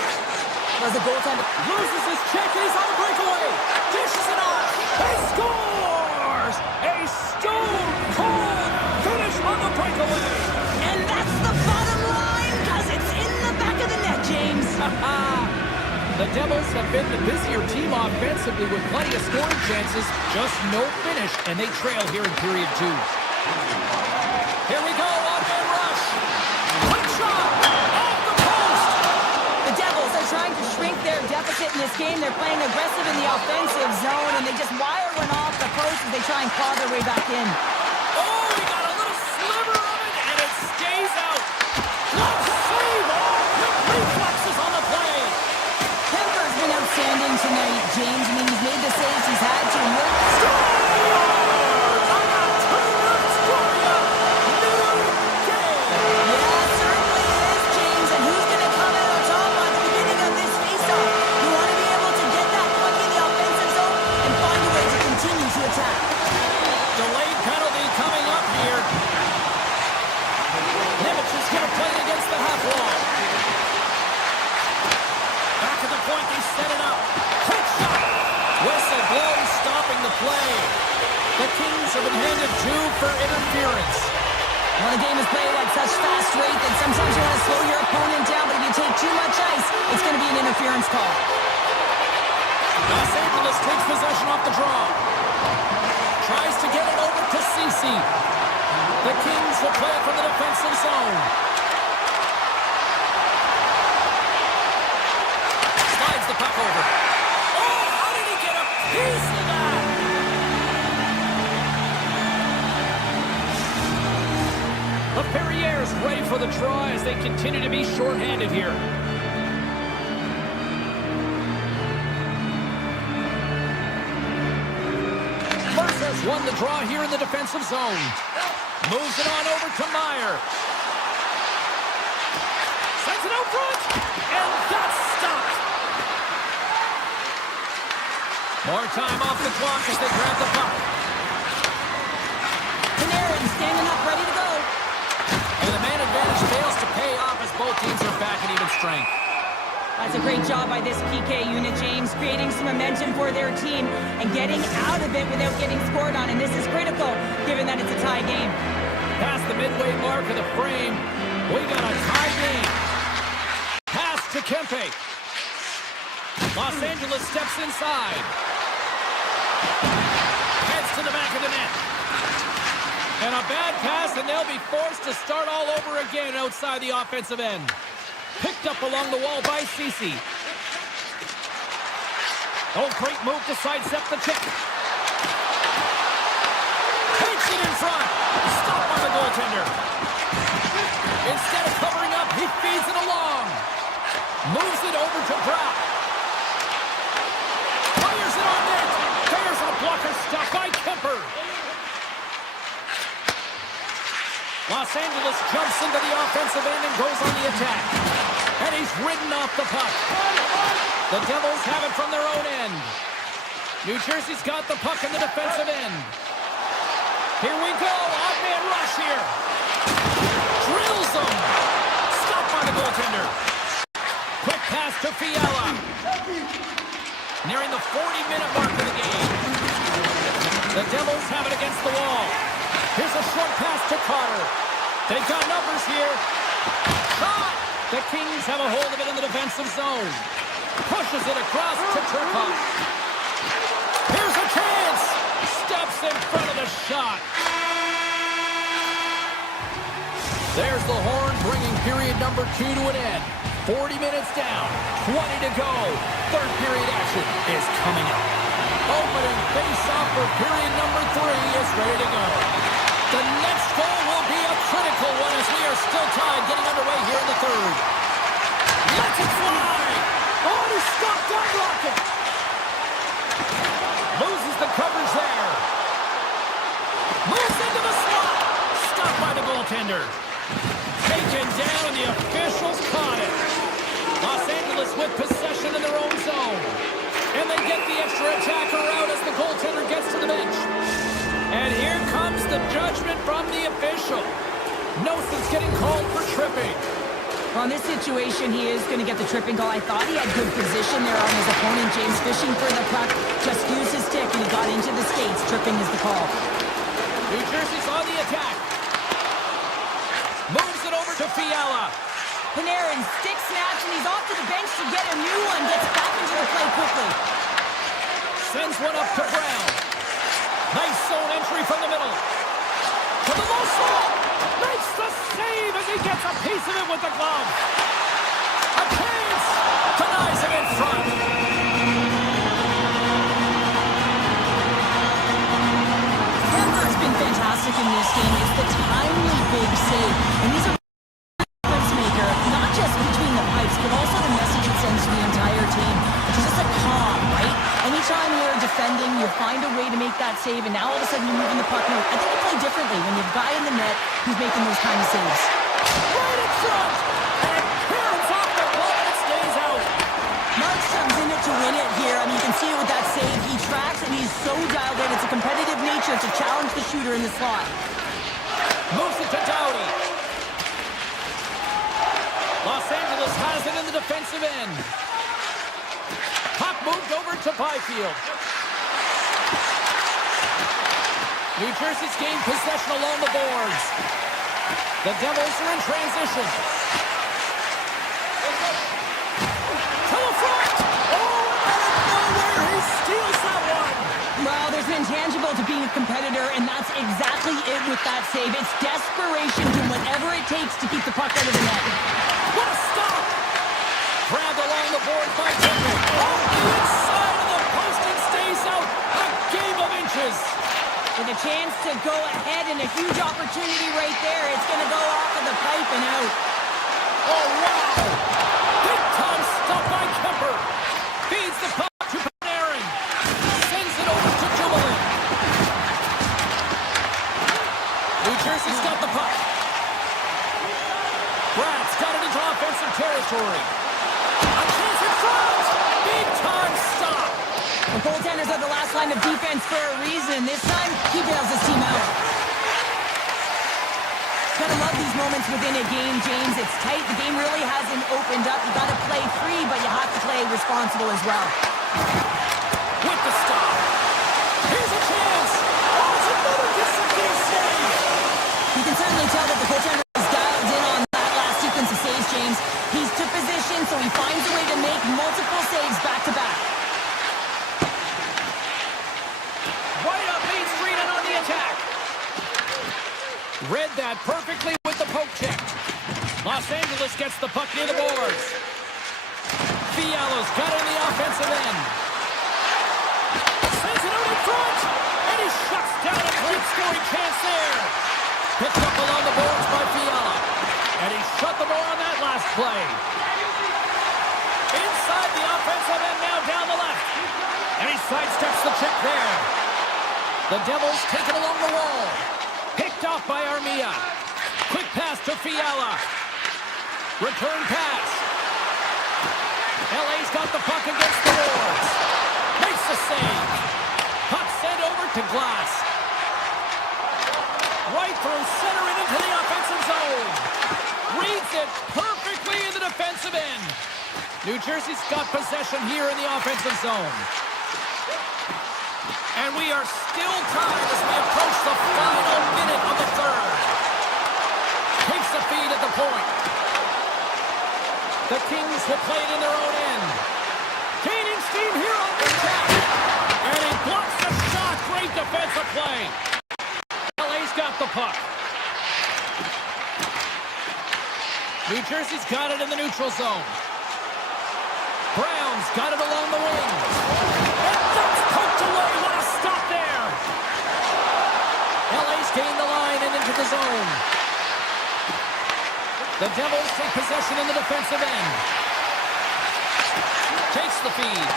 Was the goaltender Loses his check, and he's on the breakaway. Dishes it off. He scores! A stone-cold finish on the breakaway. And that's the bottom line, because it's in the back of the net, James. The Devils have been the busier team offensively with plenty of scoring chances. Just no finish, and they trail here in period 2. Here we go, one-man rush. Quick shot! Off the post! The Devils are trying to shrink their deficit in this game. They're playing aggressive in the offensive zone, and they just wire one off the post as they try and claw their way back in. Oh, he got a little sliver of it, and it stays out. What a save! Oh, quick reflexes on the play. Kemper's been outstanding tonight, James. I mean, he's made the saves he's had to. The Kings have been handed 2 for interference. Well, the game is played at such fast rate that sometimes you want to slow your opponent down, but if you take too much ice, it's going to be an interference call. Los Angeles takes possession off the draw. Tries to get it over to Cece. The Kings will play it from the defensive zone. Slides the puck over. Oh, how did he get a piece of that? The Ferriers ready for the draw as they continue to be shorthanded here. Mercer's won the draw here in the defensive zone. Moves it on over to Meyer. Sends it out front, and that's stopped. More time off the clock as they grab the puck. Panarin standing up, ready to go. And the man advantage fails to pay off as both teams are back at even strength. That's a great job by this PK unit, James, creating some momentum for their team and getting out of it without getting scored on. And this is critical, given that it's a tie game. Past the midway mark of the frame, we got a tie game. Pass to Kempe. Los Angeles steps inside. Heads to the back of the net. And a bad pass, and they'll be forced to start all over again outside the offensive end. Picked up along the wall by Ceci. Oh, great move to sidestep the check. Takes it in front. Stop on the goaltender. Instead of covering up, he feeds it along. Moves it over to Brock. Fires it on net. There's a blocker stop by Kemper. Los Angeles jumps into the offensive end and goes on the attack. And he's ridden off the puck. The Devils have it from their own end. New Jersey's got the puck in the defensive end. Here we go. Odd-man rush here. Drills them. Stopped by the goaltender. Quick pass to Fiala. Nearing the 40-minute mark of the game. The Devils have it against the wall. Here's a short pass to Carter. They've got numbers here. Shot! The Kings have a hold of it in the defensive zone. Pushes it across to Turcotte. Here's a chance! Steps in front of the shot. There's the horn, bringing period number 2 to an end. 40 minutes down, 20 to go. Third period action is coming up. Opening face-off for period number 3 is ready to go. The next goal will be a critical one as we are still tied, getting underway here in the third. Let's it fly! Oh, he stopped that rocket! Loses the coverage there. Moves into the slot. Stopped by the goaltender. Taken down, and the officials caught it. Los Angeles with possession in their own zone. And they get the extra attacker out as the goaltender gets to the bench. And here comes the judgment from the official. Noson's getting called for tripping. Well, in this situation, he is going to get the tripping call. I thought he had good position there on his opponent. James fishing for the puck. Just used his stick, and he got into the skates. Tripping is the call. New Jersey's on the attack. Moves it over to Fiala. Panarin stick snaps, and he's off to the bench to get a new one. Gets back into the play quickly. Sends one up to Brown. Nice zone entry from the middle. To the low slot. Makes the save as he gets a piece of it with the glove. A chance. Denies him in front. Kemper's been fantastic in this game. It's the timely big save. And these are maker, not just between the pipes, but also the message it sends to the entire team. It's just a calm, right? Anytime you're defending, you find a way to make that save, and now all of a sudden you're moving the puck. No, I think you play differently when you have a guy in the net who's making those kind of saves. Right in front! And Kieran's off the glove and it stays out. Markstrom's in it to win it here. I mean, you can see it with that save. He tracks, and he's so dialed in. It's a competitive nature to challenge the shooter in the slot. Moves it to Doughty. Los Angeles has it in the defensive end. Puck moved over to Byfield. New Jersey's gained possession along the boards. The Devils are in transition. To the front! Oh, out of nowhere, he steals that one! Well, there's an intangible to being a competitor, and that's exactly it with that save. It's desperation, doing whatever it takes to keep the puck out of the net. What a stop! Grabbed along the board by Kemper. Oh, the inside of the post and stays out. A game of inches. With a chance to go ahead and a huge opportunity right there. It's going to go off of the pipe and out. Oh, wow! Big time stop by Kemper. Feeds the puck to Panarin. Sends it over to Dumoulin. New Jersey's got the puck. Brad's got it into offensive territory. A chance in front! Big time stop! The goaltenders are the last line of defense for a reason. This time, he bails his team out. gotta love these moments within a game, James. It's tight. The game really hasn't opened up. You gotta play free, but you have to play responsible as well. With the stop. Here's a chance. Oh, it's another disappearing save. You can certainly tell that the goaltender is dialed in on that last sequence of saves, James. He's to position, so he finds a way to make multiple saves back-to-back. Right up Main Street and on the attack. Read that perfectly with the poke check. Los Angeles gets the puck near the boards. Fiala's got it in the offensive end. Sends it out in front. And he shuts down a great scoring chance there. Picked up along the boards by Fiala. And he shut the door on that last play. Inside the offensive end now down the left. And he sidesteps the check there. The Devils take it along the wall. Picked off by Armia. Quick pass to Fiala. Return pass. LA's got the puck against the boards. Makes the save. Puck sent over to Glass. Right through center and into the offensive zone. Reads it perfectly in the defensive end. New Jersey's got possession here in the offensive zone. And we are still tied as we approach the final minute of the third. Takes the feed at the point. The Kings will play it in their own end. Gaining steam here on the attack. And he blocks the shot. Great defensive play. LA's got the puck. New Jersey's got it in the neutral zone. Brown's got it along the wing. And that's poked away. What a stop there. LA's gained the line and into the zone. The Devils take possession in the defensive end. Takes the feed.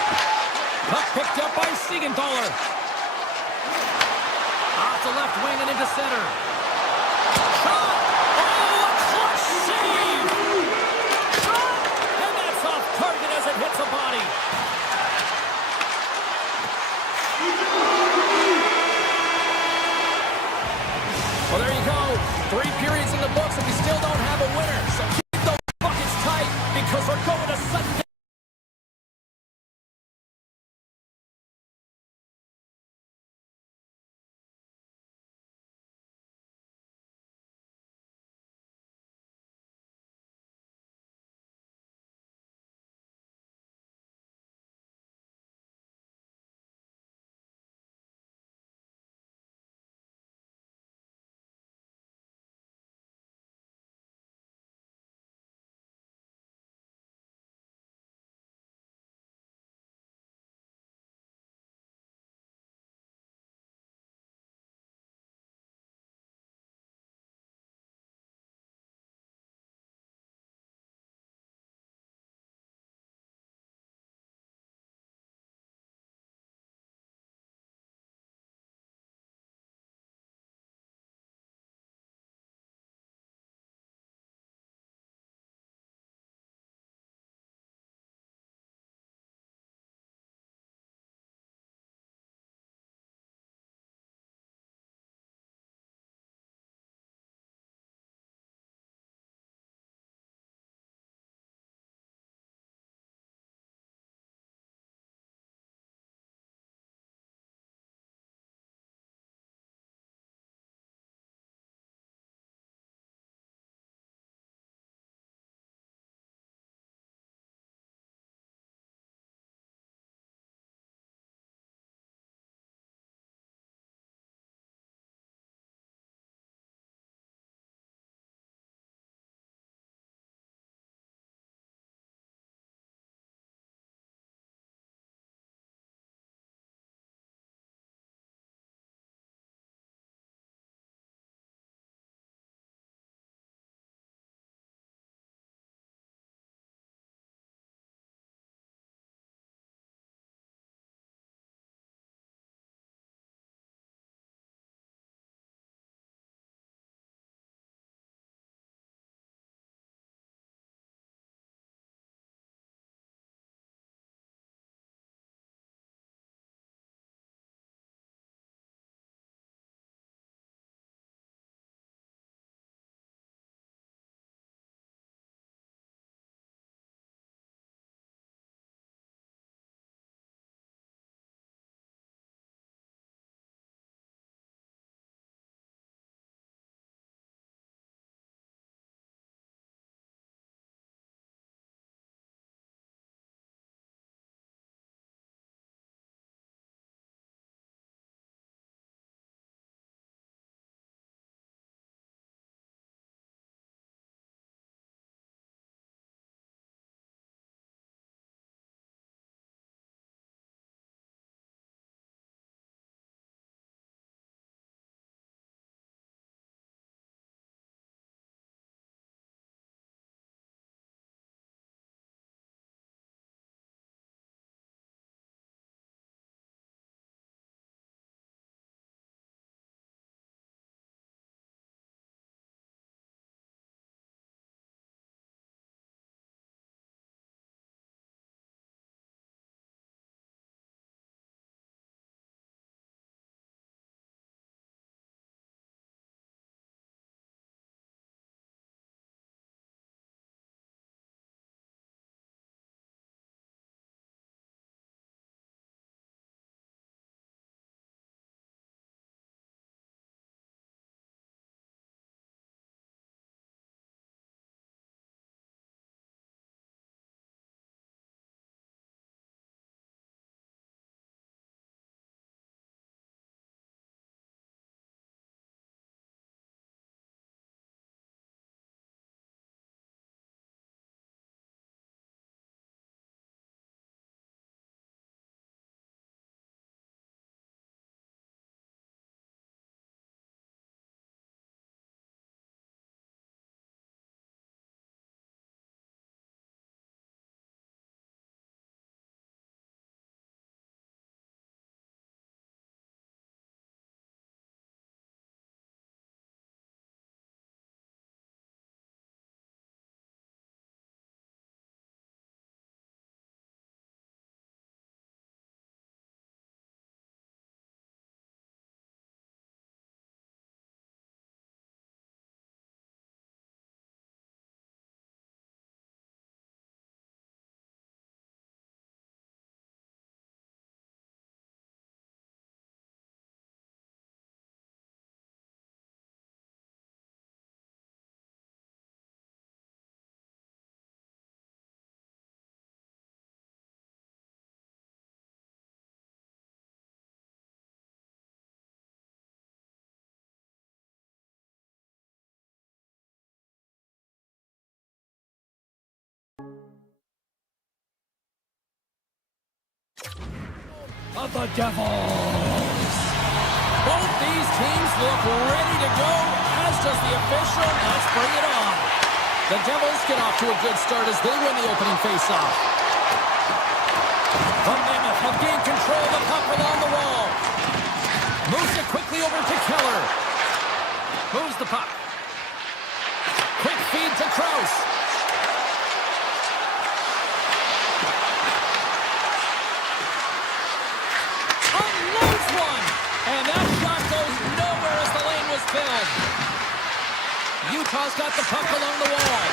Puck picked up by Siegenthaler. Off the left wing and into center. Shot! Oh, a clutch save! Shot! And that's off target as it hits a body. Well, there you go. 3 periods in the books and we still don't have a winner. So keep those buckets tight because we're going to sudden of the Devils. Both these teams look ready to go, as does the official. Let's bring it on. The Devils get off to a good start as they win the opening faceoff. The Mammoth have gained control of the puck along the wall. Moves it quickly over to Keller. Moves the puck. Quick feed to Kraus. Unloads one. And that shot goes nowhere as the lane was filled. Utah's got the puck along the wall.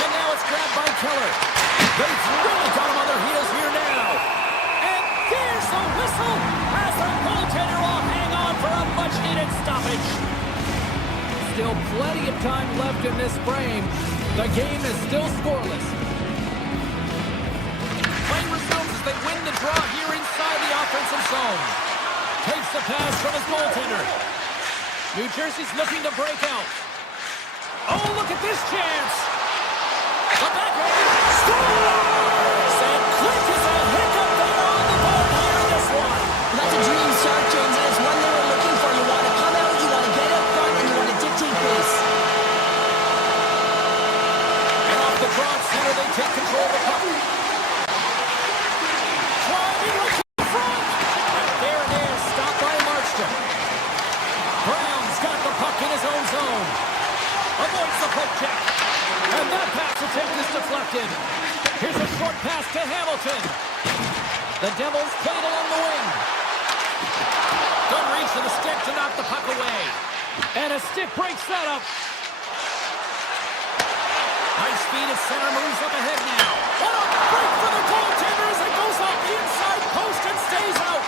And now it's grabbed by Keller. They've really got him on their heels here now. And there's the whistle as the goaltender will hang on for a much-needed stoppage. Still plenty of time left in this frame. The game is still scoreless. Play resumes as they win the draw here inside the offensive zone. Takes the pass from his goaltender. New Jersey's looking to break out. Oh, look at this chance. The backhand scores! And quick as a hiccup there on the board here in this one. That's a dream start, James, and it's one they were looking for. You want to come out, you want to get up front, and you want to dictate pace. And off the draw center, they take control of the puck. Driving right to the front. And there it is, stopped by Markstrom. Brown's got the puck in his own zone. Avoids the poke check. And that pass attempt is deflected. Here's a short pass to Hamilton. The Devils played along the wing. Good reach to the stick to knock the puck away. And a stick breaks that up. High speed at center, moves up ahead now. What a break for the goaltender as it goes off the inside post and stays out.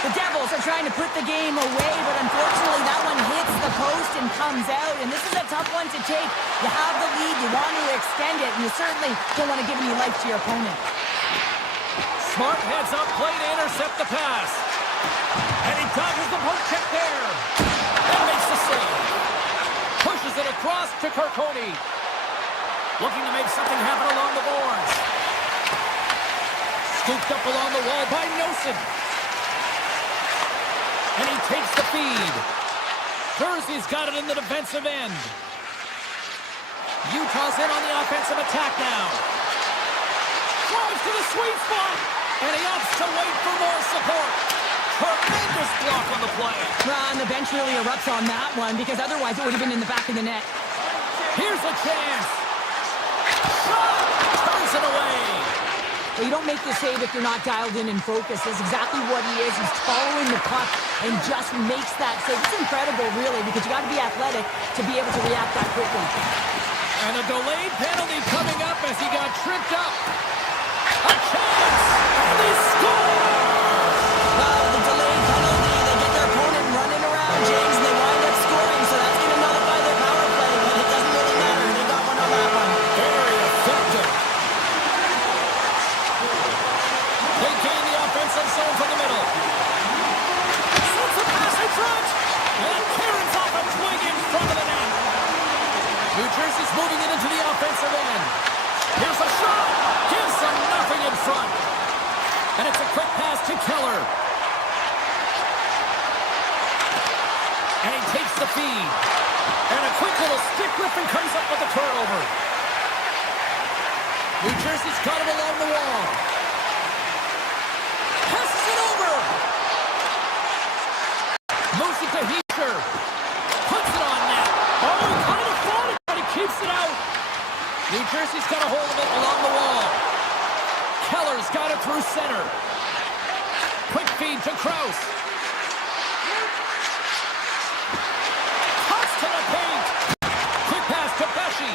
The Devils are trying to put the game away, but unfortunately that one hits the post and comes out. And this is a tough one to take. You have the lead, you want to extend it, and you certainly don't want to give any life to your opponent. Smart heads up play to intercept the pass. And he dodges the poke check there. And makes the save. Pushes it across to Carcone. Looking to make something happen along the boards. Scooped up along the wall by Nosen. And he takes the feed. Jersey's got it in the defensive end. Utah's in on the offensive attack now. Drives to the sweet spot. And he opts to wait for more support. Tremendous block on the play. And the bench really erupts on that one because otherwise it would have been in the back of the net. Here's a chance. Shot! Turns it away. Well, you don't make the save if you're not dialed in and focused. That's exactly what he is. He's following the puck and just makes that save. It's incredible, really, because you got to be athletic to be able to react that quickly. And a delayed penalty coming up as he got tripped up. A chance! And he scores! Well, the delayed penalty, they get their opponent running around, James, and they wind up scoring, so that's going to nullify their power play, but it doesn't really matter. They got one on that one. Very effective. They gain the offensive zone from the middle. Sends a pass in front. And Karen's off a swing in front of the net. New Jersey's moving it into the offensive end. Here's a shot. Gives them nothing in front. And it's a quick pass to Keller. And he takes the feed. And a quick little stick lift and comes up with a turnover. New Jersey's got him along the wall. Passes it over. Moves it to Heischer. Puts it on net. Oh, he kind of fought it, but he keeps it out. New Jersey's got a hold of it along the wall. Keller's got it through center. Quick feed to Kraus. Toss to the paint. Quick pass to Pesci.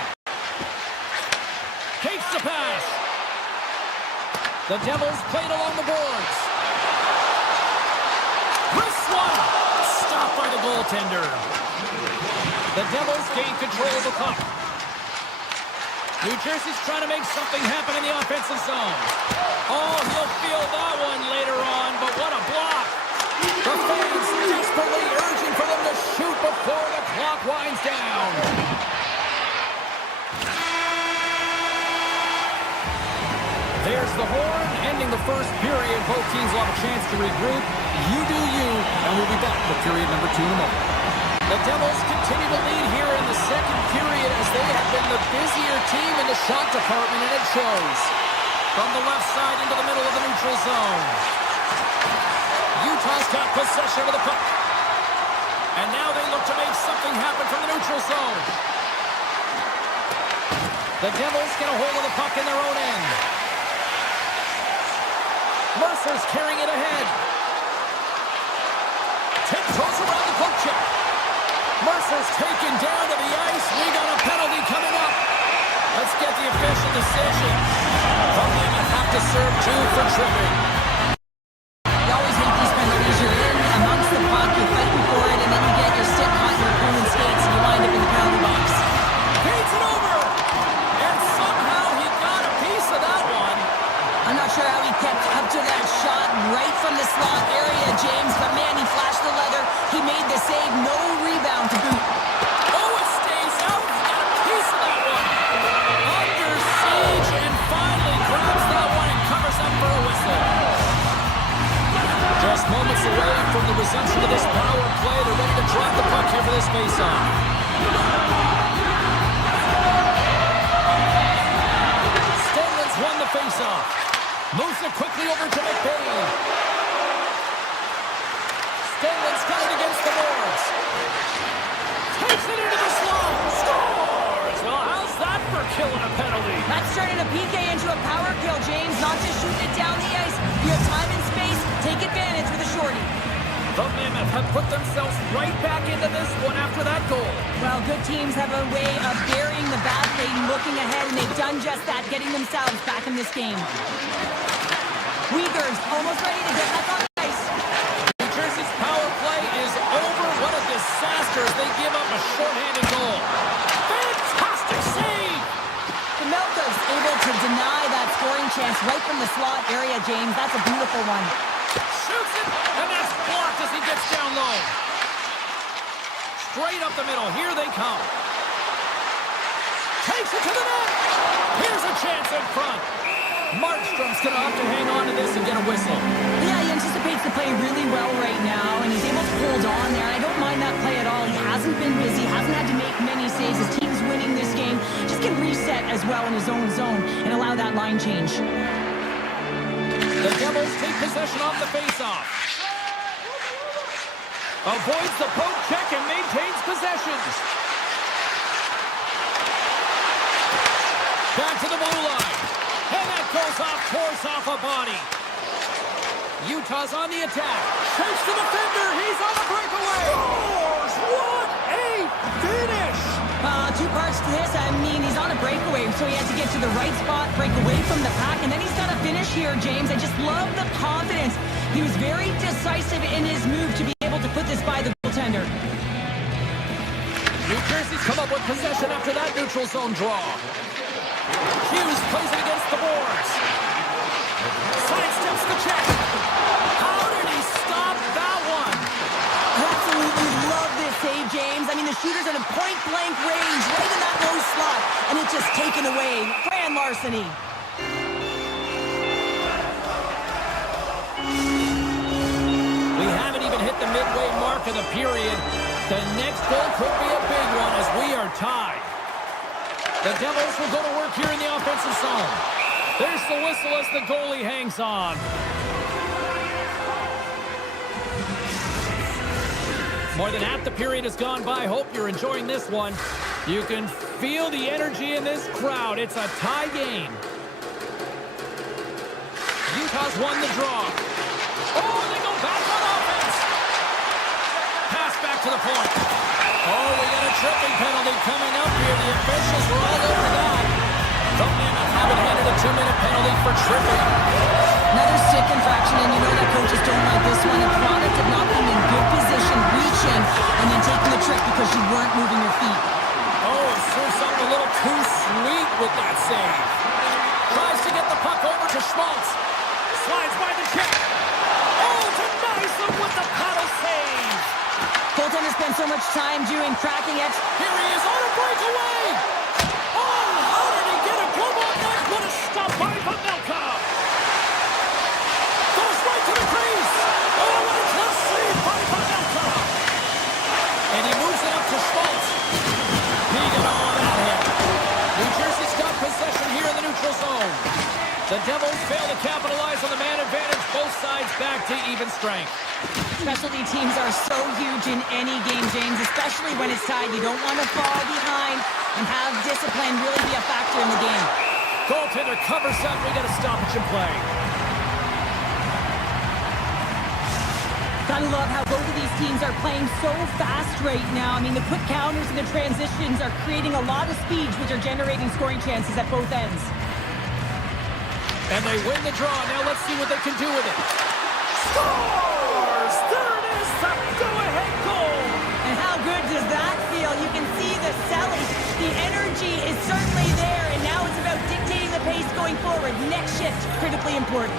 Takes the pass. The Devils played along the boards. This one stopped by the goaltender. The Devils gain control of the puck. New Jersey's trying to make something happen in the offensive zone. Oh, he'll feel that one later on, but what a block. The fans desperately urging for them to shoot before the clock winds down. There's the horn, Ending the first period, both teams will have a chance to regroup. You do you, and we'll be back with period number 2 in a moment. The Devils continue to lead here in the second period as they have been the busier team in the shot department, and it shows. From the left side into the middle of the neutral zone. Utah's got possession of the puck. And now they look to make something happen from the neutral zone. The Devils get a hold of the puck in their own end. Mercer's carrying it ahead. Tiptoes around the poke check. Mercer's taken down to the ice. We got a penalty coming up. Let's get the official decision. The Mammoth have to serve 2 for tripping. You always hate these penalties. You're in amongst the puck, you're fighting for it, and then you get your stick caught in your opponent's skates, and you wind up in the penalty box. Feeds it over! And somehow he got a piece of that one. I'm not sure how he kept up to that shot right from the slot area, James, but man, he flashed the leather. He made the save, no rebound to boot. Oh, it stays out. He got a piece of that one. Under siege and finally grabs that one and covers up for a whistle. Just moments away from the resumption of this power play. They're ready to drop the puck here for this faceoff. Stenlin's won the faceoff. Moves it quickly over to McBain. Stenlin's got it against the boards. Takes it into the slot. Scores! Well, how's that for killing a penalty? That's turning a PK into a power kill, James. Not just shooting it down the ice. You have time and space. Take advantage with a shorty. The Mammoth have put themselves right back into this one after that goal. Well, good teams have a way of burying the bad play, looking ahead, and they've done just that, getting themselves back in this game. Uyghurs almost ready to get back on the ice. New Jersey's power play is over. What a disaster as they give up a shorthanded goal. Fantastic save! The Melkas able to deny that scoring chance right from the slot area, James. That's a beautiful one. Shoots it, and that's blocked as he gets down low. Straight up the middle. Here they come. Takes it to the net. Here's a chance in front. Markstrom's going to have to hang on to this and get a whistle. Yeah, he anticipates the play really well right now, and he's able to hold on there. I don't mind that play at all. He hasn't been busy, hasn't had to make many saves. His team's winning this game. Just can reset as well in his own zone and allow that line change. The Devils take possession off the faceoff. Avoids the poke check and maintains possession. Back to the blue line. And that goes off course off a body. Utah's on the attack. Shoots the defender. He's on the breakaway. Scores! What a finish! Two parts to this. I mean, he's on a breakaway, so he has to get to the right spot, break away from the pack, and then he's got to finish here, James. I just love the confidence. He was very decisive in his move to be able to put this by the goaltender. New Jersey's come up with possession after that neutral zone draw. Hughes plays it against the boards. Sidesteps the check. How did he stop that one? Absolutely love this save, James. I mean, the shooter's at a point-blank range, right in that low slot, and it's just taken away. Grand larceny. We haven't even hit the midway mark of the period. The next goal could be a big one as we are tied. The Devils will go to work here in the offensive zone. There's the whistle as the goalie hangs on. More than half the period has gone by. Hope you're enjoying this one. You can feel the energy in this crowd. It's a tie game. Utah's won the draw. Oh, they go back on offense. Pass back to the point. Oh, we got a tripping penalty coming up here. The officials were all over that. The Mammoth haven't handed a 2-minute penalty for tripping. Another stick infraction, and you know that coaches don't like this one. A product of not being in good position, reaching, and then taking the trick because you weren't moving your feet. Oh, it serves something a little too sweet with that save. Tries to get the puck over to Schmaltz. Slides by the check. Oh, denies him with the paddle save. Goaltender spent so much time doing cracking it. Here he is on a breakaway. Oh, how did he get a glove on that? What a stop by Pavelka. even strength. Specialty teams are so huge in any game, James, especially when it's tied. You don't want to fall behind and have discipline really be a factor in the game. Goaltender covers up. We got a stoppage in play. Gotta love how both of these teams are playing so fast right now. I mean, the quick counters and the transitions are creating a lot of speed, which are generating scoring chances at both ends. And they win the draw. Now let's see what they can do with it. Scores! There it is, the go-ahead goal! And how good does that feel? You can see the selling. The energy is certainly there, and now it's about dictating the pace going forward. Next shift, critically important.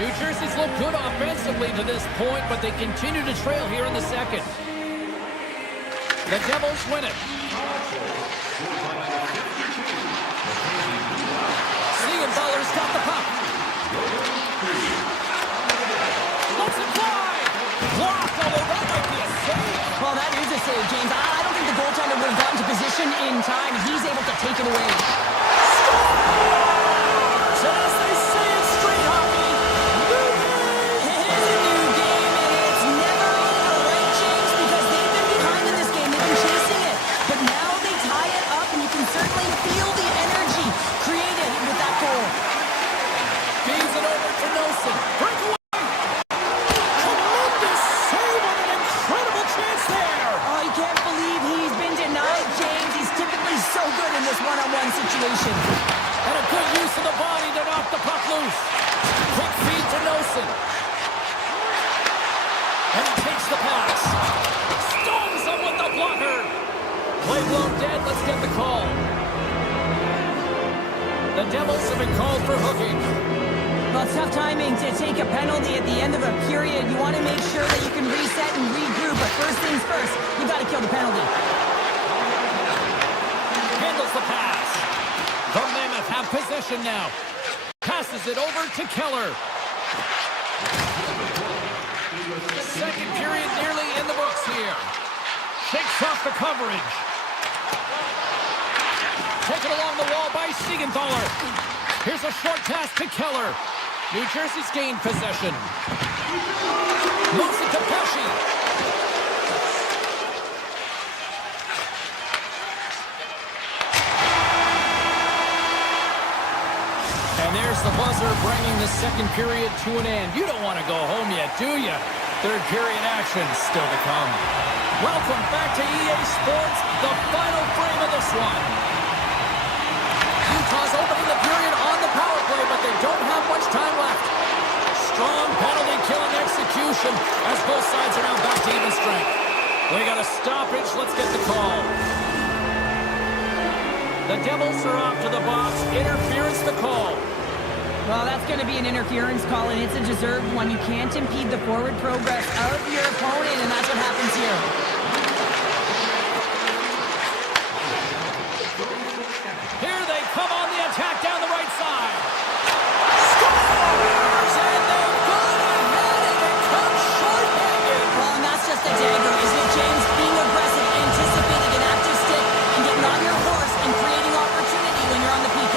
New Jersey's looked good offensively to this point, but they continue to trail here in the second. The Devils win it. Siegenthaler's got the puck. Lets it fly. Blocked, although that might be a save. Well, that is a save, James. I don't think the goaltender would have gotten to position in time, and he's able to take it away. Scores! And as they say in street hockey, It is a new game, and it's never over, right, James? Because they've been behind in this game. They've been chasing it. But now they tie it up, and you can certainly feel the energy created with that goal. feeds it over to Nelson. Breakaway! Tremendous save on an incredible chance there! Oh, you can't believe he's been denied, James. He's typically so good in this one-on-one situation. And a good use of the body to knock the puck loose. Quick feed to Nelson. And he takes the pass. Stones him with the blocker. Play blown dead. Let's get the call. The Devils have been called for hooking. Well, it's tough timing to take a penalty at the end of a period. You want to make sure that you can reset and regroup. But first things first, you got to kill the penalty. Handles the pass. The Mammoth have possession now. Passes it over to Keller. Second period nearly in the books here. Shakes off the coverage. Taken along the wall by Siegenthaler. Here's a short pass to Keller. New Jersey's gained possession. Moves it to Pesci. And there's the buzzer bringing the second period to an end. You don't want to go home yet, do you? Third period action still to come. Welcome back to EA Sports, the final frame of this one. Utah's opening the period on the power play, but they don't have much time left. Strong penalty-killing execution as both sides are now back to even strength. We got a stoppage. Let's get the call. The Devils are off to the box. Interference the call. Well, that's going to be an interference call, and it's a deserved one. You can't impede the forward progress of your opponent, and that's what happens here. Here they come on the attack down the right side. Scores! And they've gone ahead and it comes short-handed. Well, and that's just a dagger, isn't it, James? Being aggressive, anticipating an active stick, and getting on your horse and creating opportunity when you're on the PK.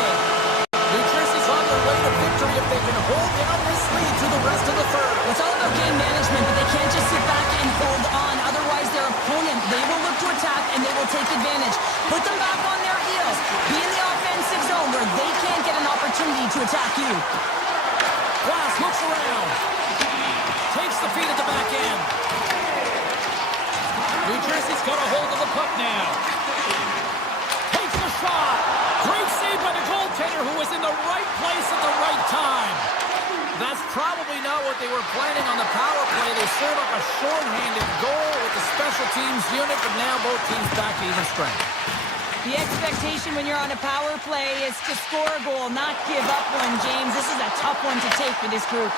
New Jersey's on their way to victory if they can hold down this lead through the rest of the third. It's all about game management, but they can't just sit back and hold on. Otherwise, their opponent, they will look to attack, and they will take advantage. Put them back on their heels. Be in the offensive zone where they can't get an opportunity to attack you. Glass looks around. Takes the feed at the back end. New Jersey's got a hold of the puck now. Takes the shot. Great save by the goaltender who was in the right place at the right time. That's probably not what they were planning on the power play. They serve up a short-handed goal with the special teams unit, but now both teams back to even strength. The expectation when you're on a power play is to score a goal, not give up one, James. This is a tough one to take for this group.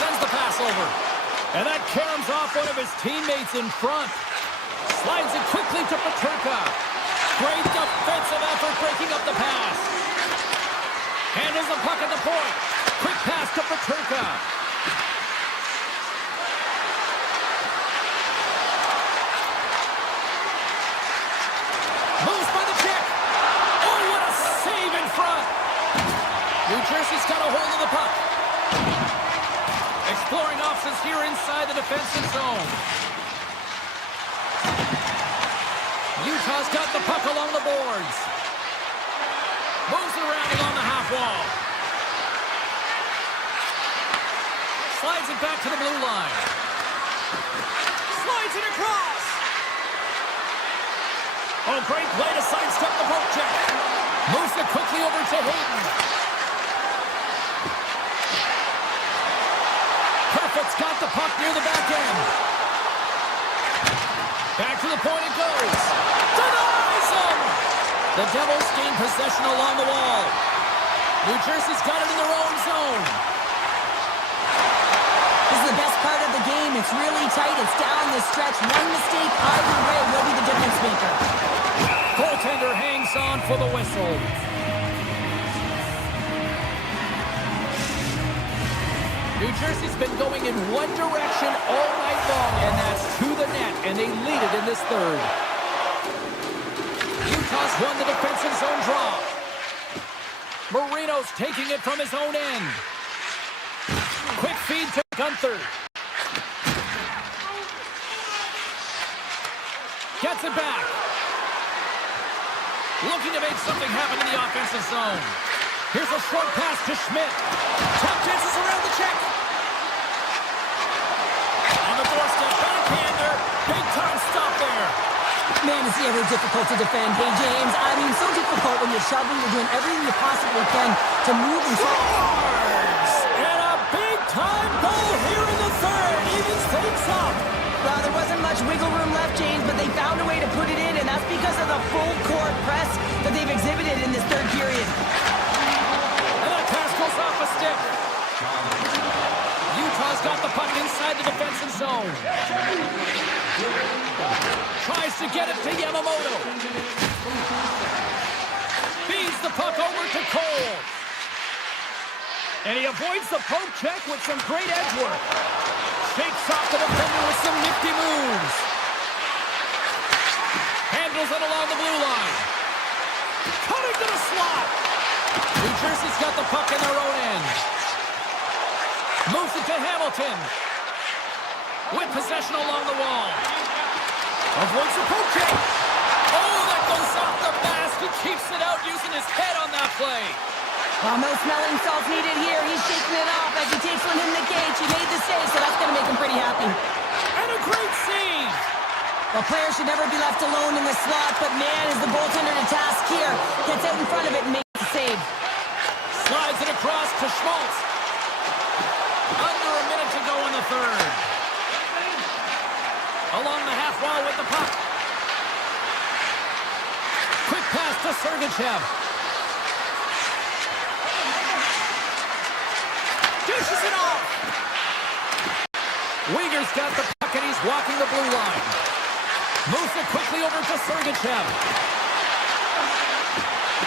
Sends the pass over. And that caroms off one of his teammates in front. Slides it quickly to Peterka. Great defensive effort breaking up the pass. Handles the puck at the point. Quick pass to Peterka. Moves by the check. Oh, what a save in front. New got a hold of the puck. Exploring options here inside the defensive zone. Utah's got the puck along the boards. Moves it around along the half wall. Slides it back to the blue line. Slides it across. Oh, great play to sidestep the poke check. Moves it quickly over to Hayden. Kerfoot's got the puck near the back end. Back to the point it goes. Denies him! The Devils gain possession along the wall. New Jersey's got it in their own zone. This is the best part of the game. It's really tight. It's down the stretch. One mistake either way will be the difference maker. Goaltender hangs on for the whistle. New Jersey's been going in one direction all night long, and that's to the net, and they lead it in this third. Utah's won the defensive zone draw. Marino's taking it from his own end. Quick feed to Gunther. Gets it back. Looking to make something happen in the offensive zone. Here's a short pass to Schmidt. Top chances around the check. On the doorstep, backhander. Big time stop there. Man, it's ever difficult to defend. Hey, James, I mean, so difficult when you're shoving, you're doing everything you possibly can to move and Scores! And a big time goal here in the third. Evens things up. Well, there wasn't much wiggle room left, James, but they found a way to put it in, and that's because of the full court press that they've exhibited in this third period. And that pass goes off a stick. Utah's got the puck inside the defensive zone. Tries to get it to Yamamoto. Feeds the puck over to Cole. And he avoids the poke check with some great edge work. Shakes off the defender with some nifty moves. Handles it along the blue line. Cutting to the slot. New Jersey's got the puck in their own end. Moves it to Hamilton. With possession along the wall. Avoids the poke check. Oh, that goes off the mask. He keeps it out using his head on that play. Well, no smelling salts needed here. He's shaking it off as he takes one in the cage. He made the save, so that's going to make him pretty happy. And a great save. Well, players should never be left alone in the slot, but man, is the goaltender to task here. Gets out in front of it and makes the save. Slides it across to Schmaltz. Under a minute to go in the third. Along the half wall with the puck. Quick pass to Sergachev. Dishes it off. Uyghur's got the puck and he's walking the blue line. Moves it quickly over to Sergachev.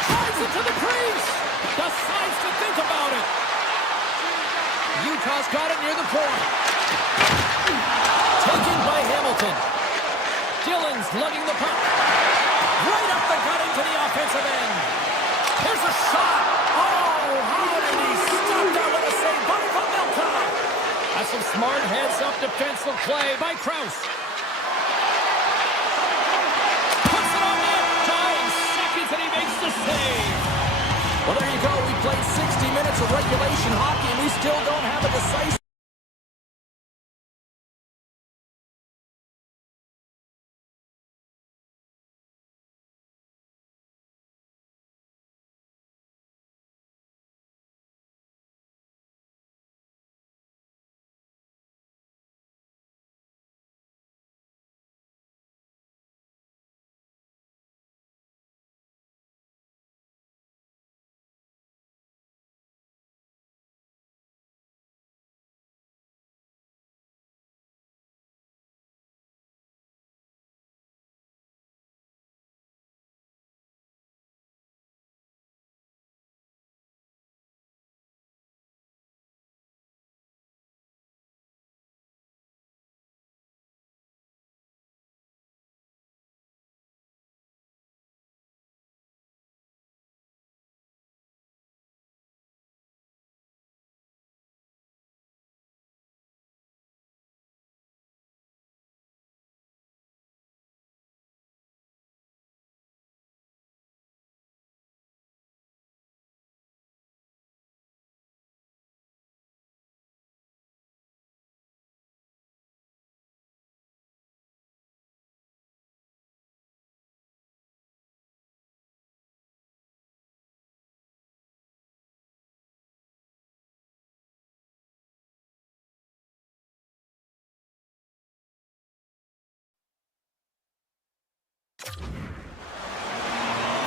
Drives it to the crease. Decides to think about it. Utah's got it near the point. Taken by Hamilton. Dillon's lugging the puck. Right up the gut into the offensive end. Here's a shot. Oh, how did he stop that with a save by Pavelka? That's some smart heads-up defensive play by Krause. Puts it on net. Dying seconds and he makes the save. Well, there you go. We played 60 minutes of regulation hockey and we still don't have a decisive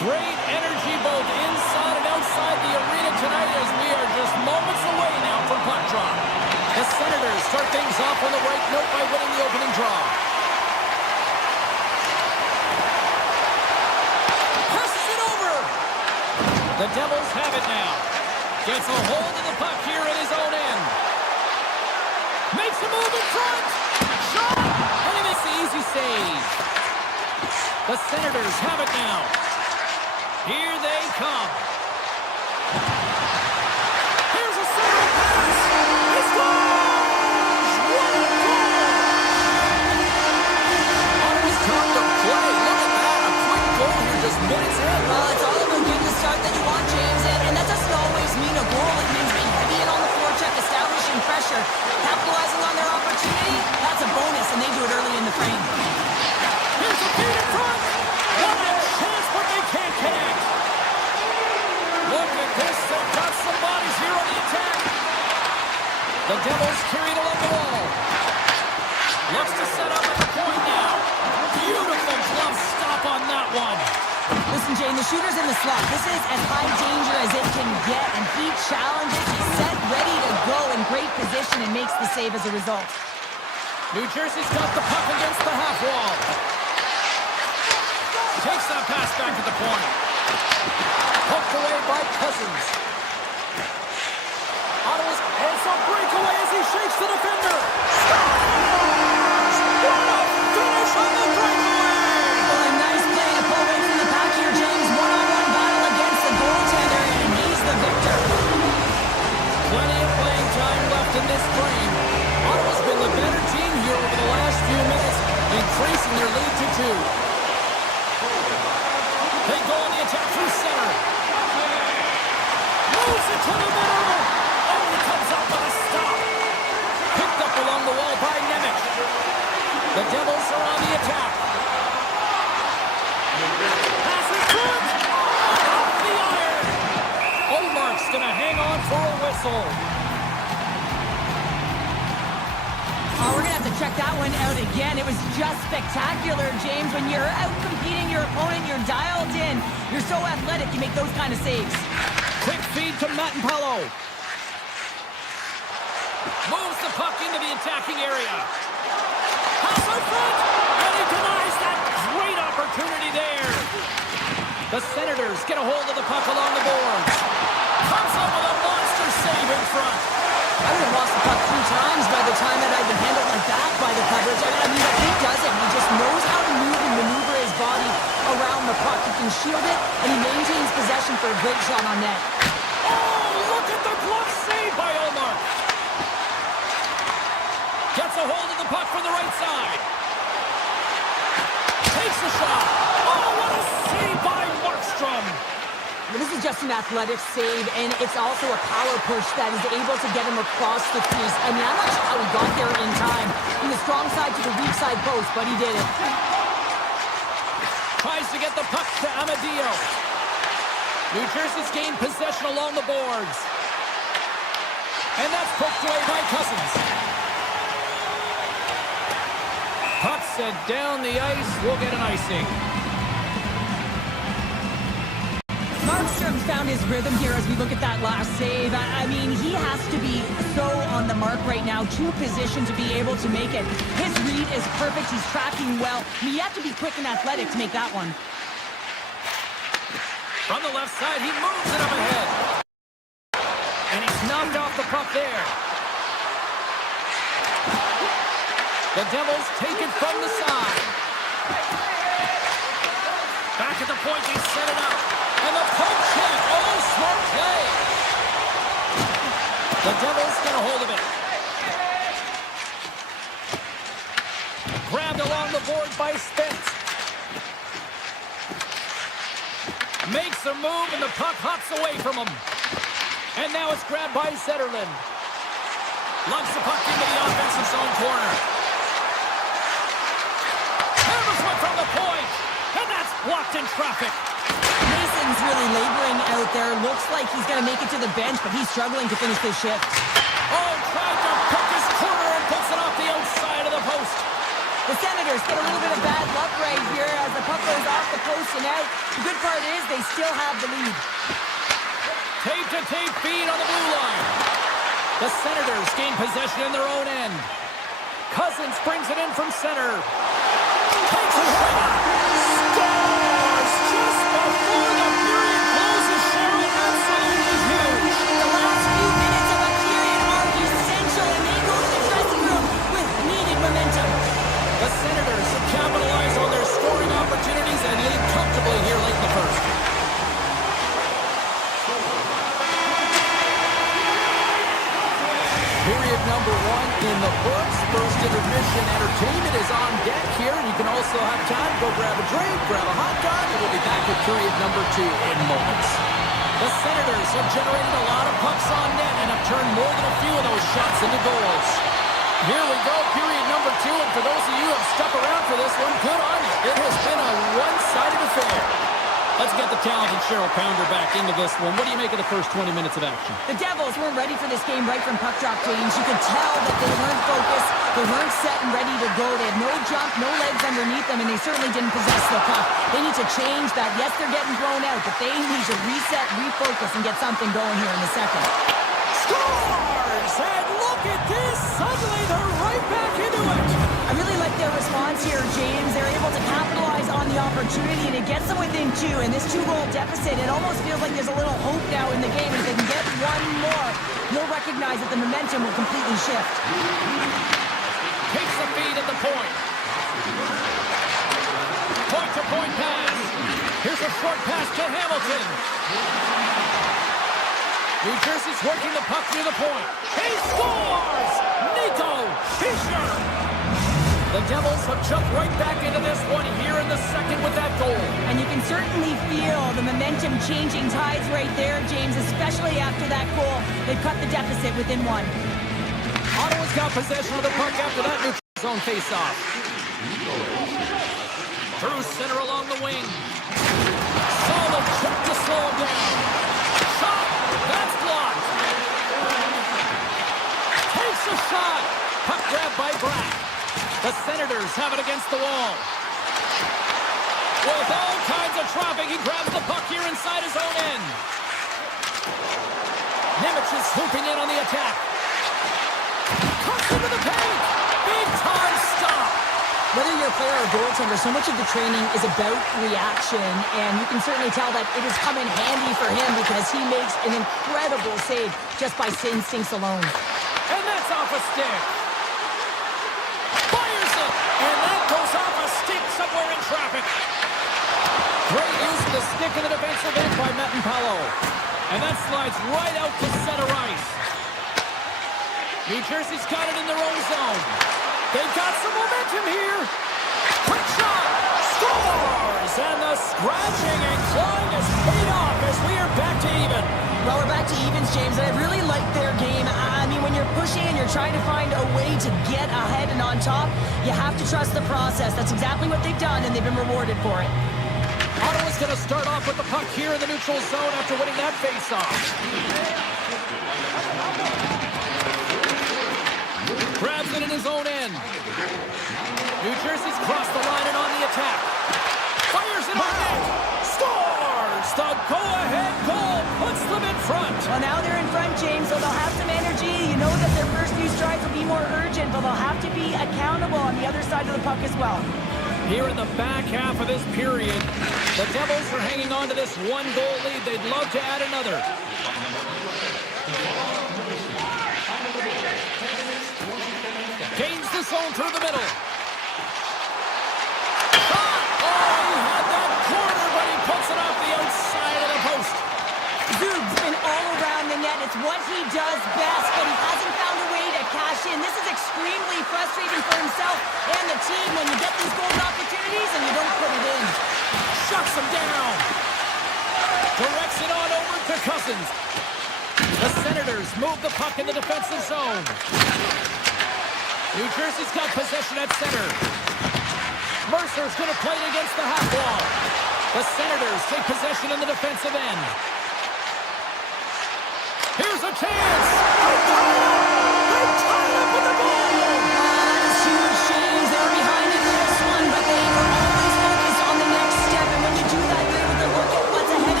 Great energy both inside and outside the arena tonight as we are just moments away now from puck drop. The Senators start things off on the right note by winning the opening draw. Passes it over. The Devils have it now. Gets a hold of the puck here at his own end. Makes a move in front. Shot. And he makes the easy save. The Senators have it now. Here they come. Here's a center pass. He scores! What a goal! Ottawa's time to play. Look at that. A quick goal here just minutes in. Well, it's all about getting the start that you want, James. And that doesn't always mean a goal. It means being heavy in on the forecheck, establishing pressure, capitalizing on their opportunity. That's a bonus, and they do it early in the frame. Here's a feed in front. What a chance, but they can't connect. Look at this. They've got some bodies here on the attack. The Devils carried along the wall. Looks to set up at the point now. Beautiful glove stop on that one. Listen, Jane, the shooter's in the slot. This is as high danger as it can get, and he challenges. He's set, ready to go, in great position, and makes the save as a result. New Jersey's got the puck against the half wall. Takes that pass back at the point. Poked away by Cousins. Ottawa's also breakaway as he shakes the defender. Scores! What a finish on the breakaway! Well, a nice play to pull away from the pack here, James. One-on-one battle against the goaltender, and he's the victor. Plenty of playing time left in this frame. Ottawa's been the better team here over the last few minutes, increasing their lead to 2. They go on the attack through center. Moves it to the middle. Oh, he comes up with a stop. Picked up along the wall by Nemec. The Devils are on the attack. Pass in front. Off the iron. Omark's going to hang on for a whistle. Oh, we're going to have to check that one out again. It was just spectacular, James. When you're out-competing your opponent, you're dialed in. You're so athletic, you make those kind of saves. Quick feed to Mattenpalo. Moves the puck into the attacking area. Pass in front, and he denies that great opportunity there. The Senators get a hold of the puck along the boards. Comes up with a monster save in front. I would have lost the puck 3 times by the time that I'd been handled like that by the coverage. I mean, but he doesn't. He just knows how to move and maneuver his body around the puck. He can shield it, and he maintains possession for a great shot on net. Oh, look at the glove save by Omar. Gets a hold of the puck from the right side. Takes the shot. Oh, what a save by Markstrom. This is just an athletic save, and it's also a power push that is able to get him across the crease. I mean, I'm not sure how he got there in time. From the strong side to the weak side post, but he did it. Tries to get the puck to Amadio. New Jersey's gained possession along the boards. And that's poked away by Cousins. Puck sent down the ice. We'll get an icing. Markstrom's found his rhythm here as we look at that last save. I mean, he has to be so on the mark right now, to position to be able to make it. His read is perfect. He's tracking well. I mean, you have to be quick and athletic to make that one. From the left side, he moves it up ahead. And he's knocked off the puck there. The Devils take it from the side. Back at the point, they set it up. And the poke check. Oh, smart play. The Devils get a hold of it. Grabbed along the board by Spence. Makes a move, and the puck hops away from him. And now it's grabbed by Zetterlund. Lumps the puck into the offensive zone corner. Hammers one from the point. And that's blocked in traffic. Mason's really laboring out there. Looks like he's going to make it to the bench, but he's struggling to finish this shift. Oh, tried to pick his corner and puts it off the outside of the post. The Senators Senators get a little bit of bad luck right here as the puck goes off the post and out. The good part is they still have the lead. Tape-to-tape feed on the blue line. The Senators gain possession in their own end. Cousins brings it in from center. Takes a shot. Scores just before the period closes. Cheryl, absolutely huge. The last few minutes of a period are essential, and they go to the dressing room with needed momentum. The Senators have capitalized on their scoring opportunities and lead comfortably here late in the first. Period number 1 in the books. First intermission entertainment is on deck here, and you can also have time to go grab a drink, grab a hot dog, and we'll be back with period number 2 in moments. The Senators have generated a lot of pucks on net and have turned more than a few of those shots into goals. Here we go, period number 2, and for those of you who have stuck around for this one, good on you. It has been a one-sided affair. Let's get the talented Cheryl Pounder back into this one. What do you make of the first 20 minutes of action? The Devils weren't ready for this game right from puck drop, James. You could tell that they weren't focused, they weren't set and ready to go. They had no jump, no legs underneath them, and they certainly didn't possess the puck. They need to change that. Yes, they're getting blown out, but they need to reset, refocus, and get something going here in the second. Scores! And look at this! Suddenly they're right back into it! I really like their response here, James. They're able to capitalize on the opportunity, and it gets them within 2. And this 2-goal deficit, it almost feels like there's a little hope now in the game. If they can get one more, you'll recognize that the momentum will completely shift. Takes the feed at the point. Point-to-point pass. Here's a short pass to Hamilton. New Jersey's working the puck near the point. He scores! Nico Fischer! The Devils have jumped right back into this one here in the second with that goal. And you can certainly feel the momentum changing tides right there, James, especially after that goal. They've cut the deficit within 1. Ottawa's got possession of the puck after that neutral zone face-off. Through center along the wing. Solid check to slow him down. Shot! That's blocked! Takes a shot! Puck grab by Brack. The Senators have it against the wall. With all kinds of traffic, he grabs the puck here inside his own end. Nimitz is swooping in on the attack. Cuts into the paint. Big time stop. Whether you're a player or a goaltender, so much of the training is about reaction, and you can certainly tell that it has come in handy for him because he makes an incredible save just by instincts alone. And that's off a stick. Fires it, and that goes off a stick somewhere in traffic. Great use of the stick in the defensive end by Metin-Palo. And that slides right out to center ice. New Jersey's got it in their own zone. They've got some momentum here. Quick shot. Scores! And the scratching and clawing has paid off as we are back to even. Well, we're back to evens, James, and I really like their game. I mean, when you're pushing and you're trying to find a way to get ahead and on top, you have to trust the process. That's exactly what they've done, and they've been rewarded for it. Ottawa's going to start off with the puck here in the neutral zone after winning that faceoff. Grabs it in his own end. New Jersey's crossed the line and on the attack. Fires it on net. Scores! The go-ahead goal puts them in front. Well, now they're in front, James, so they'll have some energy. You know that their first few strides will be more urgent, but they'll have to be accountable on the other side of the puck as well. Here in the back half of this period, the Devils are hanging on to this one-goal lead. They'd love to add another. Gains the zone through the middle. Shot! Oh, he had that corner, but he puts it off the outside of the post. Zub's been all around the net. It's what he does best, but he hasn't found a way to cash in. This is extremely frustrating for himself and the team when you get these golden opportunities and you don't put it in. Shuts him down. Directs it on over to Cousins. The Senators move the puck in the defensive zone. New Jersey's got possession at center. Mercer's going to play it against the half wall. The Senators take possession in the defensive end. Here's a chance! They tie up with the ball! That's huge, James. They were behind in this.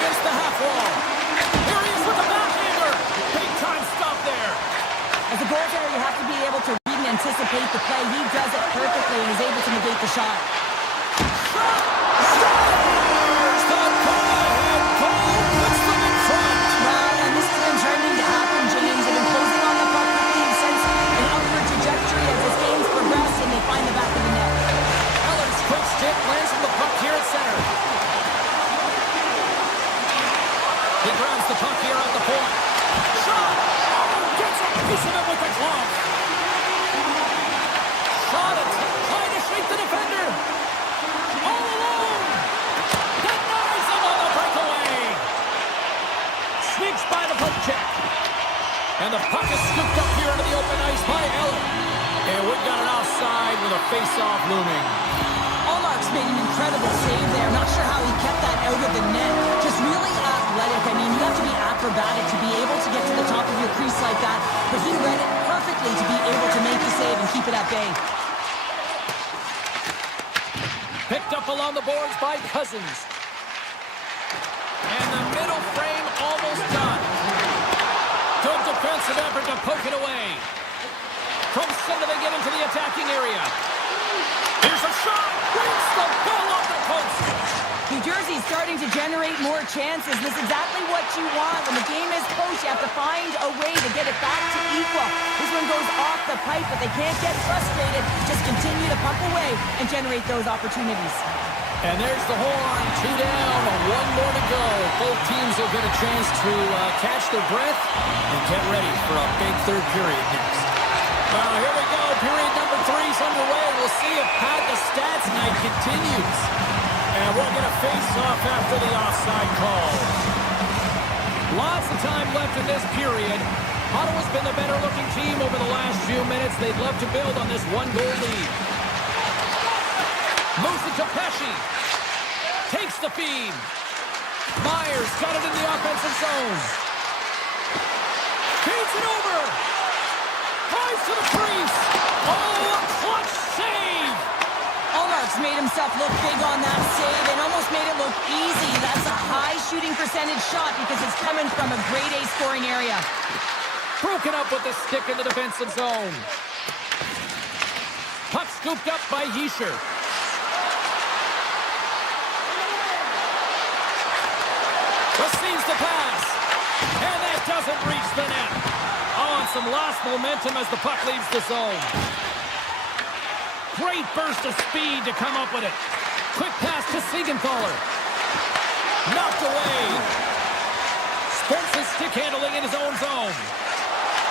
against the half wall. Here he is with the backhander. Big time stop there. As a goaltender, you have to be able to read and anticipate the play. He does it perfectly and is able to negate the shot. Shot! Scores! The go-ahead goal puts them in front. Wow, and this has been turning to happen, James. They've been closing on the puck quickly and sense an upward trajectory as this game's progressed and they find the back of the net. Ellen's quick stick lands on the puck here at center. He grabs the puck here at the point. Shot! Gets a piece of it with the glove. Shot it. Trying to shake the defender. All alone. Denies him on the breakaway. Sneaks by the poke check. And the puck is scooped up here into the open ice by Ellen. And we've got an offside with a face-off looming. Allmark's made an incredible save there. Not sure how he kept that out of the net. Just really athletic. I mean, you have to be acrobatic to be able to get to the top of your crease like that. But he read it perfectly to be able to make the save and keep it at bay. Picked up along the boards by Cousins. And the middle frame almost done. Good defensive effort to poke it away. From center they get into the attacking area. Here's a shot. Breaks the ball off the post. New Jersey's starting to generate more chances. This is exactly what you want. When the game is close, you have to find a way to get it back to equal. This one goes off the pipe, but they can't get frustrated. Just continue to puck away and generate those opportunities. And there's the horn. 2 down, 1 more to go. Both teams will get a chance to catch their breath and get ready for a big third period next. Well, here we go. Period number 3 is underway. We'll see if Pat the Stats night continues. And we'll get a face-off after the offside call. Lots of time left in this period. Ottawa's been the better-looking team over the last few minutes. They'd love to build on this 1-goal lead. Moves it to Pesci. Takes the feed. Myers got it in the offensive zone. Feeds it over. Drives to the crease. Oh, a clutch save. Allmark's made himself look big on that save and almost made it look easy. That's a high shooting percentage shot because it's coming from a grade A scoring area. Broken up with the stick in the defensive zone. Puck scooped up by Hischier. Receives the pass. And that doesn't reach the net. Oh, and some lost momentum as the puck leaves the zone. Great burst of speed to come up with it. Quick pass to Siegenthaler. Knocked away. Sports his stick handling in his own zone.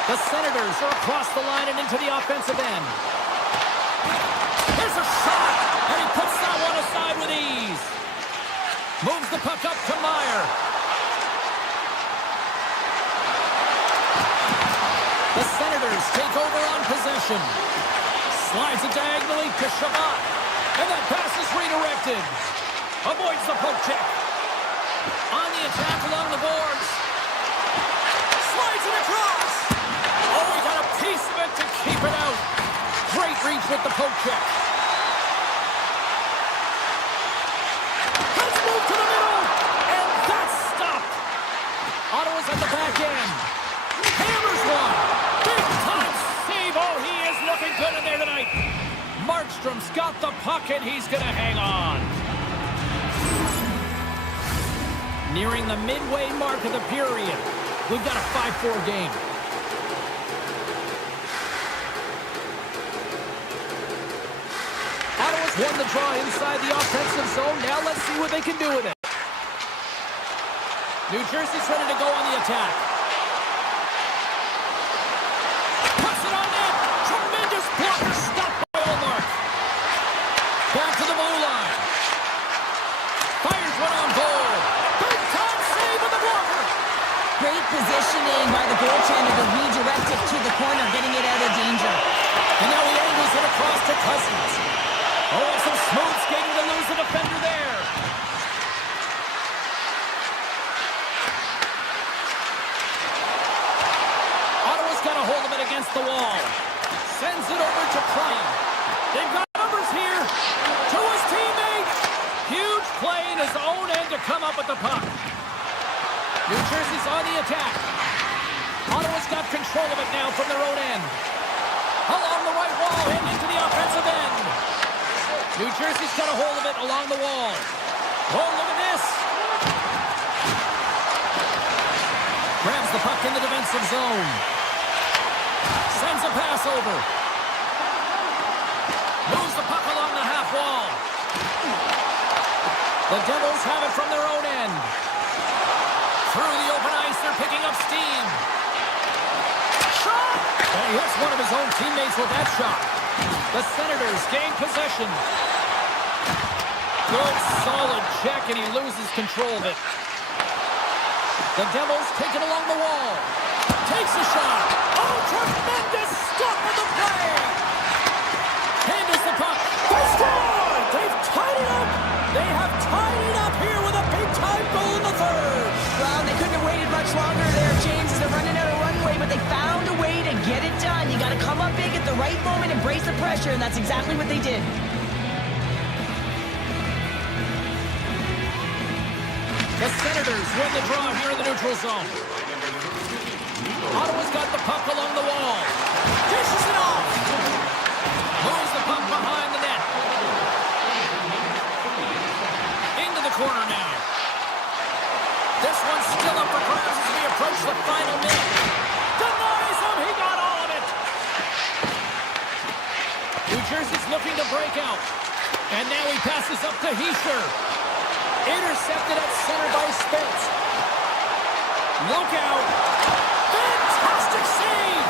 The Senators are across the line and into the offensive end. Here's a shot, and he puts that one aside with ease. Moves the puck up to Meyer. The Senators take over on possession. Slides it diagonally to Shabbat. And that pass is redirected. Avoids the poke check. On the attack along the boards. Slides it across. Oh, he got a piece of it to keep it out. Great reach with the poke check. Let's move to the middle. And that's stopped. Ottawa's at the back end. Hammers one. Big time save. Oh, he is looking good in there tonight. Markstrom's got the puck and he's going to hang on. Nearing the midway mark of the period. We've got a 5-4 game. Ottawa's won the draw inside the offensive zone. Now let's see what they can do with it. New Jersey's ready to go on the attack. Puts it on net. Tremendous blocker stopped by Allmark. Back to the blue line. Fires one on goal. Big time save with the blocker. Great positioning by the goaltender to redirect it to the corner, getting it out of danger. And now he angles it across to Cousins. Oh, some smooth skating to lose the defender there. Ottawa's got a hold of it against the wall. Sends it over to Klein. They've got numbers here. To his teammate. Huge play in his own end to come up with the puck. New Jersey's on the attack. Ottawa's got control of it now from their own end. Along the right wall and into the offensive end. New Jersey's got a hold of it along the wall. Oh, look at this. Grabs the puck in the defensive zone. Sends a pass over. Moves the puck along the half wall. The Devils have it from their own end. Through the open ice, they're picking up steam. Shot! And he hits one of his own teammates with that shot. The Senators gain possession. Good, solid check, and he loses control of it. The Devils take it along the wall. Takes a shot. Oh, tremendous stop of the play. Handles the puck. They score! They've tied it up. They have tied it up here with a big-time goal in the third. Well, they couldn't have waited much longer there, James, as they're running out of runway, but they found a way to get it done. You got to come up big at the right moment and brace the pressure, and that's exactly what they did. The Senators win the draw here in the neutral zone. Ottawa's got the puck along the wall. Dishes it off. Moves the puck behind the net. Into the corner now. This one's still up for grabs as we approach the final minute. Denies him. He got all of it. New Jersey's looking to break out. And now he passes up to Heischer. Intercepted at center by Spence. Look out. Fantastic save.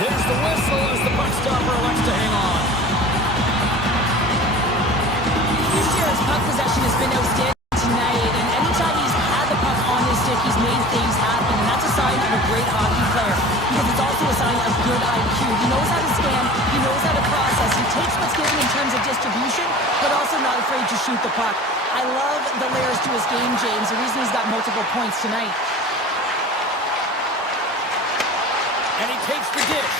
There's the whistle as the puck stopper elects to hang on. Heischer's puck possession has been outstanding tonight, and anytime he's had the puck on his stick, he's made things happen, and that's a sign of a great hockey player, because it's also a sign of good IQ. He knows how to scan, he knows how to process, he takes what's given in terms of distribution, but also not afraid to shoot the puck. I love the layers to his game, James, the reason he's got multiple points tonight. And he takes the dish.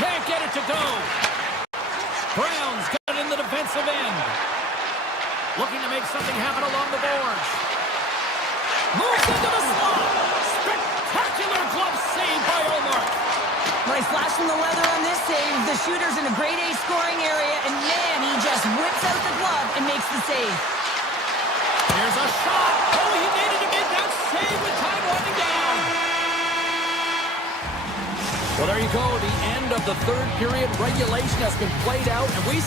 Can't get it to go. Brown's got it in the defensive end. Looking to make something happen along the boards. Moves into the slot. Spectacular glove save by Omar. Nice flash from the leather on this save. The shooter's in a grade A scoring area, and man, he just whips out the glove and makes the save. Here's a shot. Oh, he needed to make that save with time winding down. Well, there you go. The end of the third period. Regulation has been played out, and we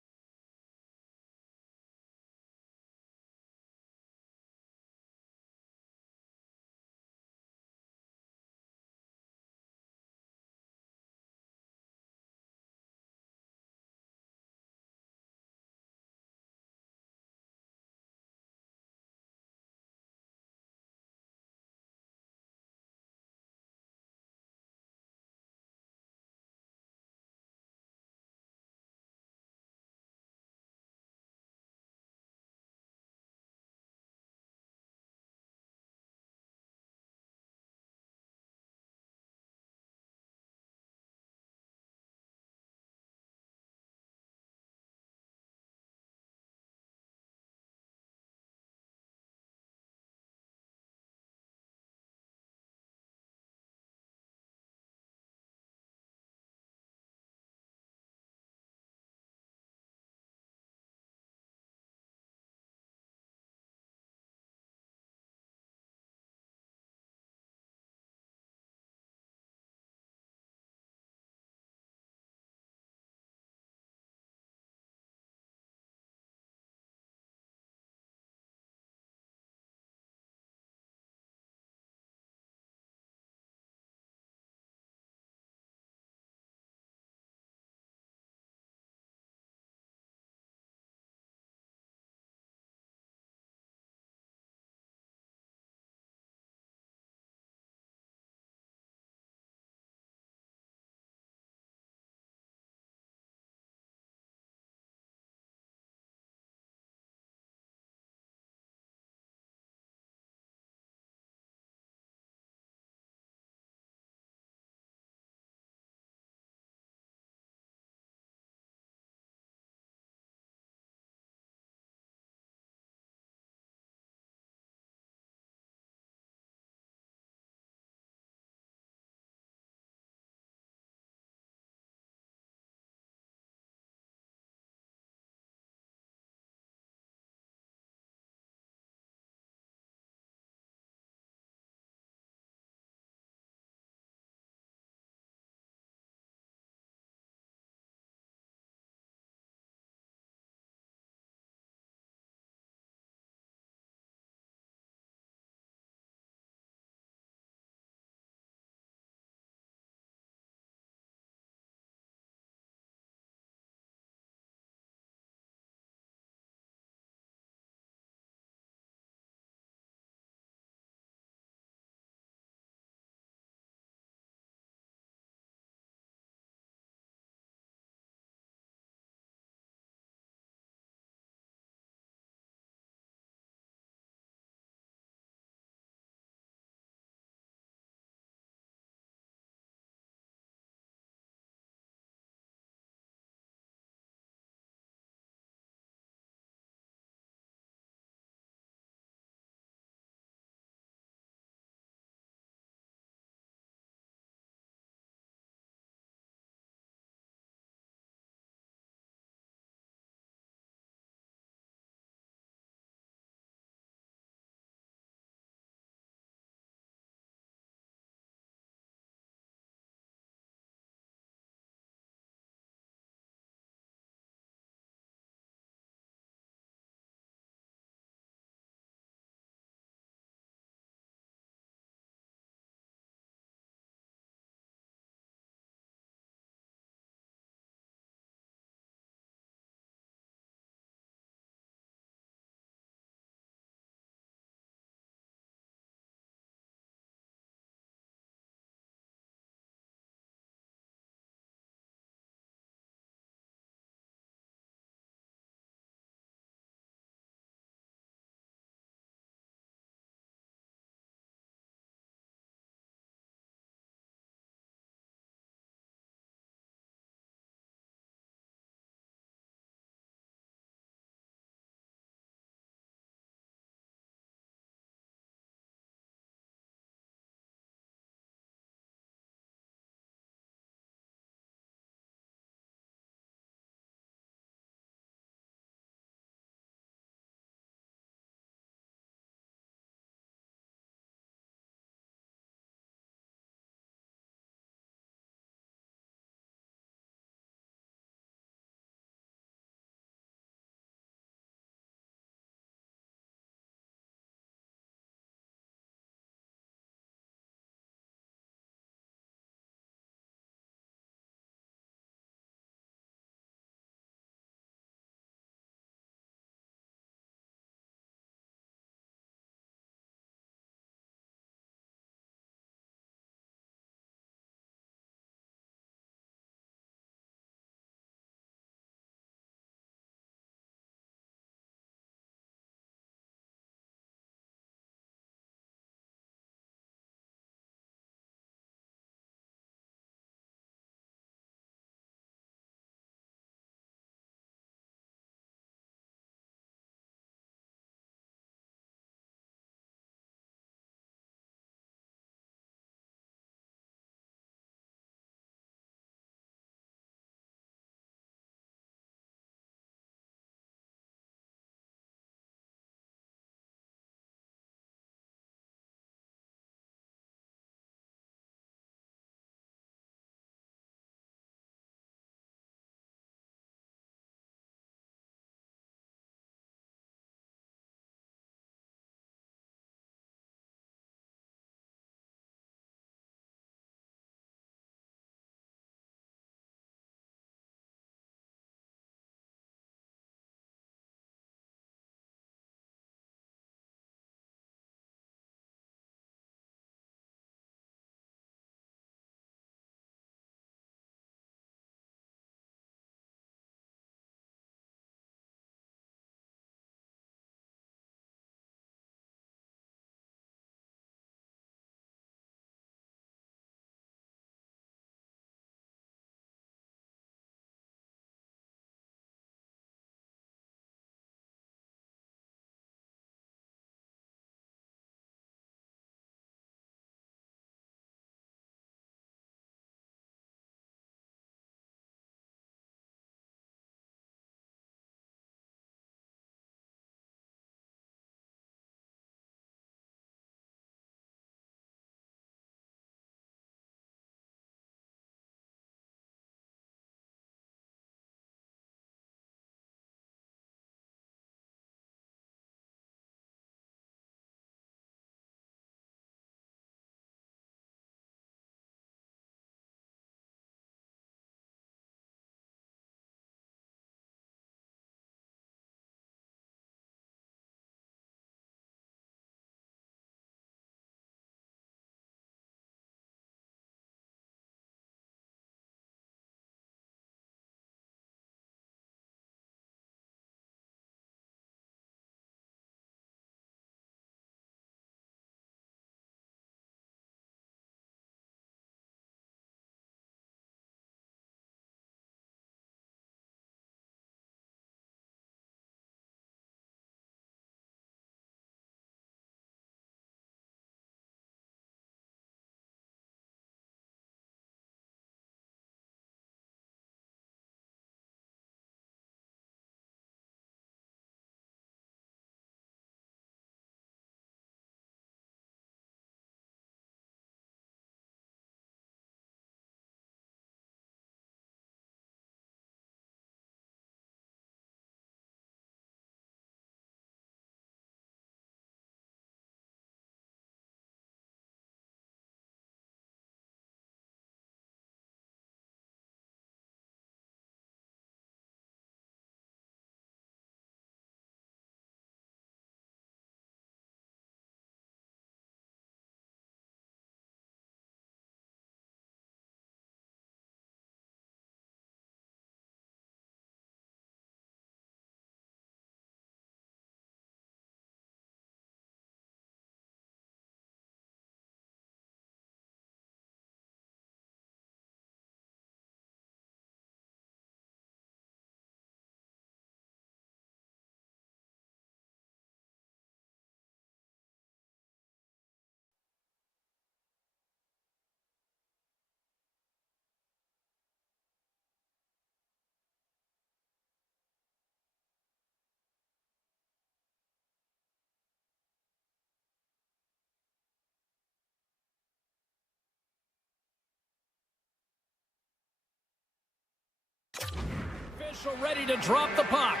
Official ready to drop the puck.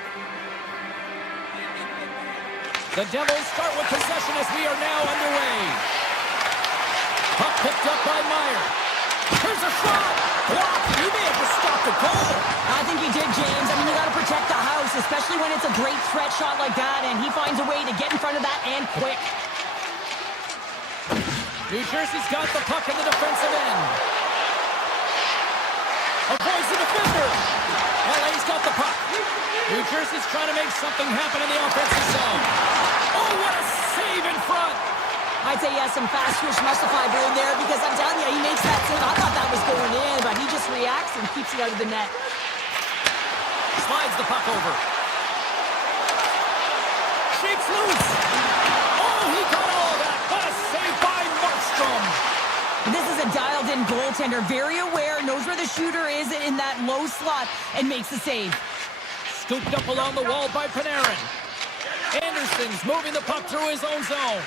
The Devils start with possession as we are now underway. Puck picked up by Meyer. Here's a shot. Blocked. He may have just stopped the goal. I think he did, James. I mean, you got to protect the house, especially when it's a great threat shot like that, and he finds a way to get in front of that and quick. New Jersey's got the puck in the defensive end. Avoids the defender. LA's got the puck. New Jersey's trying to make something happen in the offensive zone. Oh, what a save in front. I'd say he has some fast twitch muscle fiber in there because I'm telling you, he makes that save. I thought that was going in, but he just reacts and keeps it out of the net. Slides the puck over. Shakes loose. Oh, he got all that. What a save by Markstrom. This is a dialed-in goaltender, very aware, knows where the shooter is in that low slot, and makes the save. Scooped up along the wall by Panarin. Anderson's moving the puck through his own zone.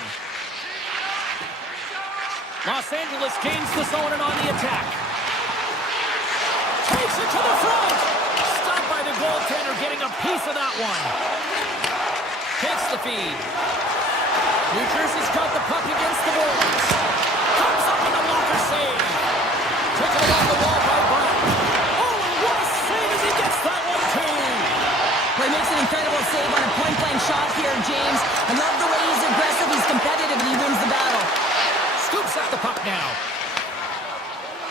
Los Angeles gains the zone and on the attack. Takes it to the front. Stopped by the goaltender, getting a piece of that one. Takes the feed. New Jersey's got the puck against the boards. Comes up with a blocker save. Took it along the wall by Brown. Oh, and what a save as he gets that one too. Well, he makes an incredible save on a point-blank shot here, James. I love the way he's aggressive, he's competitive, and he wins the battle. Scoops at the puck now.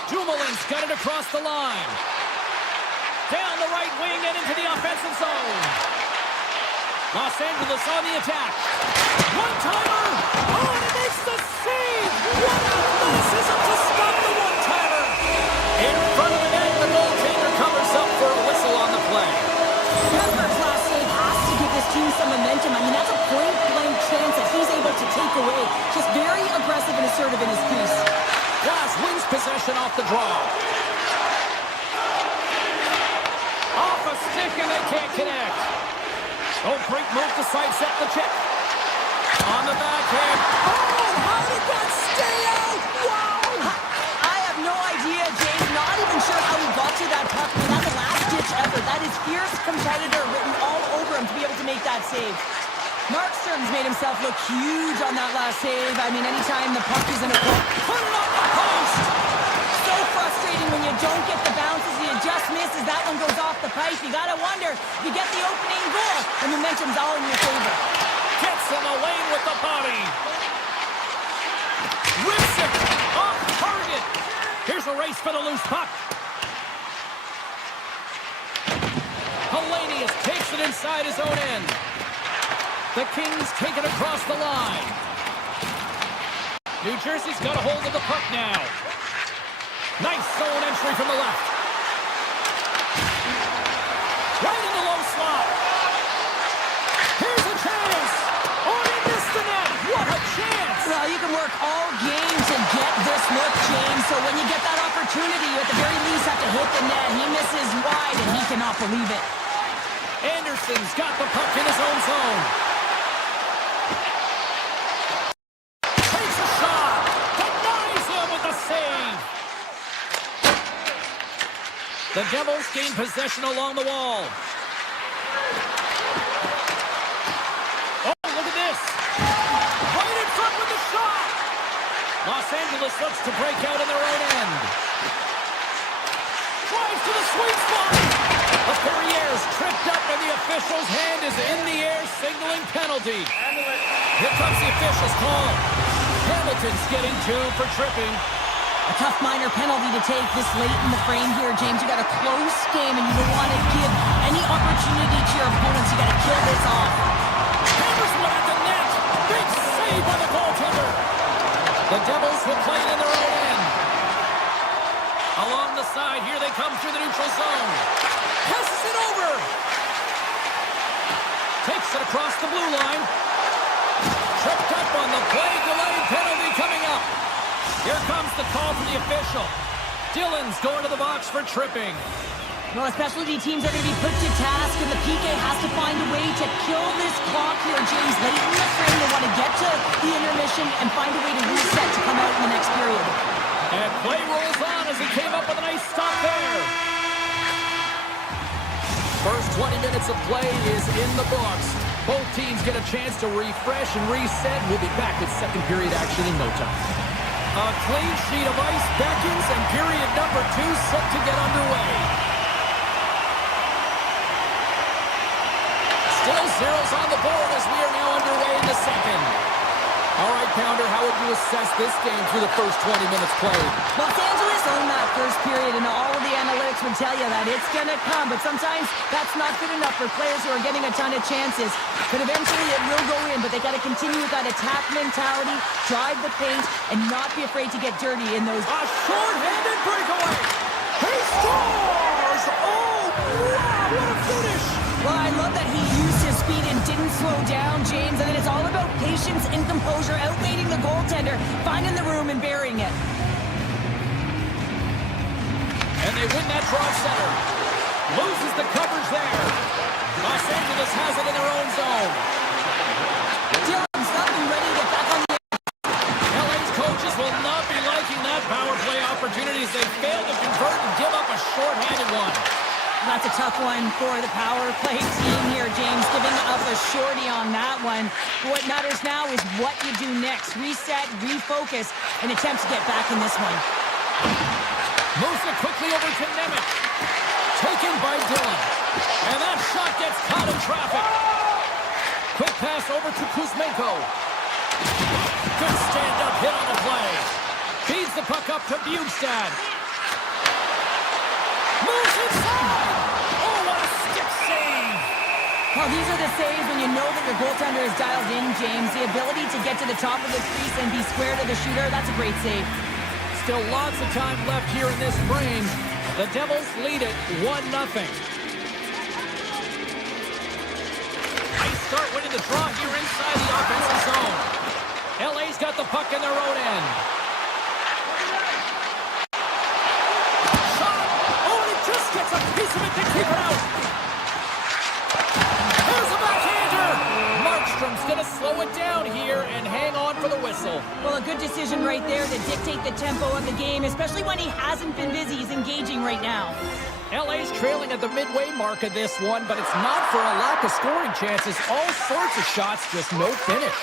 Dumoulin's got it across the line. Down the right wing and into the offensive zone. Los Angeles on the attack. One-timer. Oh, and he makes the save. What athleticism to stop the one-timer. In front of the net, the goaltender covers up for a whistle on the play. Denver's last save has to give this team some momentum. I mean, that's a point-blank chance that he's able to take away. Just very aggressive and assertive in his piece. Glass wins possession off the draw. Off a stick and they can't connect. Oh, great move to sidestep the check. On the backhand. Oh, how did that stay out? Wow! I have no idea, James. Not even sure how he got to that puck. I mean, that's a last-ditch effort. That is fierce competitor written all over him to be able to make that save. Markstrom's made himself look huge on that last save. I mean, anytime the puck is in a post, put it up the post! So frustrating when you don't get the bounces, you just misses. That one goes off the pipe. You gotta wonder, if you get the opening goal, the momentum's all in your favor. Gets in the lane with the body. Rips it off target. Here's a race for the loose puck. Hellenius takes it inside his own end. The Kings take it across the line. New Jersey's got a hold of the puck now. Nice zone entry from the left. Right in the low slot. Here's a chance. Oh, he missed the net. What a chance. Well, you can work all game to get this look, James. So when you get that opportunity, you at the very least have to hit the net. He misses wide, and he cannot believe it. Anderson's got the puck in his own zone. Takes a shot. Denies him with a save. The Devils gain possession along the wall. Oh, look at this. Right in front with the shot. Los Angeles looks to break out in their own end. Drives to the sweet spot. A Perrier's tripped up and the official's hand is in the air signaling penalty. Here comes the official's call. Hamilton's getting 2 for tripping. A tough minor penalty to take this late in the frame here, James. You got a close game and you don't want to give any opportunity to your opponents. You got to kill this off. Hammers one at the net. Big save by the goaltender. The Devils will play in their own end. Along the side, here they come through the neutral zone. Passes it over. Takes it across the blue line. Tripped up on the play. Delayed penalty coming up. Here comes the call from the official. Dillon's going to the box for tripping. Well, specialty teams are going to be put to task, and the PK has to find a way to kill this clock here, James. Late in the frame, they want to get to the intermission and find a way to reset to come out in the next period. And play rolls on as he came up with a nice stop there. 20 minutes of play is in the books. Both teams get a chance to refresh and reset. We'll be back with second period action in no time. A clean sheet of ice beckons, and period number 2 set to get underway. Still zeros on the board as we are now underway in the second. All right, Pounder, how would you assess this game through the first 20 minutes played? Los Angeles owned that first period, and all of the analytics would tell you that it's going to come. But sometimes that's not good enough for players who are getting a ton of chances. But eventually it will go in, but they got to continue with that attack mentality, drive the paint, and not be afraid to get dirty in those. A short-handed breakaway. He scores! Oh, wow, what a finish! Well, I love that he used his speed and didn't slow down, James. And then it's all about patience and composure, outweighting the goaltender, finding the room and burying it. And they win that draw center. Loses the coverage there. Los Angeles has it in their own zone. Dylan's up and ready to get back on the ice. LA's coaches will not be liking that power play opportunity as they fail to convert and give up a short-handed one. That's a tough one for the power play team here, James, giving up a shorty on that one. What matters now is what you do next. Reset, refocus, and attempt to get back in this one. Moves it quickly over to Nemec. Taken by Dylan. And that shot gets caught in traffic. Quick pass over to Kuzmenko. Good stand-up hit on the play. Feeds the puck up to Bjugstad. Moves inside! Oh, what a stick save! Well, these are the saves when you know that your goaltender is dialed in, James. The ability to get to the top of the crease and be square to the shooter, that's a great save. Still lots of time left here in this frame. The Devils lead it 1-0. They start winning the draw here inside the offensive zone. LA's got the puck in their own end. Gets a piece of it to keep it out. There's a backhander. Markstrom's going to slow it down here and hang on for the whistle. Well, a good decision right there to dictate the tempo of the game, especially when he hasn't been busy. He's engaging right now. LA's trailing at the midway mark of this one, but it's not for a lack of scoring chances. All sorts of shots, just no finish.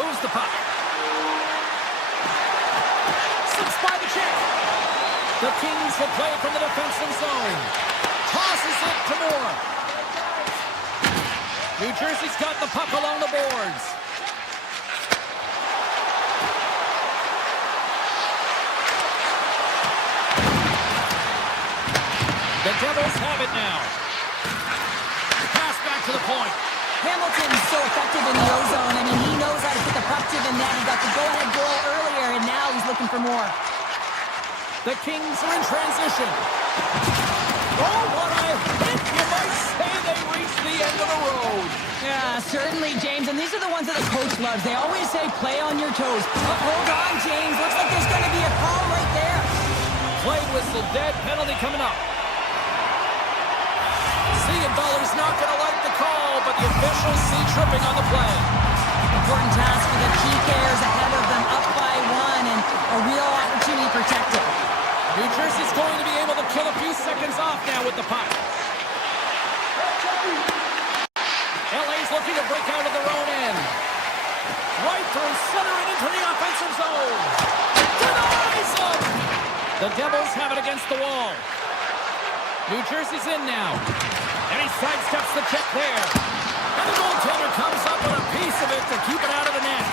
Moves the puck. Slips by the check. The Kings will play it from the defensive zone. Tosses it to Moore. New Jersey's got the puck along the boards. The Devils have it now. Pass back to the point. Hamilton's so effective in the O-zone. I mean, he knows how to put the puck to the net. He got the go-ahead goal earlier, and now he's looking for more. The Kings are in transition. Oh, what a hit! You might say they reached the end of the road. Yeah, certainly, James. And these are the ones that the coach loves. They always say, play on your toes. But hold on, James. Looks like there's going to be a call right there. Play whistle dead. Penalty coming up. Siegenthaler's not going to like the call, but the officials see tripping on the play. Important task for the key players ahead of them, up by 1, and a real opportunity protected. New Jersey's going to be able to kill a few seconds off now with the puck. LA's looking to break out of their own end. Right through center and into the offensive zone. Denies them! The Devils have it against the wall. New Jersey's in now. And he sidesteps the check there. And the goaltender comes up with a piece of it to keep it out of the net.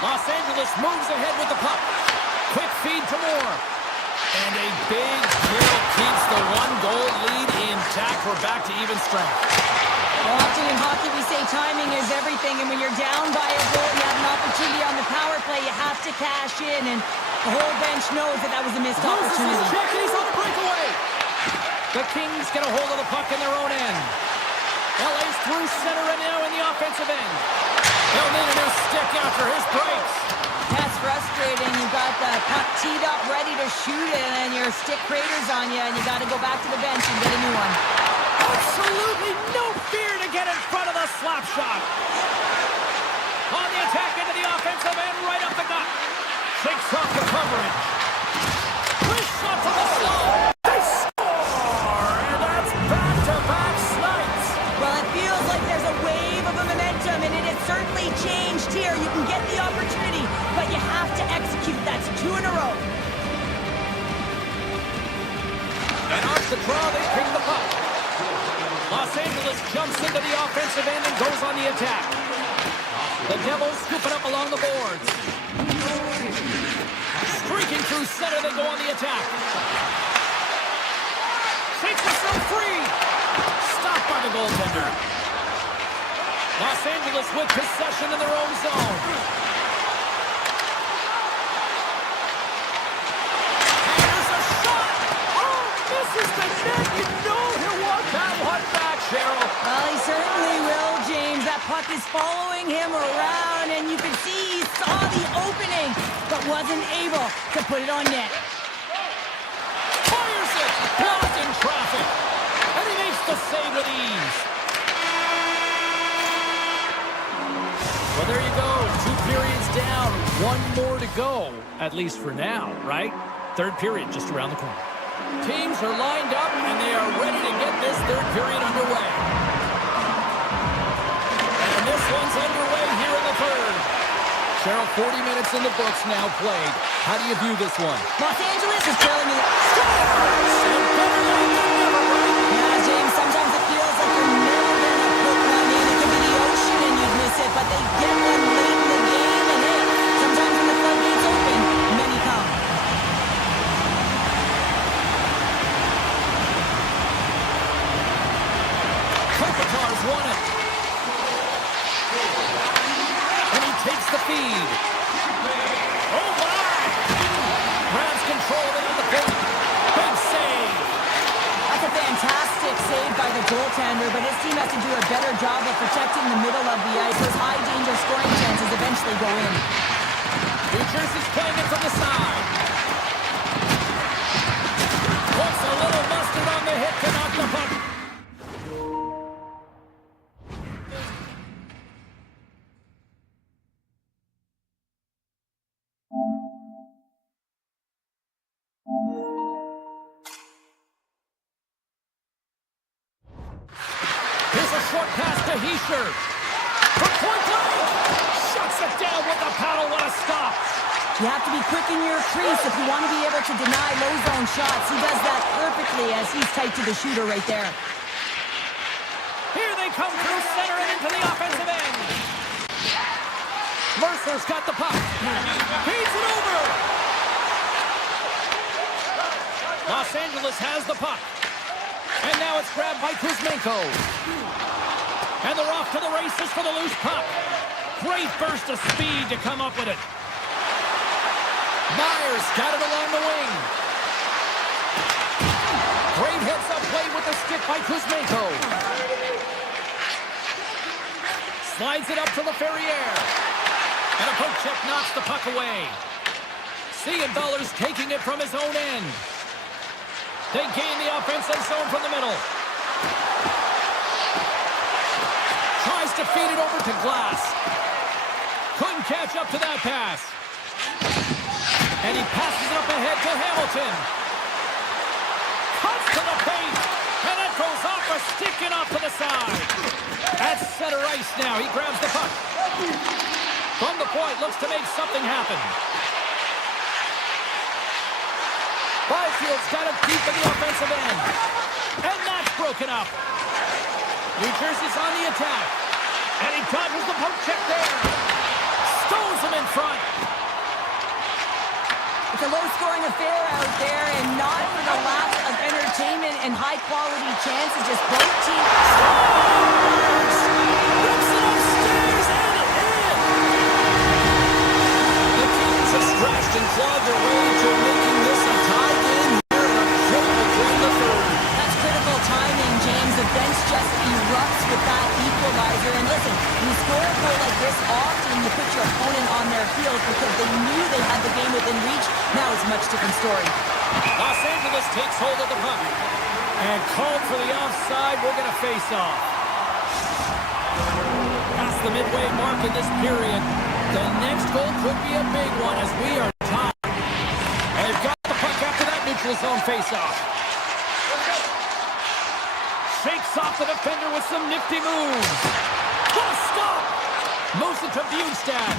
Los Angeles moves ahead with the puck. Quick feed to Moore. And a big kill keeps the one-goal lead intact. We're back to even strength. Well, often in hockey we say timing is everything, and when you're down by a goal and you have an opportunity on the power play, you have to cash in, and the whole bench knows that that was a missed opportunity. Loses his check, and he's on a breakaway. The Kings get a hold of the puck in their own end. LA's through center and now in the offensive end. He'll need a new stick after his breaks. That's frustrating. You got the puck teed up, ready to shoot it, and your stick craters on you, and you got to go back to the bench and get a new one. Absolutely no fear to get in front of the slap shot. On the attack into the offensive end, right up the gut. Shakes off the coverage. Chris shot to the slot. They score, and that's back to draw, they pick the puck. Los Angeles jumps into the offensive end and goes on the attack. The Devils scoop it up along the boards. Streaking through center, they go on the attack. Shakes himself free. Stopped by the goaltender. Los Angeles with possession in their own zone. And there's a shot. Oh, misses the net. You know he'll want that one back, Cheryl. Well, he certainly will, James. That puck is following him around, and you can see he saw the opening, but wasn't able to put it on net. Fires it. Blocked in traffic. And he makes the save with ease. Well, there you go. 2 periods down. 1 more to go, at least for now, right? Third period just around the corner. Teams are lined up, and they are ready to get this third period underway. And this one's underway here in the third. Cheryl, 40 minutes in the books now played. How do you view this one? Los Angeles is trailing me. And better late than never, right? Yeah, James, sometimes it feels like you're never going to put one in. It could be the ocean and you'd miss it, but they get one late in the game, and hey, sometimes when the floodgates open, many come. Kopitar's won it. And he takes the feed. Oh, my! Grabs control of it at the point. Big save. That's a fantastic save by the goaltender, but his team has to do a better job of protecting the middle of the ice. Those high-danger scoring chances eventually go in. New Jersey's playing it from the side. Puts a little mustard on the hit to knock the puck. Here's a short pass to Heischer. For point blank. Shuts it down with the paddle. What a stop. You have to be quick in your crease if you want to be able to deny low zone shots. He does that perfectly as he's tight to the shooter right there. Here they come through center and into the offensive end. Mercer's got the puck. Feeds it over. Los Angeles has the puck. And now it's grabbed by Kuzmenko. And they're off to the races for the loose puck. Great burst of speed to come up with it. Myers got it along the wing. Great heads-up play with the stick by Kuzmenko. Slides it up to LaFerriere. And a poke check knocks the puck away. Siegenthaler's taking it from his own end. They gain the offensive zone from the middle. Tries to feed it over to Glass. Couldn't catch up to that pass. And he passes it up ahead to Hamilton. Cuts to the paint. And it goes off a stick and off to the side. At center ice now. He grabs the puck. From the point, looks to make something happen. Byfield's got it deep in the offensive end. And that's broken up. New Jersey's on the attack. And he dodges the poke check there. Stones him in front. It's a low-scoring affair out there, and not for the lack of entertainment and high-quality chances. Just both teams. Scores! Rips it upstairs and in. The teams have scratched and clawed their way to making this a tie game here in a critical point in the third. That's critical timing, James. The bench just erupts with that equalizer. And listen, you score a goal like this often, you put your opponent on their heels because they knew they had the game within reach. Now it's a much different story. Los Angeles takes hold of the puck. And called for the offside. We're going to face off. Past the midway mark in this period. The next goal could be a big one as we are tied. And they've got the puck after that neutral zone face-off. Shakes off the defender with some nifty moves. What a stop! Moves it to Bjugstad.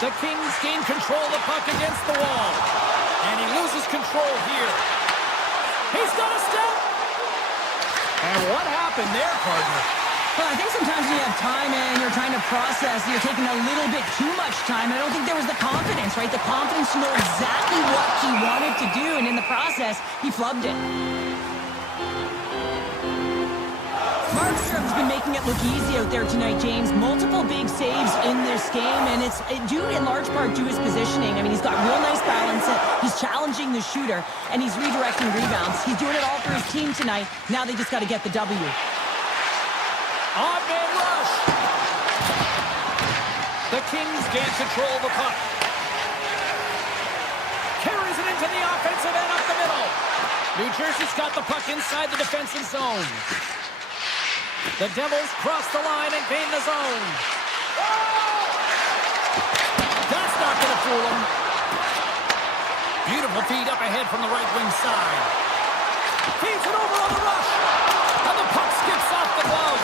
The Kings gain control of the puck against the wall. And he loses control here. He's got a step. And what happened there, partner? Well, I think sometimes when you have time and you're trying to process, you're taking a little bit too much time. I don't think there was the confidence, right? The confidence to know exactly what he wanted to do, and in the process, he flubbed it. Markstrom's been making it look easy out there tonight, James. Multiple big saves in this game, and it's due in large part to his positioning. I mean, he's got real nice balance. He's challenging the shooter, and he's redirecting rebounds. He's doing it all for his team tonight. Now they just got to get the W. Odd-man rush. The Kings gain control of the puck. Carries it into the offensive end up the middle. New Jersey's got the puck inside the defensive zone. The Devils cross the line and gain the zone. That's not going to fool them. Beautiful feed up ahead from the right wing side. Feeds it over on the rush. And the puck skips off the glove.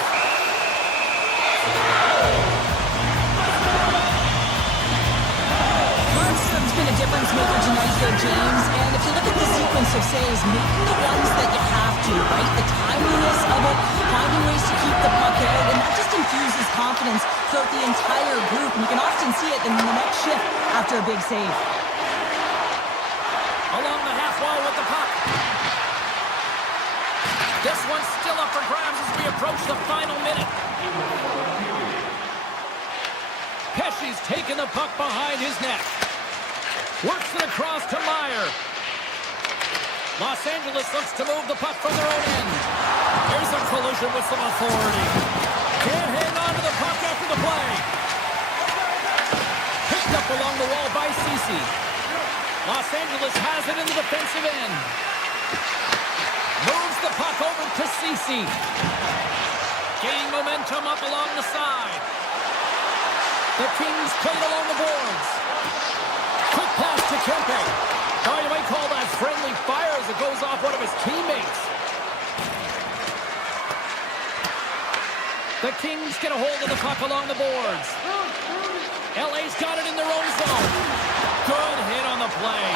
Markstrom's been a difference maker tonight here, James. And if you look at the sequence of saves, making the ones that you have to, right? The timeliness of it, finding ways to keep the puck out, and that just infuses confidence throughout the entire group. And you can often see it in the next shift after a big save. Along the half wall with the puck. This one's still up for grabs as we approach the final minute. Pesci's taking the puck behind his net. Works it across to Meyer. Los Angeles looks to move the puck from their own end. Here's a collision with some authority. Can't hang on to the puck after the play. Picked up along the wall by Ceci. Los Angeles has it in the defensive end. Moves the puck over to Ceci. Gaining momentum up along the side. The Kings played along the boards. Quick pass to Kempe. Oh, you might call that friendly fire as it goes off one of his teammates. The Kings get a hold of the puck along the boards. LA's got it in their own zone. Good hit on the play.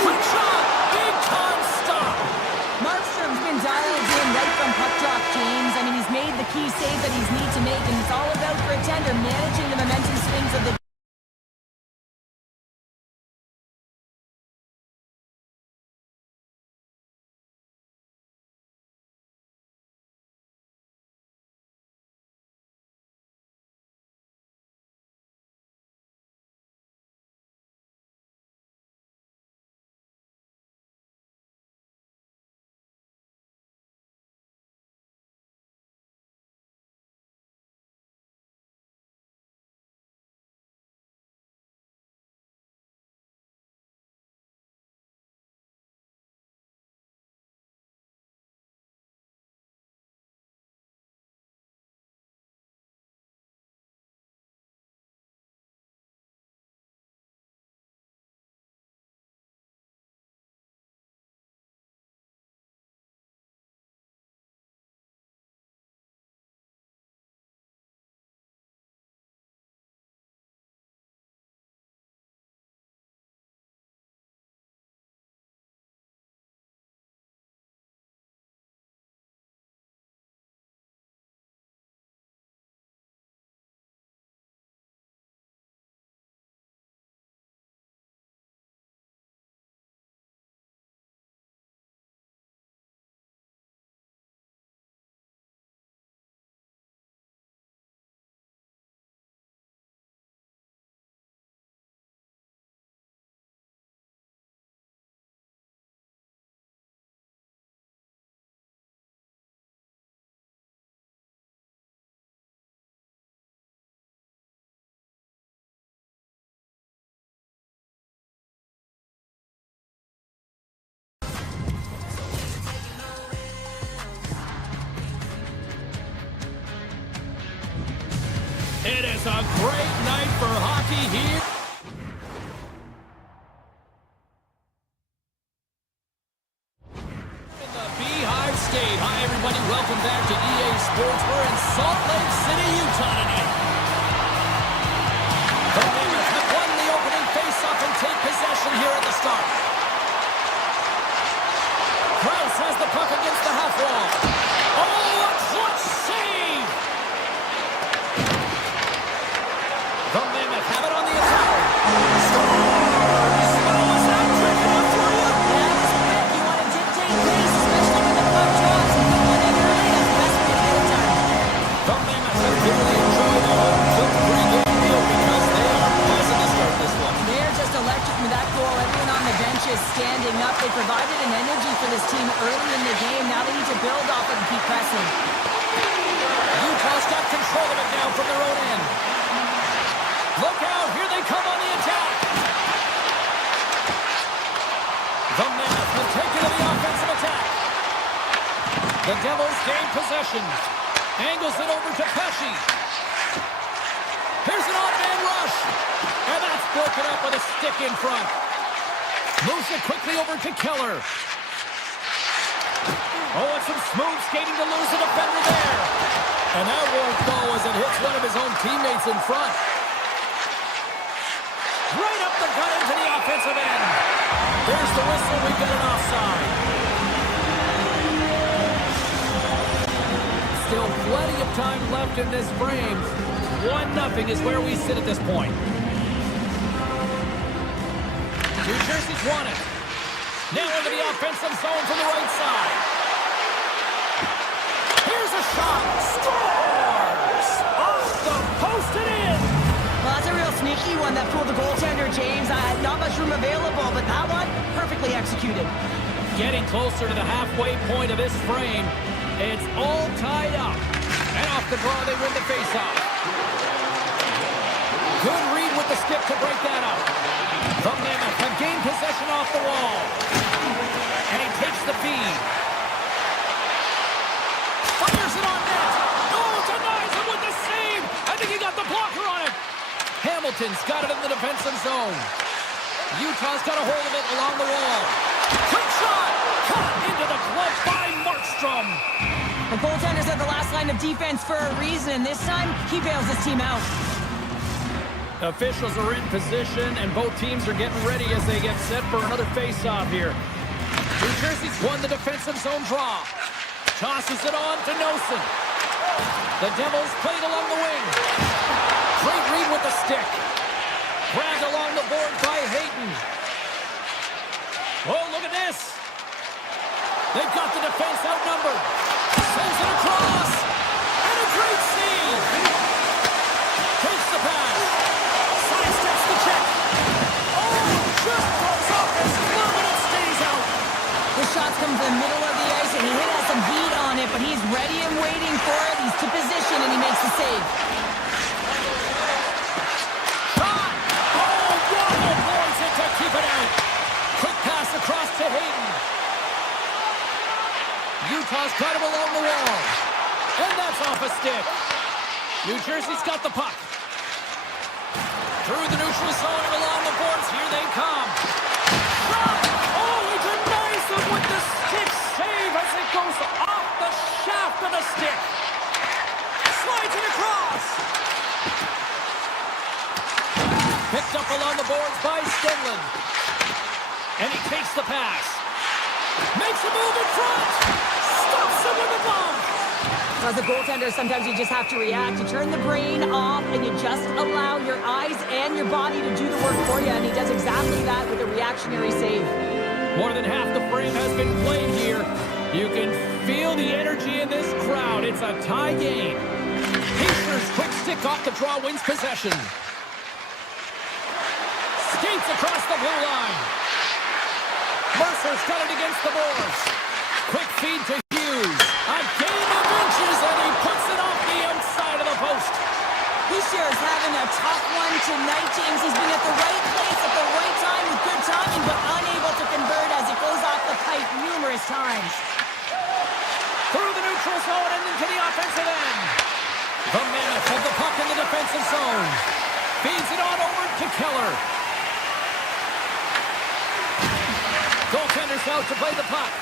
Quick shot! Big time stop! Markstrom's been dialed in right from puck drop, James. I mean, he's made the key save that he's need to make, and it's all about for a tender managing the momentum swings of the It is a great night for hockey here. In the Beehive State. Hi, everybody. Welcome back to EA Sports. We're in Salt Lake City, Utah tonight. The Mammoth have won the opening faceoff and take possession here at the start. Krause has the puck against the half can clearly enjoy that home-cooked pregame meal because they are buzzing to start this one. They're just electric with that goal. Everyone on the bench is standing up. They provided an energy for this team early in the game. Now they need to build off it and keep pressing. Utah's got control of it now from their own end. Look out, here they come on the attack. The Mammoth have taken to the offensive attack. The Devils gain possession. Angles it over to Pesci. Here's an odd-man rush. And that's broken up with a stick in front. Moves it quickly over to Keller. Oh, and some smooth skating to lose a defender there. And that won't go as it hits one of his own teammates in front. Right up the gut into the offensive end. There's the whistle. We've got an offside. Still plenty of time left in this frame. 1-0 is where we sit at this point. New Jersey's won it. Now into the offensive zone from the right side. Here's a shot. Scores! Off the post and in. Well, that's a real sneaky one that fooled the goaltender, James. Not much room available, but that one, perfectly executed. Getting closer to the halfway point of this frame. It's all tied up. And off the draw, they win the faceoff. Good read with the stick to break that up. The Mammoth have gained possession off the wall. And he takes the feed. Fires it on net. Oh, denies him with the save. I think he got the blocker on it. Hamilton's got it in the defensive zone. Utah's got a hold of it along the wall. Quick shot. Caught into the glove by Markstrom. The goaltender's at the last line of defense for a reason. This time, he bails his team out. Officials are in position, and both teams are getting ready as they get set for another face-off here. New Jersey's won the defensive zone draw. Tosses it on to Nosen. The Devils played along the wing. Great read with the stick. Grabbed along the board by Hayden. Oh, look at this. They've got the defense outnumbered. Sends it across. And a great save. Takes the pass. Sidesteps the check. Oh, just goes off his glove and it stays out. The shots come from the middle of the ice, and he has some heat on it, but he's ready and waiting for it. He's to position, and he makes the save. Shot! Oh, Waddle boards it to keep it out. Quick pass across to Hayden. Utah's got him along the wall. And that's off a stick. New Jersey's got the puck. Through the neutral zone and along the boards. Here they come. Shot! Oh, he denies them with the stick save as it goes off the shaft of the stick. Slides it across. Picked up along the boards by Stenlund. And he takes the pass. Makes a move in front. Stops him with a bump. As a goaltender, sometimes you just have to react. You turn the brain off, and you just allow your eyes and your body to do the work for you, and he does exactly that with a reactionary save. More than half the frame has been played here. You can feel the energy in this crowd. It's a tie game. Heisler's quick stick off the draw wins possession. Skates across the blue line. Mercer's got it against the boards. Quick feed to Hughes. A game of inches, and he puts it off the outside of the post. He sure is having a tough one tonight, James. He's been at the right place at the right time with good timing, but unable to convert as it goes off the pipe numerous times. Through the neutral zone and into the offensive end. The Mammoth have the puck in the defensive zone. Feeds it on over to Keller. Goaltender's out to play the puck.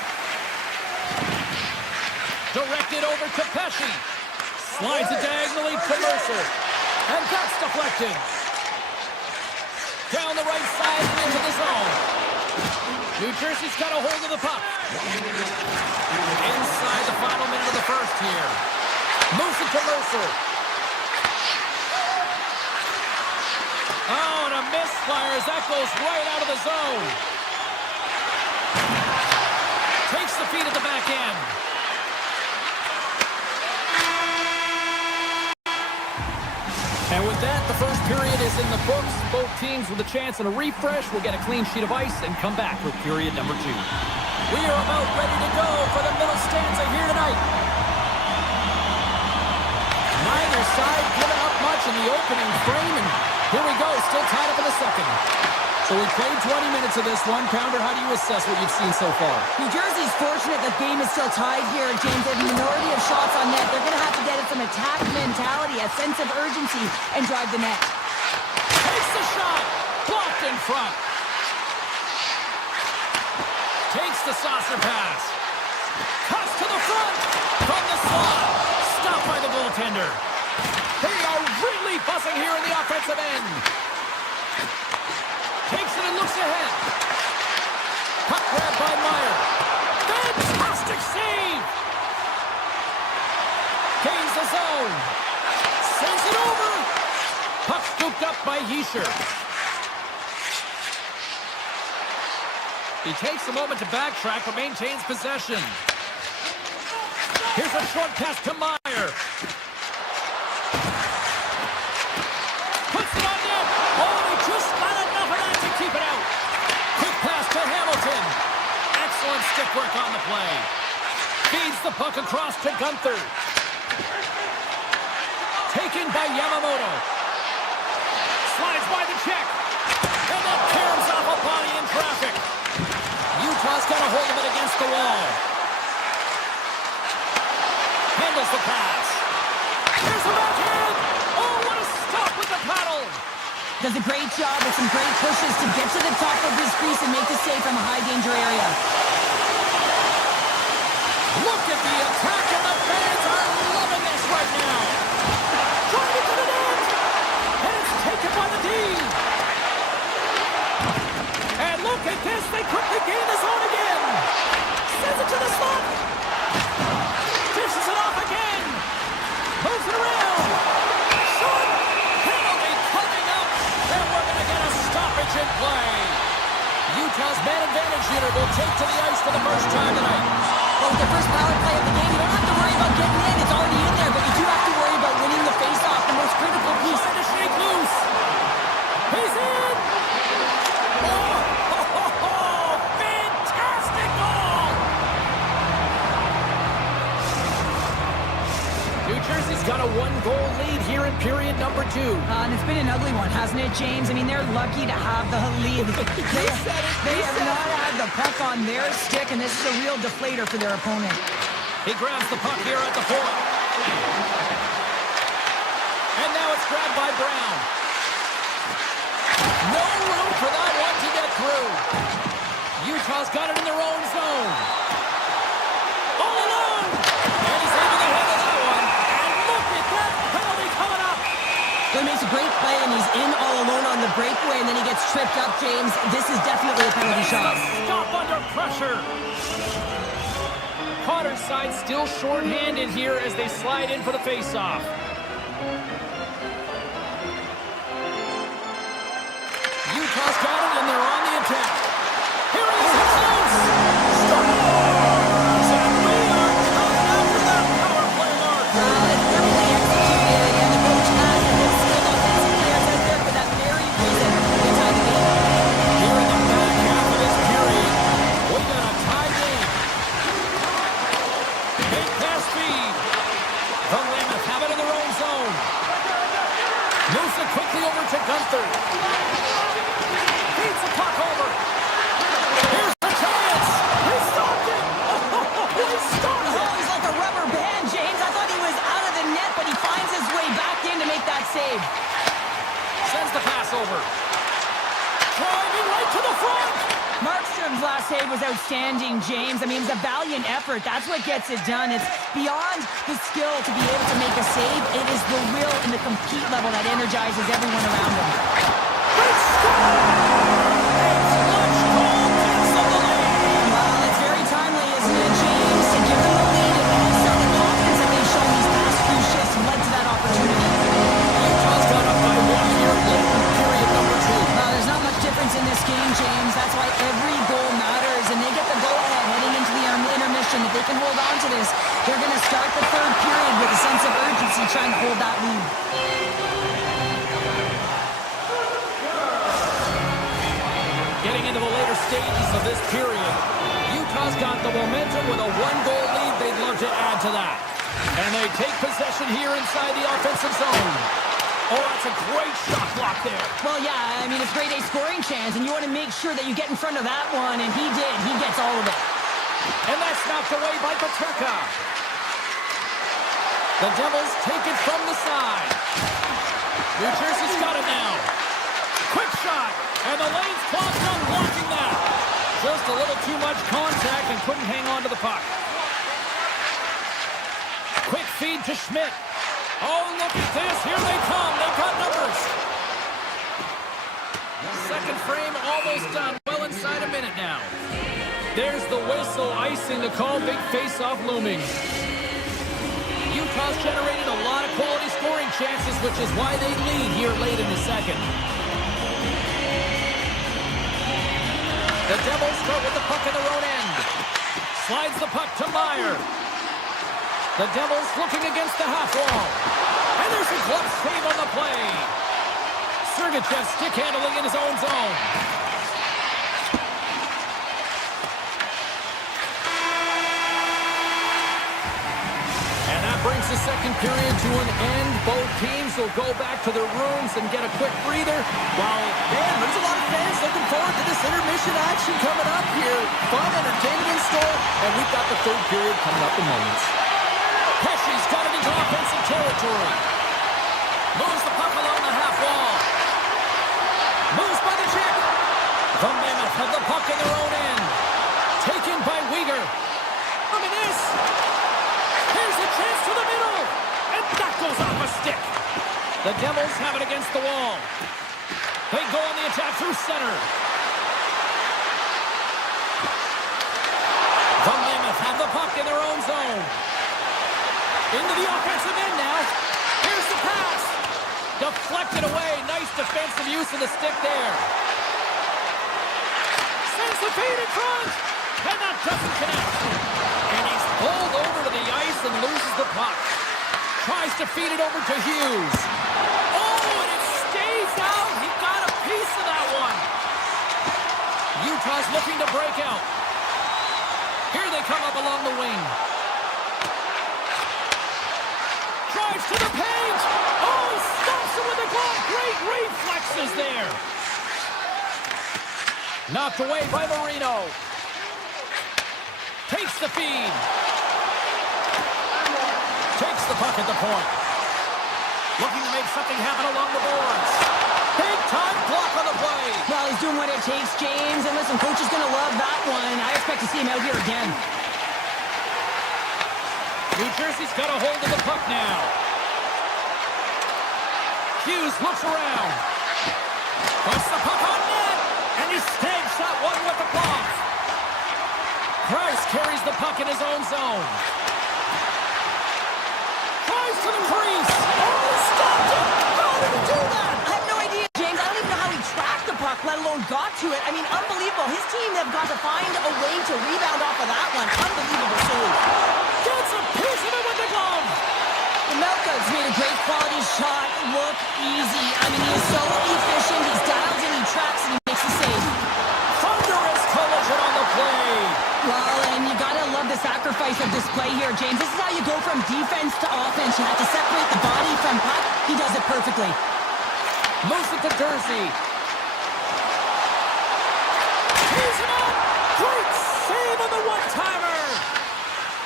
Directed over to Pesci. Slides it diagonally to Mercer. And that's deflected. Down the right side and into the zone. New Jersey's got a hold of the puck. Inside the final minute of the first here. Moves it to Mercer. Oh, and a misfire as that goes right out of the zone. Takes the feed at the back end. And with that, the first period is in the books. Both teams with a chance and a refresh will get a clean sheet of ice and come back with period number 2. We are about ready to go for the middle stanza here tonight. Neither side giving up much in the opening frame, and here we go, still tied up in the second. So we played 20 minutes of this one. Pounder, how do you assess what you've seen so far? New Jersey's fortunate the game is still tied here, James. They have a minority of shots on net. They're going to have to get it some attack mentality, a sense of urgency, and drive the net. Takes the shot. Blocked in front. Takes the saucer pass. Cuts to the front. From the slot. Stopped by the goaltender. They are really buzzing here in the offensive end. Takes it and looks ahead. Puck grab by Meyer. Fantastic save! Gains the zone. Sends it over. Puck scooped up by Hischier. He takes a moment to backtrack but maintains possession. Here's a short pass to Meyer. Puts it on net. Oh, he just got enough of that to keep it out. Quick pass to Hamilton. Excellent stick work on the play. Feeds the puck across to Gunther. Taken by Yamamoto. Slides by the check. And then caroms off a body in traffic. Utah's got a hold of it against the wall. Handles the pass. Here's the backhand. Oh, what a stop with the paddle. Does a great job with some great pushes to get to the top of his crease and make the save from a high-danger area. Look at the attack, and the fans are loving this right now. Driving to the net. And it's taken by the D. And look at this. They quickly gain the zone again. Sends it to the slot. Dishes it off again. Moves it around. Shot. Penalty coming up. And we're going to get a stoppage in play. Utah's man advantage unit will take to the ice for the first time tonight. Well, with the first power play of the game, you don't have to worry about getting in. It's already in there, but you do have to worry about winning the face-off, the most critical piece. Trying to shake loose. He's in. Oh, fantastic goal. New Jersey's got a one-goal lead here in period number 2. And it's been an ugly one, hasn't it, James? I mean, they're lucky to have the lead. They have not had the puck on their stick, and this is a real deflator for their opponent. He grabs the puck here at the point. And now it's grabbed by Brown. No room for that one to get through. Utah's got it in their own zone. All alone. And he's able to handle that one. And look at that penalty coming up. He makes a great play, and he's in all alone on the breakaway, and then he gets tripped up, James. This is definitely a penalty shot. Stop under pressure. Potter's side still shorthanded here as they slide in for the faceoff. Utah's got it, and they're on the attack. Here he is, close. Scores! And we are coming after that power play mark. It's perfectly executed, and the coach has his skilled offensive players out there for that very reason. They tie the game. Here in the back half of this period, we got a tie game. Big pass feed. The Mammoth have it in their own zone. Moves it quickly over to Gunther. Feeds the puck over. Here's the chance. He stopped it. Oh, he stopped it. Oh, he's like a rubber band, James. I thought he was out of the net, but he finds his way back in to make that save. Sends the pass over. Driving right to the front. Markstrom's last save was outstanding, James. I mean, it was a valiant effort. That's what gets it done. It's beyond the skill to be able to make a save. It is the will and the compete level that energizes everyone around him. Great score! It's much goal gets on the lead. Well, it's very timely, isn't it, James? To give them the lead and also the confidence that they've shown these past few shifts led to that opportunity. Utah's got up by 1 here late in period number 2. Well, there's not much difference in this game, James. That's why every goal matters, and they get the go-ahead heading into the intermission. If they can hold on to this, they're going to start the third period with a sense of urgency trying to hold that lead. to add to that. And they take possession here inside the offensive zone. Oh, that's a great shot block there. Well, yeah, I mean, it's grade A scoring chance, and you want to make sure that you get in front of that one, and he did. He gets all of it. And that's knocked away by Paterka. The Devils take it from the side. New Jersey's got it now. Quick shot, and the lane's clogged up, blocking that. Just a little too much contact and couldn't hang on to the puck. Quick feed to Schmidt. Oh, look at this. Here they come. They've got numbers. Second frame almost done. Well inside a minute now. There's the whistle, icing the call. Big face-off looming. Utah's generated a lot of quality scoring chances, which is why they lead here late in the second. The Devils start with the puck in their own end. Slides the puck to Meyer. The Devils looking against the half wall. And there's a glove save on the play. Sergachev stick handling in his own zone. And that brings the second period to an end. Both teams will go back to their rooms and get a quick breather. While, man, there's a lot of fans looking forward to this intermission action coming up here. Fun, entertainment in store. And we've got the third period coming up in moments. Pesci's got it into offensive territory. Moves the puck along the half wall. Moves by the check. The Mammoth have the puck in their own end. Taken by Weegar. Look at this. Here's a chance to the middle. And that goes off a stick. The Devils have it against the wall. They go on the attack through center. The Mammoth have the puck in their own zone. Into the offensive end now. Here's the pass. Deflected away. Nice defensive use of the stick there. Sends the feed in front. And that doesn't connect. And he's pulled over to the ice and loses the puck. Tries to feed it over to Hughes. Oh, and it stays out. He got a piece of that one. Utah's looking to break out. Here they come up along the wing. Drives to the paint. Oh, he stops it with a glove. Great reflexes there. Knocked away by Marino. Takes the feed. Takes the puck at the point. Looking to make something happen along the boards. Big time block on the play. Well, he's doing what it takes, James. And listen, coach is going to love that one. I expect to see him out here again. New Jersey's got a hold of the puck now. Hughes looks around. Puts the puck on net. And he snags that one with the glove. Price carries the puck in his own zone. Tries to the crease. Oh, he stopped it. How did he do that? I have no idea, James. I don't even know how he tracked the puck, let alone got to it. I mean, unbelievable. His team have got to find a way to rebound off of that one. Unbelievable save. Gets a piece of it with the glove. Melka's made a great quality shot look easy. I mean, he is so efficient. He's dialed in, he tracks, and he makes a save. Thunderous collision on the play. Well, and you gotta love the sacrifice of this play here, James. This is how you go from defense to offense. You have to separate the body from puck. He does it perfectly. Moves it to Jersey. He's it up. Great save on the one-timer.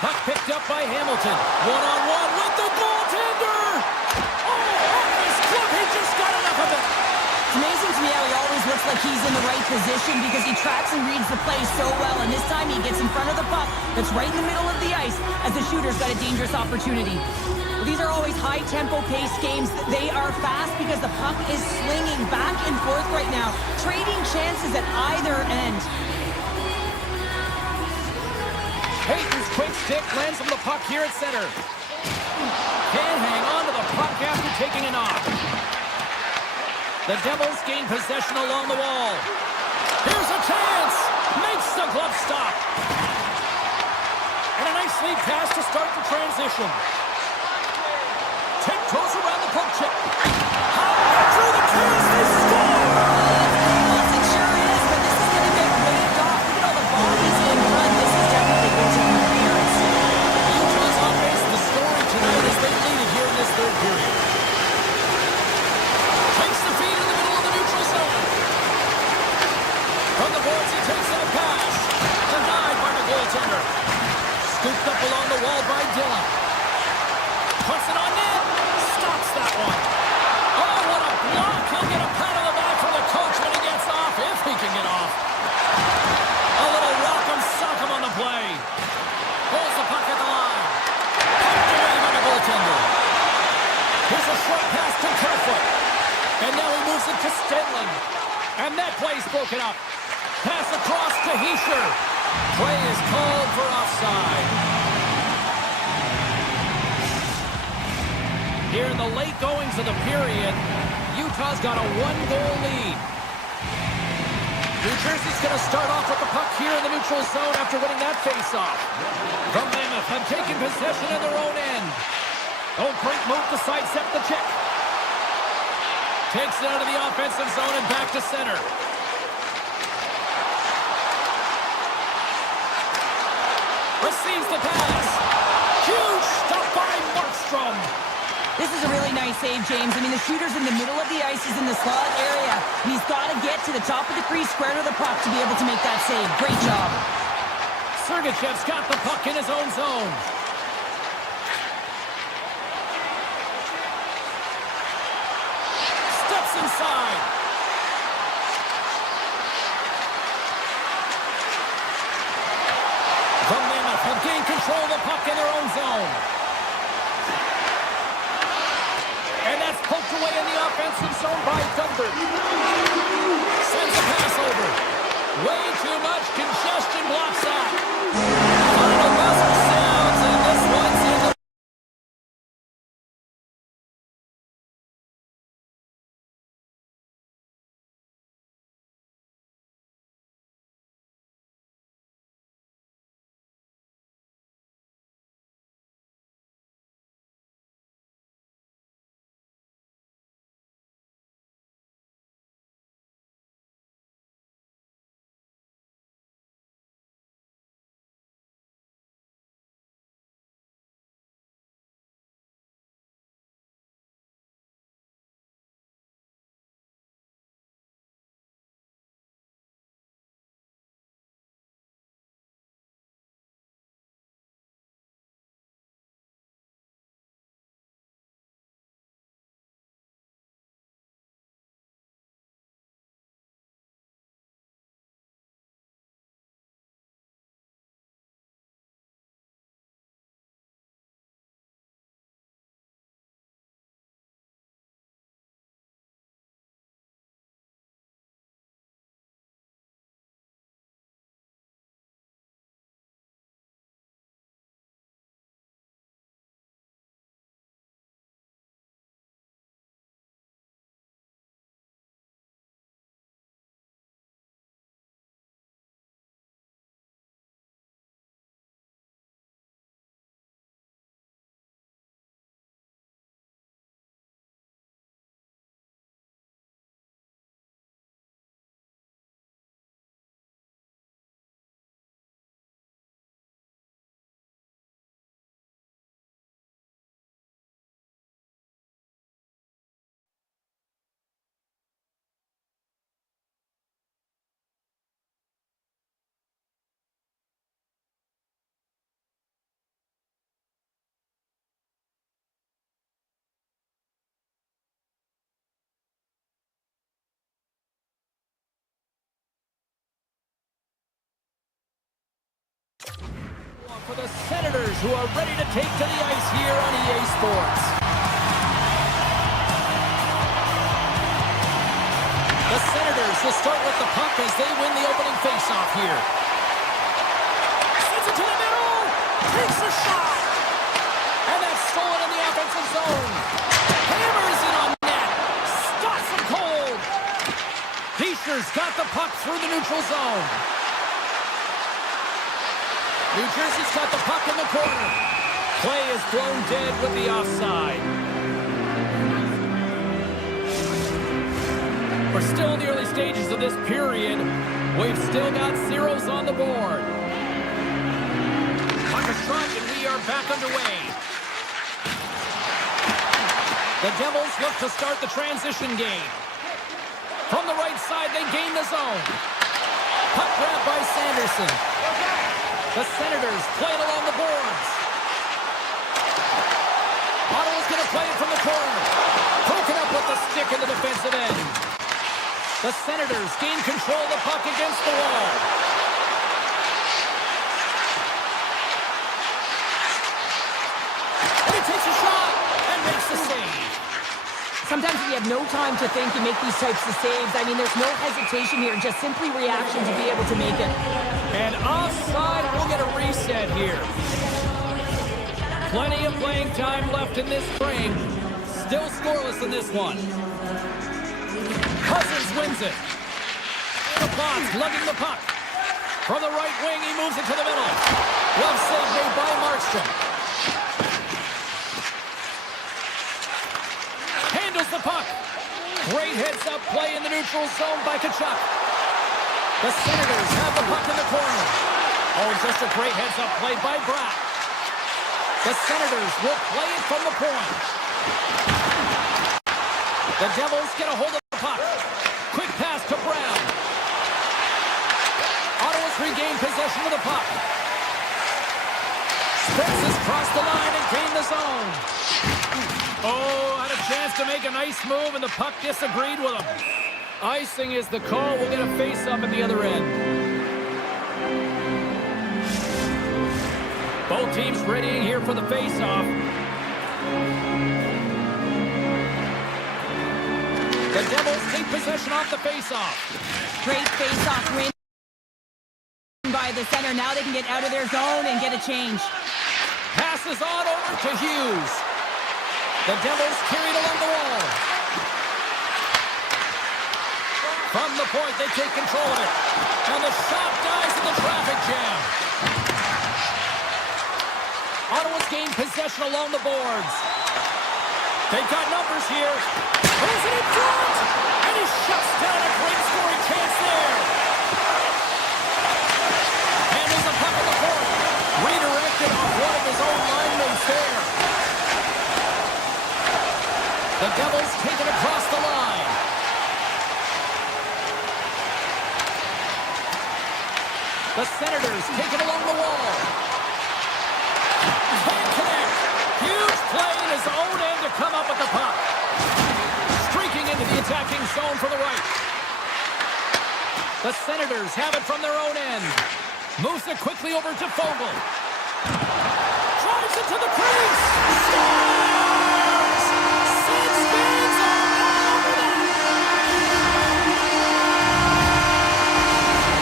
Puck picked up by Hamilton. One-on-one with the goaltender. Oh, off his glove. He just got enough of it. It's amazing to me how he always looks like he's in the right position because he tracks and reads the play so well. And this time he gets in front of the puck that's right in the middle of the ice as the shooter's got a dangerous opportunity. Well, these are always high-tempo paced games. They are fast because the puck is swinging back and forth right now, trading chances at either end. Payton's quick stick lands him the puck here at center. Can't hang on to the puck after taking a knock. The Devils gain possession along the wall. Here's a chance. Makes the glove stop. And a nice lead pass to start the transition. Tiptoes around the poke check. Through the crease, they score! Yes, it sure is, but this is going to get waved off. Look at all the bodies in front. This is definitely going to be interference. Utah And that play's broken up. Pass across to Hischier. Play is called for offside. Here in the late goings of the period, Utah's got a one-goal lead. New Jersey's going to start off with the puck here in the neutral zone after winning that faceoff. The Mammoth have taken possession in their own end. Oh, great move to sidestep the check. Takes it out of the offensive zone and back to center. Receives the pass. Huge stop by Markstrom. This is a really nice save, James. I mean, the shooter's in the middle of the ice. He's in the slot area. And he's got to get to the top of the crease, square to the puck to be able to make that save. Great job. Sergachev's got the puck in his own zone. Steps inside. The Mammoth have gained control of the puck in their own zone. And that's poked away in the offensive zone by Dunder. Sends a pass over. Way too much congestion blocks that. Final buzzer sounds, and this one's in the... For the Senators, who are ready to take to the ice here on EA Sports. The Senators will start with the puck as they win the opening faceoff here. Sends it to the middle. Takes a shot. And that's stolen in the offensive zone. Hammers it on net. Stops him cold. Hischier's got the puck through the neutral zone. New Jersey's got the puck in the corner. Play is thrown dead with the offside. We're still in the early stages of this period. We've still got zeros on the board. Puck is struck and we are back underway. The Devils look to start the transition game. From the right side, they gain the zone. Puck grabbed by Sanderson. The Senators play it along the boards. Ottawa's going to play it from the corner. Poking up with the stick in the defensive end. The Senators gain control of the puck against the wall. And he takes a shot and makes the save. Some sometimes if you have no time to think, you make these types of saves. I mean, there's no hesitation here, just simply reaction to be able to make it. And offside, we'll get a reset here. Plenty of playing time left in this frame. Still scoreless in this one. Cousins wins it. The Bonds lugging the puck. From the right wing, he moves it to the middle. Glove save made by Markstrom. Handles the puck. Great heads-up play in the neutral zone by Tkachuk. The Senators have the puck in the corner. Oh, just a great heads-up play by Bratt. The Senators will play it from the point. The Devils get a hold of the puck. Quick pass to Brown. Ottawa's regained possession of the puck. Spence has crossed the line and gained the zone. Oh, had a chance to make a nice move, and the puck disagreed with him. Icing is the call. We'll get a face-up at the other end. Both teams readying here for the face-off. The Devils take possession off the face-off. Great face-off win by the center. Now they can get out of their zone and get a change. Passes on over to Hughes. The Devils carried along the wall. From the point, they take control of it. And the shot dies in the traffic jam. Ottawa's gained possession along the boards. They've got numbers here. Throws it in front. And he shuts down a great scoring chance there. Handles the puck on the court. Redirected off one of his own linemates there. The Devils take it across the line. The Senators take it along the wall. Can't connect. Huge play in his own end to come up with the puck. Streaking into the attacking zone for the right. The Senators have it from their own end. Moves it quickly over to Fogle. Drives it to the crease. Scores! Sid spins all over that.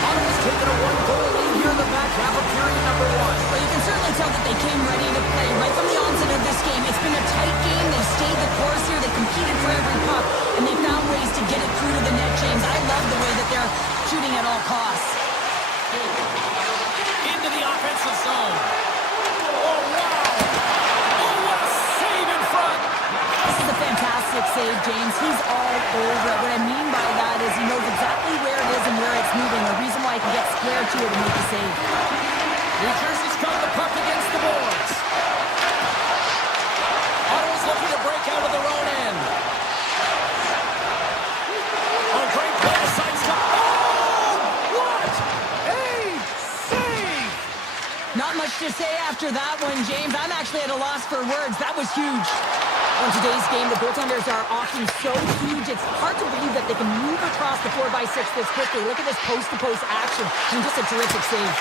Ottawa's taken a one-goal lead here in the back half of period number one. Well, you can certainly tell that they came ready to play right from the onset of this game. It's been a tight game. They've stayed the course here. They competed for every puck, and they found ways to get it through to the net, James. I love the way that they're shooting at all costs. Into the offensive zone. Oh, wow. Oh, what a save in front. This is a fantastic save, James. He's all over it. What I mean by that is he knows exactly where it is and where it's moving. A reason why he can get square to it and make the save. New Jersey's got the puck against the boards. Ottawa's looking to break out of their own end. Oh, great play to sidestep. Oh, what a save! Not much to say after that one, James. I'm actually at a loss for words. That was huge. On today's game, the goaltenders are often so huge, it's hard to believe that they can move across the 4x6 this quickly. Look at this post-to-post action. I mean, just a terrific save.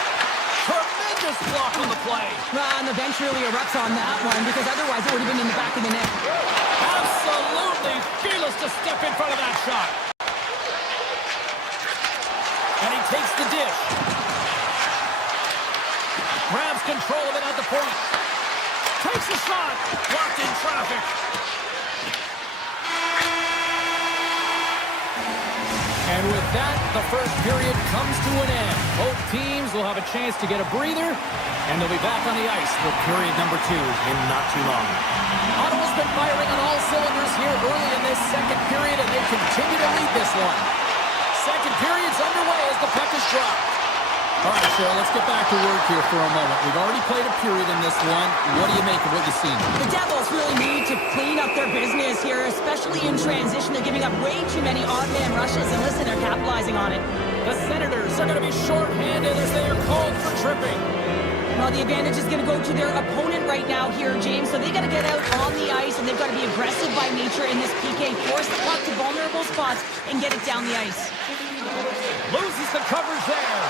Tremendous block on the play. And the bench really erupts on that one because otherwise it would have been in the back of the net. Absolutely fearless to step in front of that shot. And he takes the dish. Grabs control of it at the point. Takes a shot. Blocked in traffic. And with that, the first period comes to an end. Both teams will have a chance to get a breather, and they'll be back on the ice for period number 2 in not too long. Ottawa's been firing on all cylinders here early in this second period, and they continue to lead this one. Second period's underway as the puck is dropped. All right, Cheryl, let's get back to work here for a moment. We've already played a period in this one. What do you make of what you've seen? The Devils really need to clean up their business here, especially in transition. They're giving up way too many odd-man rushes, and listen, they're capitalizing on it. The Senators are going to be short-handed as they are called for tripping. Well, the advantage is going to go to their opponent right now here, James, so they got to get out on the ice, and they've got to be aggressive by nature in this PK, force the puck to vulnerable spots, and get it down the ice. Loses the coverage there.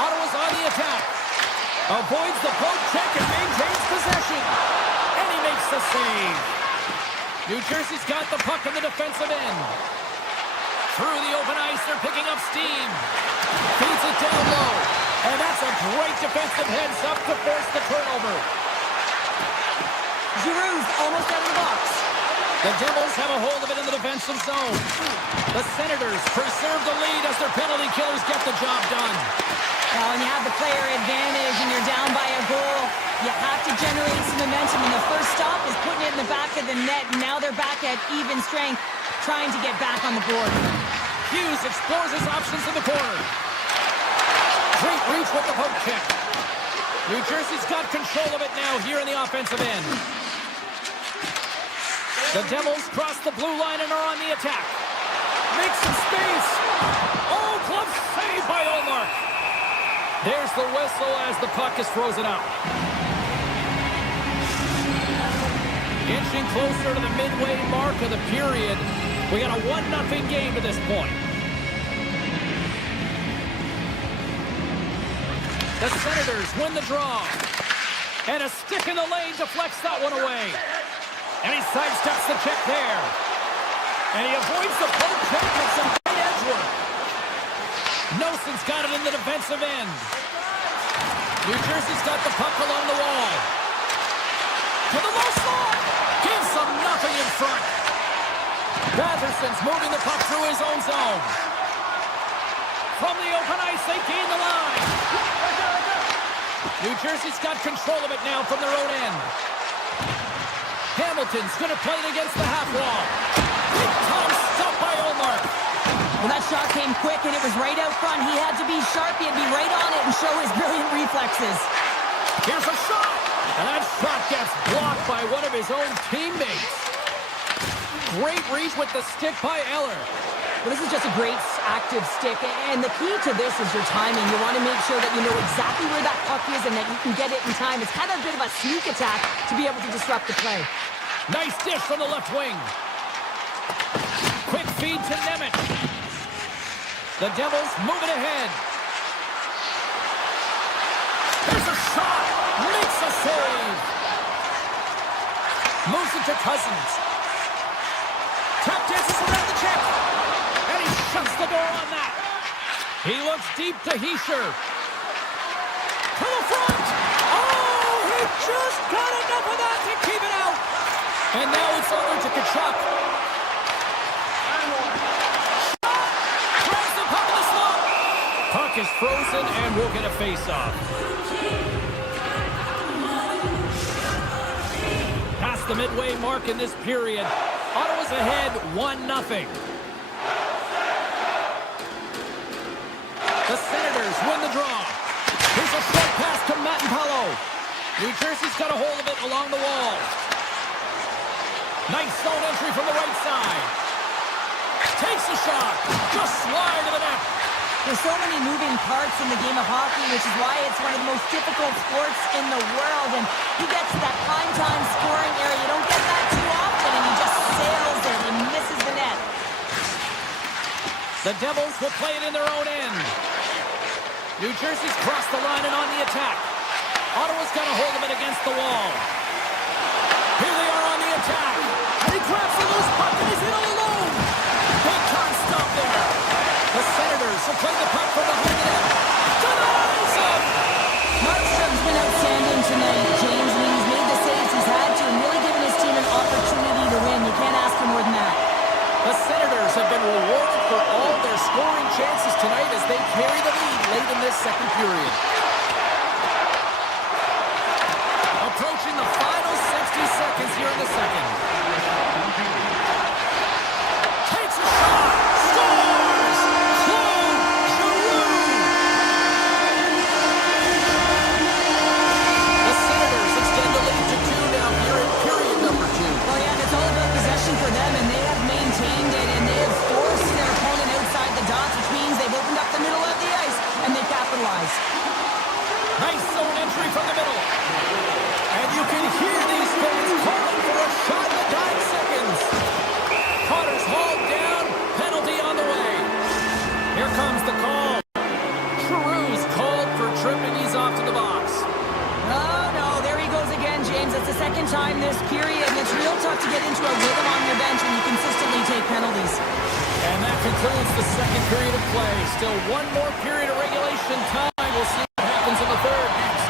Ottawa's on the attack. Avoids the poke check and maintains possession. And he makes the save. New Jersey's got the puck in the defensive end. Through the open ice, they're picking up steam. Feeds it down low. And that's a great defensive heads-up to force the turnover. Giroux's almost out of the box. The Devils have a hold of it in the defensive zone. The Senators preserve the lead as their penalty killers get the job done. Now, when you have the player advantage and you're down by a goal, you have to generate some momentum. And the first stop is putting it in the back of the net. And now they're back at even strength, trying to get back on the board. Hughes explores his options in the corner. Great reach with the poke check. New Jersey's got control of it now here in the offensive end. The Devils cross the blue line and are on the attack. Make some space. Oh, glove save by Ullmark. There's the whistle as the puck is frozen out. Inching closer to the midway mark of the period. We got a 1-0 game to this point. The Senators win the draw. And a stick in the lane deflects that one away. And he sidesteps the check there. And he avoids the poke check with some great edge work. Nelson's got it in the defensive end. New Jersey's got the puck along the wall. To the low slot. Gives them nothing in front. Batherson's moving the puck through his own zone. From the open ice, they gain the line. New Jersey's got control of it now from their own end. Hamilton's going to play it against the half wall. Big time stop by Ullmark. Well, that shot came quick, and it was right out front. He had to be sharp. He had to be right on it and show his brilliant reflexes. Here's a shot. And that shot gets blocked by one of his own teammates. Great reach with the stick by Eller. Well, this is just a great active stick, and the key to this is your timing. You want to make sure that you know exactly where that puck is and that you can get it in time. It's kind of a bit of a sneak attack to be able to disrupt the play. Nice dish from the left wing. Quick feed to Nemeth. The Devils moving ahead. There's a shot. Makes a save. Moves it to Cousins. Tap dances around the check. And he shuts the door on that. He looks deep to Hischier. To the front. Oh, he just got enough of that to keep it out. And now it's over to Tkachuk. Shot. Throws the puck in the slot. Puck is frozen and we'll get a face-off. Past the midway mark in this period. Ottawa's ahead 1-0. The Senators win the draw. Here's a short pass to Matt-Palo. New Jersey's got a hold of it along the wall. Nice zone entry from the right side. Takes a shot. Just slide to the net. There's so many moving parts in the game of hockey, which is why it's one of the most difficult sports in the world. And he gets to that prime-time scoring area. You don't get that too often, and he just sails it and misses the net. The Devils will play it in their own end. New Jersey's crossed the line and on the attack. Ottawa's got a hold of it against the wall. Here they are on the attack. And he grabs the loose puck and he's in all alone. Big time stop there. The Senators will play the puck from behind the net. Denies him. Markstrom's been outstanding tonight, James. I mean, he's made the saves he's had to and really given his team an opportunity to win. You can't ask for more than that. The Senators have been rewarded for all their scoring chances tonight as they carry the lead late in this second period. Approaching the concludes the second period of play. Still one more period of regulation time. We'll see what happens in the third next.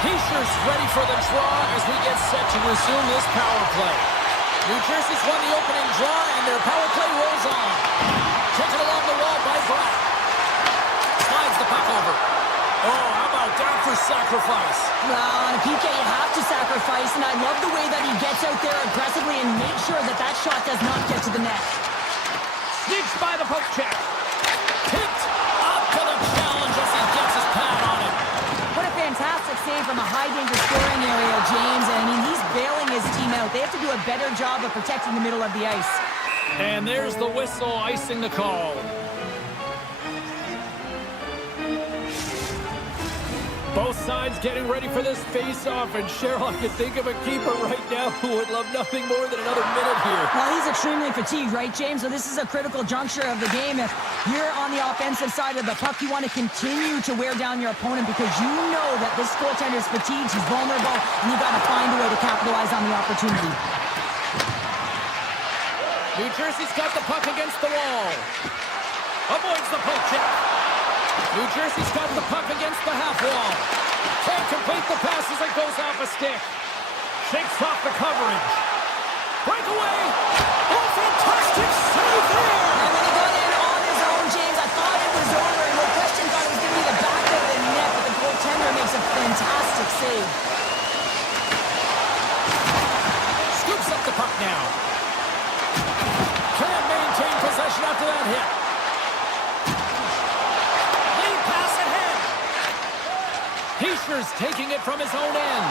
Heischer's ready for the draw as we get set to resume this power play. New Jersey's won the opening draw, and their power play rolls on. Taken along the wall by Brown. Slides the puck over. Oh, how about that for sacrifice? Well, on a PK, you have to sacrifice, and I love the way that he gets out there aggressively and makes sure that that shot does not get to the net. Sneaks by the poke check. Tipped up to the challenge as he gets his pad on it. What a fantastic save from a high-danger scoring area, James. I mean, he's bailing his team out. They have to do a better job of protecting the middle of the ice. And there's the whistle icing the call. Both sides getting ready for this face-off, and Cheryl, I can think of a keeper right now who would love nothing more than another minute here. Well, he's extremely fatigued, right, James? So this is a critical juncture of the game. If you're on the offensive side of the puck, you want to continue to wear down your opponent because you know that this goaltender is fatigued, he's vulnerable, and you got to find a way to capitalize on the opportunity. New Jersey's got the puck against the wall. Avoids the poke check. New Jersey's got the puck against the half wall. Can't complete the pass as it goes off a stick. Shakes off the coverage. Breakaway. Oh, fantastic save there. And when he got in on his own, James, I thought it was over. And no question thought it was going to be the back of the net, but the goaltender makes a fantastic save. Scoops up the puck now. Can't maintain possession after that hit. Heischer's taking it from his own end.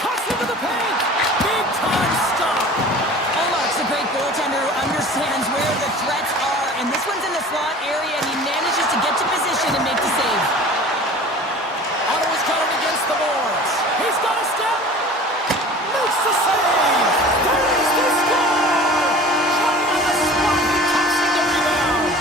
Cuts into the paint. Big time stop. Olaf's a great goaltender who understands where the threats are. And this one's in the slot area, and he manages to get to position and make the save. Ottawa's got it against the boards. He's got a step. Makes the save. There's the score. Johnny on the spot. He captured the rebound.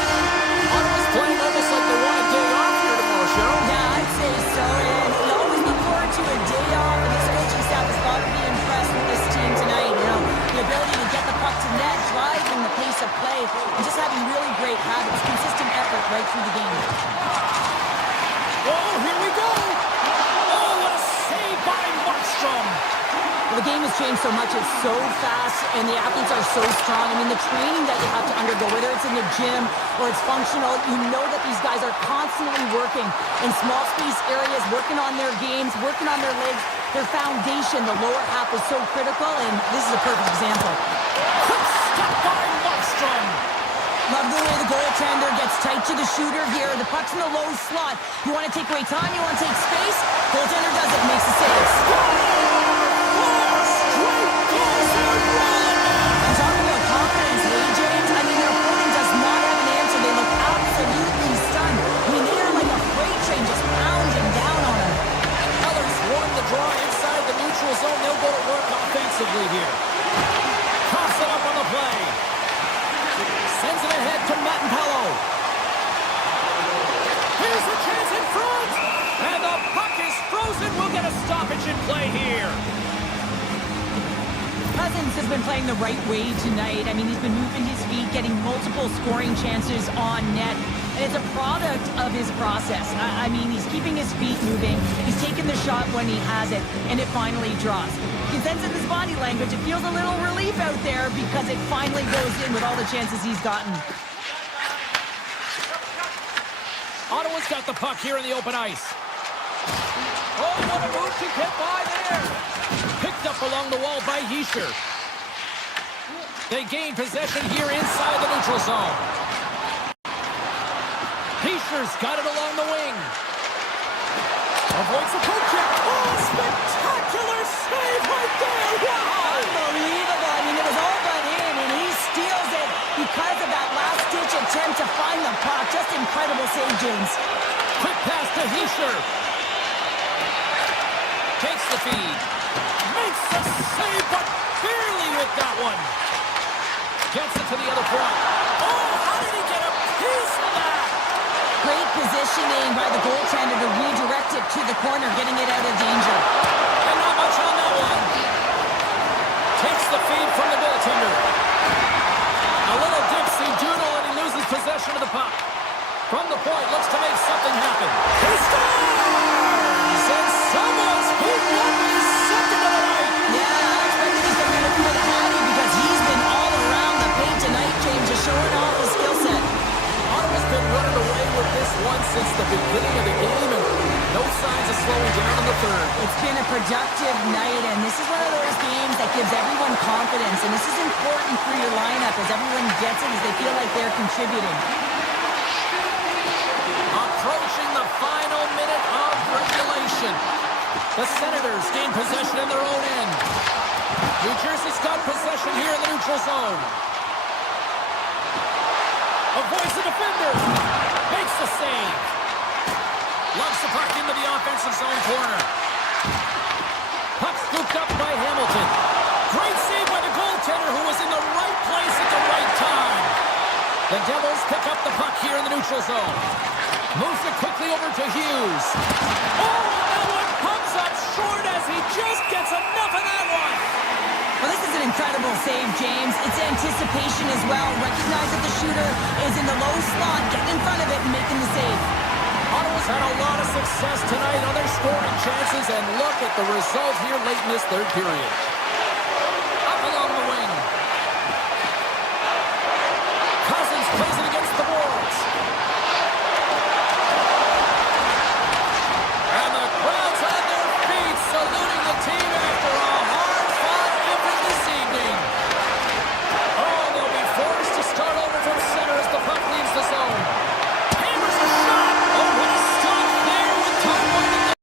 Ottawa's playing almost like they want a day off here tomorrow, Cheryl. Yeah, I'd say so. And we always look forward to a day off, and this coaching staff has got to be impressed with this team tonight. You know, the ability to get the puck to net, driving the pace of play, and just having really great habits, consistent effort right through the game. Oh, here we go. Oh, what a save by Markstrom. Well, the game has changed so much. It's so fast, and the athletes are so strong. I mean, the training that you have to undergo, whether it's in the gym or it's functional, you know that these guys are constantly working in small space areas, working on their games, working on their legs. Their foundation, the lower half, is so critical, and this is a perfect example. Quick step by Markstrom. Love the way the goaltender gets tight to the shooter here. The puck's in the low slot. You want to take away time, you want to take space. Goaltender does it, makes the save. I'm talking about confidence, hey, James? I mean, their opponent does not have an answer. They look absolutely stunned. I mean, they are like a freight train just pounding down on them. Ellers won the draw inside the neutral zone. They'll go to work offensively here. Toss it up on the play. Sends it ahead to Mattenpello. Here's a chance in front. And the puck is frozen. We'll get a stoppage in play here. Cousins has been playing the right way tonight. I mean, he's been moving his feet, getting multiple scoring chances on net. And it's a product of his process. I mean, he's keeping his feet moving. He's taking the shot when he has it, and it finally drops. You can sense in his body language, it feels a little relief out there because it finally goes in with all the chances he's gotten. Ottawa's got the puck here in the open ice. Oh, what a move to get by there. Picked up along the wall by Hischer. They gain possession here inside the neutral zone. Hischer's got it along the wing. Avoids the poke check. Oh, spectacular save right there. Wow. Unbelievable. I mean, it was all but in, and he steals it because of that last-ditch attempt to find the puck. Just incredible save, James. Quick pass to Hischer. Takes the feed. Makes the save, but barely with that one. Gets it to the other point. Oh, how did he get a piece of that? Great positioning by the goaltender to redirect it to the corner, getting it out of danger. And not much on that one. Takes the feed from the goaltender. A little dipsy doodle, and to the puck. From the point, looks to make something happen. He scores! And someone's heating up with his second of the night. Yeah, I expected he's going to be looking for the Hattie because he's been all around the paint tonight, James, just showing off his skill set. Ottawa's been running away with this one since the beginning of the game, and no signs of slowing down in the third. It's been a productive night, and this is one of those games that gives everyone confidence, and this is important for your lineup as everyone gets it, as they feel like they're contributing. Approaching the final minute of regulation. The Senators gain possession in their own end. New Jersey's got possession here in the neutral zone. Avoids the defender. Makes the save. Loves the puck into the offensive zone corner. Puck scooped up by Hamilton. Great save by the goaltender who was in the right place at the right time. The Devils pick up the puck here in the neutral zone. Moves it quickly over to Hughes. Oh, that one comes up short as he just gets enough of that one. Well, this is an incredible save, James. It's anticipation as well. Recognize that the shooter is in the low slot, getting in front of it and making the save. Ottawa's had a lot of success tonight on their scoring chances, and look at the result here late in this third period. Up along the wing. Cousins plays it against the boards. And the crowd's on their feet, saluting the team after a hard-fought effort this evening. Oh, they'll be forced to start over from center as the puck leaves the zone. Hammers a shot. Oh, what a stop there with time winding down.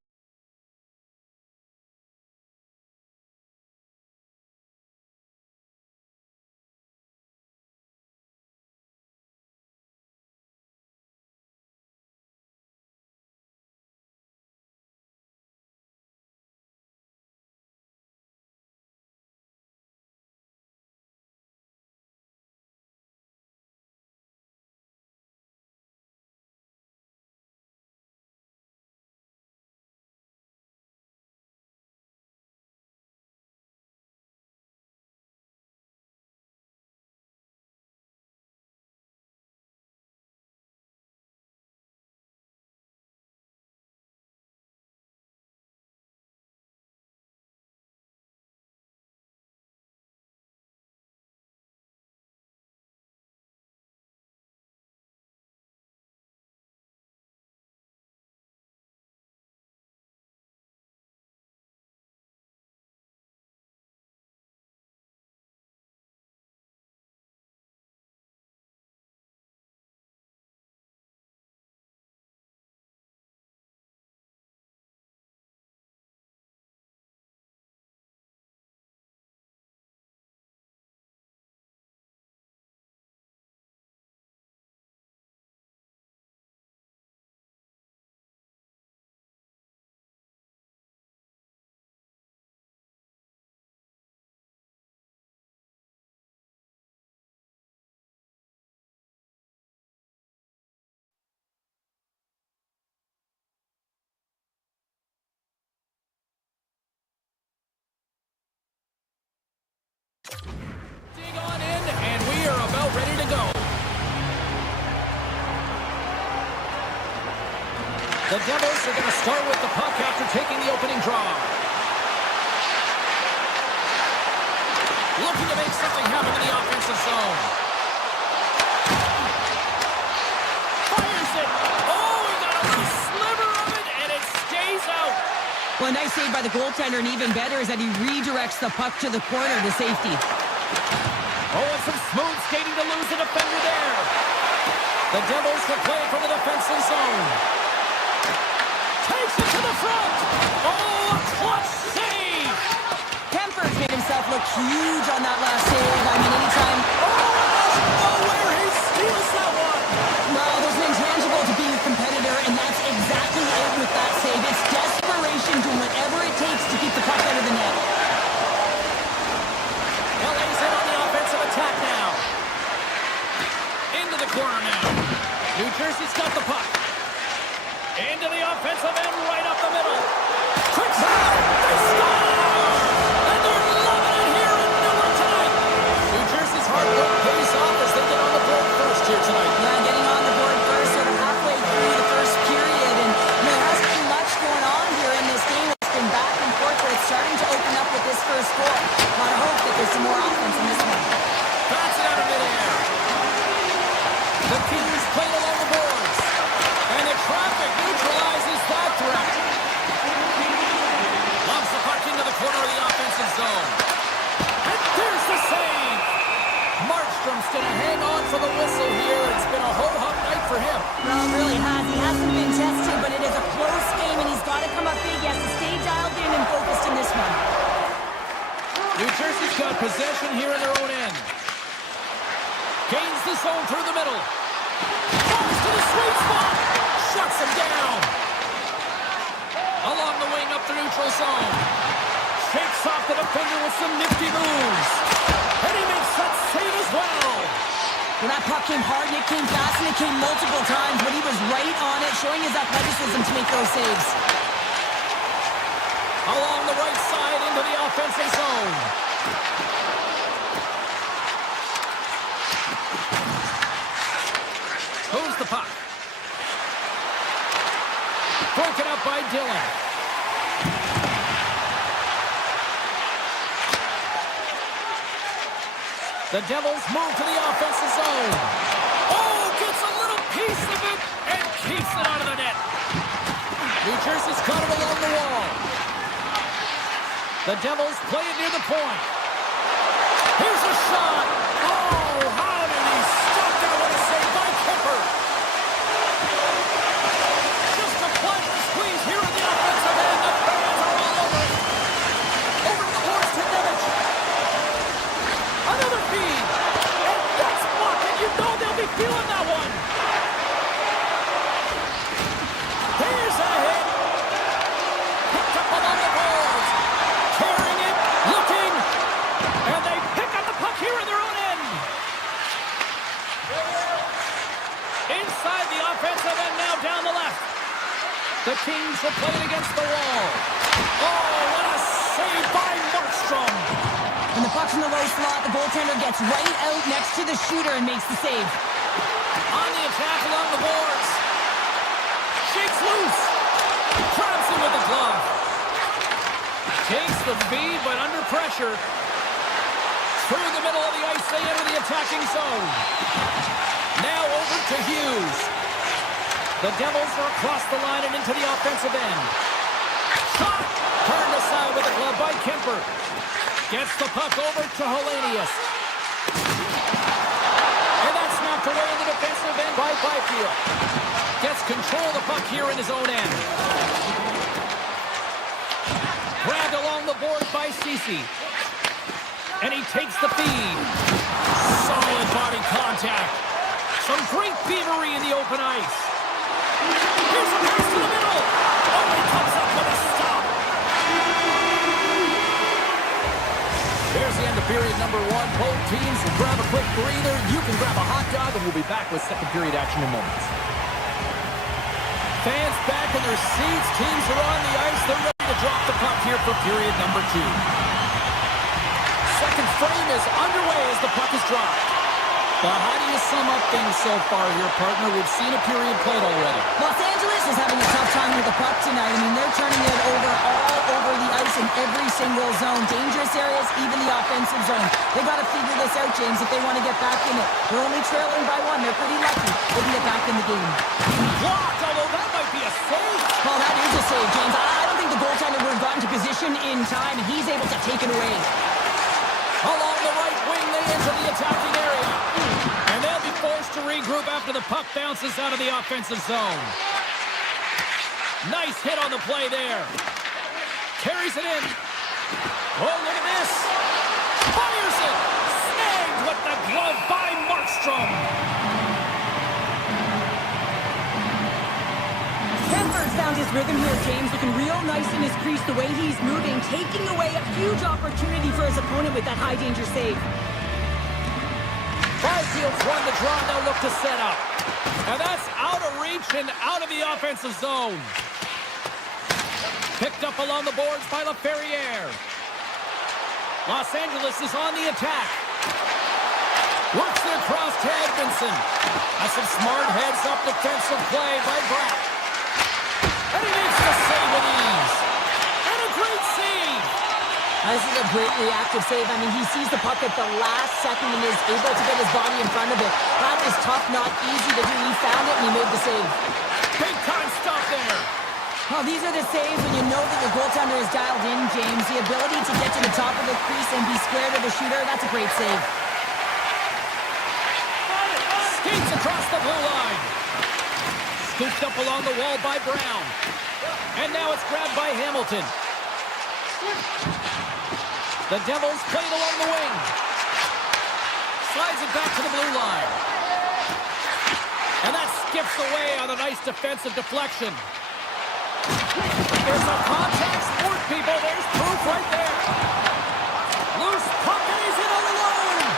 Dig on in, and we are about ready to go. The Devils are going to start with the puck after taking the opening draw. Looking to make something happen in the offensive zone. Fires it. Oh, he got a little sliver of it, and it stays out. Well, a nice save by the goaltender, and even better is that he redirects the puck to the corner to safety. Oh, and some smooth skating to lose the defender there. The Devils will play it from the defensive zone. Takes it to the front. Oh, a clutch save. Kemper's made himself look huge on that last save. I mean, anytime... Oh, where he steals that one. Well, there's an intangible to being a competitor, and that's exactly it with that save. It's desperation, doing whatever it takes to keep the puck out of the net. LA's in on the offensive attack now. Into the corner now. New Jersey's got the puck. Into the offensive end, right up the middle. Quick shot! They score! And they're loving it here in Miller tonight. New Jersey's hard work pays off as they get on the board first here tonight. Yeah, getting on the going to hang on for the whistle here. It's been a ho-hum night for him. Well, it really has. He hasn't been tested, but it is a close game, and he's got to come up big. He has to stay dialed in and focused in this one. New Jersey's got possession here in their own end. Gains the zone through the middle. Falls to the sweet spot. Shuts him down. Along the wing up the neutral zone. Shakes off the defender with some nifty moves. And he makes that save as well. Well, that puck came hard, and it came fast, and it came multiple times, but he was right on it, showing his athleticism to make those saves. Along the right side into the offensive zone. Moves the puck. Broken up by Dylan. The Devils move to the offensive zone. Oh, gets a little piece of it and keeps it out of the net. New Jersey's caught it along the wall. The Devils play it near the point. Here's a shot. Oh, how did he stop that with a save by Kemper? Just a pleasure squeeze here in the offensive end. The fans are all over it. Over the horse to Nemec. Another feed. And that's blocked, and you know they'll be feeling that one. Here's a hit. Picked up along the boards. Carrying it, looking, and they pick up the puck here in their own end. Inside the offensive end now down the left. The Kings are playing against the wall. Oh, what a save by Markstrom. When the puck's in the low slot, the goaltender gets right out next to the shooter and makes the save. On the attack along the boards. Shakes loose. Grabs him with the glove. Takes the feed, but under pressure. Through the middle of the ice, they enter the attacking zone. Now over to Hughes. The Devils are across the line and into the offensive end. Shot! Turned aside with a glove by Kemper. Gets the puck over to Hellenius. And that's knocked away in the defensive end by Byfield. Gets control of the puck here in his own end. Grabbed along the board by Ceci. And he takes the feed. Solid body contact. Some great thievery in the open ice. Here's a pass to the middle. Oh, he comes up with a stop. There's the end of period number one. Both teams will grab a quick breather. You can grab a hot dog, and we'll be back with second period action in moments. Fans back in their seats. Teams are on the ice. They're ready to drop the puck here for period number two. Second frame is underway as the puck is dropped. But how do you sum up things so far here, partner? We've seen a period played already. Los Angeles is having a tough time with the puck tonight. I mean, they're turning it over all over the ice in every single zone. Dangerous areas, even the offensive zone. They've got to figure this out, James, if they want to get back in it. They're only trailing by one. They're pretty lucky. They can get back in the game. Blocked, although that might be a save. Well, that is a save, James. I don't think the goaltender would have gotten to position in time, and he's able to take it away. Along the right wing, they enter the attacking area. And they'll be forced to regroup after the puck bounces out of the offensive zone. Nice hit on the play there. Carries it in. Oh, look at this. Fires it. Snagged with the glove by Markstrom. Kemper's found his rhythm here, James, looking real nice in his crease, the way he's moving, taking away a huge opportunity for his opponent with that high-danger save. Byfield's won the draw, they'll look to set up. And that's out of reach and out of the offensive zone. Picked up along the boards by LaFerriere. Los Angeles is on the attack. Works it across to Edmondson. That's some smart heads-up defensive play by Bratt. And he makes the save with ease. And a great save. This is a great reactive save. I mean, he sees the puck at the last second and is able to get his body in front of it. That is tough, not easy to do. He found it and he made the save. Big time stop there. Well, these are the saves when you know that your goaltender is dialed in, James. The ability to get to the top of the crease and be square to the shooter, that's a great save. Skates across the blue line. Scooped up along the wall by Brown. And now it's grabbed by Hamilton. The Devils play it along the wing. Slides it back to the blue line. And that skips away on a nice defensive deflection. There's a contact sport, people. There's proof right there. Loose puck, and he's in all alone.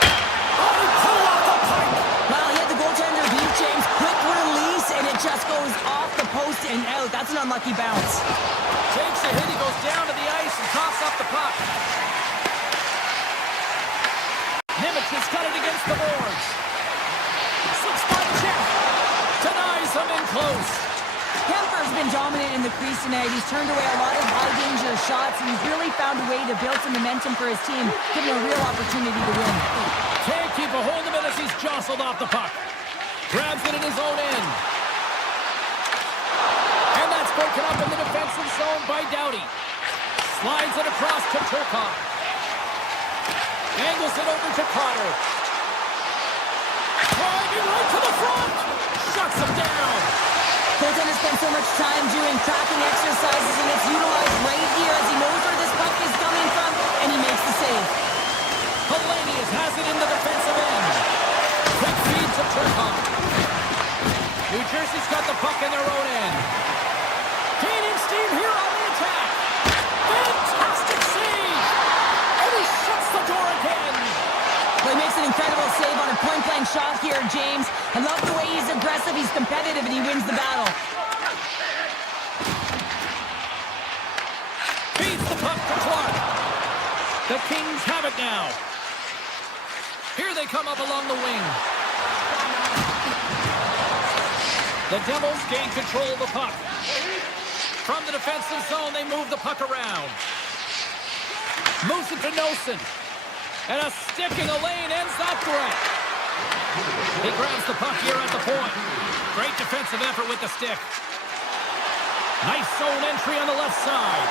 Oh, he pulled off the pipe. Well, he had the goaltender beat, James. Quick release, and it just goes off the post and out. That's an unlucky bounce. Takes a hit. He goes down to the ice and coughs up the puck. Nimitz has got it against the boards. 6-5 check. Denies him in close. Kemper's been dominant in the crease tonight. He's turned away a lot of high-danger shots, and he's really found a way to build some momentum for his team, giving a real opportunity to win. Can't keep a hold of it as he's jostled off the puck. Grabs it in his own end. And that's broken up in the defensive zone by Doughty. Slides it across to Turcotte. Angles it over to Carter. Driving right to the front. Shuts him down. Goaltender spent so much time doing tracking exercises, and it's utilized right here as he knows where this puck is coming from, and he makes the save. Hellenius has it in the defensive end. Quick feed to Turcotte. New Jersey's got the puck in their own end. Gaining steam here on the attack. Fantastic save. And he shuts the door again. Well, he makes an incredible save on a point-blank shot here, James. I love the way he's aggressive, he's competitive, and he wins the battle. Feeds the puck to Clark. The Kings have it now. Here they come up along the wing. The Devils gain control of the puck. From the defensive zone, they move the puck around. Moves it to Nosen. And a stick in the lane ends that threat. He grabs the puck here at the point. Great defensive effort with the stick. Nice zone entry on the left side.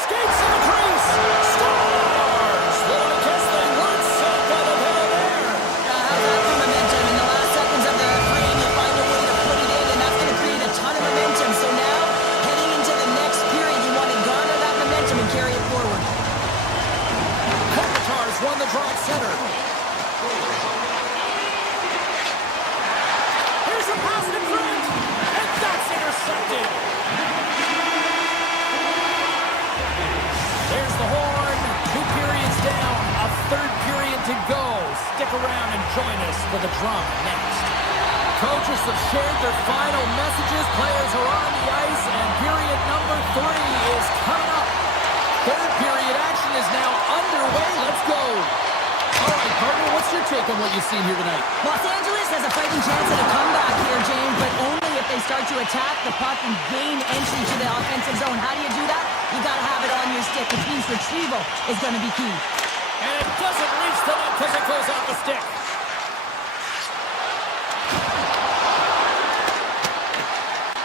Skates in the crease. Scores! Well, I guess they weren't set by the middle there. How's that for momentum? In the last seconds of the frame, you find a way to put it in, and that's going to create a ton of momentum. So now, heading into the next period, you want to garner that momentum and carry it forward. Kopitar's won the draw at center. Here's a pass in front, and that's intercepted. There's the horn. 2 periods down. A third period to go. Stick around and join us for the drama next. Coaches have shared their final messages. Players are on the ice, and period number 3 is coming up. Third period action is now underway. Let's go. All right, partner, what's your take on what you've seen here tonight? Los Angeles has a fighting chance at a comeback here, James, but only if they start to attack the puck and gain entry to the offensive zone. How do you do that? You got to have it on your stick, which means retrieval is going to be key. And it doesn't reach the net because it goes off the stick.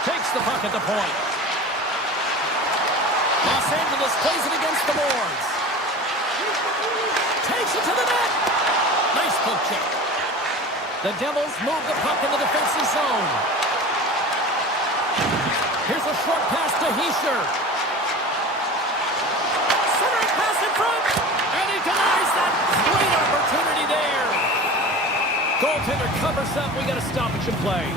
Takes the puck at the point. Los Angeles plays it against the boards. Takes it to the net. Nice poke check. The Devils move the puck in the defensive zone. Here's a short pass to Hischier. Centering pass in front. And he denies that. Great opportunity there. Goaltender covers up. We got a stoppage in play.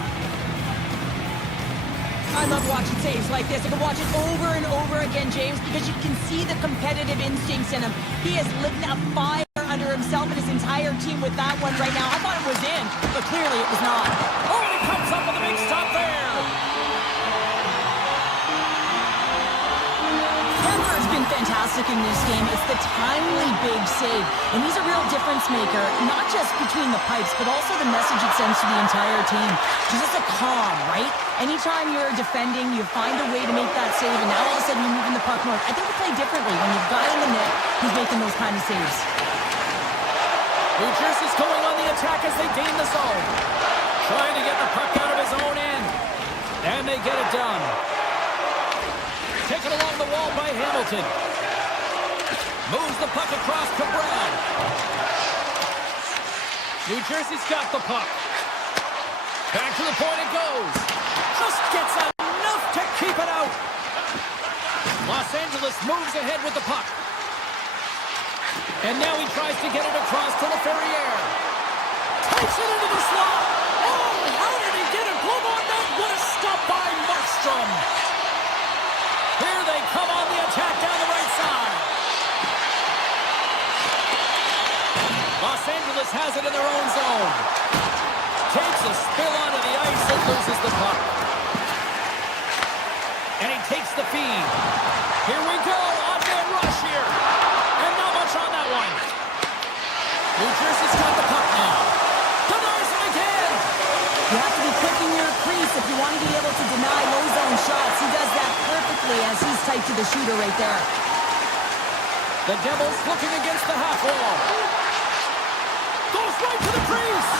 I love watching saves like this. I can watch it over and over again, James, because you can see the competitive instincts in him. He is living a fire under himself and his entire team with that one right now. I thought it was in, but clearly it was not. Oh, and he comes up with a big stop there. Kemper has been fantastic in this game. It's the timely big save, and he's a real difference maker, not just between the pipes, but also the message it sends to the entire team. Just a calm, right? Anytime you're defending, you find a way to make that save, and now all of a sudden you're moving the puck north. I think we play differently when you've got in the net who's making those kind of saves. New Jersey's going on the attack as they gain the zone. Trying to get the puck out of his own end. And they get it done. Taken along the wall by Hamilton. Moves the puck across to Brown. New Jersey's got the puck. Back to the point it goes. Just gets enough to keep it out. Los Angeles moves ahead with the puck. And now he tries to get it across to LaFerriere. Takes it into the slot. Oh, how did he get it? Glove on net. What a stop by Markstrom. Here they come on the attack down the right side. Los Angeles has it in their own zone. Takes a spill onto the ice and loses the puck. And he takes the feed. Here we go. On-man rush here. And not much on that one. New Jersey's got the puck now. Denies it again. You have to be quick in your crease if you want to be able to deny low zone shots. He does that perfectly as he's tight to the shooter right there. The Devils looking against the half wall. Goes right to the crease.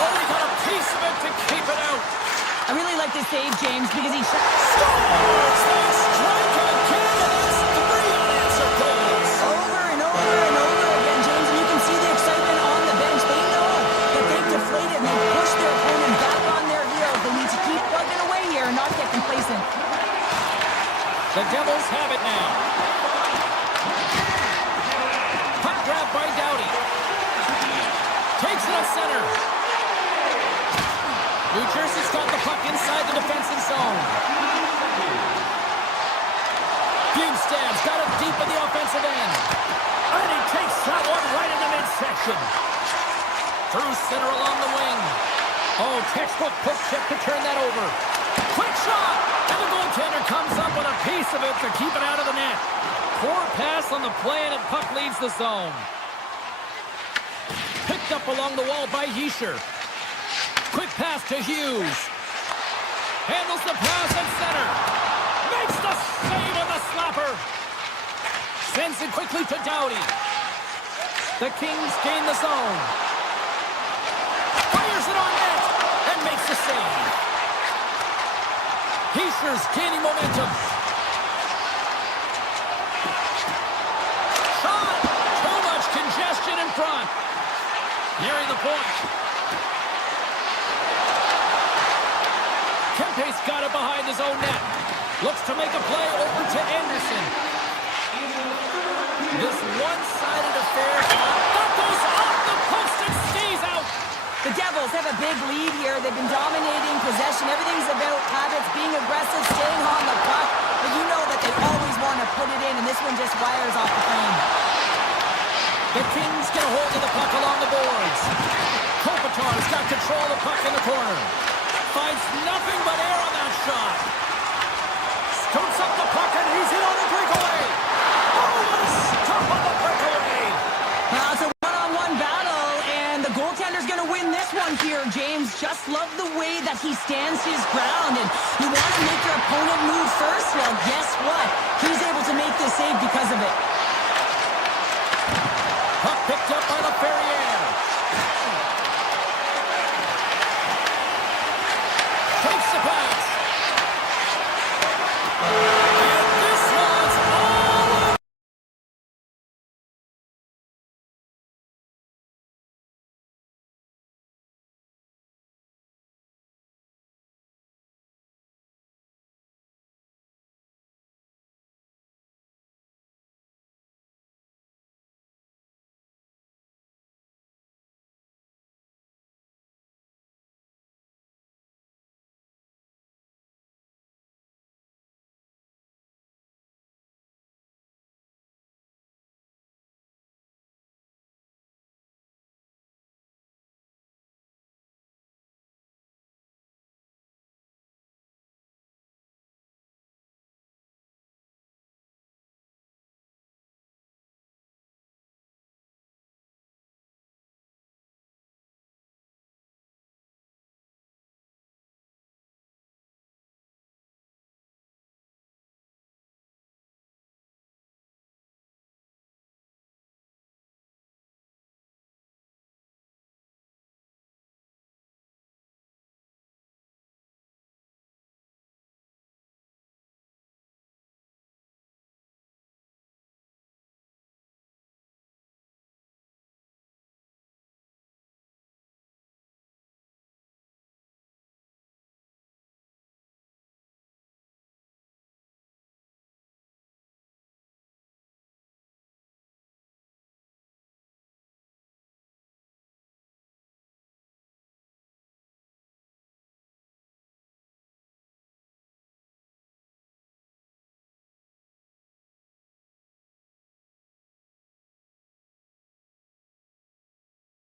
Oh, he got a piece of it to keep it out. I really like this save, James, because he Scores! They strike again, and it's 3 unanswered goals. over and over and over again, James, and you can see the excitement on the bench. They know that they've deflated and they've pushed their opponent back on their heels. They need to keep plugging away here and not get complacent. The Devils have it now. Puck grab by Doughty. Takes it up center. New Jersey's got the puck inside the defensive zone. Bjugstad's got it deep in the offensive end. And he takes that one right in the midsection. Through center along the wing. Oh, textbook push check to turn that over. Quick shot! And the goaltender comes up with a piece of it to keep it out of the net. Poor pass on the play and puck leaves the zone. Picked up along the wall by Hischier. Quick pass to Hughes. Handles the pass at center. Makes the save on the slapper. Sends it quickly to Doughty. The Kings gain the zone. Fires it on net and makes the save. Hischier's gaining momentum. Shot! Too much congestion in front. Nearing the point. Kempe's got it behind his own net. Looks to make a play over to Anderson. This one-sided affair. That goes off the post and stays out. The Devils have a big lead here. They've been dominating possession. Everything's about habits, being aggressive, staying on the puck. But you know that they always want to put it in, and this one just wires off the frame. The Kings get a hold of the puck along the boards. Kopitar's got control of the puck in the corner. Finds nothing but air on that shot. Scoots up the puck and he's in on the breakaway. Oh, what a stop on the breakaway. Now it's a one-on-one battle, and the goaltender's going to win this one here, James. Just love the way that he stands his ground, and you want to make your opponent move first? Well, guess what? He's able to make this save because of it.